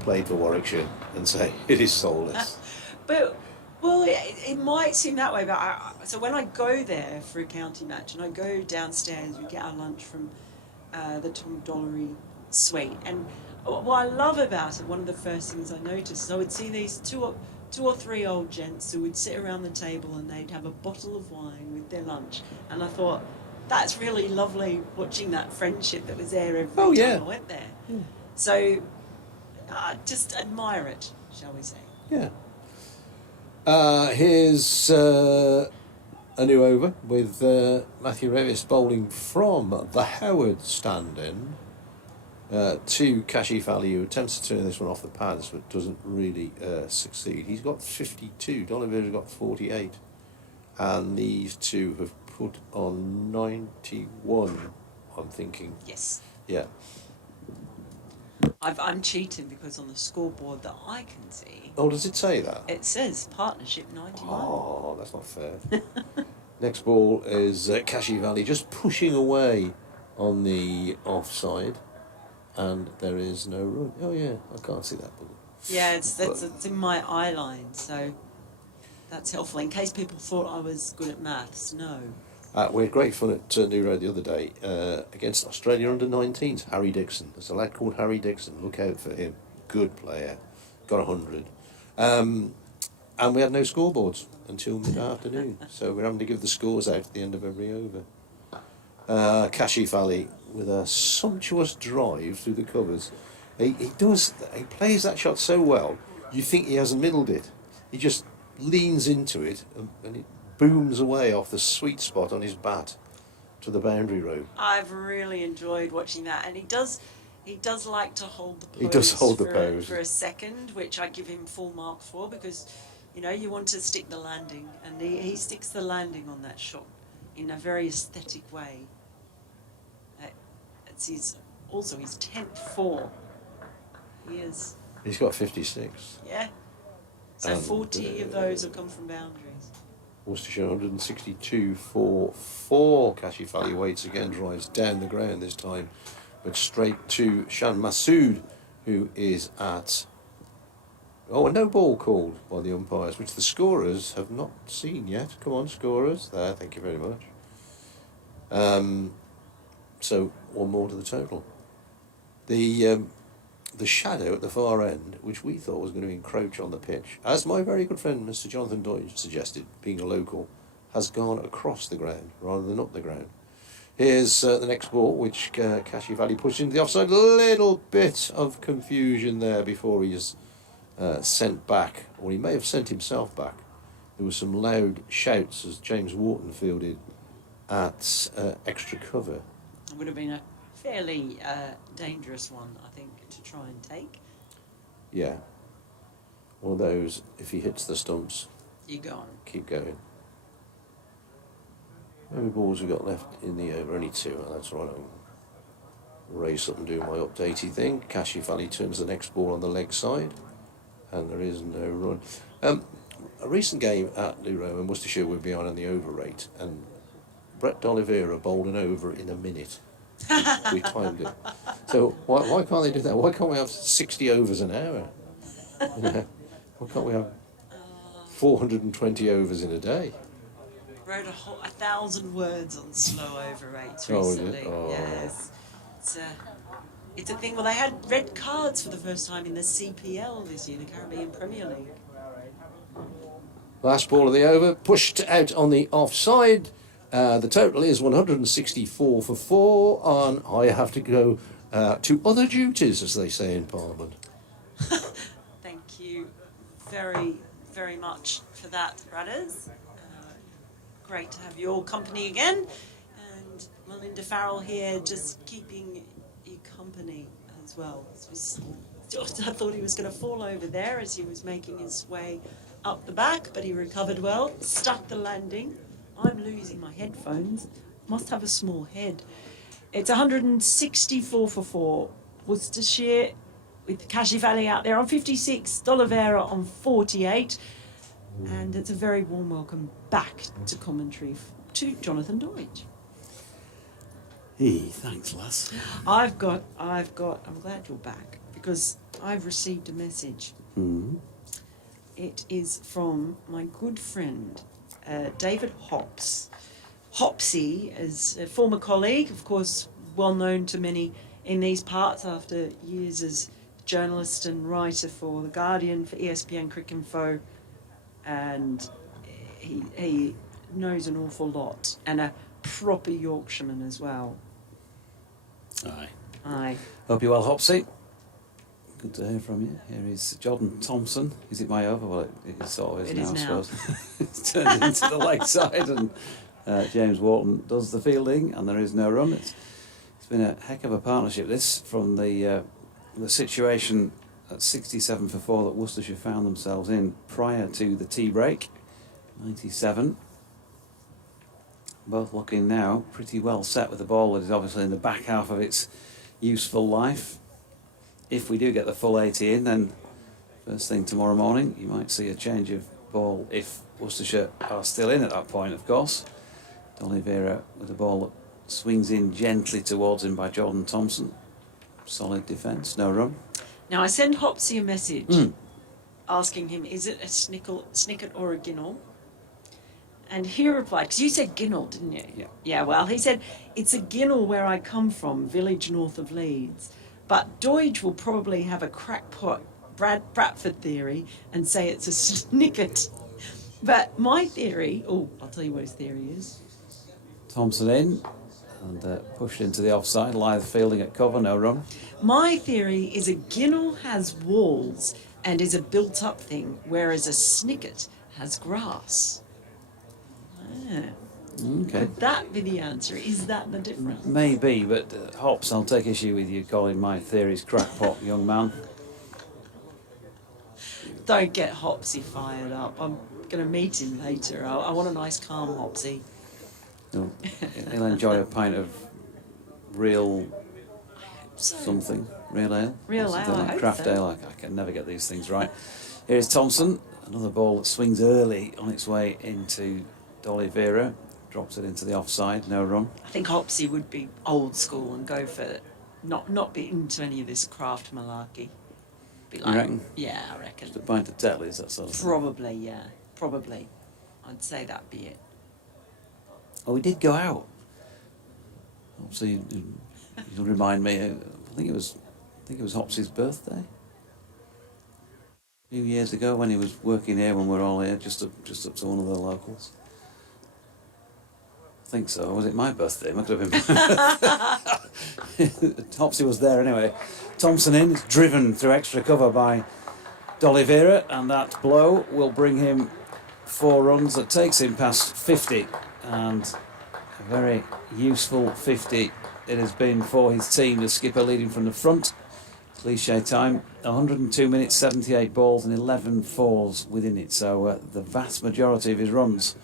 played for Warwickshire and say it is soulless. But, well, it might seem that way, but so when I go there for a county match and I go downstairs, we get our lunch from the Tom Dollery suite, and what I love about it, one of the first things I noticed is I would see these two 2 or 3 old gents who would sit around the table and they'd have a bottle of wine with their lunch. And I thought, that's really lovely watching that friendship that was there every Oh, time yeah. I went there. So I just admire it, shall we say. Yeah. Here's a new over with Matthew Revis bowling from the Howard stand-in to Kashif Ali, who attempts to turn this one off the pads but doesn't really succeed. He's got 52, Dolivier's got 48, and these two have put on 91, I'm thinking. Yes. Yeah. I'm cheating because on the scoreboard that I can see, Oh, does it say that? it says partnership 91. Oh, that's not fair. Next ball is Kashif Ali just pushing away on the offside, and there is no run. Oh yeah, I can't see that ball. Yeah, it's in my eye line, so that's helpful. In case people thought I was good at maths, no. We had great fun at New Road the other day against Australia under-19s, Harry Dixon. There's a lad called Harry Dixon. Look out for him. Good player. Got 100. And we had no scoreboards until mid-afternoon. So we're having to give the scores out at the end of every over. Kashif Ali with a sumptuous drive through the covers. He plays that shot so well, you think he hasn't middled it. He just leans into it and it booms away off the sweet spot on his bat to the boundary rope. I've really enjoyed watching that, and he does like to hold the pose. He does hold the pose for a second, which I give him full marks for, because you want to stick the landing, and he sticks the landing on that shot in a very aesthetic way. It's also his 10th 4. He's got 56. Yeah. So 40 of those have come from boundaries. Worcestershire 162 for 4. Kashif Ali waits again, drives down the ground this time, but straight to Shan Masood, who is at... Oh, a no ball called by the umpires, which the scorers have not seen yet. Come on, scorers. There, thank you very much. So, one more to the total. The shadow at the far end, which we thought was going to encroach on the pitch, as my very good friend Mr. Jonathan Deutsch suggested, being a local, has gone across the ground rather than up the ground. Here's the next ball, which Kashif Ali pushed into the offside. A little bit of confusion there before he is sent back, or he may have sent himself back. There was some loud shouts as James Wharton fielded at extra cover. It would have been a fairly dangerous one, I think, to try and take. Yeah. One of those, if he hits the stumps, You go on. keep going. How many balls we got left in the over? Only 2. That's right. I'll raise up and do my updatey thing. Kashif Ali turns the next ball on the leg side, and there is no run. A recent game at New Row in Worcestershire would be on the over rate, and Brett D'Oliveira bowled an over in a minute. We timed it. So why can't they do that? Why can't we have 60 overs an hour? Why can't we have 420 overs in a day? Wrote 1,000 words on slow over rates Oh, is it? recently. Oh. Yes. It's a thing. Well, they had red cards for the first time in the CPL this year, the Caribbean Premier League. Last ball of the over, pushed out on the offside. The total is 164 for 4, and I have to go to other duties, as they say in Parliament. Thank you very, very much for that, brothers. Great to have your company again. And Melinda Farrell here, just keeping you company as well. I thought he was going to fall over there as he was making his way up the back, but he recovered well, stuck the landing. I'm losing my headphones. Must have a small head. It's 164 for 4. Worcestershire with Kashif Ali out there on 56, D'Oliveira on 48. And it's a very warm welcome back to commentary to Jonathan Deutsch. Hey, thanks, lass. I'm glad you're back because I've received a message. Mm-hmm. It is from my good friend, David Hops. Hopsy is a former colleague, of course, well known to many in these parts after years as journalist and writer for The Guardian, for ESPN Cricinfo, and he knows an awful lot, and a proper Yorkshireman as well. Aye. Aye. Hope you're well, Hopsy. Good to hear from you. Here is Jordan Thompson. Is it my over? Well, it sort of is It now, is I now. suppose. It's turned into the leg side, and James Wharton does the fielding, and there is no run. It's been a heck of a partnership, this, from the situation at 67 for 4 that Worcestershire found themselves in prior to the tea break, 97. Both looking now pretty well set with the ball that is obviously in the back half of its useful life. If we do get the full 80 in, then first thing tomorrow morning you might see a change of ball if Worcestershire are still in at that point, of course. D'Oliveira with a ball that swings in gently towards him by Jordan Thompson. Solid defence, no run. Now, I sent Hopsy a message asking him, is it a snicket or a ginnel? And he replied, because you said ginnel, didn't you? Yeah. Yeah, well, he said, it's a ginnel where I come from, village north of Leeds. But Doidge will probably have a crackpot Bradford theory and say it's a snicket. But my theory, I'll tell you what his theory is. Thompson in and pushed into the offside. Lithe fielding at cover, no run. My theory is a ginnel has walls and is a built-up thing, whereas a snicket has grass. Ah. Okay. Could that be the answer? Is that the difference? Maybe, but Hops, I'll take issue with you calling my theories crackpot, young man. Don't get Hopsy fired up. I'm going to meet him later. I want a nice calm Hopsy. No, he'll enjoy a pint of real So, something. Real ale? Real Something ale, I like hope craft so. ale. I can never get these things right. Here's Thompson. Another ball that swings early on its way into D'Oliveira. Drops it into the offside. No run. I think Hopsy would be old school and go for not be into any of this craft malarkey. Be like, reckon? Yeah, I reckon. Just a pint of Tetley's, that sort of thing. Probably, yeah. Probably. I'd say that'd be it. Oh, we did go out. Obviously, you'll remind me. I think it was Hopsy's birthday. A few years ago, when he was working here, when we were all here, just up to one of the locals. I think so. Was it my birthday? It might have been. Hopsy was there anyway. Thompson in. It's driven through extra cover by D'Oliveira, and that blow will bring him 4 runs. That takes him past 50, and a very useful 50 it has been for his team. The skipper leading from the front. Cliche time. 102 minutes, 78 balls, and 11 fours within it. So the vast majority of his runs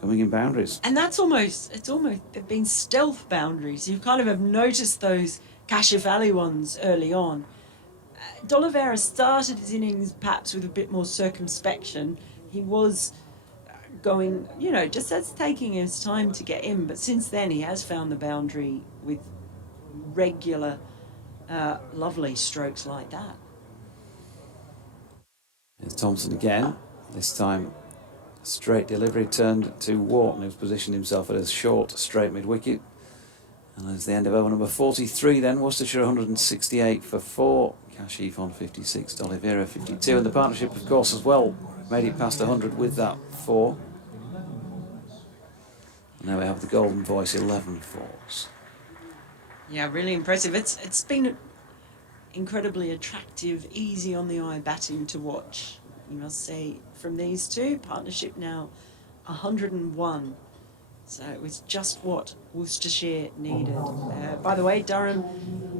coming in boundaries. And they've been stealth boundaries. You kind of have noticed those Cassia Valley ones early on. D'Oliveira started his innings perhaps with a bit more circumspection. He was going, just as taking his time to get in, but since then he has found the boundary with regular, lovely strokes like that. Here's Thompson again, this time straight delivery turned to Wharton, who's positioned himself at a short straight mid-wicket. And as the end of over number 43 then, Worcestershire 168 for 4, Kashif on 56, D'Oliveira 52, and the partnership of course as well made it past 100 with that 4. And now we have the Golden Voice 11 fours. Yeah, really impressive. It's been incredibly attractive, easy on the eye batting to watch. You must say, from these two, partnership now 101. So it was just what Worcestershire needed. By the way, Durham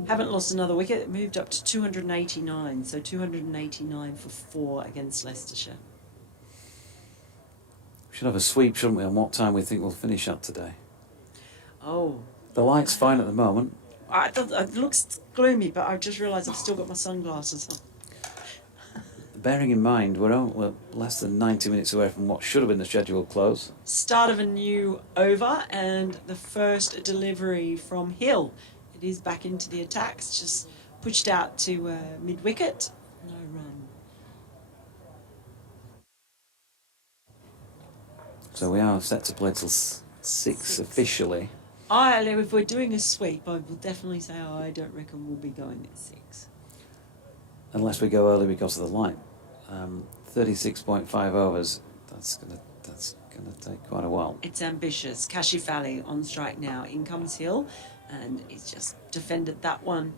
haven't lost another wicket. It moved up to 289. So 289 for 4 against Leicestershire. We should have a sweep, shouldn't we, on what time we think we'll finish at today. Oh, The light's fine at the moment. I thought it looks gloomy, but I've just realised I've still got my sunglasses on. Bearing in mind, we're less than 90 minutes away from what should have been the scheduled close. Start of a new over and the first delivery from Hill. It is back into the attacks, just pushed out to mid-wicket. No run. So we are set to play till 6 officially. If we're doing a sweep, I will definitely say I don't reckon we'll be going at 6. Unless we go early because of the light. 36.5 overs that's gonna take quite a while. It's ambitious. Kashifali on strike now. In comes Hill, and he's just defended that one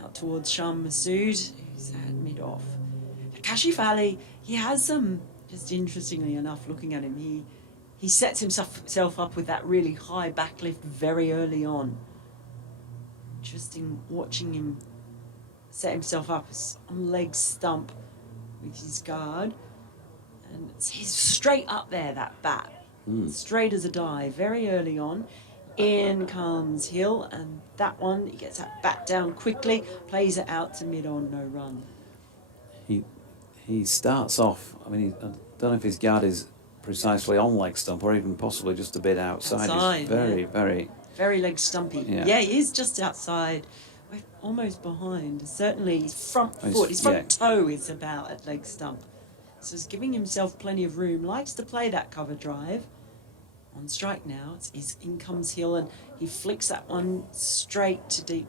out towards Sham Masood, who's had mid-off. Kashifali, he has some, just interestingly enough, looking at him, he sets himself up with that really high backlift very early on. Interesting watching him set himself up on leg stump with his guard. And he's straight up there, that bat. Straight as a die, very early on. In comes Hill, and that one, he gets that bat down quickly, plays it out to mid-on, no run. He starts off, I mean, I don't know if his guard is precisely on leg stump or even possibly just a bit outside. He's very leg stumpy. Yeah. He is just outside, almost behind. Certainly his front foot, his front toe is about at leg stump. So he's giving himself plenty of room, likes to play that cover drive. On strike now, in comes Hill, and he flicks that one straight to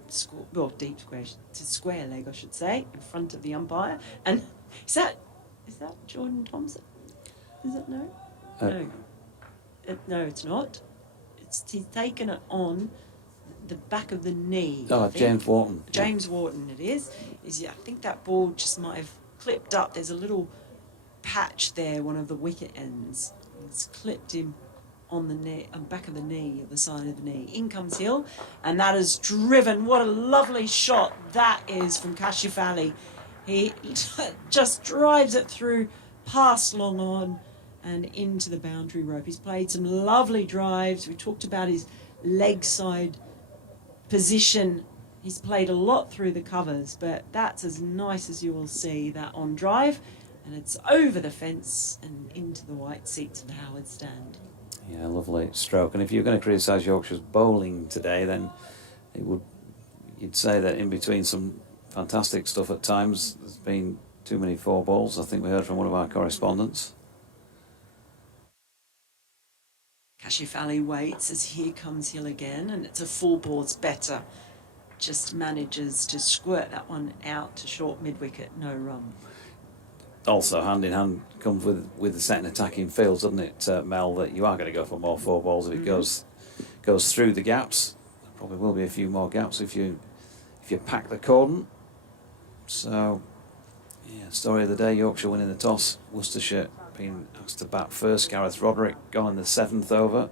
square leg, I should say, in front of the umpire. And is that Jordan Thompson? Is it no? No, it's not. He's taken it on the back of the knee. Oh, James Wharton. James Wharton, it is. I think that ball just might have clipped up. There's a little patch there, one of the wicket ends. It's clipped him on the knee, on back of the knee, the side of the knee. In comes Hill, and that is driven. What a lovely shot that is from Kashifali. He just drives it through, past long on, and into the boundary rope. He's played some lovely drives. We talked about his leg side position. He's played a lot through the covers, but that's as nice as you will see, that on drive, and it's over the fence and into the white seats of the Howard stand. Yeah, lovely stroke. And if you're going to criticise Yorkshire's bowling today, then you'd say that in between some fantastic stuff at times, there's been too many 4 balls. I think we heard from one of our correspondents. Kashifali waits as here comes Hill again, and it's a 4 balls better. Just manages to squirt that one out to short mid-wicket, no run. Also, hand in hand comes with the setting attacking fields, doesn't it, Mel? That you are going to go for more 4 balls if it goes through the gaps. There probably will be a few more gaps if you pack the cordon. So, yeah, story of the day: Yorkshire winning the toss. Worcestershire being asked to bat first. Gareth Roderick gone in the 7th over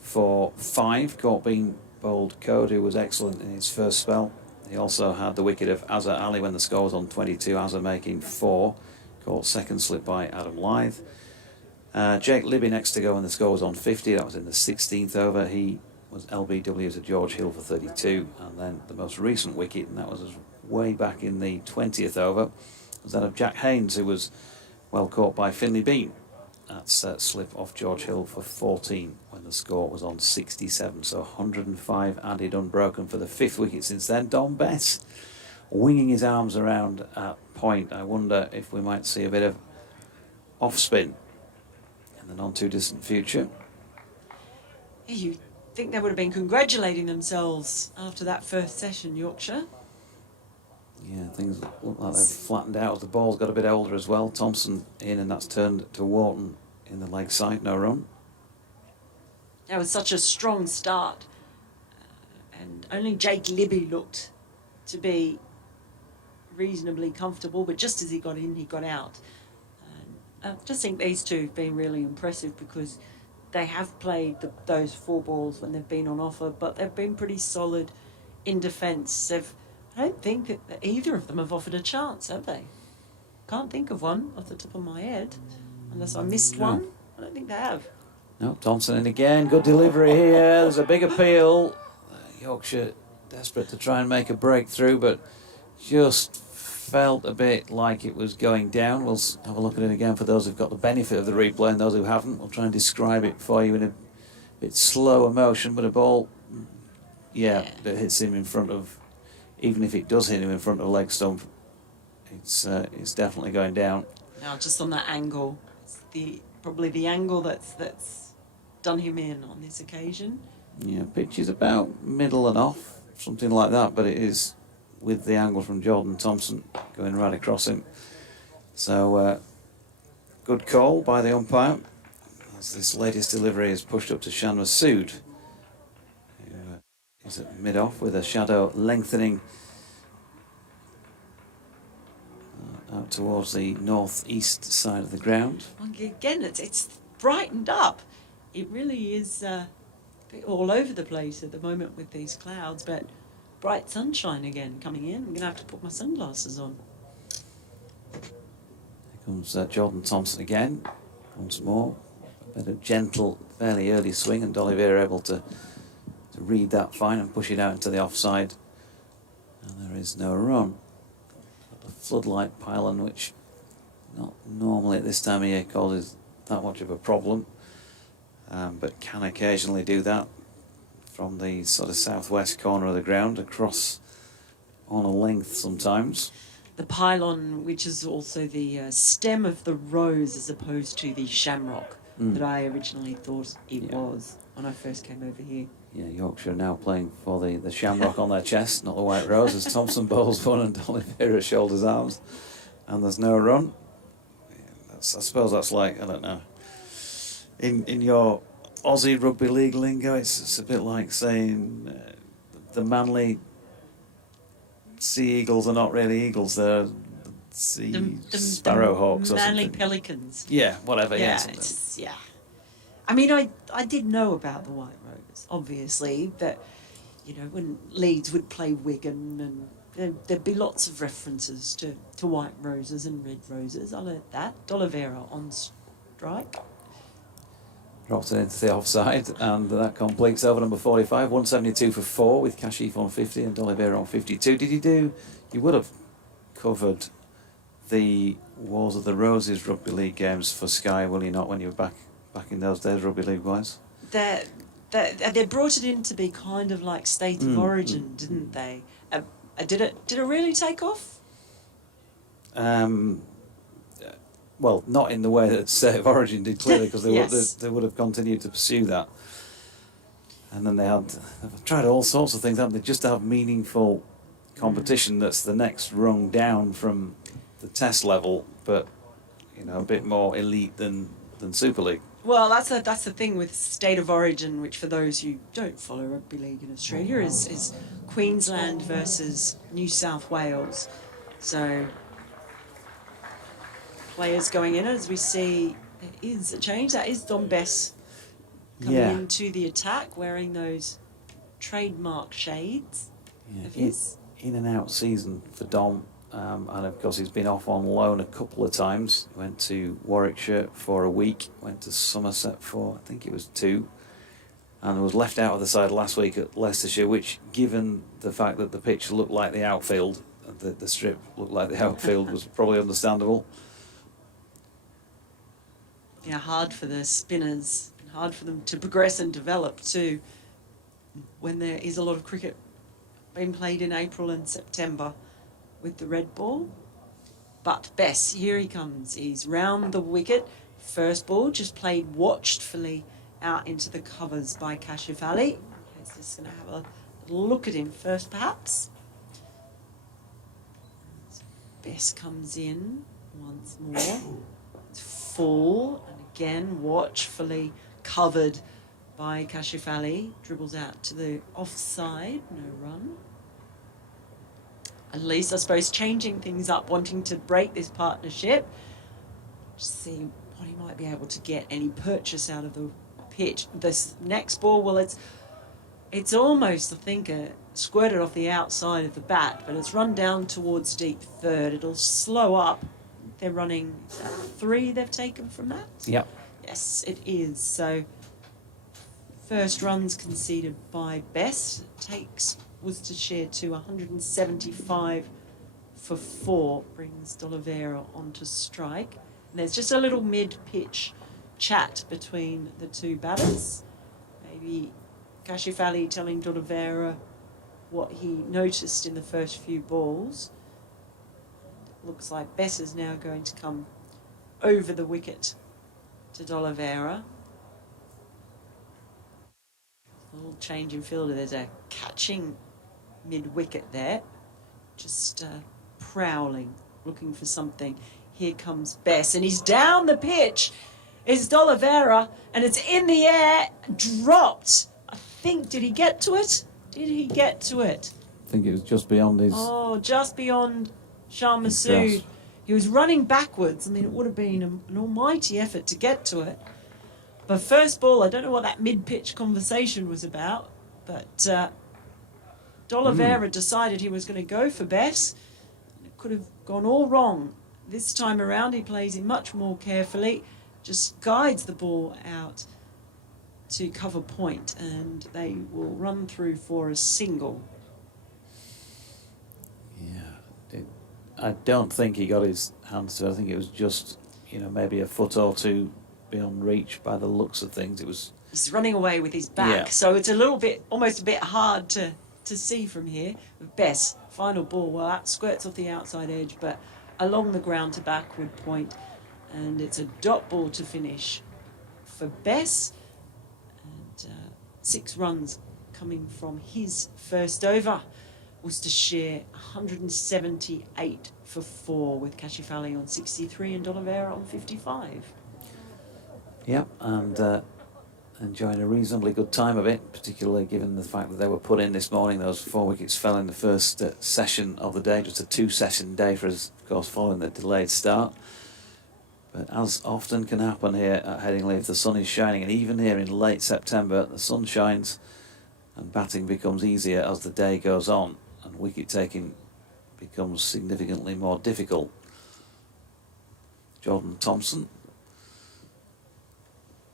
for 5. Caught being bowled Code, who was excellent in his first spell. He also had the wicket of Azhar Ali when the score was on 22. Azhar making 4. Caught second slip by Adam Lyth. Jake Libby next to go when the score was on 50. That was in the 16th over. He was LBW to George Hill for 32. And then the most recent wicket, and that was way back in the 20th over, was that of Jack Haynes, who was well caught by Finley Bean. That's slip off George Hill for 14 when the score was on 67. So 105 added unbroken for the 5th wicket since then. Don Bess winging his arms around at point. I wonder if we might see a bit of off spin in the not too distant future. You think they would have been congratulating themselves after that first session, Yorkshire? Yeah, things look like they've flattened out as the ball's got a bit older as well. Thompson in, and that's turned to Wharton in the leg side, no run. That was such a strong start, and only Jake Libby looked to be reasonably comfortable, but just as he got in, he got out. I just think these two have been really impressive because they have played those 4 balls when they've been on offer, but they've been pretty solid in defence. I don't think that either of them have offered a chance, have they? Can't think of one off the top of my head, unless I missed one. I don't think they have. No, Thompson in again. Good delivery here. There's a big appeal. Yorkshire desperate to try and make a breakthrough, but just felt a bit like it was going down. We'll have a look at it again for those who've got the benefit of the replay, and those who haven't, we'll try and describe it for you in a bit slower motion. But a ball, that hits him in front of, even if it does hit him in front of a leg stump, it's definitely going down. Now, just on that angle, it's probably the angle that's done him in on this occasion. Yeah, pitch is about middle and off, something like that, but it is with the angle from Jordan Thompson going right across him. So, good call by the umpire. As this latest delivery is pushed up to Shan Masood, who is at mid-off with a shadow lengthening out towards the northeast side of the ground. Again, it's brightened up. It really is a bit all over the place at the moment with these clouds, but bright sunshine again coming in. I'm going to have to put my sunglasses on. Here comes Jordan Thompson again, once more. A bit of gentle, fairly early swing, and D'Oliveira able to read that fine and push it out into the offside. And there is no run. A floodlight pylon, which not normally at this time of year causes that much of a problem, but can occasionally do that from the sort of southwest corner of the ground across on a length sometimes. The pylon, which is also the stem of the rose as opposed to the shamrock that I originally thought it was when I first came over here. Yeah, Yorkshire now playing for the shamrock on their chest, not the white rose, as Thompson bowls one and D'Oliveira shoulders arms, and there's no run. I suppose that's like, I don't know, in your Aussie rugby league lingo, it's a bit like saying the Manly Sea Eagles are not really eagles, they're sea sparrowhawks or Manly something. Pelicans. Yeah, whatever. Yeah, something. it's, yeah. I mean, I did know about the White Rose, obviously, that, you know, when Leeds would play Wigan, and there'd be lots of references to White Roses and Red Roses. I learnt that. D'Oliveira on strike. Dropped it into the offside, and that completes over number 45, 172 for 4, with Kashif on 50 and D'Oliveira on 52. You would have covered the Wars of the Roses rugby league games for Sky, will you not, when you were back in those days, rugby league wise? They brought it in to be kind of like State of Origin, didn't they? Did it really take off? Well, not in the way that State of Origin did, clearly, because Yes. they would have continued to pursue that. And then they've tried all sorts of things, haven't they, just to have meaningful competition that's the next rung down from the test level, but, you know, a bit more elite than Super League. Well, that's the thing with State of Origin, which for those who don't follow rugby league in Australia is Queensland versus New South Wales. So players going in, as we see, there is a change. That is Dom Bess coming into the attack, wearing those trademark shades of his. In and out season for Dom, and of course he's been off on loan a couple of times. He went to Warwickshire for a week, went to Somerset for, I think it was 2, and was left out of the side last week at Worcestershire, which, given the fact that the pitch looked like the outfield, the strip looked like the outfield, was probably understandable. Yeah, hard for the spinners, and hard for them to progress and develop too, when there is a lot of cricket being played in April and September with the red ball. But Bess, here he comes. He's round the wicket. First ball just played watchfully out into the covers by Kashif Ali. He's just going to have a look at him first, perhaps. Bess comes in once more. It's full, and again watchfully covered by Kashif Ali. Dribbles out to the offside, no run. At least, I suppose, changing things up, wanting to break this partnership. See what he might be able to get any purchase out of the pitch. This next ball, well, it's almost, I think, squirted off the outside of the bat, but it's run down towards deep third. It'll slow up. They're running 3 they've taken from that? Yep. Yes, it is. So, first runs conceded by Bess. Takes Worcestershire to 175 for 4. Brings D'Oliveira onto strike. And there's just a little mid-pitch chat between the two batters. Maybe Kashif Ali telling D'Oliveira what he noticed in the first few balls. Looks like Bess is now going to come over the wicket to D'Oliveira. A little change in fielder. There's a catching mid-wicket there. Just prowling, looking for something. Here comes Bess, and he's down the pitch. is D'Oliveira, and it's in the air, dropped. I think, did he get to it? Did he get to it? I think it was just beyond his. Oh, just beyond Shah His Massoud. grasp. He was running backwards. I mean, it would have been an almighty effort to get to it. But first ball, I don't know what that mid-pitch conversation was about, but D'Oliveira decided he was going to go for Bess. It could have gone all wrong. This time around, he plays it much more carefully, just guides the ball out to cover point, and they will run through for a single. I don't think he got his hands to it. I think it was just, maybe a foot or two beyond reach by the looks of things. It was. He's running away with his back, Yeah. so it's almost a bit hard to see from here. Bess, final ball, well, that squirts off the outside edge, but along the ground to backward point, and it's a dot ball to finish for Bess, and 6 runs coming from his first over. Worcestershire 178 for 4 with Cashifali on 63 and D'Oliveira on 55. Yep, and enjoying a reasonably good time of it, particularly given the fact that they were put in this morning. Those 4 wickets fell in the first session of the day, just a 2-session day for us, of course, following the delayed start. But as often can happen here at Headingley, if the sun is shining, and even here in late September, the sun shines and batting becomes easier as the day goes on, and wicket taking becomes significantly more difficult. Jordan Thompson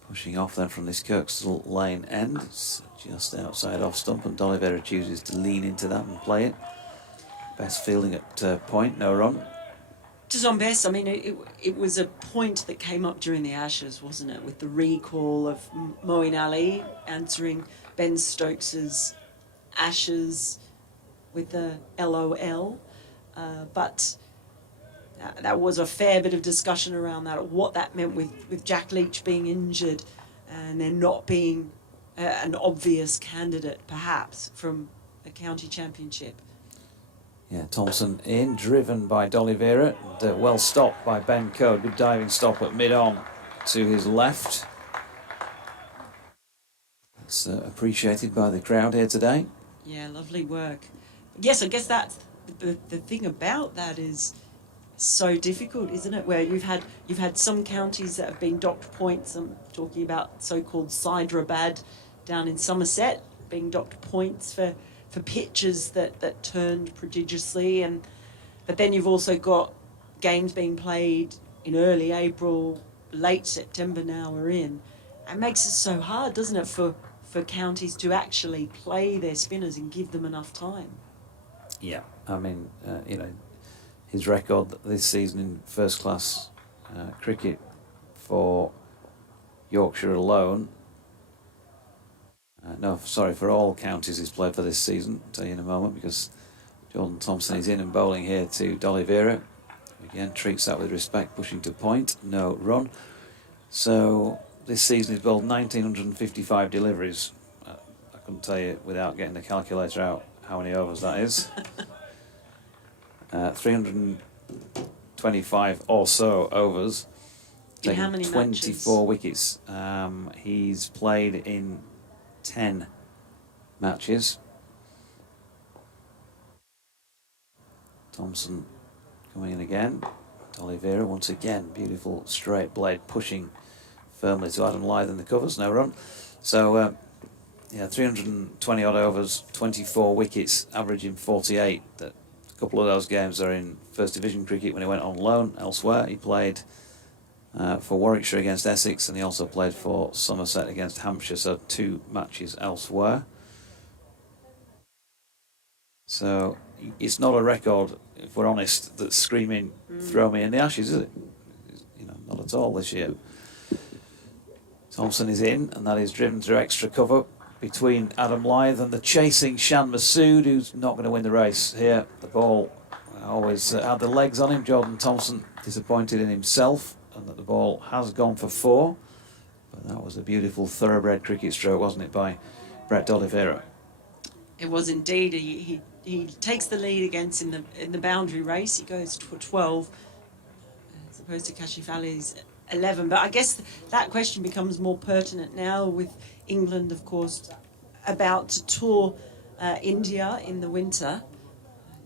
pushing off then from this Kirkstall Lane end. It's just outside off stump, and D'Oliveira chooses to lean into that and play it. Best fielding at point, no run. Just on Bess, I mean, it was a point that came up during the Ashes, wasn't it? With the recall of Moeen Ali answering Ben Stokes's Ashes with the LOL. But that was a fair bit of discussion around that, what that meant with Jack Leach being injured and there not being an obvious candidate, perhaps, from a county championship. Yeah, Thompson in, driven by D'Oliveira, and well stopped by Ben Code. Good diving stop at mid-on to his left. It's appreciated by the crowd here today. Yeah, lovely work. Yes, I guess that's the thing about that is so difficult, isn't it? Where you've had some counties that have been docked points. I'm talking about so-called Hyderabad down in Somerset being docked points for pitches that turned prodigiously, but then you've also got games being played in early April, late September now we're in. It makes it so hard, doesn't it, for counties to actually play their spinners and give them enough time. Yeah, I mean, his record this season in first class cricket for Yorkshire alone. For all counties he's played for this season. I'll tell you in a moment, because Jordan Thompson is in and bowling here to D'Oliveira. Again, treats that with respect, pushing to point, no run. So this season he's bowled 1,955 deliveries. I couldn't tell you without getting the calculator out how many overs that is. 325 or so overs. In how many 24 wickets. He's played in 10 matches. Thompson coming in again. D'Oliveira once again, beautiful straight blade pushing firmly to Adam Lyth in the covers, no run. So 320 odd overs, 24 wickets, averaging 48. A couple of those games are in First Division cricket when he went on loan elsewhere. He played for Warwickshire against Essex, and he also played for Somerset against Hampshire, so 2 matches elsewhere. So it's not a record, if we're honest, that's screaming throw me in the Ashes, is it? Not at all this year. Thompson is in, and that is driven through extra cover between Adam Lyth and the chasing Shan Massoud, who's not going to win the race here. The ball always had the legs on him. Jordan Thompson disappointed in himself, and that the ball has gone for 4. But that was a beautiful thoroughbred cricket stroke, wasn't it, by Brett D'Oliveira? It was indeed. He takes the lead against in the boundary race. He goes to 12 as opposed to Cashifali's 11. But I guess that question becomes more pertinent now with England, of course, about to tour India in the winter.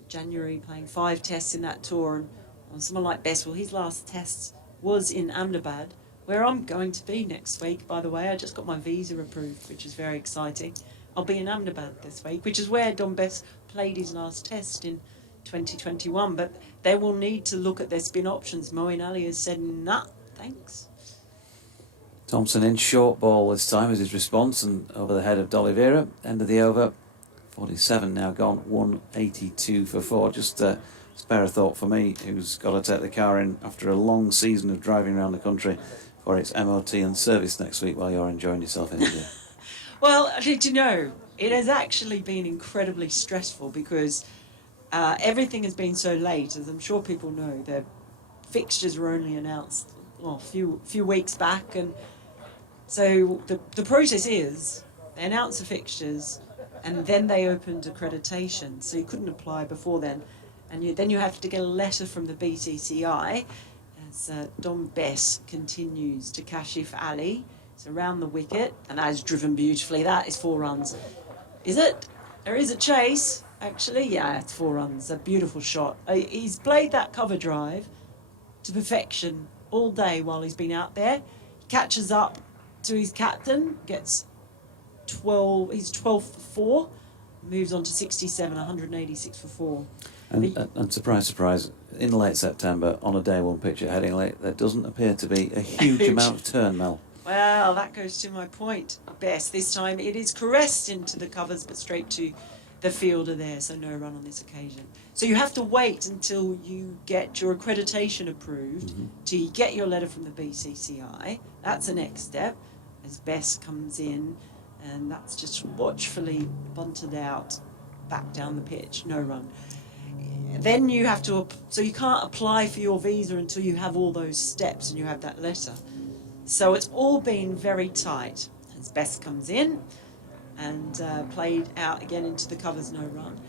January, playing 5 tests in that tour. And on someone like Besswell, his last test was in Ahmedabad, where I'm going to be next week, by the way. I just got my visa approved, which is very exciting. I'll be in Ahmedabad this week, which is where Dom Bess played his last test in 2021. But they will need to look at their spin options. Moeen Ali has said, nah, thanks. Thompson in short ball this time as his response, and over the head of D'Oliveira. End of the over. 47 now gone, 182 for 4. Just spare a thought for me, who's got to take the car in after a long season of driving around the country for its MOT and service next week while you're enjoying yourself in India. Well, did you know, it has actually been incredibly stressful because everything has been so late. As I'm sure people know, the fixtures were only announced a few weeks back, and so the process is they announce the fixtures and then they opened accreditation, so you couldn't apply before then, and then you have to get a letter from the BCCI as Dom Bess continues to Kashif Ali. It's around the wicket, and that is driven beautifully. That is 4 runs. Is it? There is a chase, actually. Yeah, it's 4 runs. A beautiful shot. He's played that cover drive to perfection all day while he's been out there. He catches up to his captain, gets 12. He's 12 for 4, moves on to 67, 186 for 4. And surprise, surprise, in late September, on a day one pitch at Headingley, there doesn't appear to be a huge amount of turn, Mel. Well, that goes to my point. Best this time it is caressed into the covers, but straight to the fielder there, so no run on this occasion. So you have to wait until you get your accreditation approved, till you get your letter from the BCCI. That's the next step, as Bess comes in, and that's just watchfully bunted out, back down the pitch, no run. Then you have to, so you can't apply for your visa until you have all those steps and you have that letter. So it's all been very tight. As Bess comes in and played out again into the covers, no run.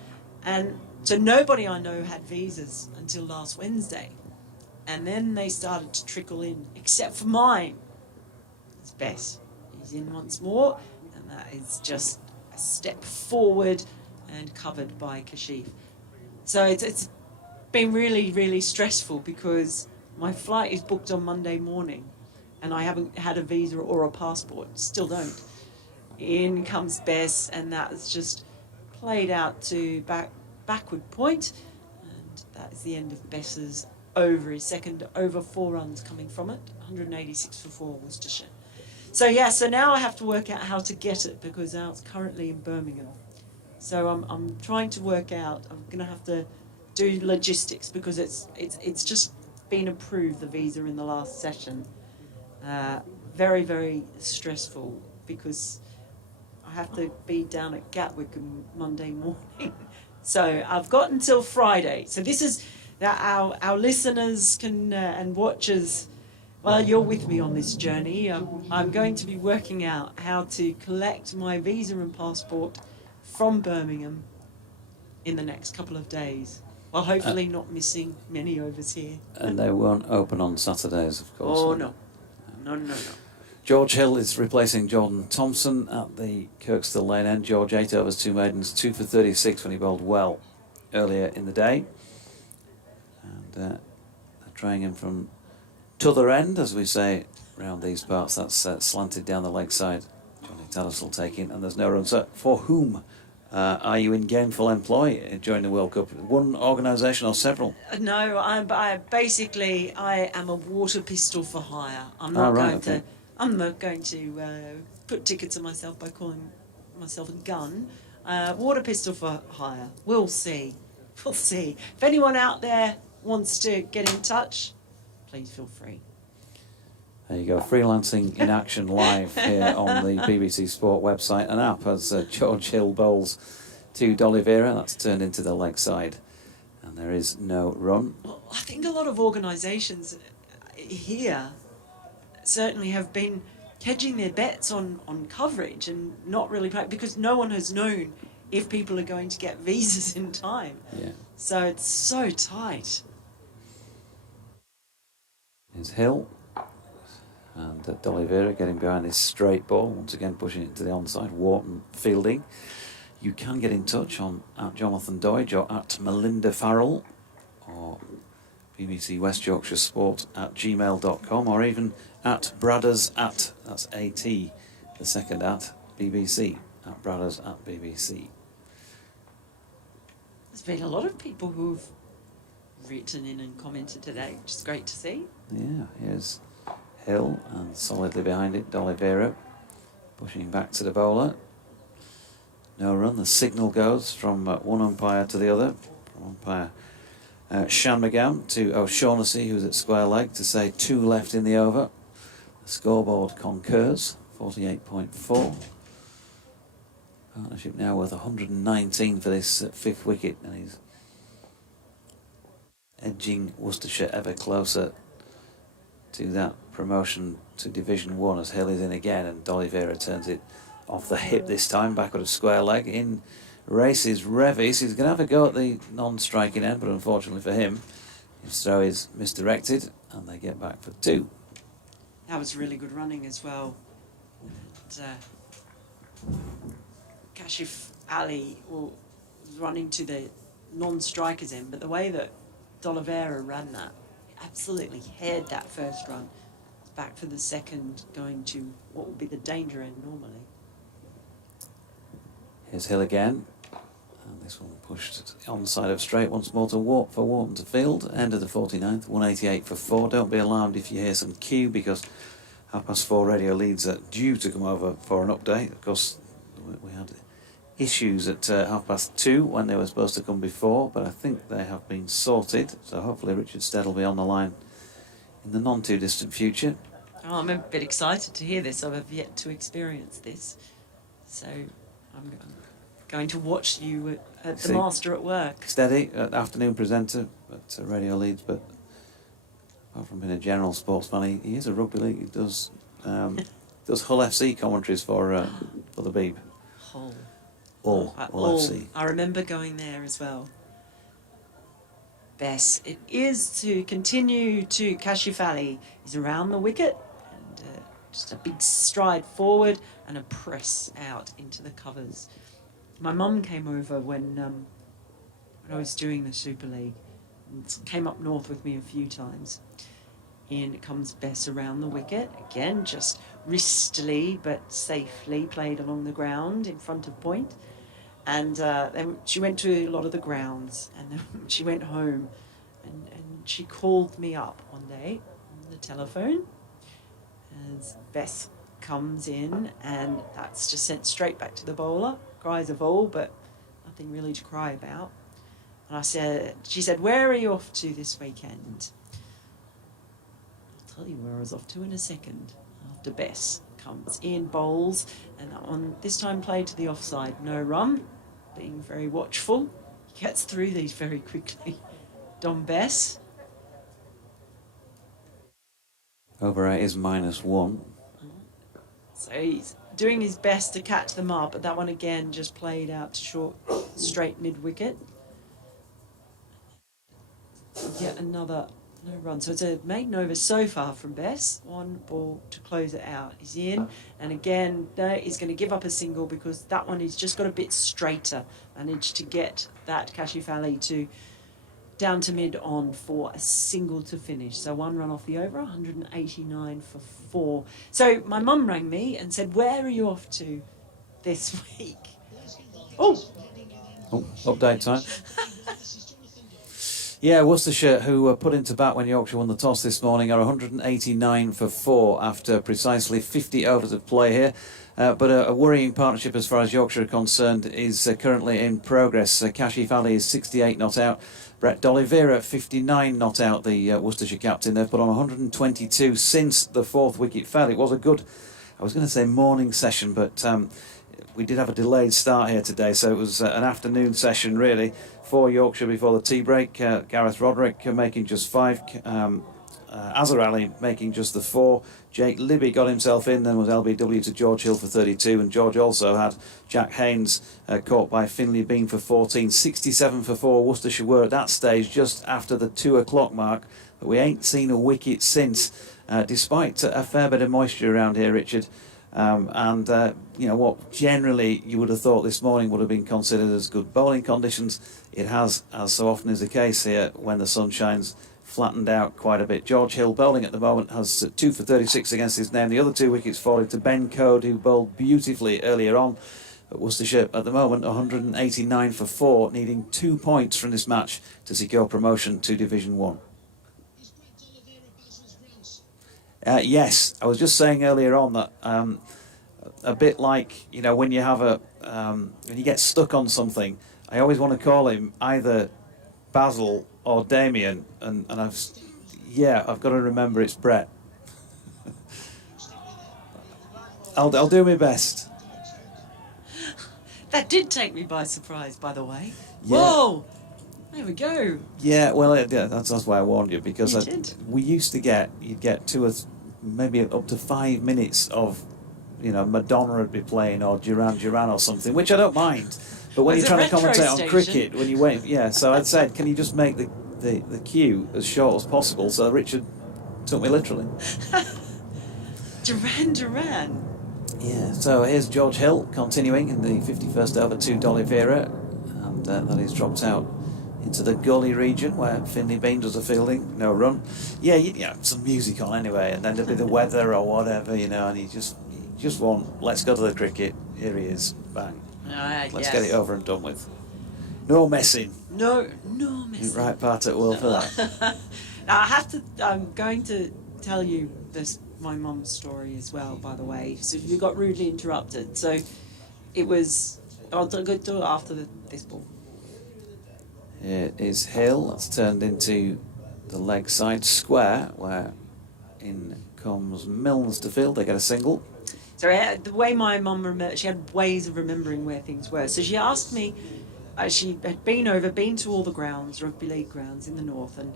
And so nobody I know had visas until last Wednesday. And then they started to trickle in, except for mine. It's Bess. He's in once more, and that is just a step forward and covered by Kashif. So it's been really, really stressful because my flight is booked on Monday morning and I haven't had a visa or a passport, still don't. In comes Bess, and that's just played out to backward point, and that is the end of Bess's over, his second over, 4 runs coming from it, 186 for 4, Worcestershire. So yeah, so now I have to work out how to get it because now it's currently in Birmingham. So I'm trying to work out. I'm going to have to do logistics because it's just been approved, the visa, in the last session. Very, very stressful because I have to be down at Gatwick on Monday morning. So I've got until Friday. So this is that our listeners can and watchers. Well, you're with me on this journey. I'm going to be working out how to collect my visa and passport from Birmingham in the next couple of days. Well, hopefully not missing many overs here. And they won't open on Saturdays, of course. Oh, no. No. George Hill is replacing Jordan Thompson at the Kirkstall Lane end. George, 8 overs, 2 maidens, 2 for 36 when he bowled well earlier in the day. And they're trying him from t'other end, as we say around these parts. That's slanted down the leg side. Johnny Tattersall taking, and there's no run. So for whom are you in gainful employ during the World Cup? One organisation or several? No, I basically am a water pistol for hire. I'm not going to put tickets on myself by calling myself a gun. Water pistol for hire. We'll see. If anyone out there wants to get in touch, please feel free. There you go, freelancing in action live here on the BBC Sport website and app as George Hill bowls to D'Oliveira. That's turned into the leg side, and there is no run. Well, I think a lot of organisations here certainly have been hedging their bets on coverage and not really playing because no one has known if people are going to get visas in time. Yeah. So it's so tight. Is Hill And D'Oliveira getting behind this straight ball, once again pushing it to the onside. Wharton fielding. You can get in touch on at Jonathan Doidge or at Melinda Farrell or BBC West Yorkshire Sport at gmail.com, or even at Bradders at, that's AT, the second at BBC, at Bradders at BBC. There's been a lot of people who've written in and commented today, which is great to see. Yeah, here's Hill, and solidly behind it, D'Oliveira, pushing back to the bowler. No run, the signal goes from one umpire to the other, from umpire Shanmugam to O'Shaughnessy, who's at square leg, to say 2 left in the over. The scoreboard concurs, 48.4. Partnership now worth 119 for this 5th wicket, and he's edging Worcestershire ever closer to that promotion to Division 1 as Hill is in again, and D'Oliveira turns it off the hip this time, backward of square leg. In races Revis. He's going to have a go at the non-striking end, but unfortunately for him, his throw is misdirected, and they get back for 2. That was really good running as well. And, Kashif Ali was running to the non-strikers end, but the way that D'Oliveira ran that, absolutely headed that first run. It's back for the second, going to what would be the danger end normally. Here's Hill again, and this one pushed on the side of straight once more to Wharton to field. End of the 49th, 188 for 4. Don't be alarmed if you hear some cue, because 4:30 radio leads are due to come over for an update. Of course, we had issues at 2:30 when they were supposed to come before, but I think they have been sorted, so hopefully Richard Stead will be on the line in the non too distant future. Oh, I'm a bit excited to hear this. I've yet to experience this, so I'm going to watch you at the master at work. Steady, afternoon presenter at Radio Leeds, but apart from being a general sports fan, he is a rugby league. He does Hull FC commentaries for the Beeb. Hull. Hull FC. I remember going there as well. Bess, it is to continue to Kashif Ali. He's around the wicket, and just a big stride forward and a press out into the covers. My mum came over when I was doing the Super League, and came up north with me a few times. In comes Bess around the wicket, again just wristily but safely played along the ground in front of point. And then she went to a lot of the grounds, and then she went home, and she called me up one day on the telephone as Bess comes in, and that's just sent straight back to the bowler. Cries of all, but nothing really to cry about. And she said, "Where are you off to this weekend?" I'll tell you where I was off to in a second. After Bess comes in, bowls, and that one this time played to the offside, no run. Being very watchful, he gets through these very quickly. Don Bess. Over 8 is -1. So he's doing his best to catch them up, but that one again just played out to short, straight mid-wicket. Yet another no run. So it's a maiden over so far from Bess. 1 ball to close it out. He's in, and again, no, he's going to give up a single because that one he's just got a bit straighter. Managed to get that Kashif Ali to down to mid on for a single to finish. So 1 run off the over, 189 for 4. So my mum rang me and said, "Where are you off to this week?" Oh, Update time. Yeah, Worcestershire, who were put into bat when Yorkshire won the toss this morning, are 189 for 4 after precisely 50 overs of play here. But a worrying partnership as far as Yorkshire are concerned is currently in progress. Kashif Ali is 68 not out. Brett D'Oliveira 59 not out, the Worcestershire captain. They've put on 122 since the 4th wicket fell. It was a good, I was going to say morning session, but we did have a delayed start here today, so it was an afternoon session really for Yorkshire before the tea break. Gareth Roderick making just 5, Azhar Ali making just the 4. Jake Libby got himself in, then was LBW to George Hill for 32, and George also had Jack Haynes caught by Finlay Bean for 14. 67 for 4 Worcestershire were at that stage just after the 2 o'clock mark, but we ain't seen a wicket since. despite a fair bit of moisture around here, Richard. What generally you would have thought this morning would have been considered as good bowling conditions, it has, as so often is the case here when the sun shines, flattened out quite a bit. George Hill bowling at the moment has 2 for 36 against his name. The other 2 wickets falling to Ben Code, who bowled beautifully earlier on at Worcestershire. At the moment, 189 for 4, needing 2 points from this match to secure promotion to Division 1. Yes, I was just saying earlier on that a bit like, when you have when you get stuck on something, I always want to call him either Basil or Damien, and I've got to remember it's Brett. I'll do my best. That did take me by surprise, by the way. Yeah. Whoa! There we go. Yeah, well, that's why I warned you, because we used to you'd get 2 or maybe up to 5 minutes of, Madonna would be playing or Duran Duran or something, which I don't mind. But when you're trying to commentate on cricket, when you wait, so I'd said, can you just make the cue as short as possible? So Richard took me literally. Duran. Yeah, so here's George Hill continuing in the 51st over to D'Oliveira, and that is dropped out into the gully region where Finley Bean does the fielding, no run. Yeah, some music on anyway, and then there'll be the weather or whatever, and he just want, let's go to the cricket. Here he is, bang. Let's get it over and done with. No messing. No messing. Right part at will for that. Now, I'm going to tell you my mum's story as well, by the way. So you got rudely interrupted. So it was, I'll do it after this ball. It is Hill. That's turned into the leg side square, where in comes Milnes to field. They get a single. So the way my mum she had ways of remembering where things were. So she asked me, she had been to all the grounds, rugby league grounds in the north, and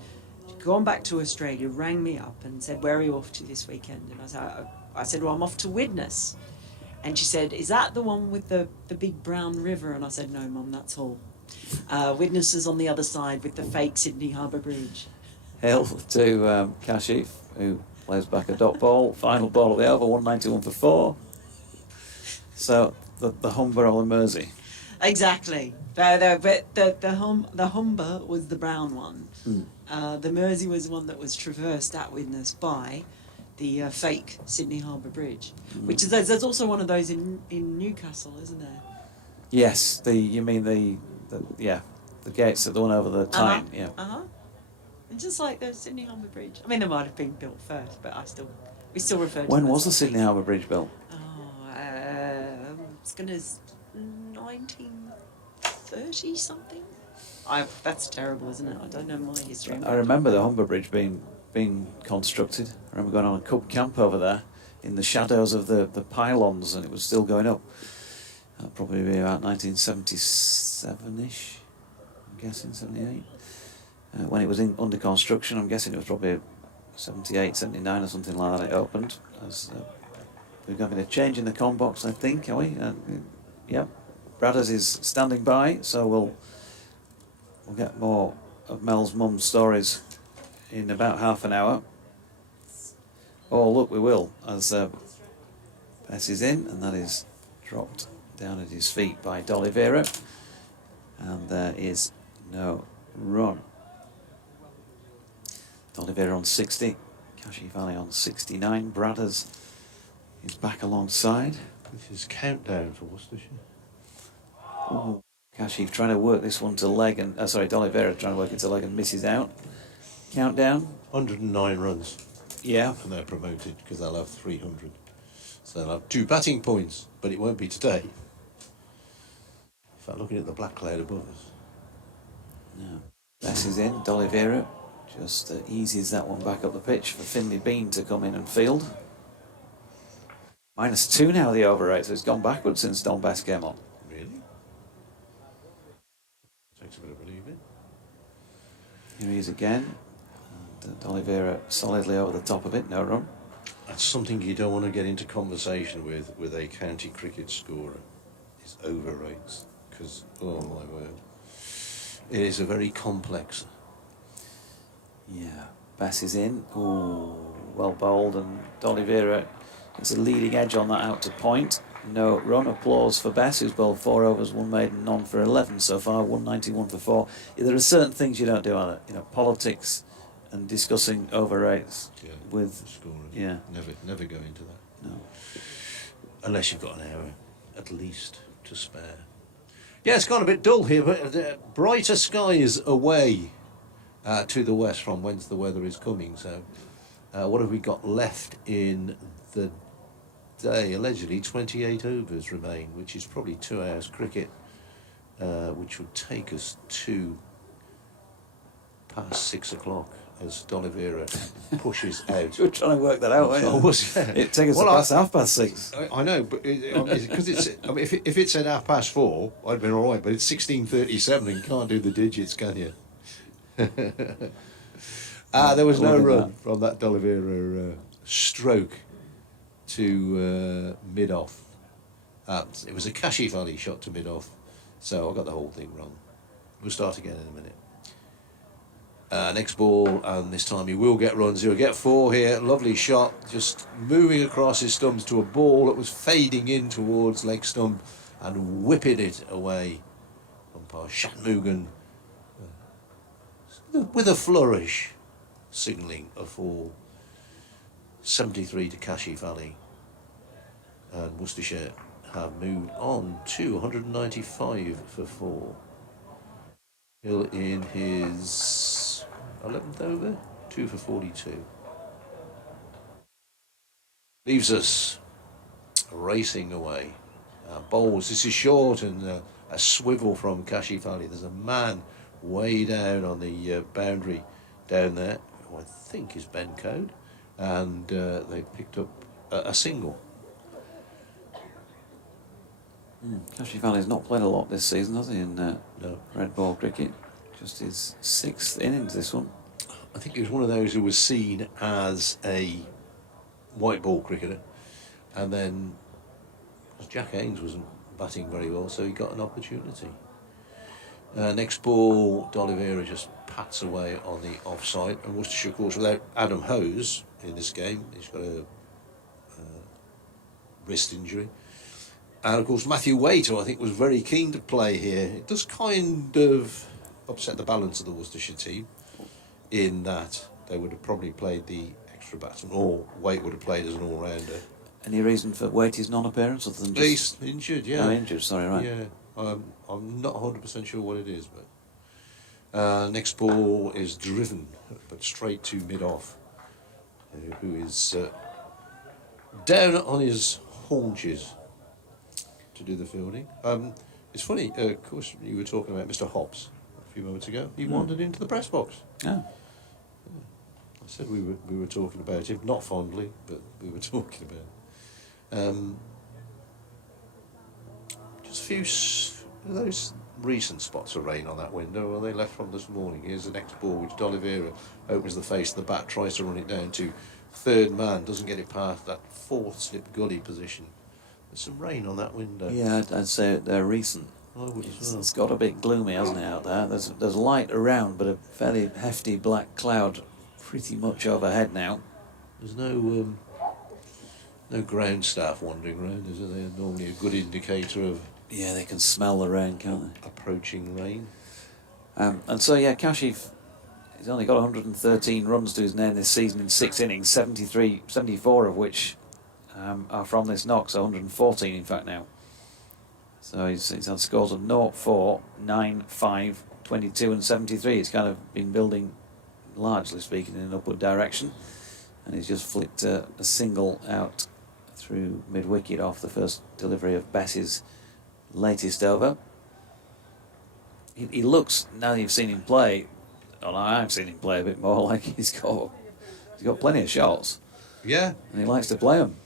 she'd gone back to Australia, rang me up and said, where are you off to this weekend? And I said, well, I'm off to Widnes. And she said, is that the one with the big brown river? And I said, no, Mum, that's Hull. Widnes is on the other side with the fake Sydney Harbour Bridge. Hill to Kashif, who plays back a dot ball. Final ball of the over, 191 for 4. So the Humber or the Mersey. Exactly. The Humber was the brown one. The Mersey was one that was traversed at Widnes by the fake Sydney Harbour Bridge, which is there's also one of those in Newcastle, isn't there? Yes, you mean the gates that the one over the Tyne. And just like the Sydney Harbour Bridge. I mean, they might have been built first, but we still refer to When them was the as Sydney Harbour Bridge built? It's gonna 1930 something. That's terrible, isn't it? I don't know my history. I remember the Humber Bridge being constructed. I remember going on a cub camp over there in the shadows of the pylons, and it was still going up. That'll probably be about 1977-ish, I'm guessing, 78. When it was under construction, I'm guessing it was probably 78, 79 or something like that it opened. We're having a change in the comm box, I think, are we? Yep. Bradders is standing by, so we'll get more of Mel's mum's stories in about half an hour. Oh, look, we will, as Bess is in, and that is dropped down at his feet by D'Oliveira, and there is no run. D'Oliveira on 60, Kashif Ali on 69, Bradders is back alongside. This is countdown for Worcestershire. Oh, Kashif trying to work this one to leg, and D'Oliveira trying to work it to leg and misses out. Countdown. 109 runs. Yeah. And they're promoted because they'll have 300. So they'll have 2 batting points, but it won't be today. In fact, looking at the black cloud above us. No. Bess is in, D'Oliveira just eases that one back up the pitch for Finley Bean to come in and field. -2 now the over rate, so it's gone backwards since Don Bess came on. Really? Takes a bit of believing. Here he is again. And D'Oliveira solidly over the top of it, no run. That's something you don't want to get into conversation with a county cricket scorer, is over rates. Because, oh my word, it is a very complex. Yeah, Bess is in. Ooh, well bowled, and D'Oliveira gets a leading edge on that out to point. No run. Applause for Bess, who's bowled 4 overs, 1 maiden, none for 11 so far. 191 for 4. Yeah, there are certain things you don't do, are there? Politics and discussing over rates with scoring. Yeah. Never go into that. No. Unless you've got an hour at least to spare. Yeah, it's gone a bit dull here, but brighter skies away to the west from whence the weather is coming. So, what have we got left in the day? Allegedly 28 overs remain, which is probably 2 hours cricket, which would take us to past 6 o'clock as D'Oliveira pushes out. You were trying to work that out, weren't you? I was, yeah. It takes us past 6:30. I know, but because if it said 4:30, I'd have been all right. But it's 16:37, and you can't do the digits, can you? There was no run from that D'Oliveira stroke to mid-off. It was a Kashif Ali shot to mid-off, so I got the whole thing wrong. We'll start again in a minute. Next ball, and this time he will get runs. He'll get 4 here. Lovely shot, just moving across his stumps to a ball that was fading in towards leg stump and whipping it away. Umpire Shatmugan with a flourish, signalling a fall. 73 to Kashif Ali, and Worcestershire have moved on to 195 for 4. Hill in his 11th over, 2 for 42. Leaves us racing away. Bowls, this is short, and a swivel from Kashif Ali. There's a man way down on the boundary down there, who I think is Ben Code, and they picked up a single. Kashif Ali's not played a lot this season, has he, in No. red ball cricket? Just his 6th innings, this one. I think he was one of those who was seen as a white ball cricketer, and then Jack Haynes wasn't batting very well, so he got an opportunity. Next ball, D'Oliveira just pats away on the offside, and Worcestershire, of course, without Adam Hose in this game, he's got a wrist injury. And of course Matthew Waite, who I think was very keen to play here. It does kind of upset the balance of the Worcestershire team in that they would have probably played the extra batsman, or Waite would have played as an all-rounder. Any reason for Waitey's non-appearance other than just... He's injured, yeah. Oh, injured, sorry, right. Yeah, I'm not 100% sure what it is, but next ball is driven, but straight to mid-off, who is down on his haunches to do the fielding. It's funny, of course, you were talking about Mr. Hobbs a few moments ago. He wandered into the press box. Oh. I said we were talking about him, not fondly, but we were talking about him. Just a few those recent spots of rain on that window, or they left from this morning. Here's the next ball, which D'Oliveira opens the face of the bat, tries to run it down to third man, doesn't get it past that 4th slip gully position. There's some rain on that window. Yeah, I'd say they're recent. I would as well. It's got a bit gloomy, hasn't it, out there? There's light around, but a fairly hefty black cloud pretty much overhead now. There's no ground staff wandering around, is there? They're normally a good indicator of... Yeah, they can smell the rain, can't they? Approaching rain. And so, yeah, Kashif, he's only got 113 runs to his name this season in 6 innings, 74 of which are from this knock, so 114 in fact now. So he's had scores of 0, 4, 9, 5, 22 and 73. He's kind of been building, largely speaking, in an upward direction. And he's just flicked a single out through mid-wicket off the first delivery of Bess's latest over. He looks, now that you've seen him play, and I've seen him play a bit more, like he's got plenty of shots. Yeah. And he likes to play them.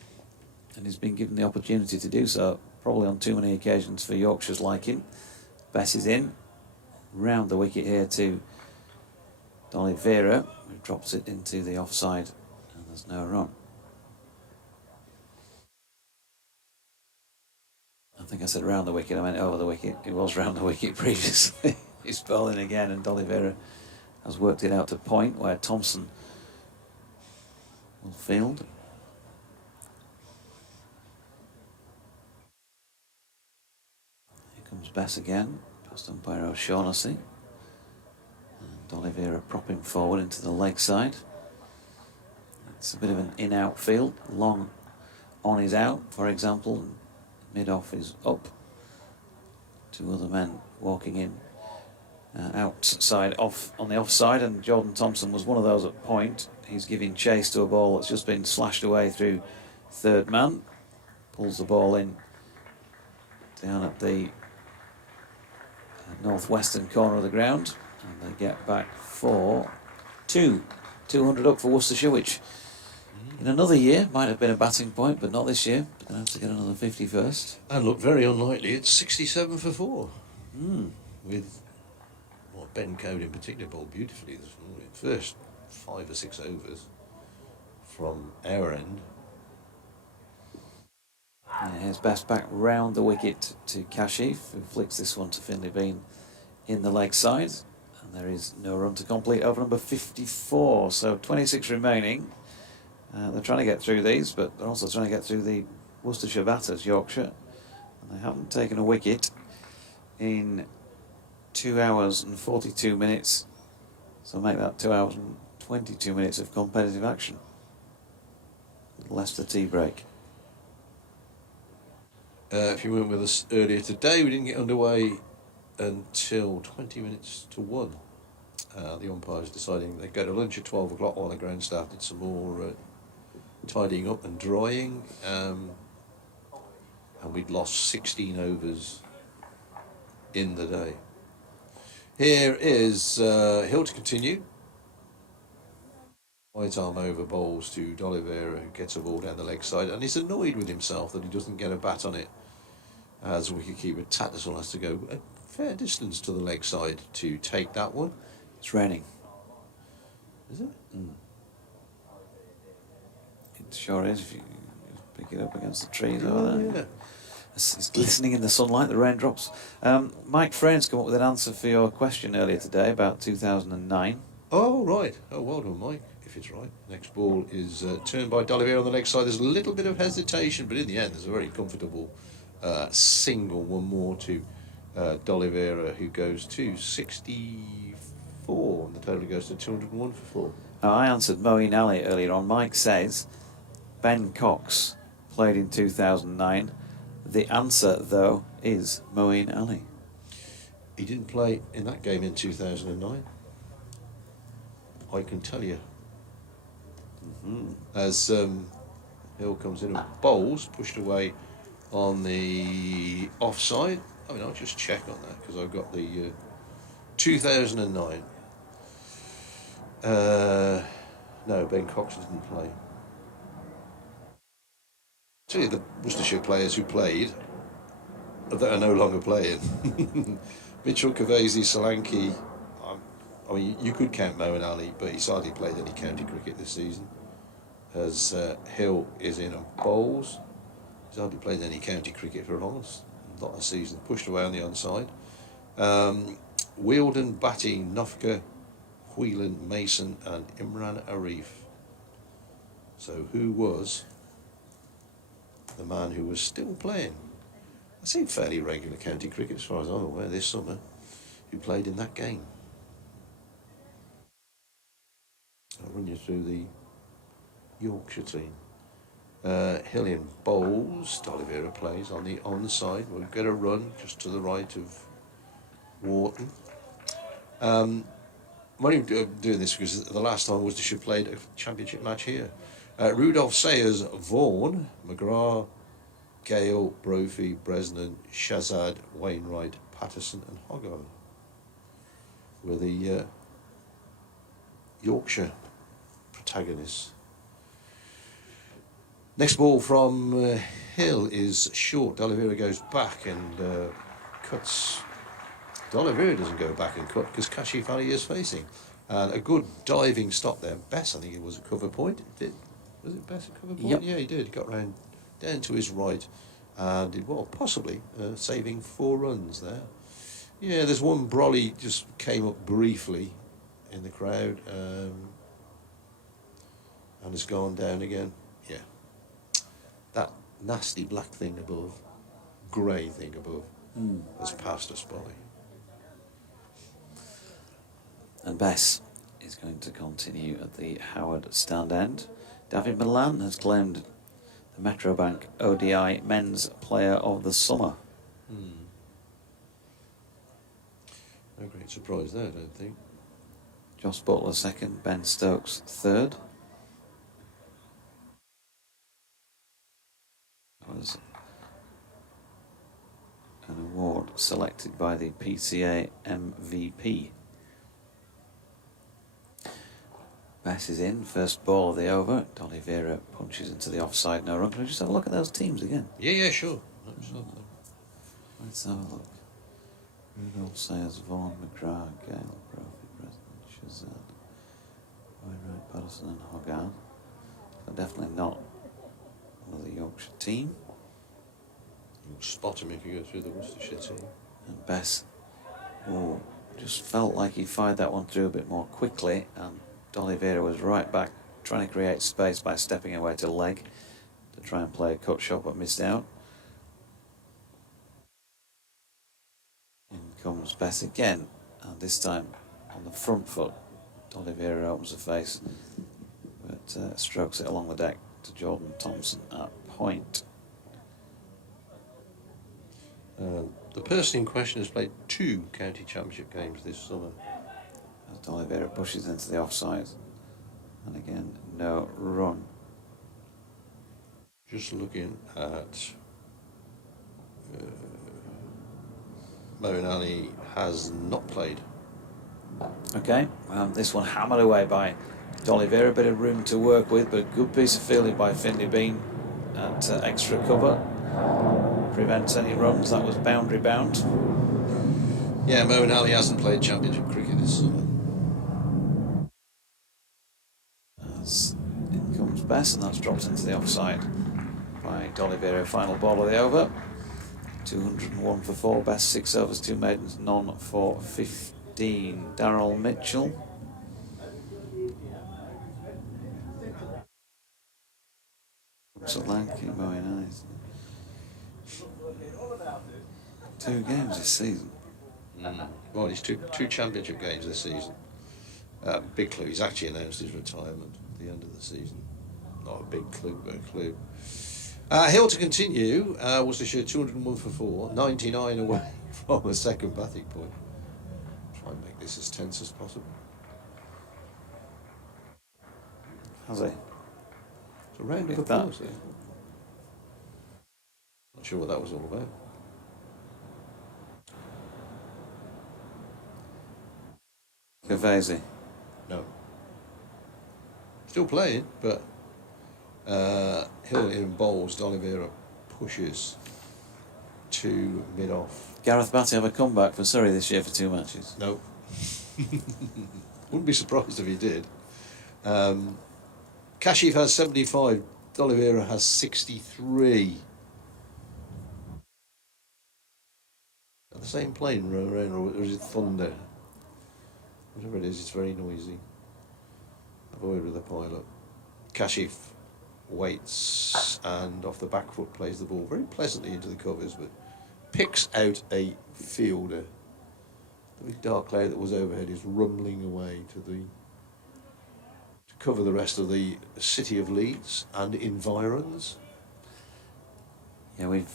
And he's been given the opportunity to do so, probably on too many occasions for Yorkshire's liking. Bess is in, round the wicket here to D'Oliveira, who drops it into the offside, and there's no run. I think I said round the wicket, I meant over the wicket. It was round the wicket previously. He's bowling again, and D'Oliveira has worked it out to point, where Thompson will field. Here comes Bess again, past umpire O'Shaughnessy. And Oliveira propping forward into the leg side. It's a bit of an in-out field. Long on is out, for example. Mid-off is up. Two other men walking in outside, off on the offside, and Jordan Thompson was one of those at point. He's giving chase to a ball that's just been slashed away through third man. Pulls the ball in down at the northwestern corner of the ground, and they get back for 200 up for Worcestershire, which in another year might have been a batting point, but not this year. They're going to have to get another 50 first. And look very unlikely. It's 67 for 4. With Ben Code in particular bowled beautifully this morning. First 5 or 6 overs from our end. Yeah, here's Best back round the wicket to Kashif, who flicks this one to Finlay Bean in the leg side. And there is no run to complete over number 54. So 26 remaining. They're trying to get through these, but they're also trying to get through the Worcestershire batters, Yorkshire. And they haven't taken a wicket in 2 hours and 42 minutes. So make that 2 hours and 22 minutes of competitive action. Less the tea break. If you weren't with us earlier today, we didn't get underway until 20 minutes to 1. The umpires deciding they'd go to lunch at 12 o'clock while the ground staff did some more tidying up and drying. And we'd lost 16 overs in the day. Here is Hill to continue. Right arm over bowls to D'Oliveira, who gets a ball down the leg side, and he's annoyed with himself that he doesn't get a bat on it, as wicketkeeper Tattersall has to go a fair distance to the leg side to take that one. It's raining. Is it? It sure is, if you pick it up against the trees over there. Yeah. It's glistening in the sunlight, the raindrops. Mike Frane's come up with an answer for your question earlier today about 2009. Oh, right. Oh, well done, Mike, if it's right. Next ball is turned by D'Oliveira on the leg side. There's a little bit of hesitation, but in the end, there's a very comfortable single, one more to D'Oliveira, who goes to 64, and the total goes to 201 for 4. Now, I answered Moeen Ali earlier on. Mike says Ben Cox played in 2009. The answer, though, is Moeen Ali. He didn't play in that game in 2009. I can tell you. As Hill comes in and bowls, pushed away on the offside. I mean, I'll just check on that because I've got the 2009. No, Ben Cox didn't play. Tell you the Worcestershire players who played that are no longer playing. Mitchell, Kavesi, Solanke. I mean, you could count Moeen Ali, but he's hardly played any county cricket this season. As Hill is in and bowls. He's hardly played any county cricket for a lot of season. Pushed away on the onside. Wielden, Batty, Nofka, Whelan, Mason, and Imran Arif. So who was the man who was still playing? I see fairly regular county cricket as far as I'm aware this summer, who played in that game. I'll run you through the Yorkshire team. Hillian bowls, D'Oliveira plays on the onside. We'll get a run just to the right of Wharton. I'm only doing this because the last time Worcestershire played a championship match here. Rudolph Sayers, Vaughan, McGrath, Gale, Brophy, Bresnan, Shazad, Wainwright, Patterson and Hogarth were the Yorkshire protagonists. Next ball from Hill is short. D'Oliveira goes back and cuts. D'Oliveira doesn't go back and cut because Kashif Ali is facing. And a good diving stop there. Bess, I think it was a cover point. Was it Bess a cover point? Yep. Yeah, he did. He got round down to his right and did well, possibly saving 4 runs there. Yeah, there's one brolly just came up briefly in the crowd. and has gone down again. Yeah. That nasty black thing above, grey thing above, has passed us by. And Bess is going to continue at the Howard stand end. David Milan has claimed the Metrobank ODI Men's Player of the Summer. No great surprise there, I don't think. Joss Butler second, Ben Stokes third. That was an award selected by the PCA MVP. Bess is in, first ball of the over. D'Oliveira punches into the offside, no run. Can we just have a look at those teams again? Yeah, sure. Absolutely. Let's have a look. Rudolph, Sayers, Vaughan, McGrath, Gale, Brophy, President, Shazad, Wainwright, Patterson and Hogarth. But definitely not one of the Yorkshire team. You'll spot him if you go through the Worcestershire team. And Bess, just felt like he fired that one through a bit more quickly, and D'Oliveira was right back trying to create space by stepping away to leg to try and play a cut shot, but missed out. In comes Bess again, and this time on the front foot. D'Oliveira opens the face, but strokes it along the deck to Jordan Thompson at point. The person in question has played 2 county championship games this summer. As D'Oliveira pushes into the offside, and again, no run. Just looking at Moeen Ali has not played. Okay, this one hammered away by D'Oliveira, a bit of room to work with, but a good piece of fielding by Finley Bean at extra cover. Prevents any runs, that was boundary bound. Yeah, Moeen Ali hasn't played championship cricket this summer. As in comes Bess, and that's dropped into the offside by D'Oliveira. Final ball of the over. 201 for 4, Bess 6 overs, 2 maidens, none for 15. Darrell Mitchell. Looks like very nice. 2 games this season. Well, he's two championship games this season. Big clue. He's actually announced his retirement at the end of the season. Not a big clue, but a clue. Hill to continue. Worcestershire 201 for 4, 99 away from a second batting point. Try and make this as tense as possible. Has he? It's a round of Look at that. applause there. Not sure what that was all about. Cavesi. No. Still playing, but Hill in bowls, D'Oliveira pushes to mid-off. Gareth Batty have a comeback for Surrey this year for 2 matches. No. Wouldn't be surprised if he did. Kashif has 75, D'Oliveira has 63. Are the same plane running around, or is it thunder? Whatever it is, it's very noisy. Have a word with the pilot. Kashif waits and off the back foot plays the ball very pleasantly into the covers, but picks out a fielder. The big dark cloud that was overhead is rumbling away to cover the rest of the city of Leeds and environs. Yeah, we've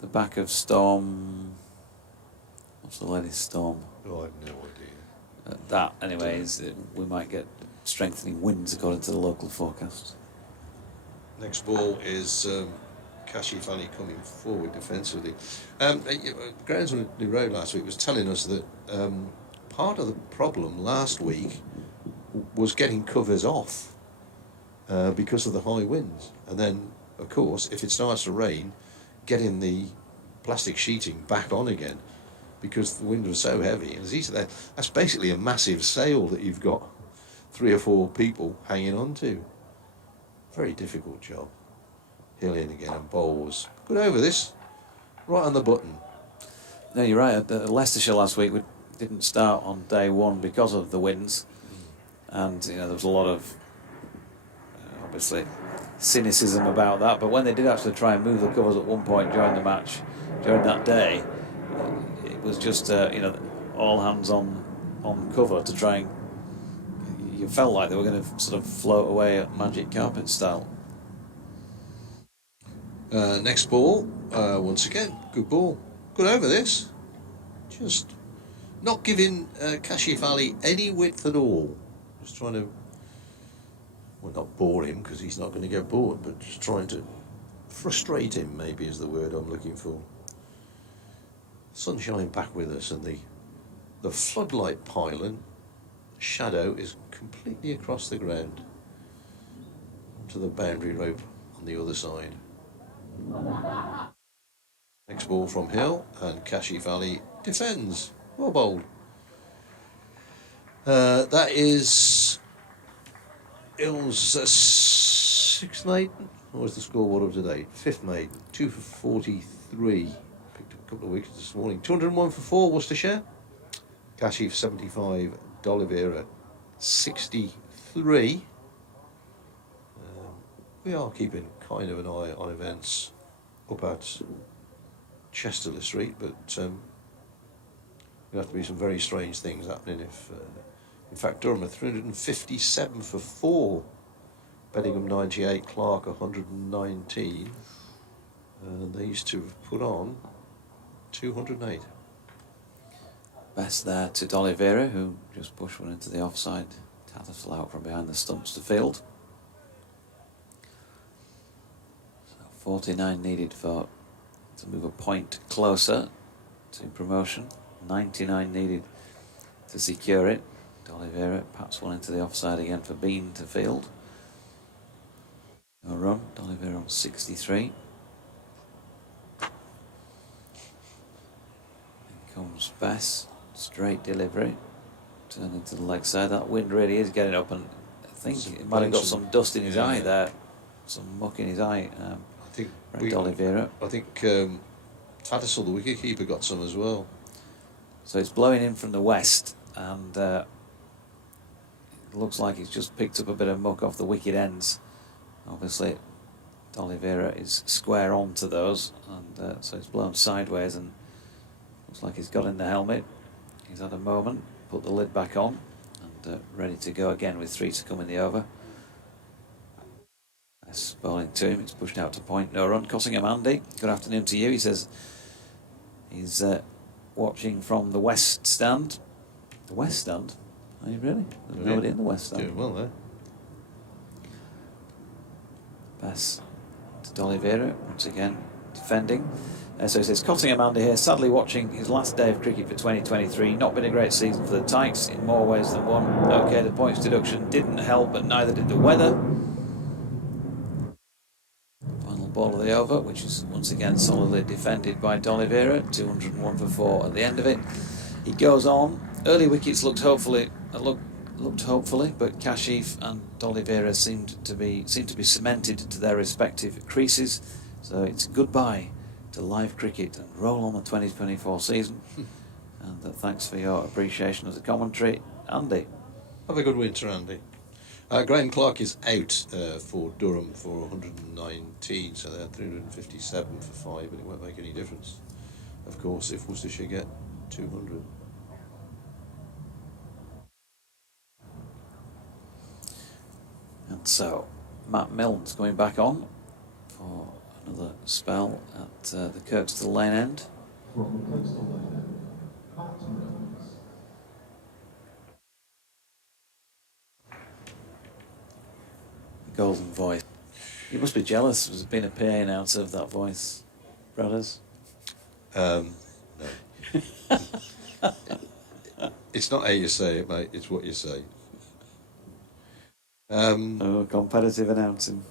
the back of storm. What's the latest storm? Oh, I have no idea. That, anyway, is we might get strengthening winds according to the local forecast. Next ball is Kashif Ali coming forward defensively. Groundsman who rode last week was telling us that part of the problem last week was getting covers off because of the high winds. And then, of course, if it starts to rain, getting the plastic sheeting back on again because the wind was so heavy. And as he said, that's basically a massive sail that you've got 3 or 4 people hanging on to. Very difficult job. Hill in again and bowls. Good over this. Right on the button. No, you're right. At Leicestershire last week, we didn't start on day 1 because of the winds. And, there was a lot of obviously cynicism about that, but when they did actually try and move the covers at one point during the match, during that day, it was just all hands on cover to try and. You felt like they were going to sort of float away at magic carpet style. Next ball, once again, good ball. Good over this. Just not giving Kashif Ali any width at all. Just trying to, well, not bore him, because he's not going to get bored, but just trying to frustrate him, maybe is the word I'm looking for. Sunshine back with us, and the floodlight pylon shadow is completely across the ground to the boundary rope on the other side. Next ball from Hill, and Kashif Ali defends. Well bowled. That is Hill's sixth maiden. What was the scoreboard of today? Fifth maiden. 2 for 43. Picked up a couple of wickets this morning. 201 for 4, Worcestershire. Kashif 75. D'Oliveira 63. We are keeping kind of an eye on events up at Chesterley Street, but there'll have to be some very strange things happening if, in fact, Durham are 357 for 4, Beddingham 98, Clark 119, and these two have put on 208. Best there to D'Oliveira, who just pushed one into the offside Tattersall out from behind the stumps to field. 49 needed to move a point closer to promotion. 99 needed to secure it. D'Oliveira pats one into the offside again for Bean to field. No run. D'Oliveira on 63. In comes Bess. Straight delivery. Turn into the leg side. That wind really is getting up, and I think he might have got some dust in his eye there. Some muck in his eye. D'Oliveira. I think Tattersall, the wicketkeeper, got some as well. So it's blowing in from the west, and it looks like he's just picked up a bit of muck off the wicket ends. Obviously, D'Oliveira is square on to those, and so it's blown sideways, and looks like he's got in the helmet. He's had a moment, put the lid back on, and ready to go again with 3 to come in the over. Nice bowling to him. It's pushed out to point. No run. Cossingham Andy, good afternoon to you. He says he's watching from the west stand. The west stand? Are you really? There's nobody in the west stand. Doing well there. Pass to D'Oliveira, once again defending. So he says, Cottingham Andy here, sadly watching his last day of cricket for 2023. Not been a great season for the Tykes in more ways than one. OK, the points deduction didn't help, but neither did the weather. Ball of the over, which is once again solidly defended by D'Oliveira. 201 for 4 at the end of it. He goes on. Early wickets looked hopefully, but Kashif and D'Oliveira seemed to be cemented to their respective creases. So it's goodbye to live cricket and roll on the 2024 season. And thanks for your appreciation of the commentary, Andy. Have a good winter, Andy. Graham Clark is out for Durham for 119, so they're 357 for 5, but it won't make any difference, of course, if Worcestershire get 200. And so, Matt Milne's going back on for another spell at the Kirkstall Lane end. From Kirkstall Lane, Matt Milnes. Golden voice. You must be jealous of being a PA announcer of that voice, brothers. No. It's not how you say it, mate, it's what you say. Competitive announcing.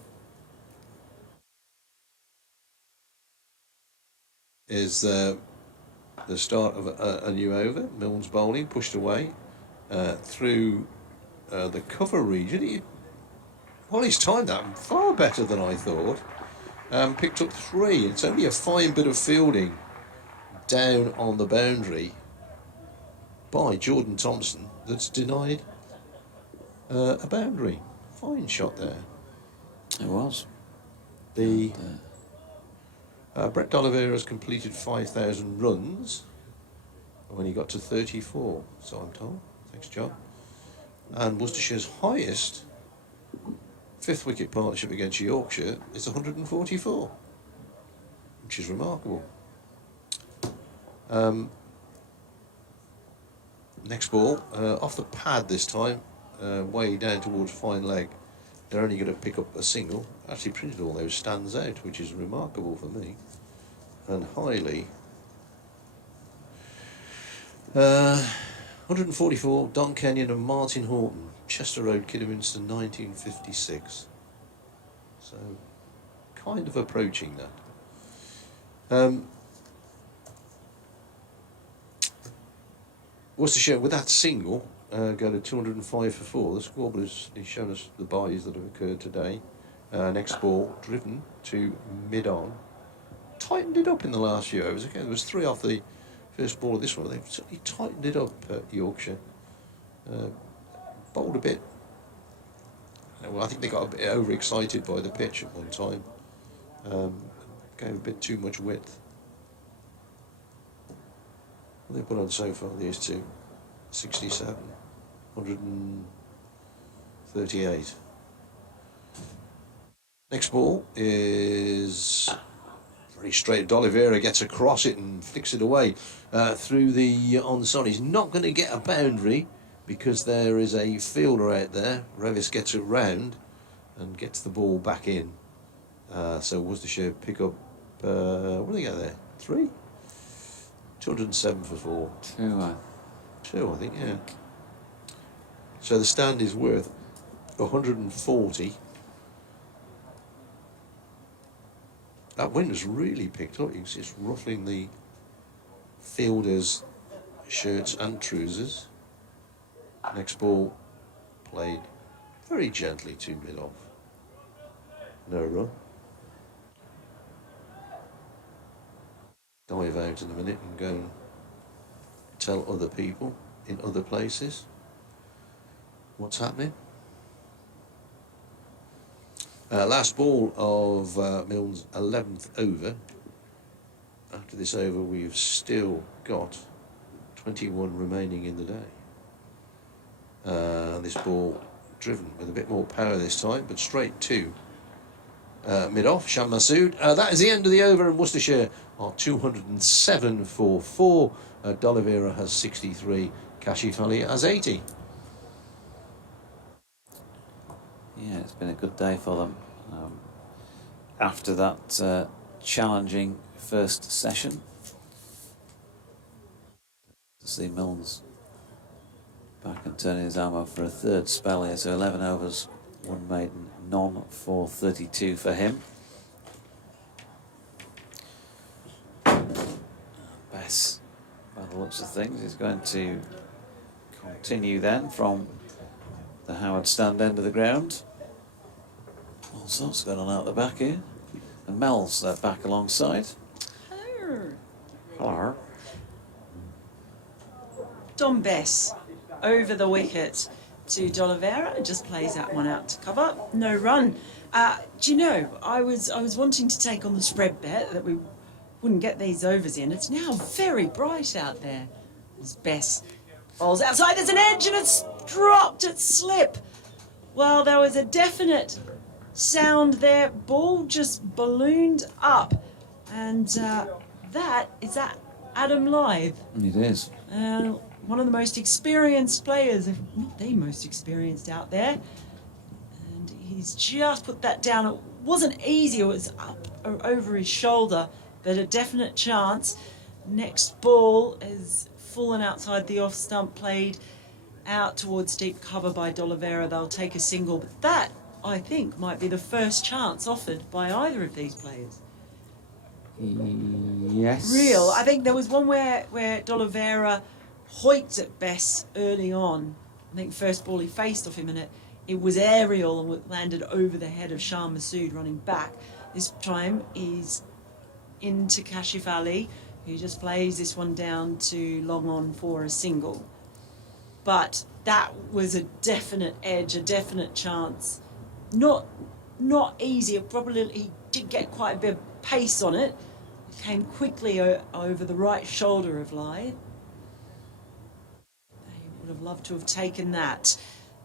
Is the start of a new over. Milne's bowling, pushed away through the cover region. He's timed that far better than I thought. Picked up 3. It's only a fine bit of fielding down on the boundary by Jordan Thompson that's denied a boundary. Fine shot there. It was. The Brett D'Oliveira has completed 5,000 runs when he got to 34, so I'm told. Thanks, John. And Worcestershire's highest 5th wicket partnership against Yorkshire is 144, which is remarkable. Next ball, off the pad this time, way down towards fine leg. They're only going to pick up a single. Actually printed all those stands out, which is remarkable for me. And highly. 144, Don Kenyon and Martin Horton, Chester Road, Kidderminster, 1956. So, kind of approaching that. Worcestershire, with that single, go to 205 for 4. The scoreboard has shown us the byes that have occurred today. Next ball, driven to mid-on. Tightened it up in the last few overs. Okay, there was 3 off the first ball of this one. They've certainly tightened it up at Yorkshire. Bowled a bit. Well, I think they got a bit overexcited by the pitch at one time. Gave a bit too much width. What they put on so far, these two? 67, 138. Next ball is very straight. D'Oliveira gets across it and flicks it away through the onside. He's not going to get a boundary because there is a fielder out there. Revis gets it round and gets the ball back in. So Worcestershire pick up, what do they get there? 3? 207 for 4. 2, I think, yeah. So the stand is worth 140. That wind has really picked up. You can see it's ruffling the fielders' shirts and trousers. Next ball played very gently to mid-off. No run. Dive out in a minute and go and tell other people in other places what's happening. Last ball of Milne's 11th over. After this over, we've still got 21 remaining in the day. This ball driven with a bit more power this time, but straight to mid-off, Sham Masood. That is the end of the over, and Worcestershire are 207 for 4. D'Oliveira has 63, Kashif Ali has 80. Yeah, it's been a good day for them. After that challenging first session, to see Milnes back and turning his arm up for a third spell here. So 11 overs, 1 maiden, none for 32 for him. Bess, by the looks of things, is going to continue then from the Howard stand end of the ground. All sorts going on out the back here. And Mel's back alongside. Hello. Hello. Don Bess over the wicket to D'Oliveira, just plays that one out to cover. No run. Do you know, I was wanting to take on the spread bet that we wouldn't get these overs in. It's now very bright out there. As Bess bowls outside, there's an edge and it's dropped, it's slip. Well, there was a definite sound there. Ball just ballooned up. And that is Adam Lythe. It is. One of the most experienced players, if not the most experienced out there. And he's just put that down. It wasn't easy, it was up or over his shoulder, but a definite chance. Next ball is full and outside the off stump, played out towards deep cover by D'Oliveira. They'll take a single, but that, I think, might be the first chance offered by either of these players. Yes. Real. I think there was one where D'Oliveira hoiked at Bess early on. I think first ball he faced off him and it was aerial and landed over the head of Shah Masood running back. This time he's into Kashif Ali, who just plays this one down to long on for a single. But that was a definite edge, a definite chance. Not not easy. Probably he did get quite a bit of pace on it. It came quickly over the right shoulder of Lythe. They would have loved to have taken that.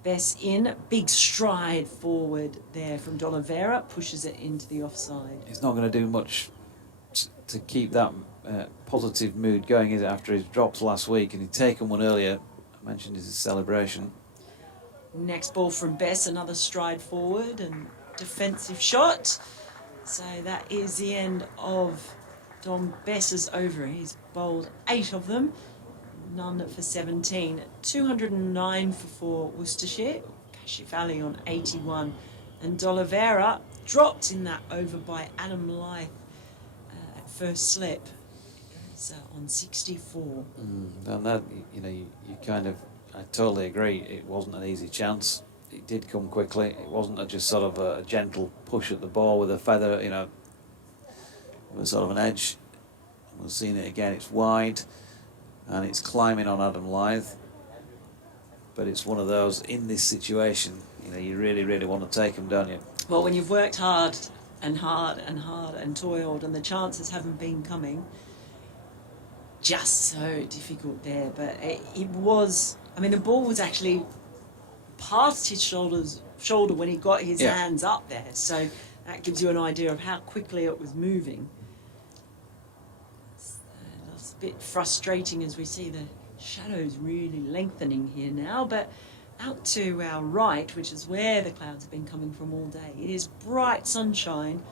Bess in, big stride forward there from D'Oliveira, pushes it into the offside. He's not going to do much to keep that positive mood going, is it, after his drops last week, and he'd taken one earlier. I mentioned his celebration. Next ball from Bess, another stride forward and defensive shot. So that is the end of Dom Bess's over. He's bowled 8 of them, none for 17. 209 for 4 Worcestershire, Kashif on 81, and D'Oliveira dropped in that over by Adam Lythe at first slip. It's on 64. And that, you kind of, I totally agree. It wasn't an easy chance. It did come quickly. It wasn't just sort of a gentle push at the ball with a feather, with sort of an edge. We've seen it again. It's wide, and it's climbing on Adam Lythe. But it's one of those, in this situation, you really, really want to take them, don't you? Well, when you've worked hard and hard and hard and toiled, and the chances haven't been coming, just so difficult there. But it was, I mean, the ball was actually past his shoulder when he got his hands up there. So that gives you an idea of how quickly it was moving. It's a bit frustrating as we see the shadows really lengthening here now. But out to our right, which is where the clouds have been coming from all day, it is bright sunshine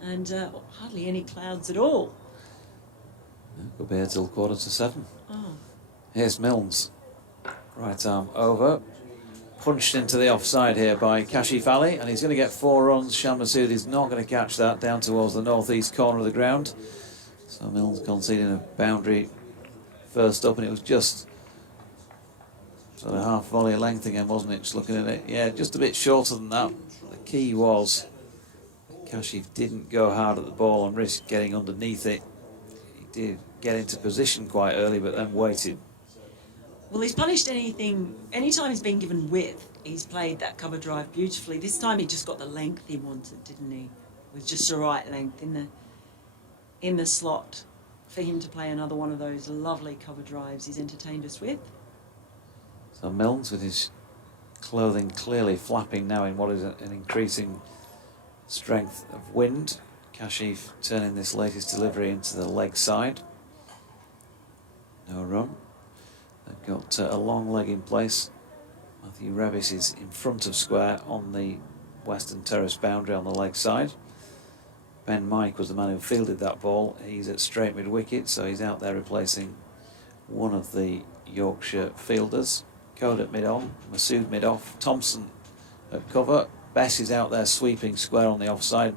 and hardly any clouds at all. Could be here till 6:45. Oh. Here's Milnes. Right arm over. Punched into the offside here by Kashif Ali, and he's going to get 4 runs. Shan Masood is not going to catch that down towards the northeast corner of the ground. So Milnes conceding a boundary first up, and it was just sort of half volley length again, wasn't it? Just looking at it. Yeah, just a bit shorter than that. The key was Kashif didn't go hard at the ball and risk getting underneath it. He did get into position quite early, but then waited. Well, he's punished anytime he's been given width, he's played that cover drive beautifully. This time he just got the length he wanted, didn't he? With just the right length in the slot for him to play another one of those lovely cover drives he's entertained us with. So Milnes with his clothing clearly flapping now in what is an increasing strength of wind. Kashif turning this latest delivery into the leg side. No run. They've got a long leg in place. Matthew Revis is in front of square on the western terrace boundary on the leg side. Ben Mike was the man who fielded that ball. He's at straight mid wicket, so he's out there replacing one of the Yorkshire fielders. Code at mid on, Masood mid off, Thompson at cover. Bess is out there sweeping square on the offside.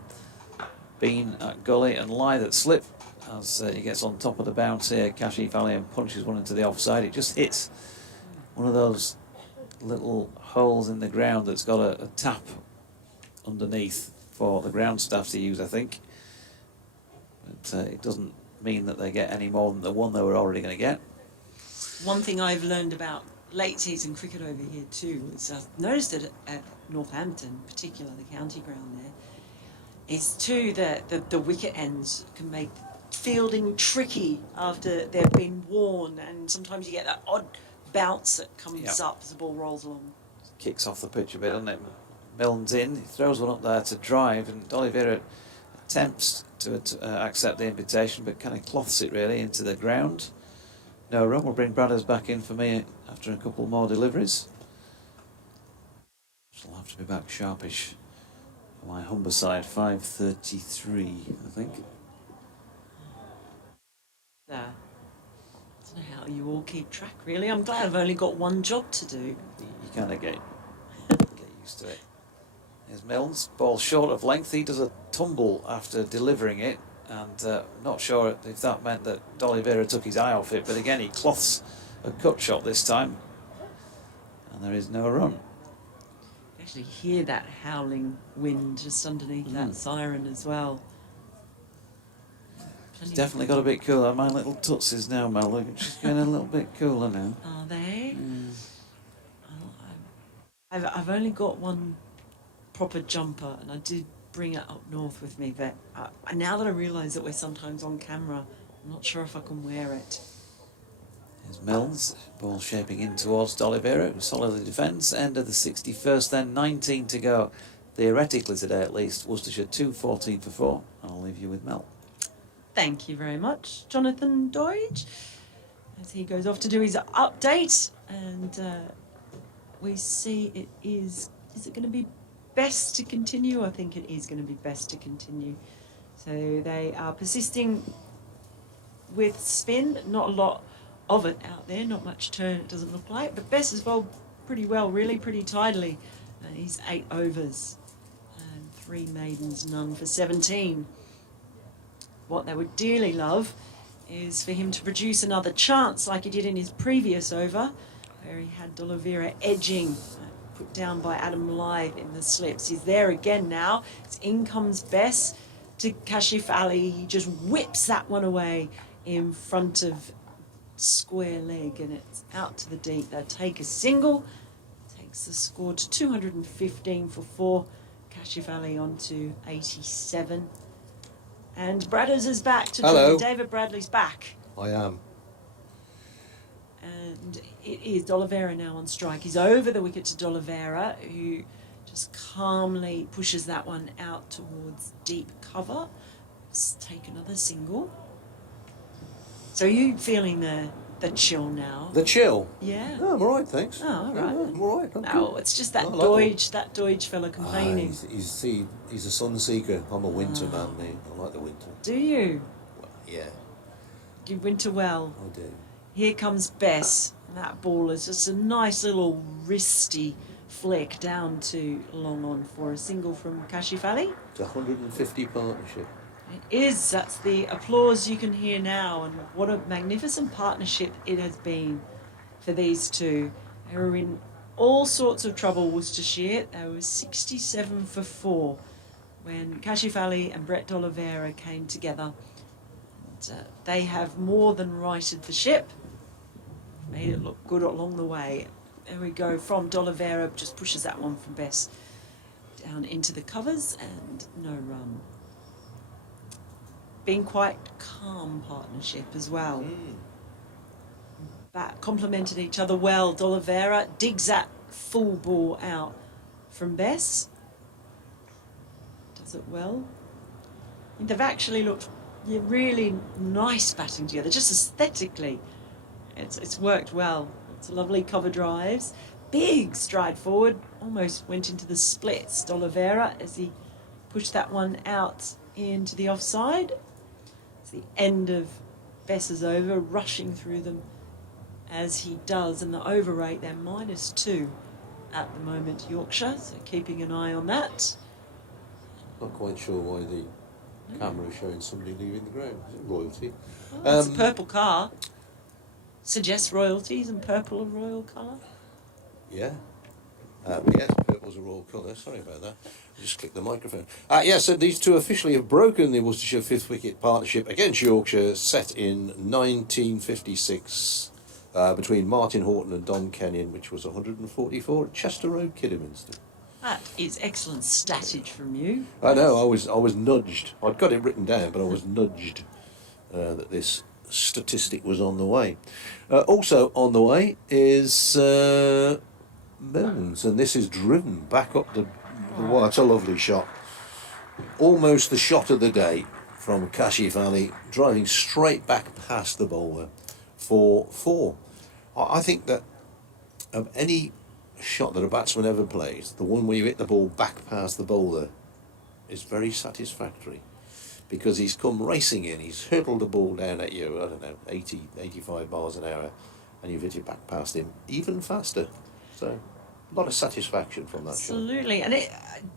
Bean at gully and Lythe at slip. As he gets on top of the bounce here, Kashif Ali, and punches one into the offside. It just hits one of those little holes in the ground that's got a tap underneath for the ground staff to use, I think. But it doesn't mean that they get any more than the one they were already going to get. One thing I've learned about late season cricket over here too is I've noticed it at Northampton, particularly the county ground there, is too that the wicket ends can make fielding tricky after they've been worn, and sometimes you get that odd bounce that comes up as the ball rolls along. Kicks off the pitch a bit, doesn't it? Milnes in, he throws one up there to drive, and D'Oliveira attempts to accept the invitation, but kind of cloths it really into the ground. No run. We'll bring Bradders back in for me after a couple more deliveries. She'll have to be back sharpish for my Humber side, 5:33, I think. I don't know how you all keep track, really. I'm glad I've only got one job to do. You kind of get used to it. Here's Milnes, ball short of length. He does a tumble after delivering it, and not sure if that meant that D'Oliveira took his eye off it, but again he cloths a cut shot this time, and there is no run. You actually hear that howling wind just underneath that siren as well. It's definitely got a bit cooler. My little tootsies now, Mel, look, she's getting a little bit cooler now. Are they? Oh, I've only got one proper jumper, and I did bring it up north with me, but now that I realise that we're sometimes on camera, I'm not sure if I can wear it. There's Mills, ball shaping in towards D'Oliveira, who solidly defends. End of the 61st, then 19 to go. Theoretically today at least, Worcestershire 2-14 for 4. I'll leave you with Mel. Thank you very much, Jonathan Doidge, as he goes off to do his update, and we see it is it going to be best to continue? I think it is going to be best to continue. So they are persisting with spin, not a lot of it out there, not much turn it doesn't look like, but Bess has bowled pretty well, really pretty tidily. He's 8 overs and 3 maidens, none for 17. What they would dearly love is for him to produce another chance like he did in his previous over, where he had D'Oliveira edging, put down by Adam Lythe in the slips. He's there again now. It's in comes Bess to Kashif Ali. He just whips that one away in front of square leg, and it's out to the deep. They take a single, takes the score to 215 for 4. Kashif Ali on to 87. And Bradders is back to Hello. David Bradley's back. I am. And it is D'Oliveira now on strike. He's over the wicket to D'Oliveira, who just calmly pushes that one out towards deep cover. Let's take another single. So are you feeling the chill now? The chill? Yeah. No, I'm all right, thanks. Oh, all right. Yeah, I'm all right. I'm No, good. it's just that I like that Doidge fella complaining. He's a sun seeker. I'm a winter man, me. I like the winter. Do you? Well, yeah, You winter well. I do. Here comes Bess. And that ball is just a nice little wristy flick down to long on for a single from Kashif Ali. It's a 150 partnership. It is. That's the applause you can hear now, and what a magnificent partnership it has been for these two. They were in all sorts of trouble, Worcestershire. They were 67 for 4 when Kashif Ali and Brett D'Oliveira came together. And, they have more than righted the ship, made it look good along the way. There we go, from D'Oliveira, just pushes that one from Bess down into the covers, and no run. Been quite calm partnership as well. That complemented each other well. D'Oliveira digs that full ball out from Bess. Does it well. They've actually looked really nice batting together, just aesthetically. It's worked well. It's lovely cover drives. Big stride forward, almost went into the splits. D'Oliveira as he pushed that one out into the offside. It's the end of Bess's over, rushing through them as he does, and the over rate, they're -2 at the moment, Yorkshire, so keeping an eye on that. Not quite sure why the camera is showing somebody leaving the ground. Is it royalty? Oh, it's a purple car. Suggests royalties and purple a royal colour. Yeah. Yes, purple's a royal colour. Sorry about that. I just clicked the microphone. Yes, so these two officially have broken the Worcestershire 5th wicket partnership against Yorkshire, set in 1956 between Martin Horton and Don Kenyon, which was 144 at Chester Road, Kidderminster. That is excellent statage from you. I know. I was nudged. I'd got it written down, but I was nudged that this statistic was on the way. Also on the way is Milnes, and this is driven back up the wire. It's a lovely shot. Almost the shot of the day from Kashif Ali, driving straight back past the bowler for 4. I think that of any shot that a batsman ever plays, the one where you hit the ball back past the bowler is very satisfactory, because he's come racing in, he's hurtled the ball down at you, I don't know, 80, 85 miles an hour, and you've hit it back past him even faster. So a lot of satisfaction from that shot. Absolutely, and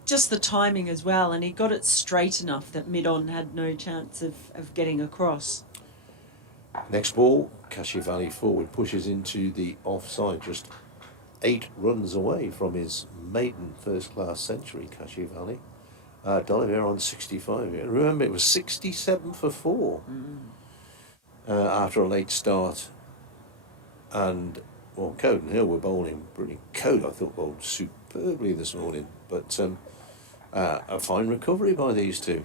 just the timing as well, and he got it straight enough that mid-on had no chance of getting across. Next ball, Kashif Ali forward, pushes into the offside, just 8 runs away from his maiden first-class century, Kashif Ali. D'Oliveira on 65. Remember, it was 67 for 4 after a late start. And, well, Code and Hill were bowling brilliant. Code, I thought, bowled superbly this morning. But A fine recovery by these two.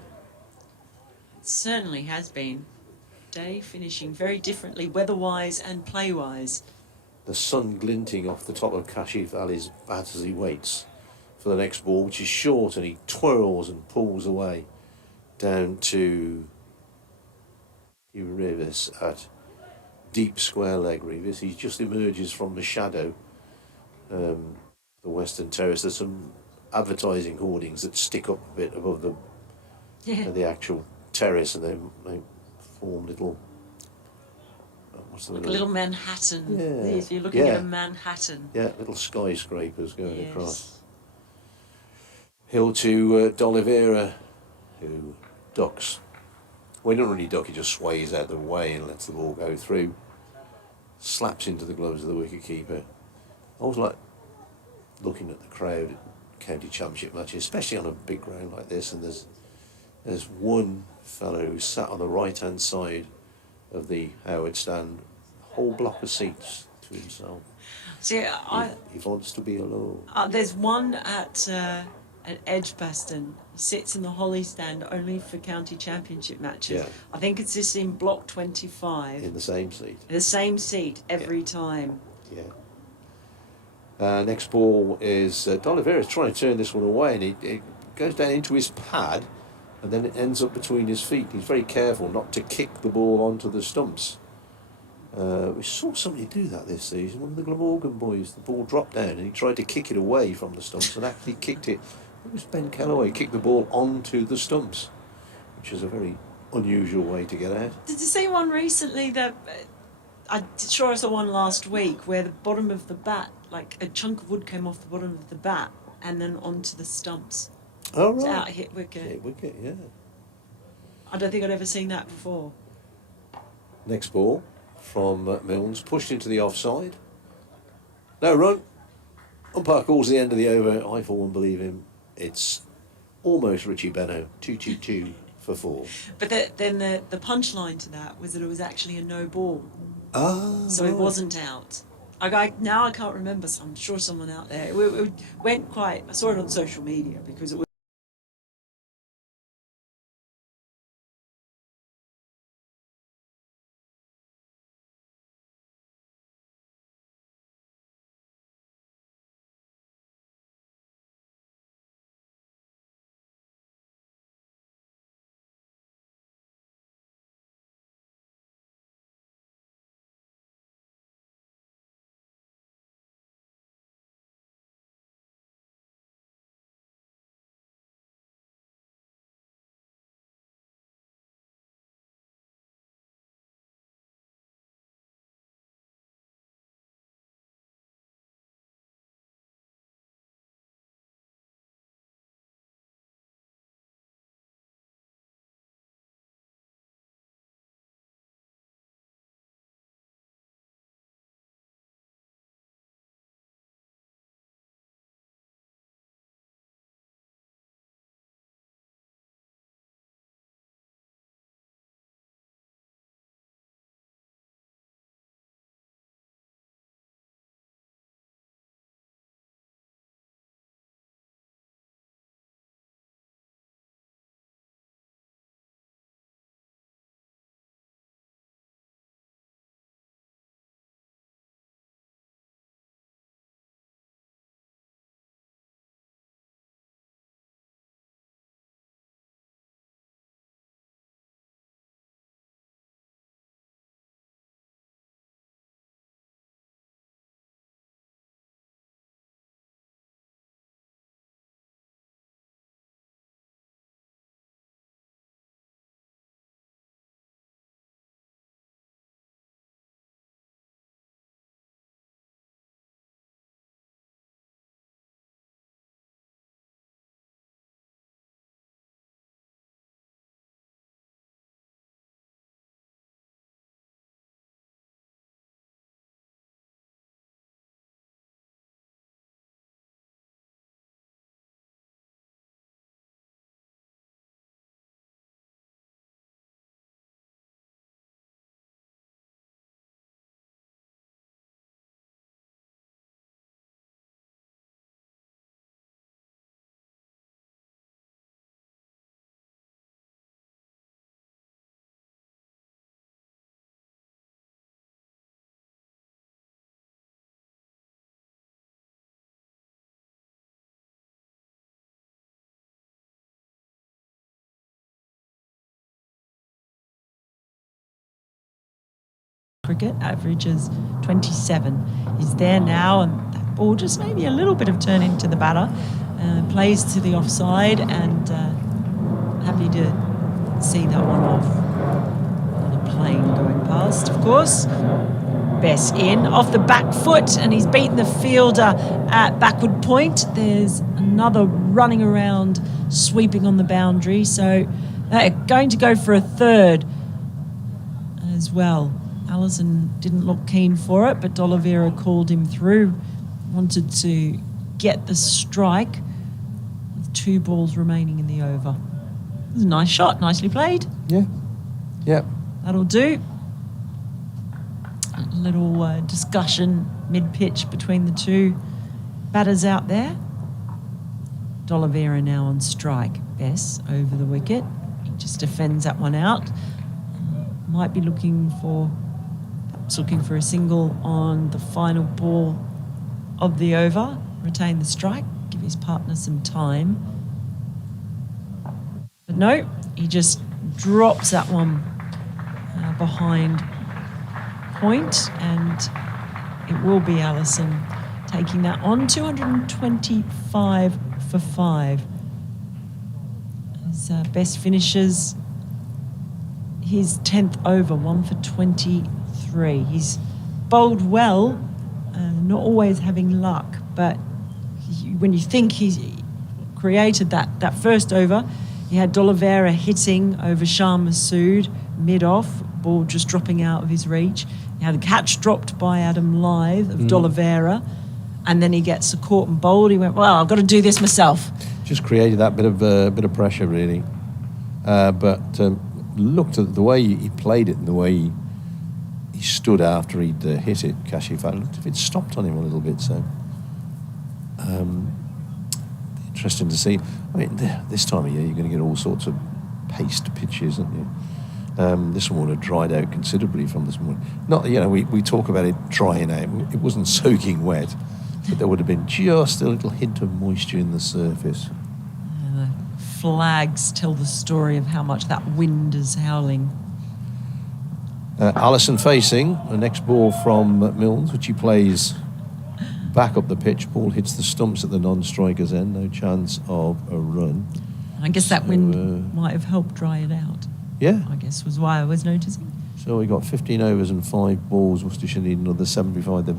It certainly has been. Day finishing very differently, weather-wise and play-wise. The sun glinting off the top of Kashif Ali's bat as he waits for the next ball, which is short, and he twirls and pulls away down to Revis at deep square leg. Revis, he just emerges from the shadow, the western terrace. There's some advertising hoardings that stick up a bit above the actual terrace, and they form little. Like a little Manhattan. Yeah. If you're looking at a Manhattan. Yeah, little skyscrapers going Yes. across. Hill to D'Oliveira, who ducks. Well, he doesn't really duck, he just sways out of the way and lets the ball go through. Slaps into the gloves of the wicketkeeper. I always like looking at the crowd at county championship matches, especially on a big ground like this, and there's one fellow who's sat on the right-hand side of the Howard stand, a whole block of seats to himself. See, He wants to be alone. there's one at Edgbaston. He sits in the Holly stand only for county championship matches. Yeah. I think it's just in block 25. In the same seat. The same seat every time. Yeah. Next ball is D'Oliveira's trying to turn this one away, and it goes down into his pad, and then it ends up between his feet. He's very careful not to kick the ball onto the stumps. We saw somebody do that this season. One of the Glamorgan boys, the ball dropped down, and he tried to kick it away from the stumps, and actually kicked it. It was Ben Calloway, kicked the ball onto the stumps, which is a very unusual way to get out. Did you see one recently that I'm sure I saw one last week where the bottom of the bat, like a chunk of wood came off the bottom of the bat and then onto the stumps. Oh, It's right. out hit wicket. Hit wicket, yeah. I don't think I'd ever seen that before. Next ball from Milnes, pushed into the offside. No run. Umpire calls the end of the over. I for one believe him. It's almost Richie Benno. 2-2-2 for 4. But then the punchline to that was that it was actually a no ball. Ah, So right. it wasn't out. Now I can't remember, so I'm sure someone out there. It went quite. I saw it on social media because it was. cricket, averages 27. He's there now, and that ball just maybe a little bit of turn into the batter. Plays to the offside, and happy to see that one off. On a plane going past, of course. Bess in, off the back foot, and he's beaten the fielder at backward point. There's another running around, sweeping on the boundary. So they're going to go for a third as well. Allison didn't look keen for it, but D'Oliveira called him through. Wanted to get the strike with 2 balls remaining in the over. It was a nice shot, nicely played. Yeah. Yeah. That'll do. A little discussion mid-pitch between the two batters out there. D'Oliveira now on strike. Bess over the wicket. He just defends that one out. Might be looking for a single on the final ball of the over. Retain the strike. Give his partner some time. But no, he just drops that one behind point, and it will be Allison taking that on. 225 for 5. As Bess finishes his 10th over, 1 for 23. He's bowled well, not always having luck, but when you think he's created that first over, he had D'Oliveira hitting over Shah Massood mid-off, ball just dropping out of his reach. He had a catch dropped by Adam Lyth of D'Oliveira, and then he gets a caught and bowled. He went, well, I've got to do this myself. Just created that bit of pressure, really. But looked at the way he played it and the way he stood after he'd hit it. Kashif, I looked if it stopped on him a little bit. So interesting to see. I mean, this time of year you're going to get all sorts of paste pitches, aren't you? This one would have dried out considerably from this morning. Not, we talk about it drying out. It wasn't soaking wet, but there would have been just a little hint of moisture in the surface. The flags tell the story of how much that wind is howling. Allison facing the next ball from Milnes, which he plays back up the pitch. Ball hits the stumps at the non-striker's end. No chance of a run. I guess that wind might have helped dry it out. Yeah. I guess was why I was noticing. So we got 15 overs and 5 balls. Worcestershire need another 75.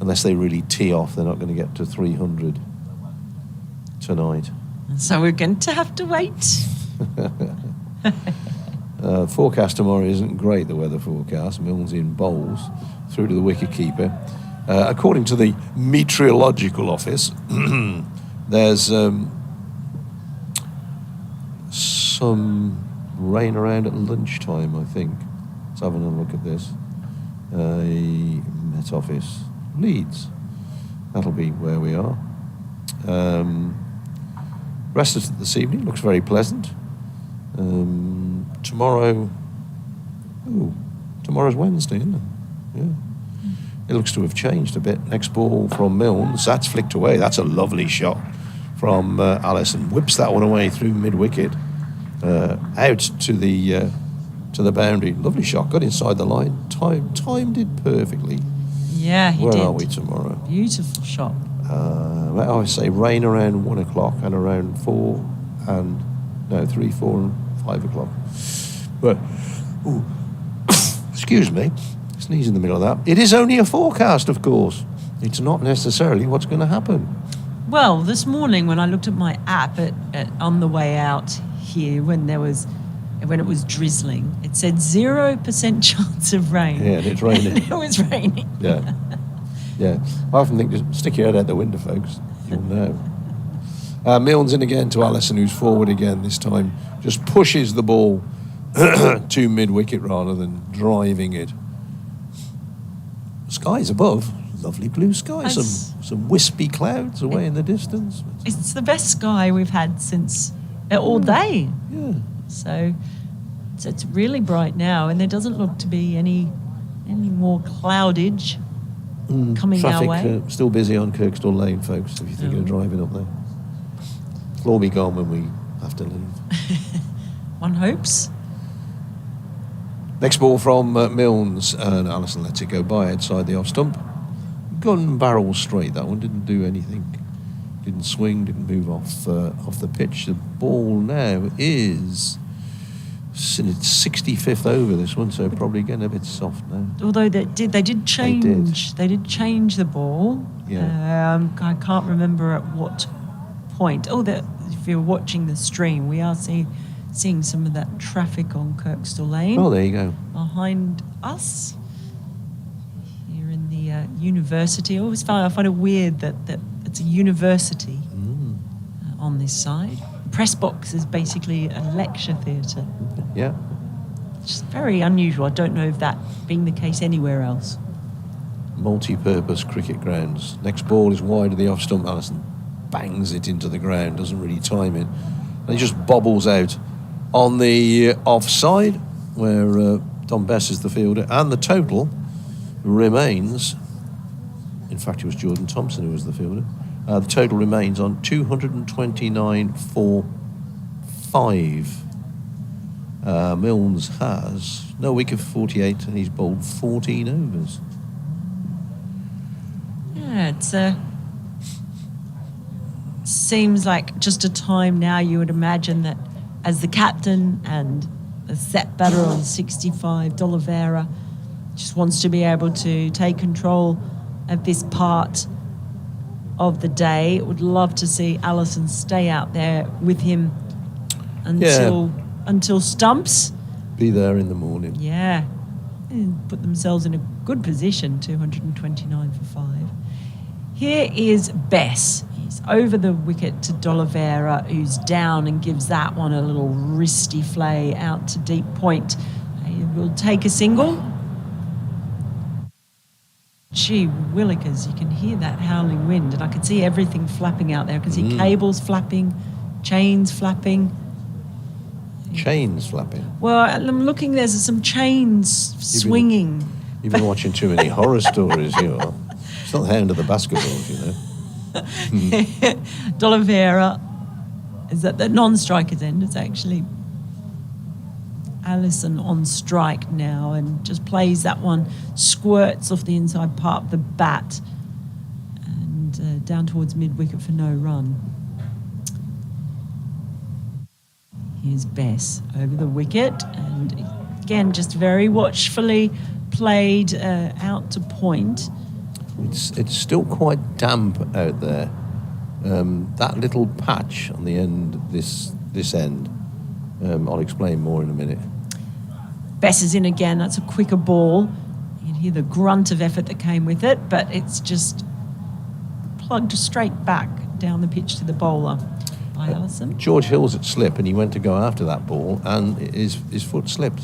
Unless they really tee off, they're not going to get to 300 tonight. So we're going to have to wait. Forecast tomorrow isn't great, the weather forecast. Milnes in bowls through to the wicket-keeper. According to the meteorological office, there's some rain around at lunchtime, I think. Let's have a look at this. Met Office, Leeds. That'll be where we are. Rest of this evening looks very pleasant. Tomorrow's Wednesday, isn't it? Yeah. It looks to have changed a bit. Next ball from Milnes. That's flicked away. That's a lovely shot from Allison. Whips that one away through mid-wicket. Out to the boundary. Lovely shot. Got inside the line. Timed it perfectly. Yeah, he did. Where are we tomorrow? Beautiful shot. I would say rain around 1 o'clock and around 3, 4 and 5 o'clock. But, excuse me, sneeze in the middle of that. It is only a forecast, of course. It's not necessarily what's going to happen. Well, this morning when I looked at my app on the way out here, when it was drizzling, it said 0% chance of rain. Yeah, and it's raining. It was raining. Yeah. Yeah. I often think just stick your head out the window, folks. You'll know. Milnes in again to Allison, who's forward again this time. Just pushes the ball to mid-wicket rather than driving it. Skies above. Lovely blue sky. Some wispy clouds away in the distance. It's the best sky we've had since all day. Yeah. So it's really bright now, and there doesn't look to be any more cloudage coming our way. Traffic still busy on Kirkstall Lane, folks, if you're thinking of driving up there. It'll all be gone when we have to leave. One hopes. Next ball from Milnes, and Allison lets it go by outside the off stump. Gun barrel straight, that one. Didn't do anything. Didn't swing, didn't move off the pitch. The ball now is... It's 65th over, this one, so probably getting a bit soft now. Although they did change the ball. Yeah. I can't remember at what point. If you're watching the stream, we are seeing some of that traffic on Kirkstall Lane. Oh, there you go. Behind us, here in the university. I find it weird that it's a university on this side. The press box is basically a lecture theatre. Yeah. It's very unusual. I don't know if that being the case anywhere else. Multi-purpose cricket grounds. Next ball is wide of the off stump. Allison bangs it into the ground, doesn't really time it. And it just bobbles out on the offside, where Don Bess is the fielder, and the total remains... In fact, it was Jordan Thompson who was the fielder. The total remains on 229 for 5. Milnes has no wicket for 48, and he's bowled 14 overs. Yeah, seems like just a time now you would imagine that as the captain and the set batter on 65, D'Oliveira just wants to be able to take control of this part of the day. Would love to see Allison stay out there with him until stumps. Be there in the morning. Yeah. And put themselves in a good position, 229 for 5. Here is Bess. He's over the wicket to D'Oliveira, who's down and gives that one a little wristy flay out to deep point. He will take a single. Gee willikers, you can hear that howling wind, and I can see everything flapping out there. I can see cables flapping, chains flapping. Chains flapping? Well, I'm looking, there's some chains swinging. You've been watching too many horror stories, you are. It's not the Hound of the Basketballs, you know. D'Oliveira is at the non-striker's end. It's actually Allison on strike now, and just plays that one, squirts off the inside part of the bat and down towards mid-wicket for no run. Here's Bess over the wicket, and again just very watchfully played out to point. It's still quite damp out there. That little patch on the end, this end, I'll explain more in a minute. Bess is in again. That's a quicker ball. You can hear the grunt of effort that came with it, but it's just plugged straight back down the pitch to the bowler by Allison. George Hill's at slip, and he went to go after that ball, and his foot slipped.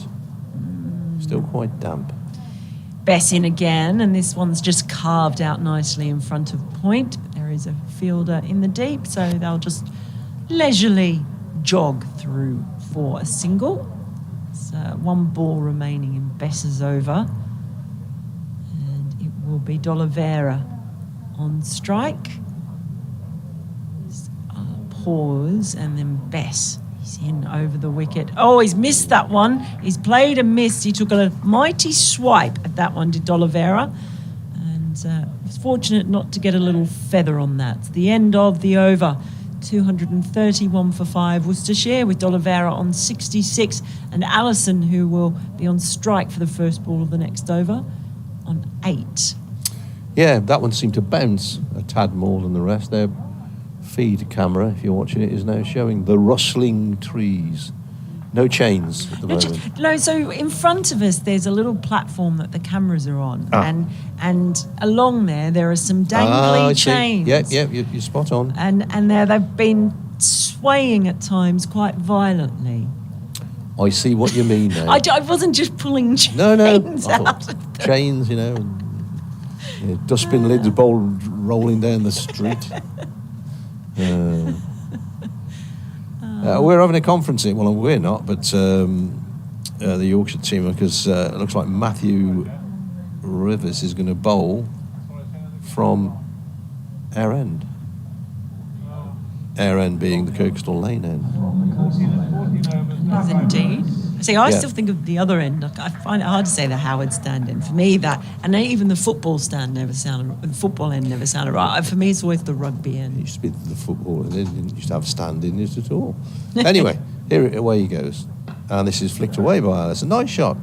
Still quite damp. Bess in again, and this one's just carved out nicely in front of point. But there is a fielder in the deep, so they'll just leisurely jog through for a single. It's one ball remaining in Bess's over, and it will be D'Oliveira on strike. Pause, and then Bess. He's in over the wicket. Oh, he's missed that one. He's played and missed. He took a mighty swipe at that one, did D'Oliveira, and was fortunate not to get a little feather on that. It's the end of the over. 231 for 5. Worcestershire with D'Oliveira on 66, and Allison, who will be on strike for the first ball of the next over, on 8. Yeah, that one seemed to bounce a tad more than the rest. Their feed camera, if you're watching it, is now showing the rustling trees. No chains at the moment. No, so in front of us there's a little platform that the cameras are on, and along there are some dangly chains. Yeah, you're spot on. And they've been swaying at times quite violently. I see what you mean now. I wasn't just pulling chains out. Chains, you know, and dustbin lids rolling down the street. We're having a conference here. Well, we're not, but the Yorkshire team, because it looks like Matthew Rivers is going to bowl from our end. Our end being the Kirkstall Lane end. Yes, indeed. See, I Yeah. still think of the other end. Like, I find it hard to say the Howard stand end. For me, that, and even the football stand never sounded, the football end never sounded right. For me, it's always the rugby It end. used to be the football, and it didn't used to have stand in it at all. Anyway, away he goes. And this is flicked away by Alice. A nice shot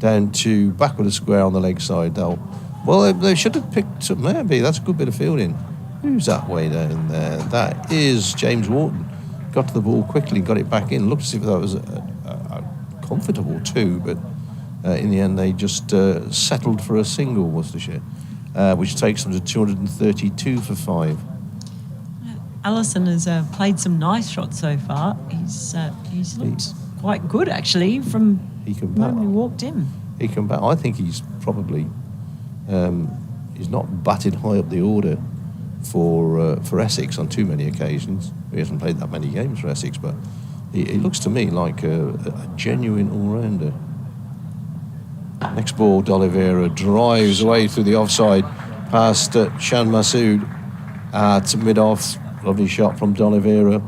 down to back with a square on the leg side. They should have picked up, maybe. That's a good bit of fielding. Who's that way down there? That is James Wharton. Got to the ball quickly, got it back in. Looked as if that was a comfortable two, but in the end they just settled for a single, Worcestershire, which takes them to 232 for 5. Allison has played some nice shots so far. He's looked quite good, actually, from He can the moment bat. he walked in. He can bat. I think he's probably he's not batted high up the order for Essex on too many occasions. He hasn't played that many games for Essex, but he looks to me like a genuine all-rounder. Next ball, D'Oliveira drives away through the offside past Shan Massoud to mid-off. Lovely shot from D'Oliveira.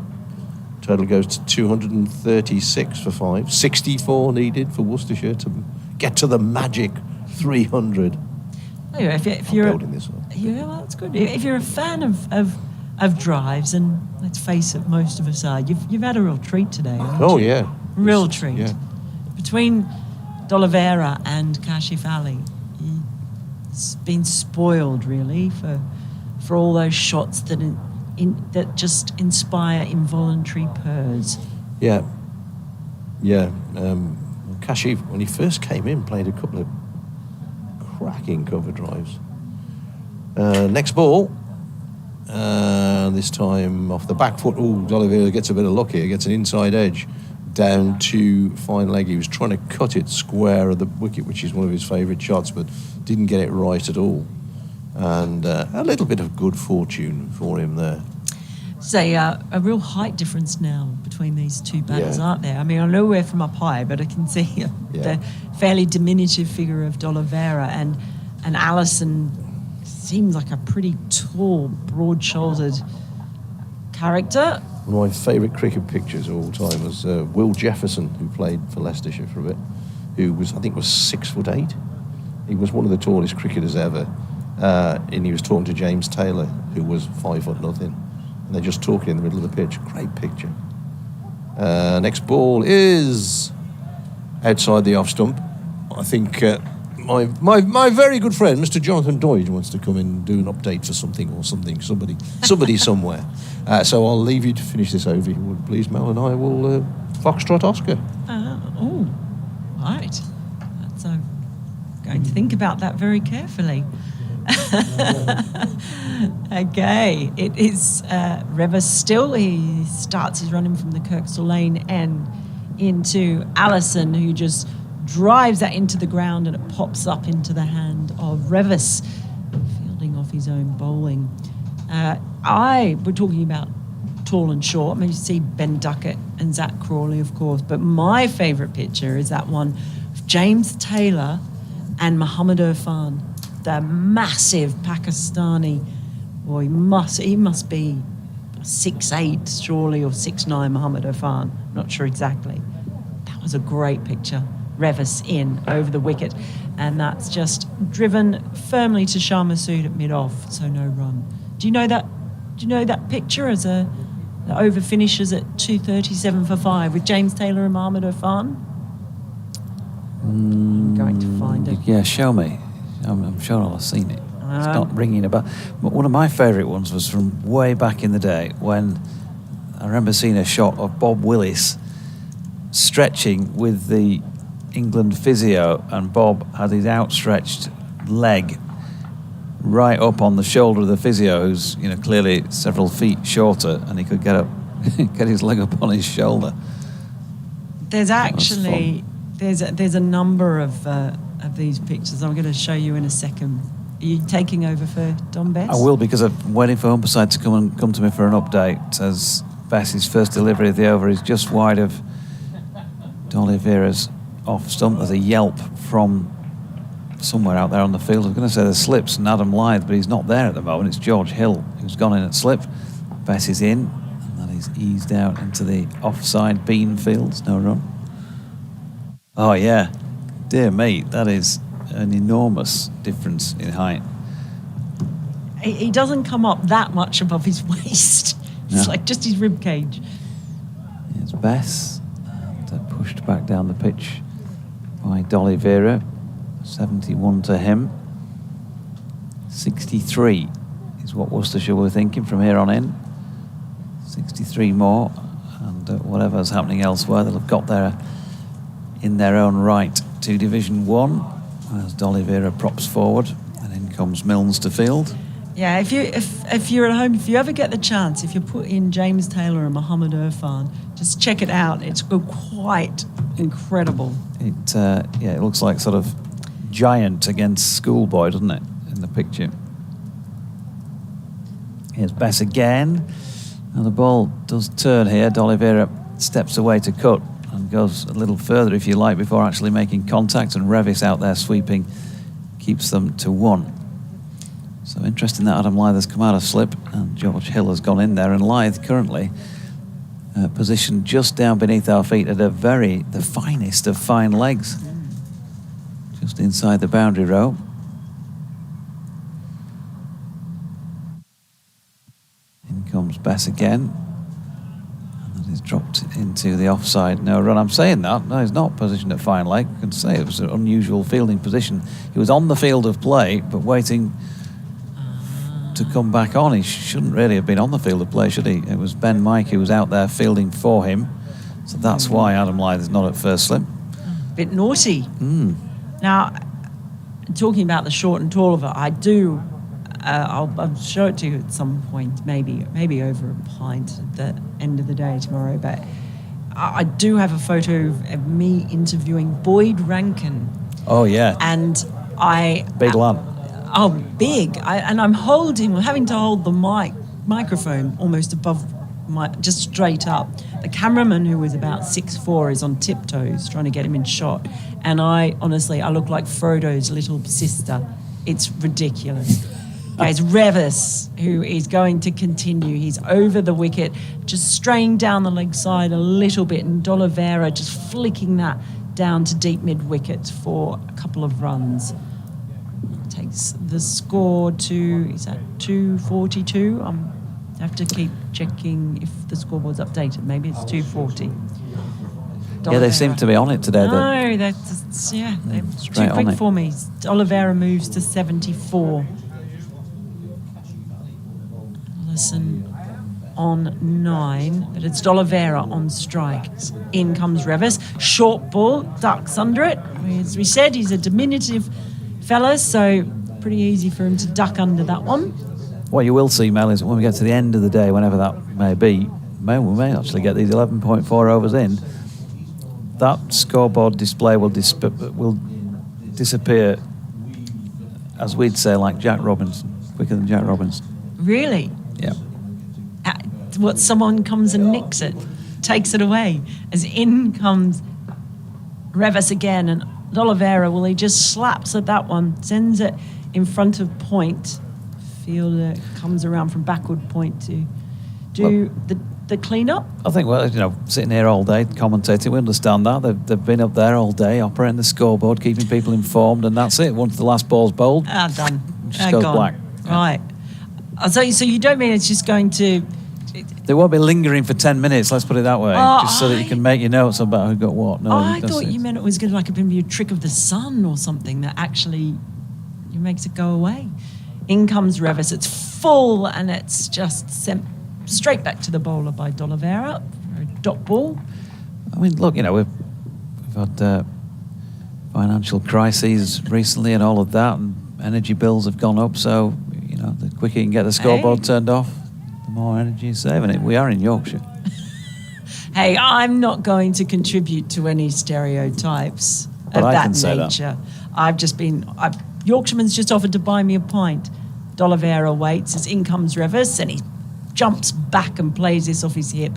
Total goes to 236 for 5. 64 needed for Worcestershire to get to the magic 300. Anyway, if I'm you're building this up. Yeah, well, that's good. If you're a fan of drives, and let's face it, most of us are, you've had a real treat today. haven't Oh, you? yeah. Real treat. Yeah. Between D'Oliveira and Kashif Ali, he's been spoiled, really, for all those shots that just inspire involuntary purrs. Yeah. Yeah. Kashif, when he first came in, played a couple of cracking cover drives. Next ball. This time off the back foot. Oh, D'Oliveira gets a bit of luck here, gets an inside edge down to fine leg. He was trying to cut it square of the wicket, which is one of his favourite shots, but didn't get it right at all. And a little bit of good fortune for him there. Say a real height difference now between these two batters, Yeah. aren't there? I mean, I know we're from up high, but I can see the fairly diminutive figure of D'Oliveira, and Allison seems like a pretty tall, broad-shouldered character. One of my favourite cricket pictures of all time was Will Jefferson, who played for Leicestershire for a bit, who was 6'8". He was one of the tallest cricketers ever, and he was talking to James Taylor, who was 5'0". And they're just talking in the middle of the pitch. Great picture. Next ball is outside the off stump. I think my very good friend, Mr. Jonathan Doidge, wants to come in and do an update for somebody somewhere. So I'll leave you to finish this over, if you would please, Mel, and I will foxtrot Oscar. Right. That's, I'm going to think about that very carefully. Okay, it is Revis still. He starts his running from the Kirkstall Lane end into Allison, who just drives that into the ground, and it pops up into the hand of Revis, fielding off his own bowling. We're talking about tall and short. I mean, you see Ben Duckett and Zach Crawley, of course, but my favourite picture is that one of James Taylor and Muhammad Irfan, the massive Pakistani. Boy, he must be 6'8", surely, or 6'9", Muhammad Irfan. Not sure exactly. That was a great picture. Revis in over the wicket, and that's just driven firmly to Shah Massoud at mid-off, so no run. Do you know that picture as the over finishes at 237 for 5 with James Taylor and Muhammad Irfan? I'm going to find it. Yeah, show me. I'm sure I'll have seen it. It's not ringing a bell. But one of my favourite ones was from way back in the day, when I remember seeing a shot of Bob Willis stretching with the England physio, and Bob had his outstretched leg right up on the shoulder of the physio, who's clearly several feet shorter, and he could get his leg up on his shoulder. There's actually there's a number of these pictures I'm going to show you in a second. Are you taking over for Don Bess? I will, because I'm waiting for Humberside to come to me for an update, as Bess's first delivery of the over is just wide of D'Oliveira's off stump. There's a yelp from somewhere out there on the field. I was going to say the slips and Adam Lyth, but he's not there at the moment. It's George Hill who's gone in at slip. Bess is in, and then he's eased out into the offside bean fields. No run. Oh, yeah. Dear me, that is an enormous difference in height. He doesn't come up that much above his waist. It's No. like just his rib cage. It's Bess, and pushed back down the pitch by D'Oliveira. 71 to him. 63 is what Worcestershire were thinking from here on in. 63 more, and whatever's happening elsewhere, they'll have got there in their own right to Division 1 as D'Oliveira props forward, and in comes Milnes to field. Yeah, if you're at home, if you ever get the chance, if you put in James Taylor and Mohammed Irfan, just check it out. It's quite incredible. It looks like sort of giant against schoolboy, doesn't it, in the picture? Here's Bess again. And the ball does turn here. D'Oliveira steps away to cut and goes a little further, if you like, before actually making contact. And Revis out there sweeping keeps them to 1. So interesting that Adam Lythe has come out of slip and George Hill has gone in there. And Lythe currently positioned just down beneath our feet at the finest of fine legs. Just inside the boundary row. In comes Bess again. And that is dropped into the offside no run. I'm saying that. No, he's not positioned at fine leg. I can say it was an unusual fielding position. He was on the field of play, but waiting to come back on. He shouldn't really have been on the field of play, should he? It was Ben Mike who was out there fielding for him. So that's why Adam Lythe is not at first slip. Bit naughty. Now, talking about the short and tall of it, I do. I'll show it to you at some point, maybe over a pint at the end of the day tomorrow. But I do have a photo of me interviewing Boyd Rankin. Oh yeah, and big lad. Oh, big! I'm having to hold the microphone almost above just straight up. The cameraman, who was about 6'4", is on tiptoes trying to get him in shot. And I look like Frodo's little sister. It's ridiculous. It's Revis who is going to continue. He's over the wicket, just straying down the leg side a little bit, and D'Oliveira just flicking that down to deep mid-wicket for a couple of runs. Takes the score to, is that 242? I have to keep checking if the scoreboard's updated. Maybe it's 240. Yeah, they seem to be on it today. No, they're too quick for me. D'Oliveira moves to 74. Ellison on 9, but it's D'Oliveira on strike. In comes Revis. Short ball, ducks under it. As we said, he's a diminutive fella, so pretty easy for him to duck under that one. What you will see, Mel, is when we get to the end of the day, whenever that may be, we may actually get these 11.4 overs in. That scoreboard display will disappear, as we'd say, like Jack Robinson, quicker than Jack Robinson. Really? Yeah. Someone comes and nicks it, takes it away. As in comes Revis again, and D'Oliveira, he just slaps at that one, sends it in front of point. Fielder comes around from backward point to do the clean-up. I think, sitting here all day commentating, we understand that. They've been up there all day operating the scoreboard, keeping people informed, and that's it. Once the last ball's bowled, done. It just goes gone. black. Right. So you don't mean it's just going to... They won't be lingering for 10 minutes, let's put it that way, just so that you can make your notes about who got what. No, I thought you meant it was going to be a trick of the sun or something that actually makes it go away. In comes Revis, it's full, and it's just sent straight back to the bowler by D'Oliveira for a dot ball. I mean, look, we've had financial crises recently and all of that, and energy bills have gone up, so, the quicker you can get the scoreboard turned off, the more energy you're saving. We are in Yorkshire. Hey, I'm not going to contribute to any stereotypes of that nature. I've just been... Yorkshireman's just offered to buy me a pint. D'Oliveira waits as in comes Revis, and he jumps back and plays this off his hip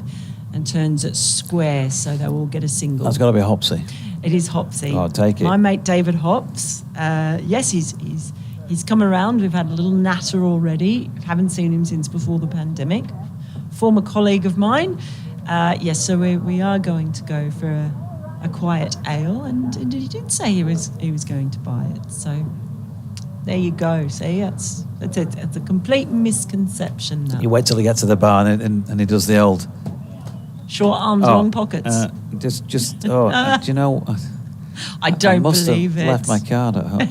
and turns it square, so they will get a single. That's got to be Hopsy. It is Hopsy. Oh, take it. My mate David Hops. Yes, he's come around. We've had a little natter already. Haven't seen him since before the pandemic. Former colleague of mine. Yes, so we are going to go for a quiet ale, and he did say he was going to buy it. So there you go. See, it's a complete misconception now. You wait till he gets to the bar and he does the old short arms, long pockets. do you know? I don't must believe have it. left my card at home.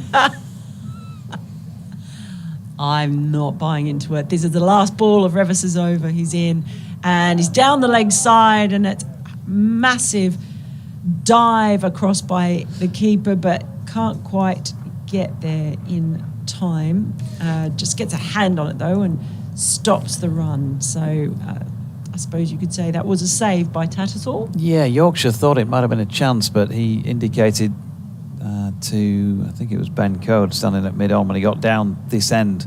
I'm not buying into it. This is the last ball of Revis is over. He's in, and he's down the leg side, and it's massive dive across by the keeper, but can't quite get there in time. Just gets a hand on it though and stops the run. So I suppose you could say that was a save by Tattersall. Yeah, Yorkshire thought it might have been a chance, but he indicated to, I think it was Ben Code standing at mid-on when he got down this end,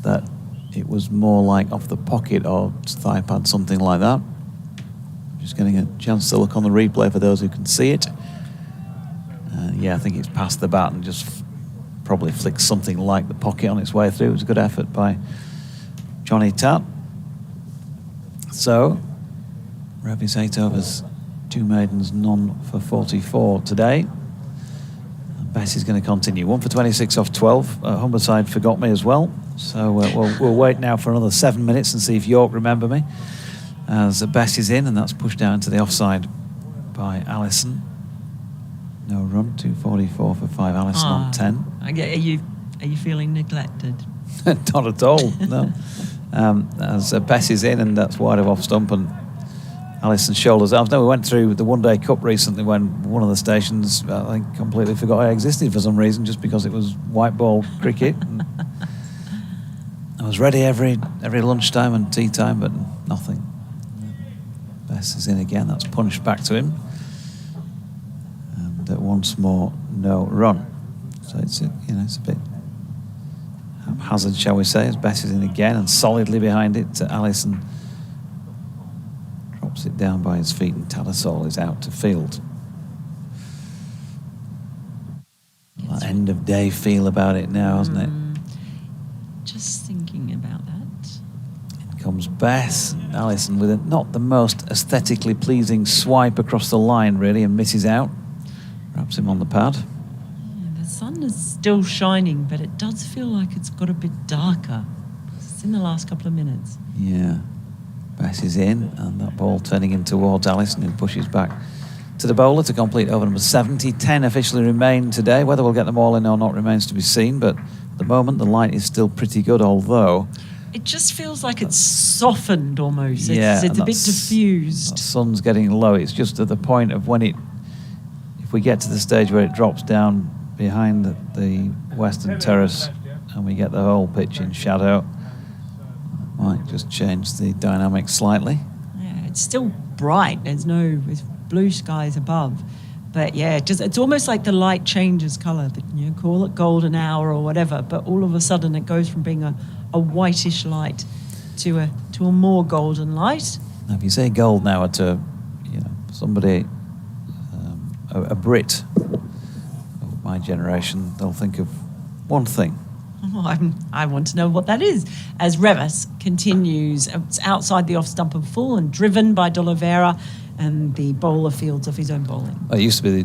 that it was more like off the pocket or thigh pad, something like that. Just getting a chance to look on the replay for those who can see it. Yeah, I think it's past the bat and just probably flicked something like the pocket on its way through. It was a good effort by Johnny Tatt. So, Revis 8 overs, 2 maidens, none for 44 today. Bessie's going to continue. 1 for 26 off 12. Humberside forgot me as well. So we'll wait now for another 7 minutes and see if York remember me. As Bessie's in, and that's pushed out into the offside by Allison. No run, 244 for 5. Allison on 10. Are you feeling neglected? Not at all, no. As Bessie's in, and that's wide of off stump, and Allison's shoulders up. No, we went through the One Day Cup recently when one of the stations, I think, completely forgot I existed for some reason, just because it was white ball cricket. I was ready every lunchtime and tea time, but nothing. Bess is in again. That's punched back to him, and once more, no run. So it's a bit haphazard, shall we say, as Bess is in again and solidly behind it. Allison drops it down by his feet, and Tattersall is out to field. That end of day feel about it now, hasn't it? Just thinking about that. In comes Bess. Allison with not the most aesthetically pleasing swipe across the line, really, and misses out. Wraps him on the pad. Yeah, the sun is still shining, but it does feel like it's got a bit darker. It's in the last couple of minutes. Yeah. Bess is in, and that ball turning in towards Allison, who pushes back to the bowler to complete over number 70. 10 officially remain today. Whether we'll get them all in or not remains to be seen, but at the moment the light is still pretty good, although it just feels like it's softened almost. Yeah, it's a bit diffused. The sun's getting low. It's just at the point of when if we get to the stage where it drops down behind the western terrace and we get the whole pitch in shadow, might just change the dynamic slightly. Yeah, it's still bright. There's blue skies above, but yeah, it's almost like the light changes colour. You call it golden hour or whatever, but all of a sudden it goes from being a whitish light to a more golden light. Now, if you say golden hour to somebody, a Brit of my generation, they'll think of one thing. I want to know what that is. As Revis continues, it's outside the off stump and full and driven by D'Oliveira, and the bowler fields off his own bowling. Well, it used to be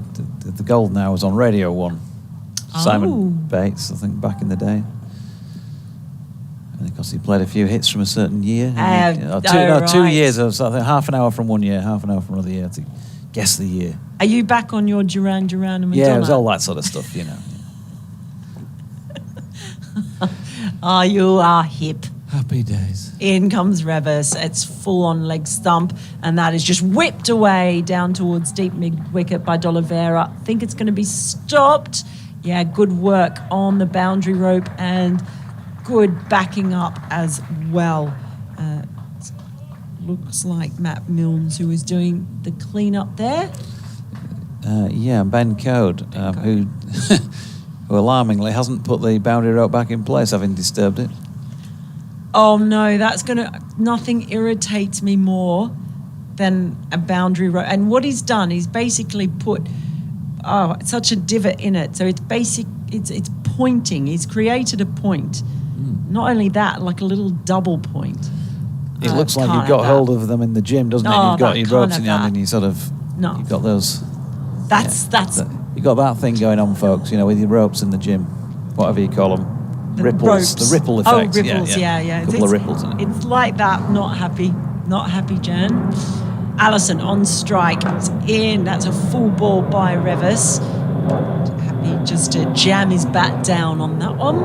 the golden hour was on Radio 1. Simon Bates, I think, back in the day. Because he played a few hits from a certain year. Right. 2 years. I think half an hour from one year, half an hour from another year to guess the year. Are you back on your Duran and Madonna? Yeah, it was all that sort of stuff, Oh, you are hip. Happy days. In comes Revis. It's full on leg stump, and that is just whipped away down towards deep mid wicket by D'Oliveira. I think it's going to be stopped. Yeah, good work on the boundary rope and good backing up as well. Looks like Matt Milnes, who is doing the clean up there. Ben Code, who alarmingly hasn't put the boundary rope back in place, having disturbed it. Oh no, nothing irritates me more than a boundary rope. And what he's done, he's basically put such a divot in it. So it's pointing. He's created a point. Not only that, like a little double point. It looks like you've got hold of them in the gym, doesn't it? You've got your ropes in your hand and you sort of, you've got those That's You got that thing going on, folks, with your ropes in the gym, whatever you call them. the Ripples, ropes. the ripple Oh, effect. ripples, yeah. A couple of ripples in it. It's like that. Not happy, Jan. Allison on strike. It's in. That's a full ball by Revis. Happy just to jam his bat down on that one.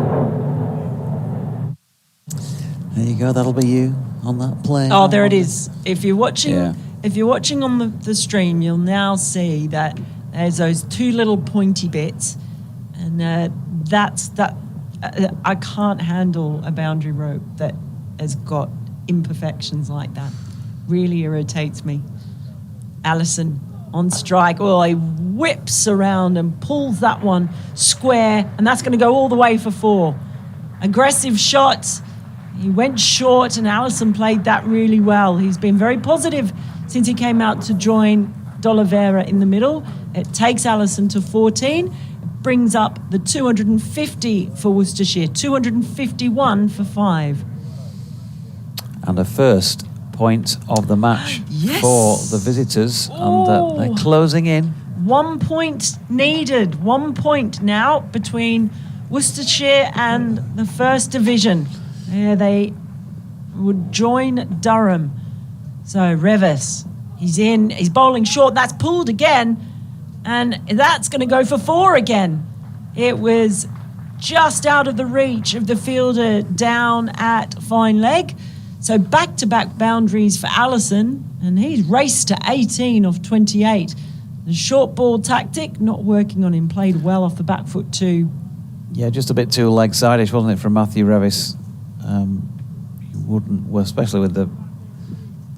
There you go. That'll be you on that play. Oh, there it is. If you're watching, Yeah. if you're watching on the stream, you'll now see that there's those two little pointy bits, and that's that. I can't handle a boundary rope that has got imperfections like that. Really irritates me. Allison on strike. Well, he whips around and pulls that one square, and that's going to go all the way for 4. Aggressive shot. He went short, and Allison played that really well. He's been very positive since he came out to join D'Oliveira in the middle. It takes Allison to 14. It brings up the 250 for Worcestershire, 251 for 5. And a first point of the match Yes. for the visitors. And they're Oh. closing in. 1 point needed. 1 point now between Worcestershire and the First Division. They would join Durham. So Revis, he's in. He's bowling short. That's pulled again. And that's going to go for 4 again. It was just out of the reach of the fielder down at fine leg. So back-to-back boundaries for Allison, and he's raced to 18 of 28. The short ball tactic not working on him, played well off the back foot too. Yeah, just a bit too leg-sideish, wasn't it, from Matthew Revis? You wouldn't, well, especially with the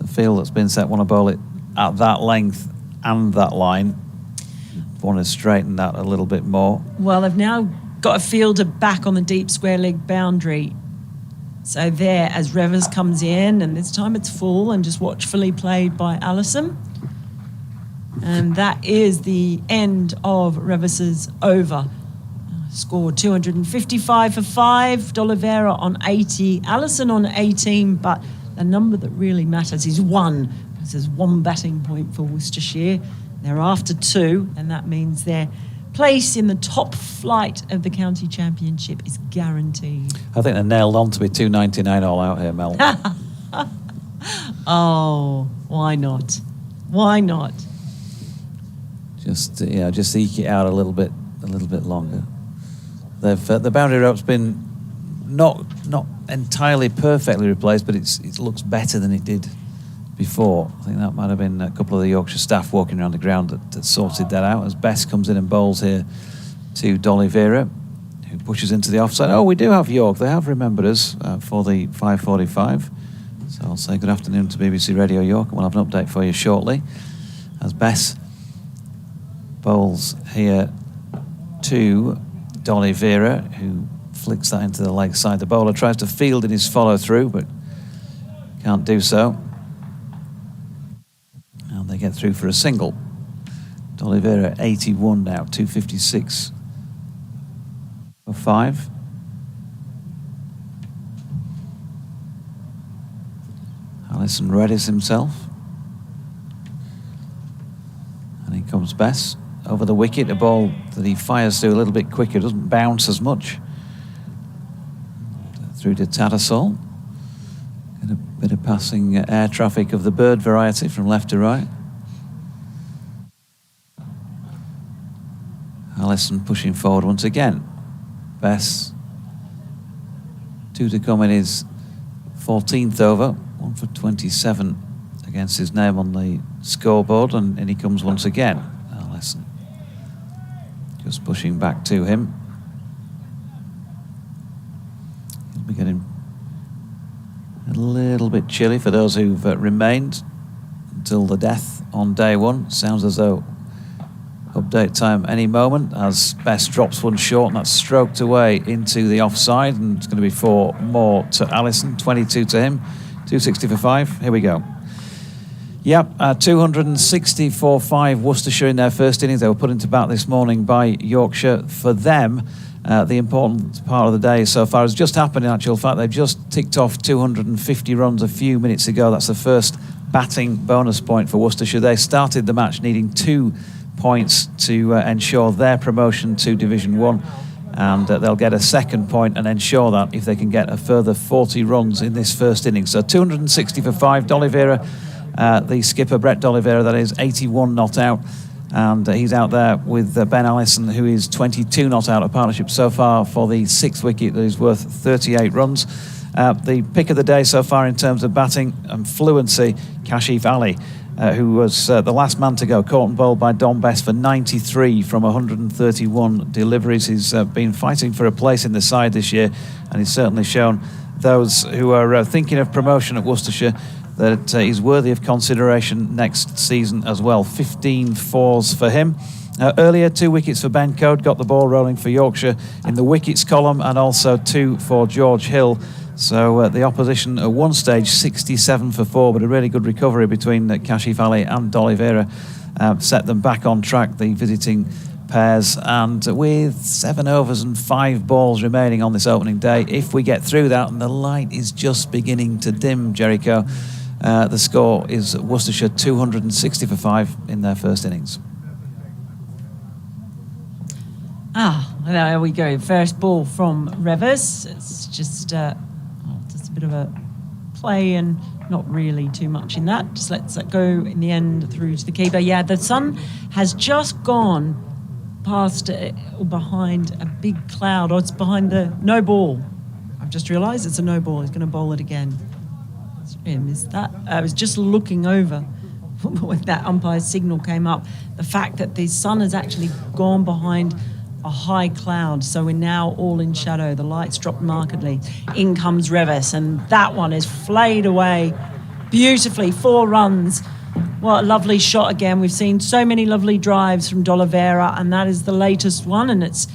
field that's been set, want to bowl it at that length and that line. Want to straighten that a little bit more. Well, they've now got a fielder back on the deep square leg boundary. So there, as Revis comes in, and this time it's full and just watchfully played by Allison. And that is the end of Revis's over. Scored 255 for 5, D'Oliveira on 80, Allison on 18, but the number that really matters is 1. This is 1 batting point for Worcestershire. They're after 2, and that means their place in the top flight of the county championship is guaranteed. I think they're nailed on to be 299 all out here, Mel. Oh, why not? Why not? Just eke it out a little bit longer. The boundary rope's been not entirely perfectly replaced, but it looks better than it did before. I think that might have been a couple of the Yorkshire staff walking around the ground that sorted that out. As Bess comes in and bowls here to D'Oliveira, who pushes into the offside. Oh, we do have York. They have remembered us for the 5:45. So I'll say good afternoon to BBC Radio York, and we'll have an update for you shortly. As Bess bowls here to D'Oliveira, who flicks that into the leg side. The bowler tries to field in his follow-through, but can't do so. And they get through for a single. D'Oliveira 81 now, 256 for 5. Allison readies himself. And he comes Bess over the wicket, a ball that he fires through a little bit quicker, doesn't bounce as much. Through to Tattersall. And a bit of passing air traffic of the bird variety from left to right. Allison pushing forward once again. Bess, 2 to come in his 14th over, 1 for 27 against his name on the scoreboard, and in he comes once again. Allison just pushing back to him. He'll be getting a little bit chilly for those who've remained until the death on day 1. Sounds as though update time any moment, as Bess drops one short, and that's stroked away into the offside, and it's going to be 4 more to Allison, 22 to him, 260 for 5. Here we go. Yep, 260 for 5 Worcestershire in their first innings. They were put into bat this morning by Yorkshire. For them, the important part of the day so far has just happened. In actual fact, they've just ticked off 250 runs a few minutes ago. That's the first batting bonus point for Worcestershire. They started the match needing 2 points to ensure their promotion to Division 1. And they'll get a second point and ensure that if they can get a further 40 runs in this first innings. So 260 for 5. D'Oliveira, the skipper, Brett D'Oliveira, that is 81 not out. And he's out there with Ben Allison, who is 22 not out of partnership so far for the 6th wicket that is worth 38 runs. The pick of the day so far in terms of batting and fluency, Kashif Ali, who was the last man to go, caught and bowled by Don Best for 93 from 131 deliveries. He's been fighting for a place in the side this year, and he's certainly shown those who are thinking of promotion at Worcestershire that he's worthy of consideration next season as well. 15 fours for him. Earlier, 2 wickets for Ben Code, got the ball rolling for Yorkshire in the wickets column, and also 2 for George Hill. So the opposition at one stage 67 for 4, but a really good recovery between Kashif Ali and D'Oliveira set them back on track, the visiting pairs. And with 7 overs and 5 balls remaining on this opening day, if we get through that, and the light is just beginning to dim, Jericho, the score is Worcestershire 260 for 5 in their first innings. There we go. First ball from Revers. It's just a bit of a play and not really too much in that. Just lets it go in the end through to the keeper. Yeah, the sun has just gone past or behind a big cloud. It's behind the no ball. I've just realised it's a no ball. He's going to bowl it again. Is that? I was just looking over when that umpire signal came up. The fact that the sun has actually gone behind a high cloud, so we're now all in shadow. The lights dropped markedly. In comes Revis, and that one is flayed away beautifully. 4 runs. What a lovely shot again. We've seen so many lovely drives from D'Oliveira, and that is the latest one, and it's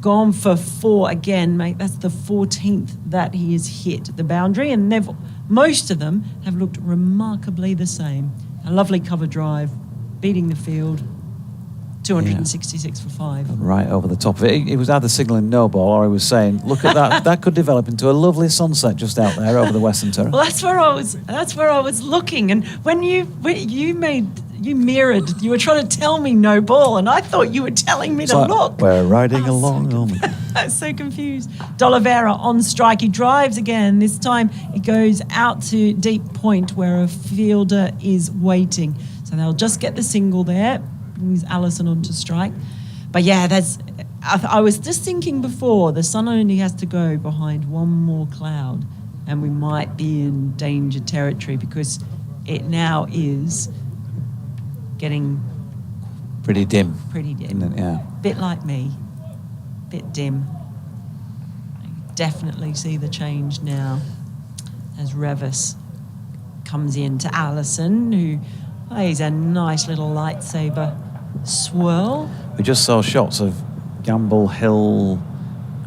gone for 4 again, mate. That's the 14th that he has hit the boundary, and most of them have looked remarkably the same. A lovely cover drive, beating the field. 266 for 5. Right over the top of it. He was either signalling no ball, or he was saying, look at that, that could develop into a lovely sunset just out there over the Western Terrace. Well, that's where I was looking, and when you mirrored, you were trying to tell me no ball, and I thought you were telling me to look. We're riding along, aren't we? I was so confused. D'Oliveira on strike. He drives again. This time he goes out to deep point where a fielder is waiting. So they'll just get the single there. Brings Allison onto strike. But yeah, I was just thinking before, the sun only has to go behind one more cloud and we might be in danger territory, because it now is getting pretty dim. Yeah. Bit like me. Bit dim. I definitely see the change now as Revis comes in to Allison, who plays a nice little lightsaber swirl. We just saw shots of Gamble Hill.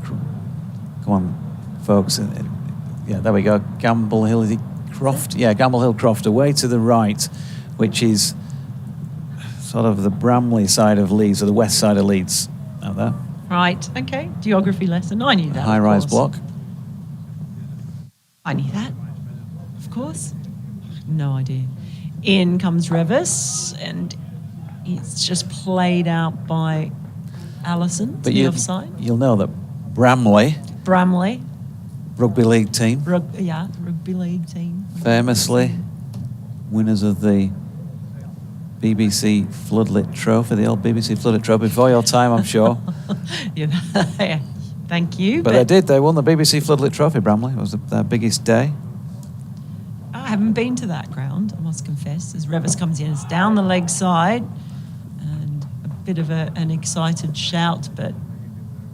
Come on, folks. Yeah, there we go. Gamble Hill, is it Croft? Yeah, Gamble Hill Croft, away to the right, which is sort of the Bramley side of Leeds, or the west side of Leeds, out there. Right, okay. Geography lesson. I knew that. High-rise block. I knew that, of course. No idea. In comes Revis, and it's just played out by Allison to the offside. You'll know that Bramley, rugby league team. Rugby league team. Famously winners of the BBC Floodlit Trophy, the old BBC Floodlit Trophy, before your time, I'm sure. Yeah, thank you. But they won the BBC Floodlit Trophy, Bramley. It was their biggest day. I haven't been to that ground, I must confess, as Revis comes in. It's down the leg side, and a bit of an excited shout, but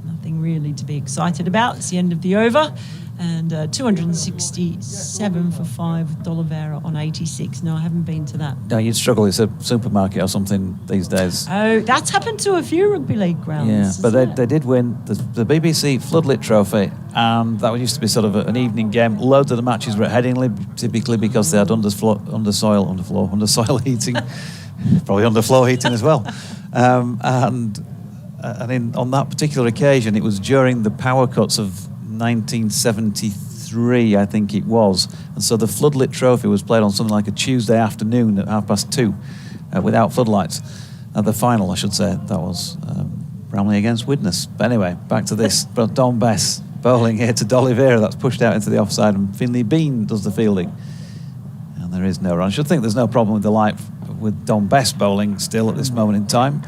nothing really to be excited about. It's the end of the over, and 267 for 5 with D'Oliveira on 86. No, I haven't been to that. No, you'd struggle. It's a supermarket or something these days. Oh, that's happened to a few rugby league grounds. Yeah, but they did win the BBC Floodlit Trophy, and that used to be sort of an evening game. Loads of the matches were at Headingley, typically because they had undersoil heating, probably underfloor heating as well. And on that particular occasion, it was during the power cuts of 1973, I think it was, and so the Floodlit Trophy was played on something like a Tuesday afternoon at 2:30 without floodlights. The final, I should say, that was Bramley against Widnes. But anyway, back to this. But Don Bess bowling here to D'Oliveira. That's pushed out into the offside, and Finlay Bean does the fielding. And there is no run. I should think there's no problem with the light with Don Bess bowling still at this moment in time.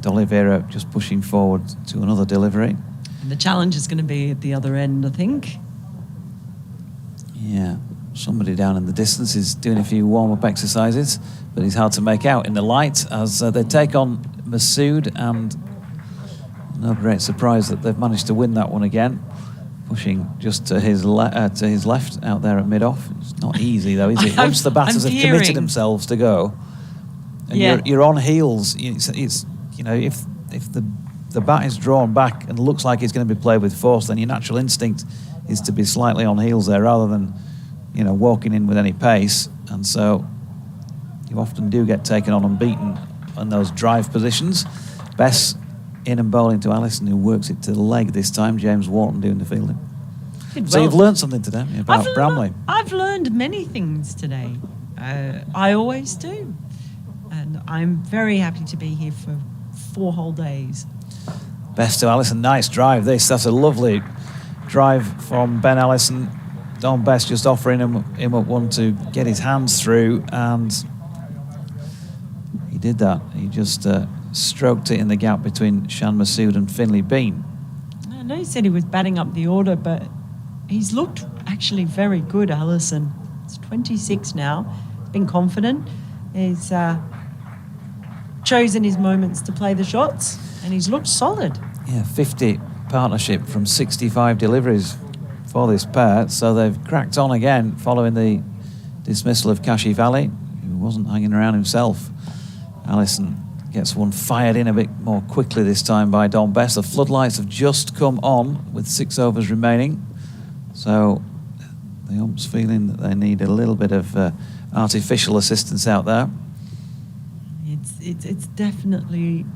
D'Oliveira just pushing forward to another delivery. And the challenge is going to be at the other end, I think. Yeah, somebody down in the distance is doing a few warm-up exercises, but he's hard to make out in the light as they take on Masood, and no great surprise that they've managed to win that one again. Pushing just to his left out there at mid-off. It's not easy though, is it? Once the batters have committed themselves to go, and you're on heels, it's if the bat is drawn back and looks like it's going to be played with force, then your natural instinct is to be slightly on heels there rather than walking in with any pace, and so you often do get taken on and beaten in those drive positions. Bess in and bowling to Allison, who works it to the leg this time. James Wharton doing the fielding. So you've learned something today about Bramley. I've learned many things today. I always do. And I'm very happy to be here for 4 whole days. Bess to Allison. Nice drive this. That's a lovely drive from Ben Allison. Don Bess just offering him up one to get his hands through, and he did that. He just stroked it in the gap between Shan Masood and Finlay Bean. I know he said he was batting up the order, but he's looked actually very good, Allison. He's 26 now. He's been confident. He's chosen his moments to play the shots, and he's looked solid. Yeah, 50 partnership from 65 deliveries for this pair. So they've cracked on again following the dismissal of Kashif Ali, who wasn't hanging around himself. Allison gets one fired in a bit more quickly this time by Don Bess. The floodlights have just come on with 6 overs remaining. So the ump's feeling that they need a little bit of artificial assistance out there. It's definitely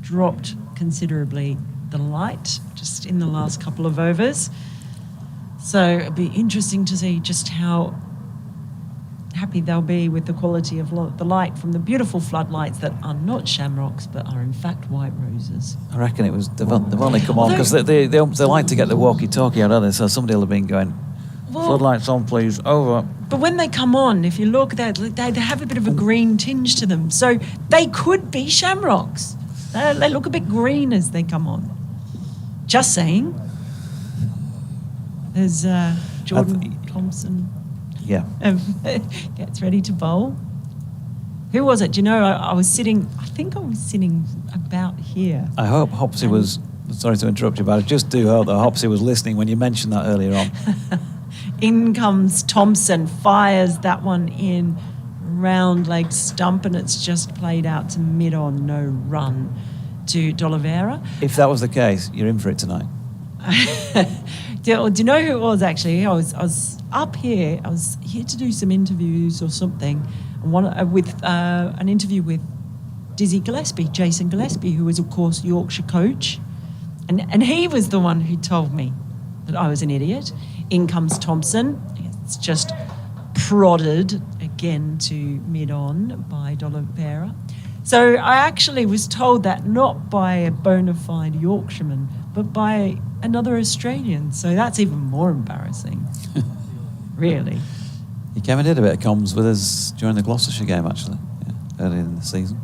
dropped considerably, the light, just in the last couple of overs. So it'll be interesting to see just how happy they'll be with the quality of the light from the beautiful floodlights that are not shamrocks but are in fact white roses. I reckon it was they've only come on because they like to get the walkie-talkie out, don't they? So somebody will have been going, floodlights on please, over. But when they come on, if you look, they have a bit of a green tinge to them, so they could be shamrocks. They look a bit green as they come on. Just saying. There's Jordan Thompson. Yeah. Gets ready to bowl. Who was it? Do you know, I think I was sitting about here. I hope Hopsy was, sorry to interrupt you, but I just do hope that Hopsy was listening when you mentioned that earlier on. In comes Thompson, fires that one in, round leg stump, and it's just played out to mid-on, no run to D'Oliveira. If that was the case, you're in for it tonight. Do you know who it was, actually? I was up here. I was here to do some interviews or something, and with an interview with Jason Gillespie, who was, of course, Yorkshire coach. And he was the one who told me that I was an idiot. In comes Thompson. It's just prodded again to mid-on by D'Oliveira. So I actually was told that not by a bona fide Yorkshireman, but by another Australian. So that's even more embarrassing, really. He came and did a bit of comms with us during the Gloucestershire game, actually, earlier in the season.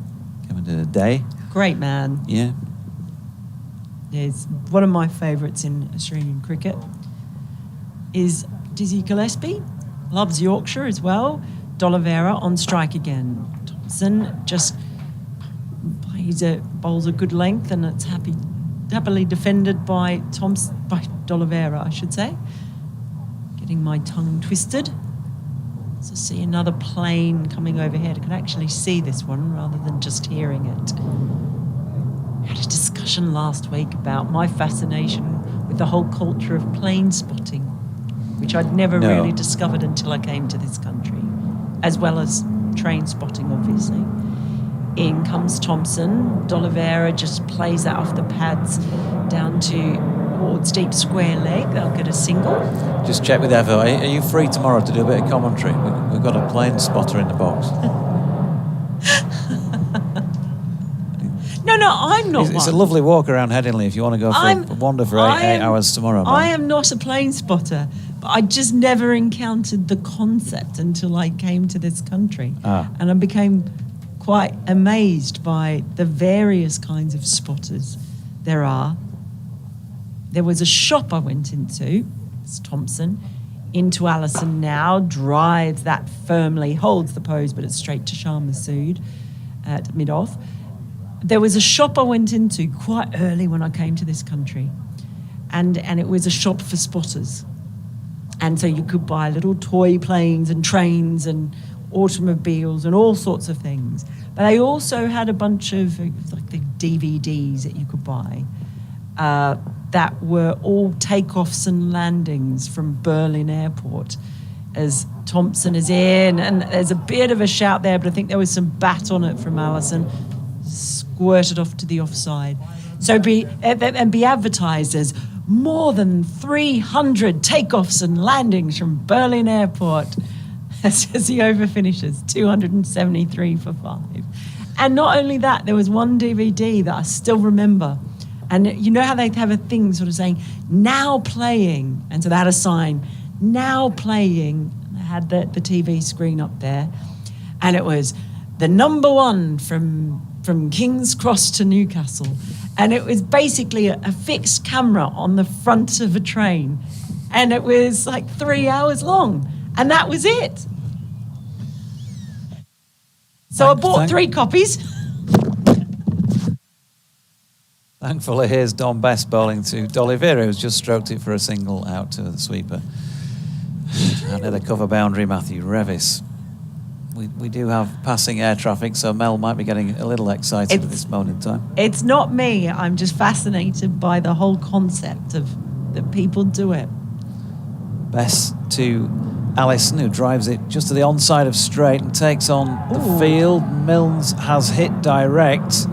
Came and did a day. Great man. Yeah. He's one of my favourites in Australian cricket. Is Dizzy Gillespie. Loves Yorkshire as well. D'Oliveira on strike again. Thompson just bowls a good length, and it's happily defended by D'Oliveira, I should say. Getting my tongue twisted. So see another plane coming overhead. I can actually see this one rather than just hearing it. I had a discussion last week about my fascination with the whole culture of plane spotting, which I'd never really discovered until I came to this country, as well as train spotting, obviously. In comes Thompson. D'Oliveira just plays that off the pads down towards deep square leg. They'll get a single. Just check with Evo. Are you free tomorrow to do a bit of commentary? We've got a plane spotter in the box. I'm not It's a one. lovely walk around Headingley if you want to go for a wander for eight hours tomorrow. I am not a plane spotter, but I just never encountered the concept until I came to this country. And I became quite amazed by the various kinds of spotters there are. There was a shop I went into, it's Thompson, into Alison now, drives that firmly, holds the pose, but it's straight to Shah Massoud at mid-off. There was a shop I went into quite early when I came to this country, and it was a shop for spotters. And so you could buy little toy planes and trains and automobiles and all sorts of things. But they also had a bunch of like the DVDs that you could buy that were all takeoffs and landings from Berlin Airport as Thompson is in. And there's a bit of a shout there, but I think there was some bat on it from Alison. Squirted off to the offside. So be advertised as more than 300 takeoffs and landings from Berlin Airport as he over finishes 273 for 5. And not only that, there was one DVD that I still remember. And you know how they have a thing sort of saying, now playing. And so they had a sign, now playing. And they had the TV screen up there. And it was the number one from King's Cross to Newcastle. And it was basically a fixed camera on the front of a train. And it was like 3 hours long. And that was it. So I bought 3 copies. Thankfully, here's Don Best bowling to D'Oliveira, who's just stroked it for a single out to the sweeper. Out near the cover boundary, Matthew Revis. We do have passing air traffic, so Mel might be getting a little excited at this moment in time. It's not me. I'm just fascinated by the whole concept of that people do it. Best to Allison, who drives it just to the onside of straight and takes on the field. Milnes has hit direct,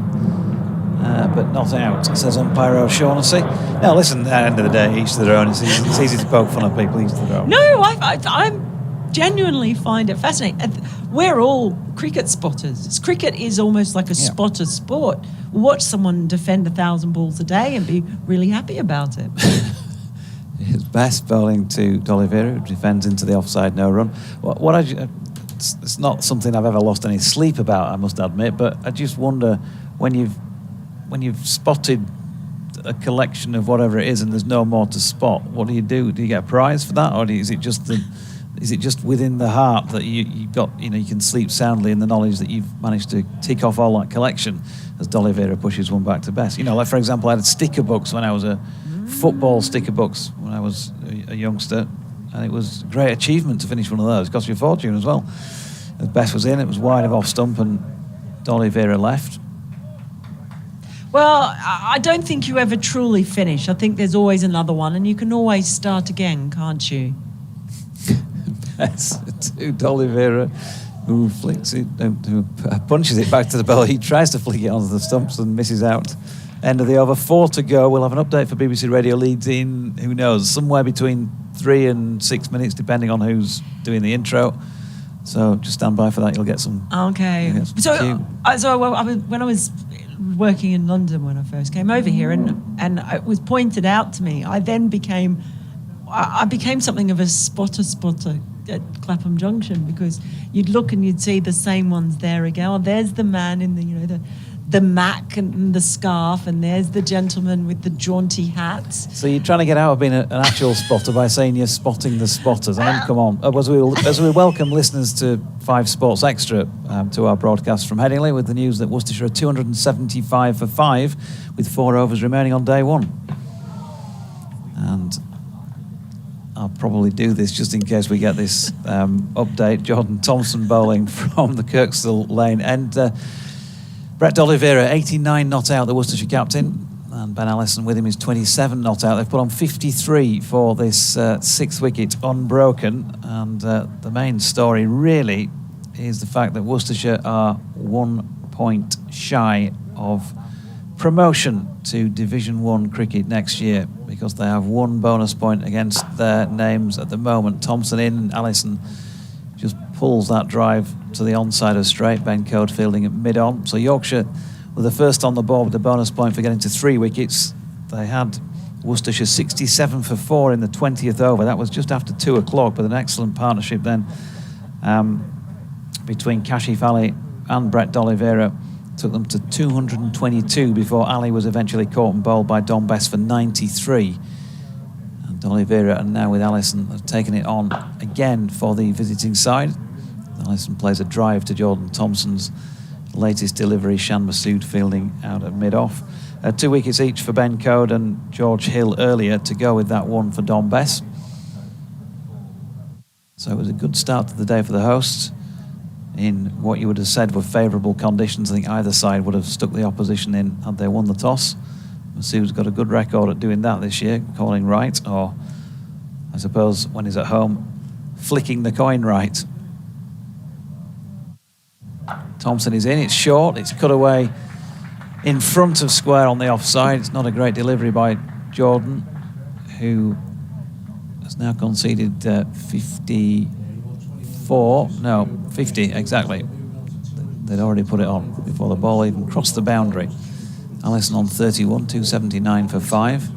but not out, says umpire O'Shaughnessy. Now, listen, at the end of the day, each to their own. It's easy to poke fun at people, each to their own. No, I'm genuinely find it fascinating. We're all cricket spotters. Cricket is almost like a spotter sport. Watch someone defend 1,000 balls a day and be really happy about it. His best bowling to D'Oliveira, who defends into the offside no run. It's not something I've ever lost any sleep about, I must admit, but I just wonder when you've spotted a collection of whatever it is and there's no more to spot, what do you do? Do you get a prize for that, or is it just within the heart that you can sleep soundly in the knowledge that you've managed to tick off all that collection as D'Oliveira pushes one back to best? Like for example, I had sticker books when I was football sticker books when I was a youngster, and it was a great achievement to finish one of those. It cost you a fortune as well. As Best was in, it was wide of off stump, and D'Oliveira left. Well, I don't think you ever truly finish. I think there's always another one, and you can always start again, can't you? Best to D'Oliveira, who flicks it, who punches it back to the ball. He tries to flick it onto the stumps and misses out. End of the over, 4 to go. We'll have an update for BBC Radio Leeds in, who knows, somewhere between 3 and 6 minutes, depending on who's doing the intro. So just stand by for that. You'll get some. Okay. You'll get some When I was working in London when I first came over here, and it was pointed out to me, I became something of a spotter at Clapham Junction, because you'd look and you'd see the same ones there again. Oh, there's the man in the mac and the scarf, and there's the gentleman with the jaunty hats. So you're trying to get out of being an actual spotter by saying you're spotting the spotters. I mean, come on. As we welcome listeners to 5 Sports Extra to our broadcast from Headingley with the news that Worcestershire are 275 for 5 with 4 overs remaining on day 1. And I'll probably do this just in case we get this update. Jordan Thompson bowling from the Kirkstall lane end. Brett D'Oliveira, 89 not out, the Worcestershire captain, and Ben Allison with him is 27 not out. They've put on 53 for this 6th wicket unbroken, and the main story really is the fact that Worcestershire are 1 point shy of promotion to Division 1 cricket next year, because they have 1 bonus point against their names at the moment. Thompson in, Allison just pulls that drive to the onside of straight. Ben Code fielding at mid-on. So Yorkshire were the first on the board with the bonus point for getting to 3 wickets. They had Worcestershire 67 for 4 in the 20th over. That was just after 2 o'clock, but an excellent partnership then between Kashif Ali and Brett D'Oliveira took them to 222 before Ali was eventually caught and bowled by Don Best for 93. And D'Oliveira, and now with Allison, have taken it on again for the visiting side. Allison plays a drive to Jordan Thompson's latest delivery, Shan Masood fielding out at mid-off. 2 wickets each for Ben Code and George Hill earlier to go with that one for Don Bess. So it was a good start to the day for the hosts in what you would have said were favourable conditions. I think either side would have stuck the opposition in had they won the toss. Masood's got a good record at doing that this year, calling right, or I suppose when he's at home, flicking the coin right. Thompson is in, it's short, it's cut away in front of square on the offside. It's not a great delivery by Jordan, who has now conceded 50 exactly. They'd already put it on before the ball even crossed the boundary. Allison on 31, 279 for 5.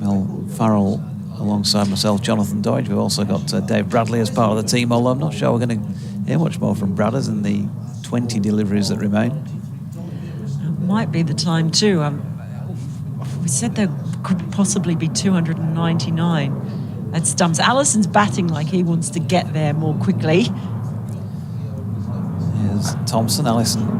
Mel Farrell alongside myself, Jonathan Doidge. We've also got Dave Bradley as part of the team, although I'm not sure we're going to hear much more from Bradders in the 20 deliveries that remain. It might be the time too. We said there could possibly be 299 at stumps. Allison's batting like he wants to get there more quickly. Here's Thompson. Allison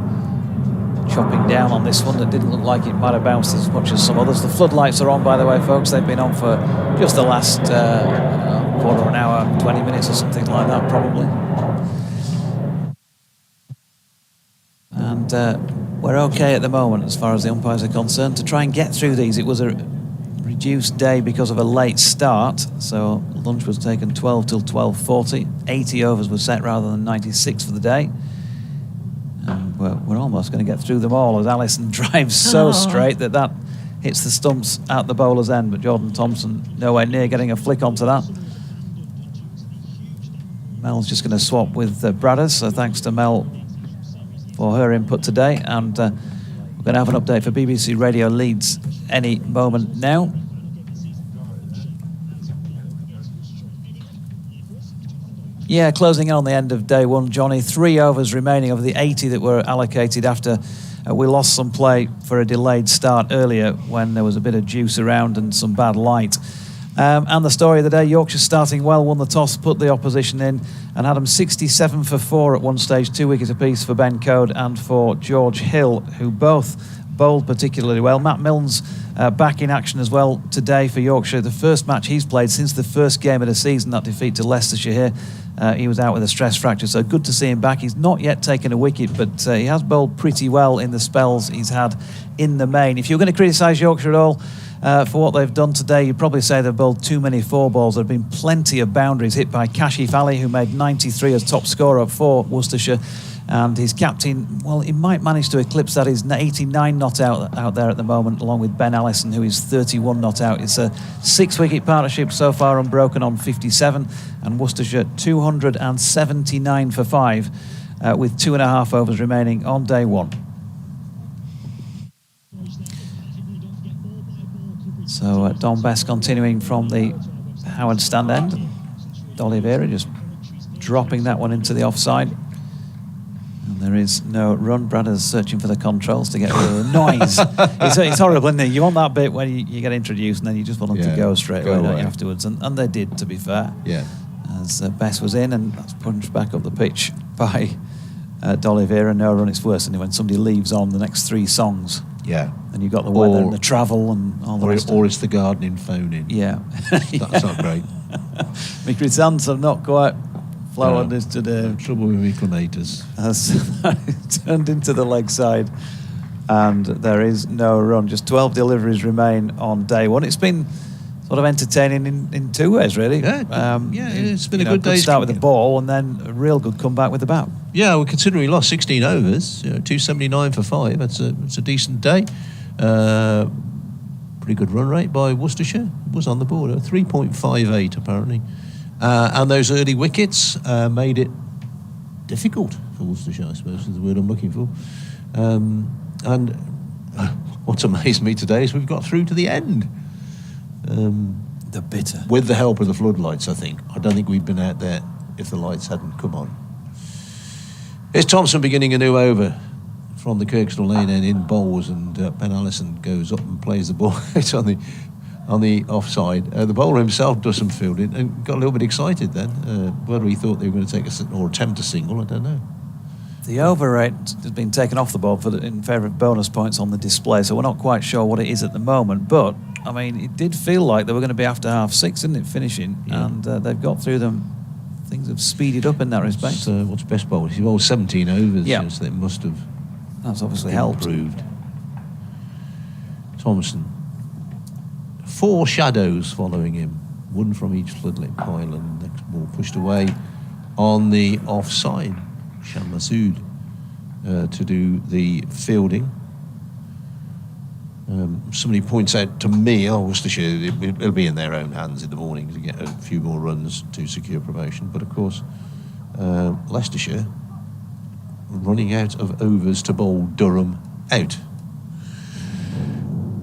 chopping down on this one that didn't look like it might have bounced as much as some others. The floodlights are on, by the way, folks. They've been on for just the last quarter of an hour, 20 minutes or something like that, probably. And we're okay at the moment as far as the umpires are concerned to try and get through these. It was a reduced day because of a late start, so lunch was taken 12 till 12:40. 80 overs were set rather than 96 for the day. And we're almost going to get through them all as Allison drives so straight that hits the stumps at the bowler's end, but Jordan Thompson nowhere near getting a flick onto that. Mel's just going to swap with Bradders, so thanks to Mel for her input today, and we're going to have an update for BBC Radio Leeds any moment now. Yeah, closing in on the end of day one, Johnny. 3 overs remaining of the 80 that were allocated after we lost some play for a delayed start earlier when there was a bit of juice around and some bad light. And the story of the day, Yorkshire starting well, won the toss, put the opposition in, and had them 67 for 4 at one stage, 2 wickets apiece for Ben Code and for George Hill, who both bowled particularly well. Matt Milne's back in action as well today for Yorkshire. The first match he's played since the first game of the season, that defeat to Leicestershire here. He was out with a stress fracture, so good to see him back. He's not yet taken a wicket, but he has bowled pretty well in the spells he's had in the main. If you're going to criticise Yorkshire at all for what they've done today, you'd probably say they've bowled too many 4 balls. There have been plenty of boundaries hit by Kashif Ali, who made 93 as top scorer for Worcestershire. And his captain, well, he might manage to eclipse that. He's 89 not out there at the moment, along with Ben Allison, who is 31 not out. It's a 6-wicket partnership so far, unbroken on 57, and Worcestershire 279 for 5, with 2.5 overs remaining on day one. So Don Best continuing from the Howard stand end. D'Oliveira just dropping that one into the offside. There is no run. Bradders searching for the controls to get rid of the noise. It's horrible, isn't it? You want that bit when you get introduced, and then you just want them to go straight away, don't you, afterwards? And they did, to be fair. Yeah. As Bess was in, and that's punched back up the pitch by D'Oliveira. No run. It's worse than when somebody leaves on the next 3 songs. Yeah. And you've got the weather and the travel and all the rest. Or it's the gardening phone in. Yeah. That's not great. My results have not quite flowered this today. Trouble with reclamators. Has turned into the leg side, and there is no run. Just 12 deliveries remain on day one. It's been sort of entertaining in 2 ways, really. It's been a good day. Start with the ball, and then a real good comeback with the bat. Yeah, well, considering we lost 16 overs, 279 for 5. That's a decent day. Pretty good run rate by Worcestershire. It was on the board, 3.58 apparently. And those early wickets made it difficult for Worcestershire, I suppose, is the word I'm looking for. And what's amazed me today is we've got through to the end. The bitter. With the help of the floodlights, I think. I don't think we'd been out there if the lights hadn't come on. Here's Thompson beginning a new over from the Kirkstall Lane end in bowls, and Ben Allison goes up and plays the ball out on the offside. The bowler himself does some fielding and got a little bit excited then. Whether he thought they were going to take or attempt a single, I don't know. The over rate has been taken off the board in favour of bonus points on the display, so we're not quite sure what it is at the moment. But, I mean, it did feel like they were going to be after half six, didn't it, finishing? Yeah. And they've got through them. Things have speeded up in that respect. What's best bowl? He bowled 17 overs, yeah. So it must have... That's obviously helped. Improved. Thompson. 4 shadows following him. One from each floodlit pile, and the next ball pushed away on the offside. Shan Masood to do the fielding. Somebody points out to me, Worcestershire, it'll be in their own hands in the morning to get a few more runs to secure promotion. But of course, Leicestershire running out of overs to bowl Durham out.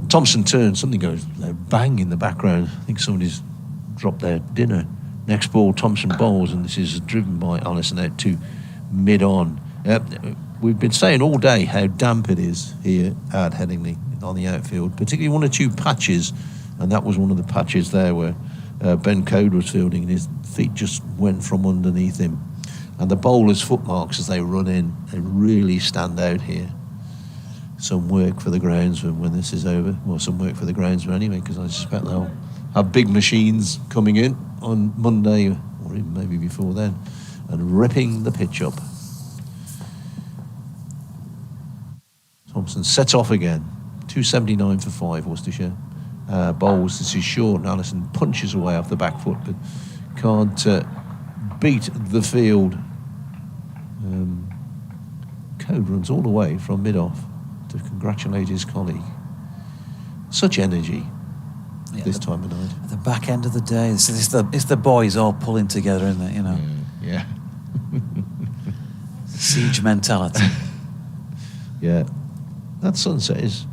Thompson turns, something goes bang in the background. I think somebody's dropped their dinner. Next ball, Thompson bowls, and this is driven by Allison out to mid-on. We've been saying all day how damp it is here at Headingley on the outfield, particularly 1 or 2 patches, and that was one of the patches there where Ben Code was fielding and his feet just went from underneath him. And the bowlers' footmarks as they run in, they really stand out here. Some work for the groundsman when this is over. Well, some work for the groundsman anyway, because I suspect they'll have big machines coming in on Monday, or even maybe before then, and ripping the pitch up. Thompson sets off again. 279 for 5, Worcestershire. Bowls, this is short, and Allison punches away off the back foot, but can't beat the field. Code runs all the way from mid-off to congratulate his colleague. Such energy this time of night. At the back end of the day, it's the boys all pulling together, isn't it? You know. Yeah. Siege mentality. Yeah. That sunset is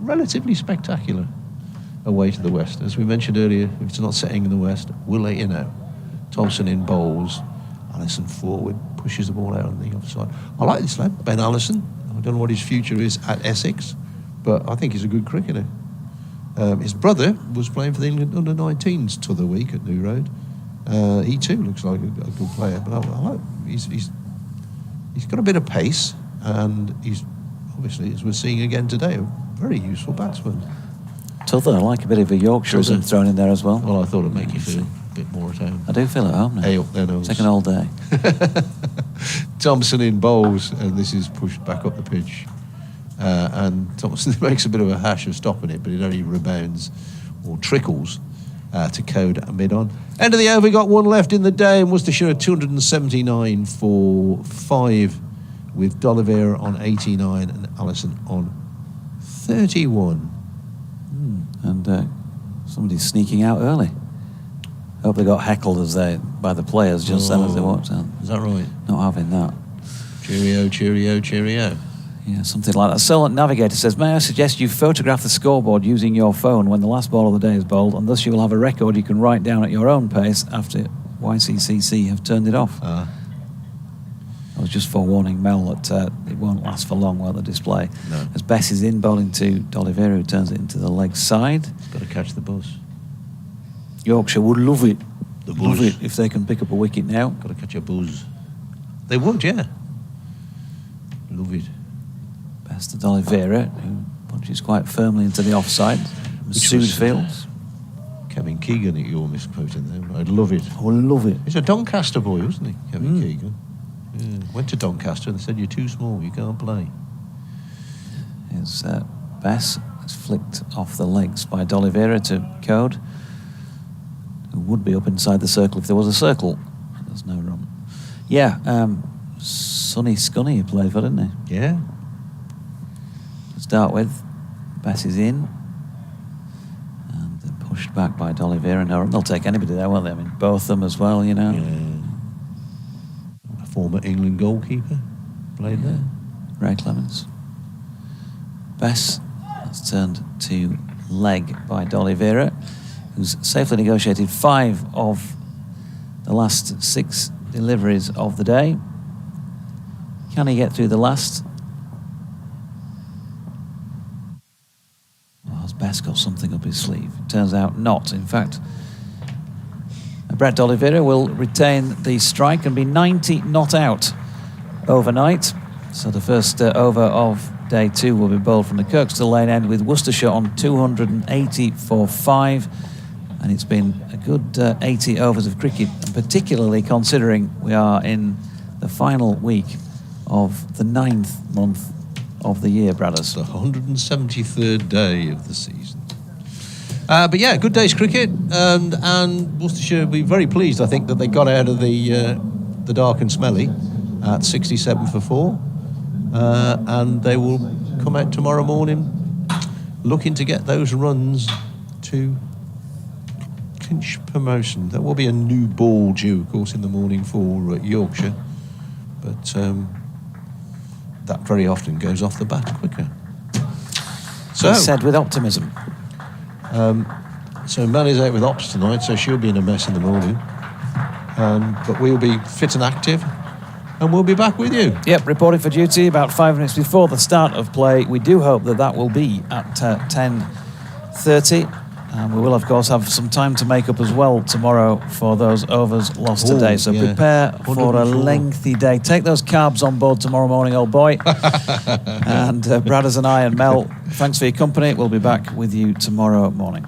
relatively spectacular away to the west. As we mentioned earlier, if it's not setting in the west, we'll let you know. Thompson in bowls, Allison forward, pushes the ball out on the offside. I like this lad, Ben Allison. I don't know what his future is at Essex, but I think he's a good cricketer. His brother was playing for the England under-19s to the week at New Road. He too looks like a good player, but I like he's got a bit of pace, and he's obviously, as we're seeing again today, a very useful batsman. Tougher, I like a bit of a Yorkshireism thrown in there as well. Well, I thought it'd make you feel a bit more at home. I do feel at home now. Hey up their nose. Second all day. Thompson in bowls, and this is pushed back up the pitch. And Thompson makes a bit of a hash of stopping it, but it only rebounds or trickles to Code at mid-on. End of the over, got 1 left in the day, and Worcestershire 279 for 5, with D'Oliveira on 89 and Allison on 31. And somebody's sneaking out early. Hope they got heckled by the players just then as they walked out. Is that right? Not having that. Cheerio, cheerio, cheerio. Yeah, something like that. Silent Navigator says, may I suggest you photograph the scoreboard using your phone when the last ball of the day is bowled, and thus you will have a record you can write down at your own pace after YCCC have turned it off. I was just forewarning Mel that it won't last for long while the display. No. As Bess is in bowling to D'Oliveira, who turns it into the leg side. Got to catch the buzz. Yorkshire would love it. The buzz. Love it if they can pick up a wicket now. Got to catch a buzz. They would, yeah. Love it. Bess to D'Oliveira, who punches quite firmly into the offside. Masood fields. Kevin Keegan that you're misquoting there. I'd love it. I would love it. He's a Doncaster boy, wasn't he, Kevin Keegan? Yeah. Went to Doncaster and they said, you're too small, you can't play. It's Bess is flicked off the legs by D'Oliveira to Code, who would be up inside the circle if there was a circle. There's no run. Yeah, Sonny Scunny he played for, didn't he? Yeah. To start with, Bess is in, and they're pushed back by D'Oliveira. No, they'll take anybody there, won't they? I mean, both of them as well, you know. Yeah. former England goalkeeper played there. Ray Clements. Bess, that's turned to leg by D'Oliveira, who's safely negotiated 5 of the last 6 deliveries of the day. Can he get through the last? Oh, has Bess got something up his sleeve? Turns out not. In fact, Brett D'Oliveira will retain the strike and be 90 not out overnight. So the first over of day 2 will be bowled from the Kirkstall Lane end with Worcestershire on 280 for 5. And it's been a good 80 overs of cricket, and particularly considering we are in the final week of the 9th month of the year, Bradders. The 173rd day of the season. But yeah, good day's cricket, and Worcestershire will be very pleased, I think, that they got out of the dark and smelly at 67 for 4. And they will come out tomorrow morning looking to get those runs to clinch promotion. There will be a new ball due, of course, in the morning for Yorkshire, but that very often goes off the bat quicker. So said with optimism. So Melly's out with ops tonight, so she'll be in a mess in the morning. But we'll be fit and active, and we'll be back with you. Yep, reporting for duty about 5 minutes before the start of play. We do hope that will be at 10:30. And we will, of course, have some time to make up as well tomorrow for those overs lost today. So prepare for a lengthy day. Take those carbs on board tomorrow morning, old boy. And Bradders and I and Mel, thanks for your company. We'll be back with you tomorrow morning.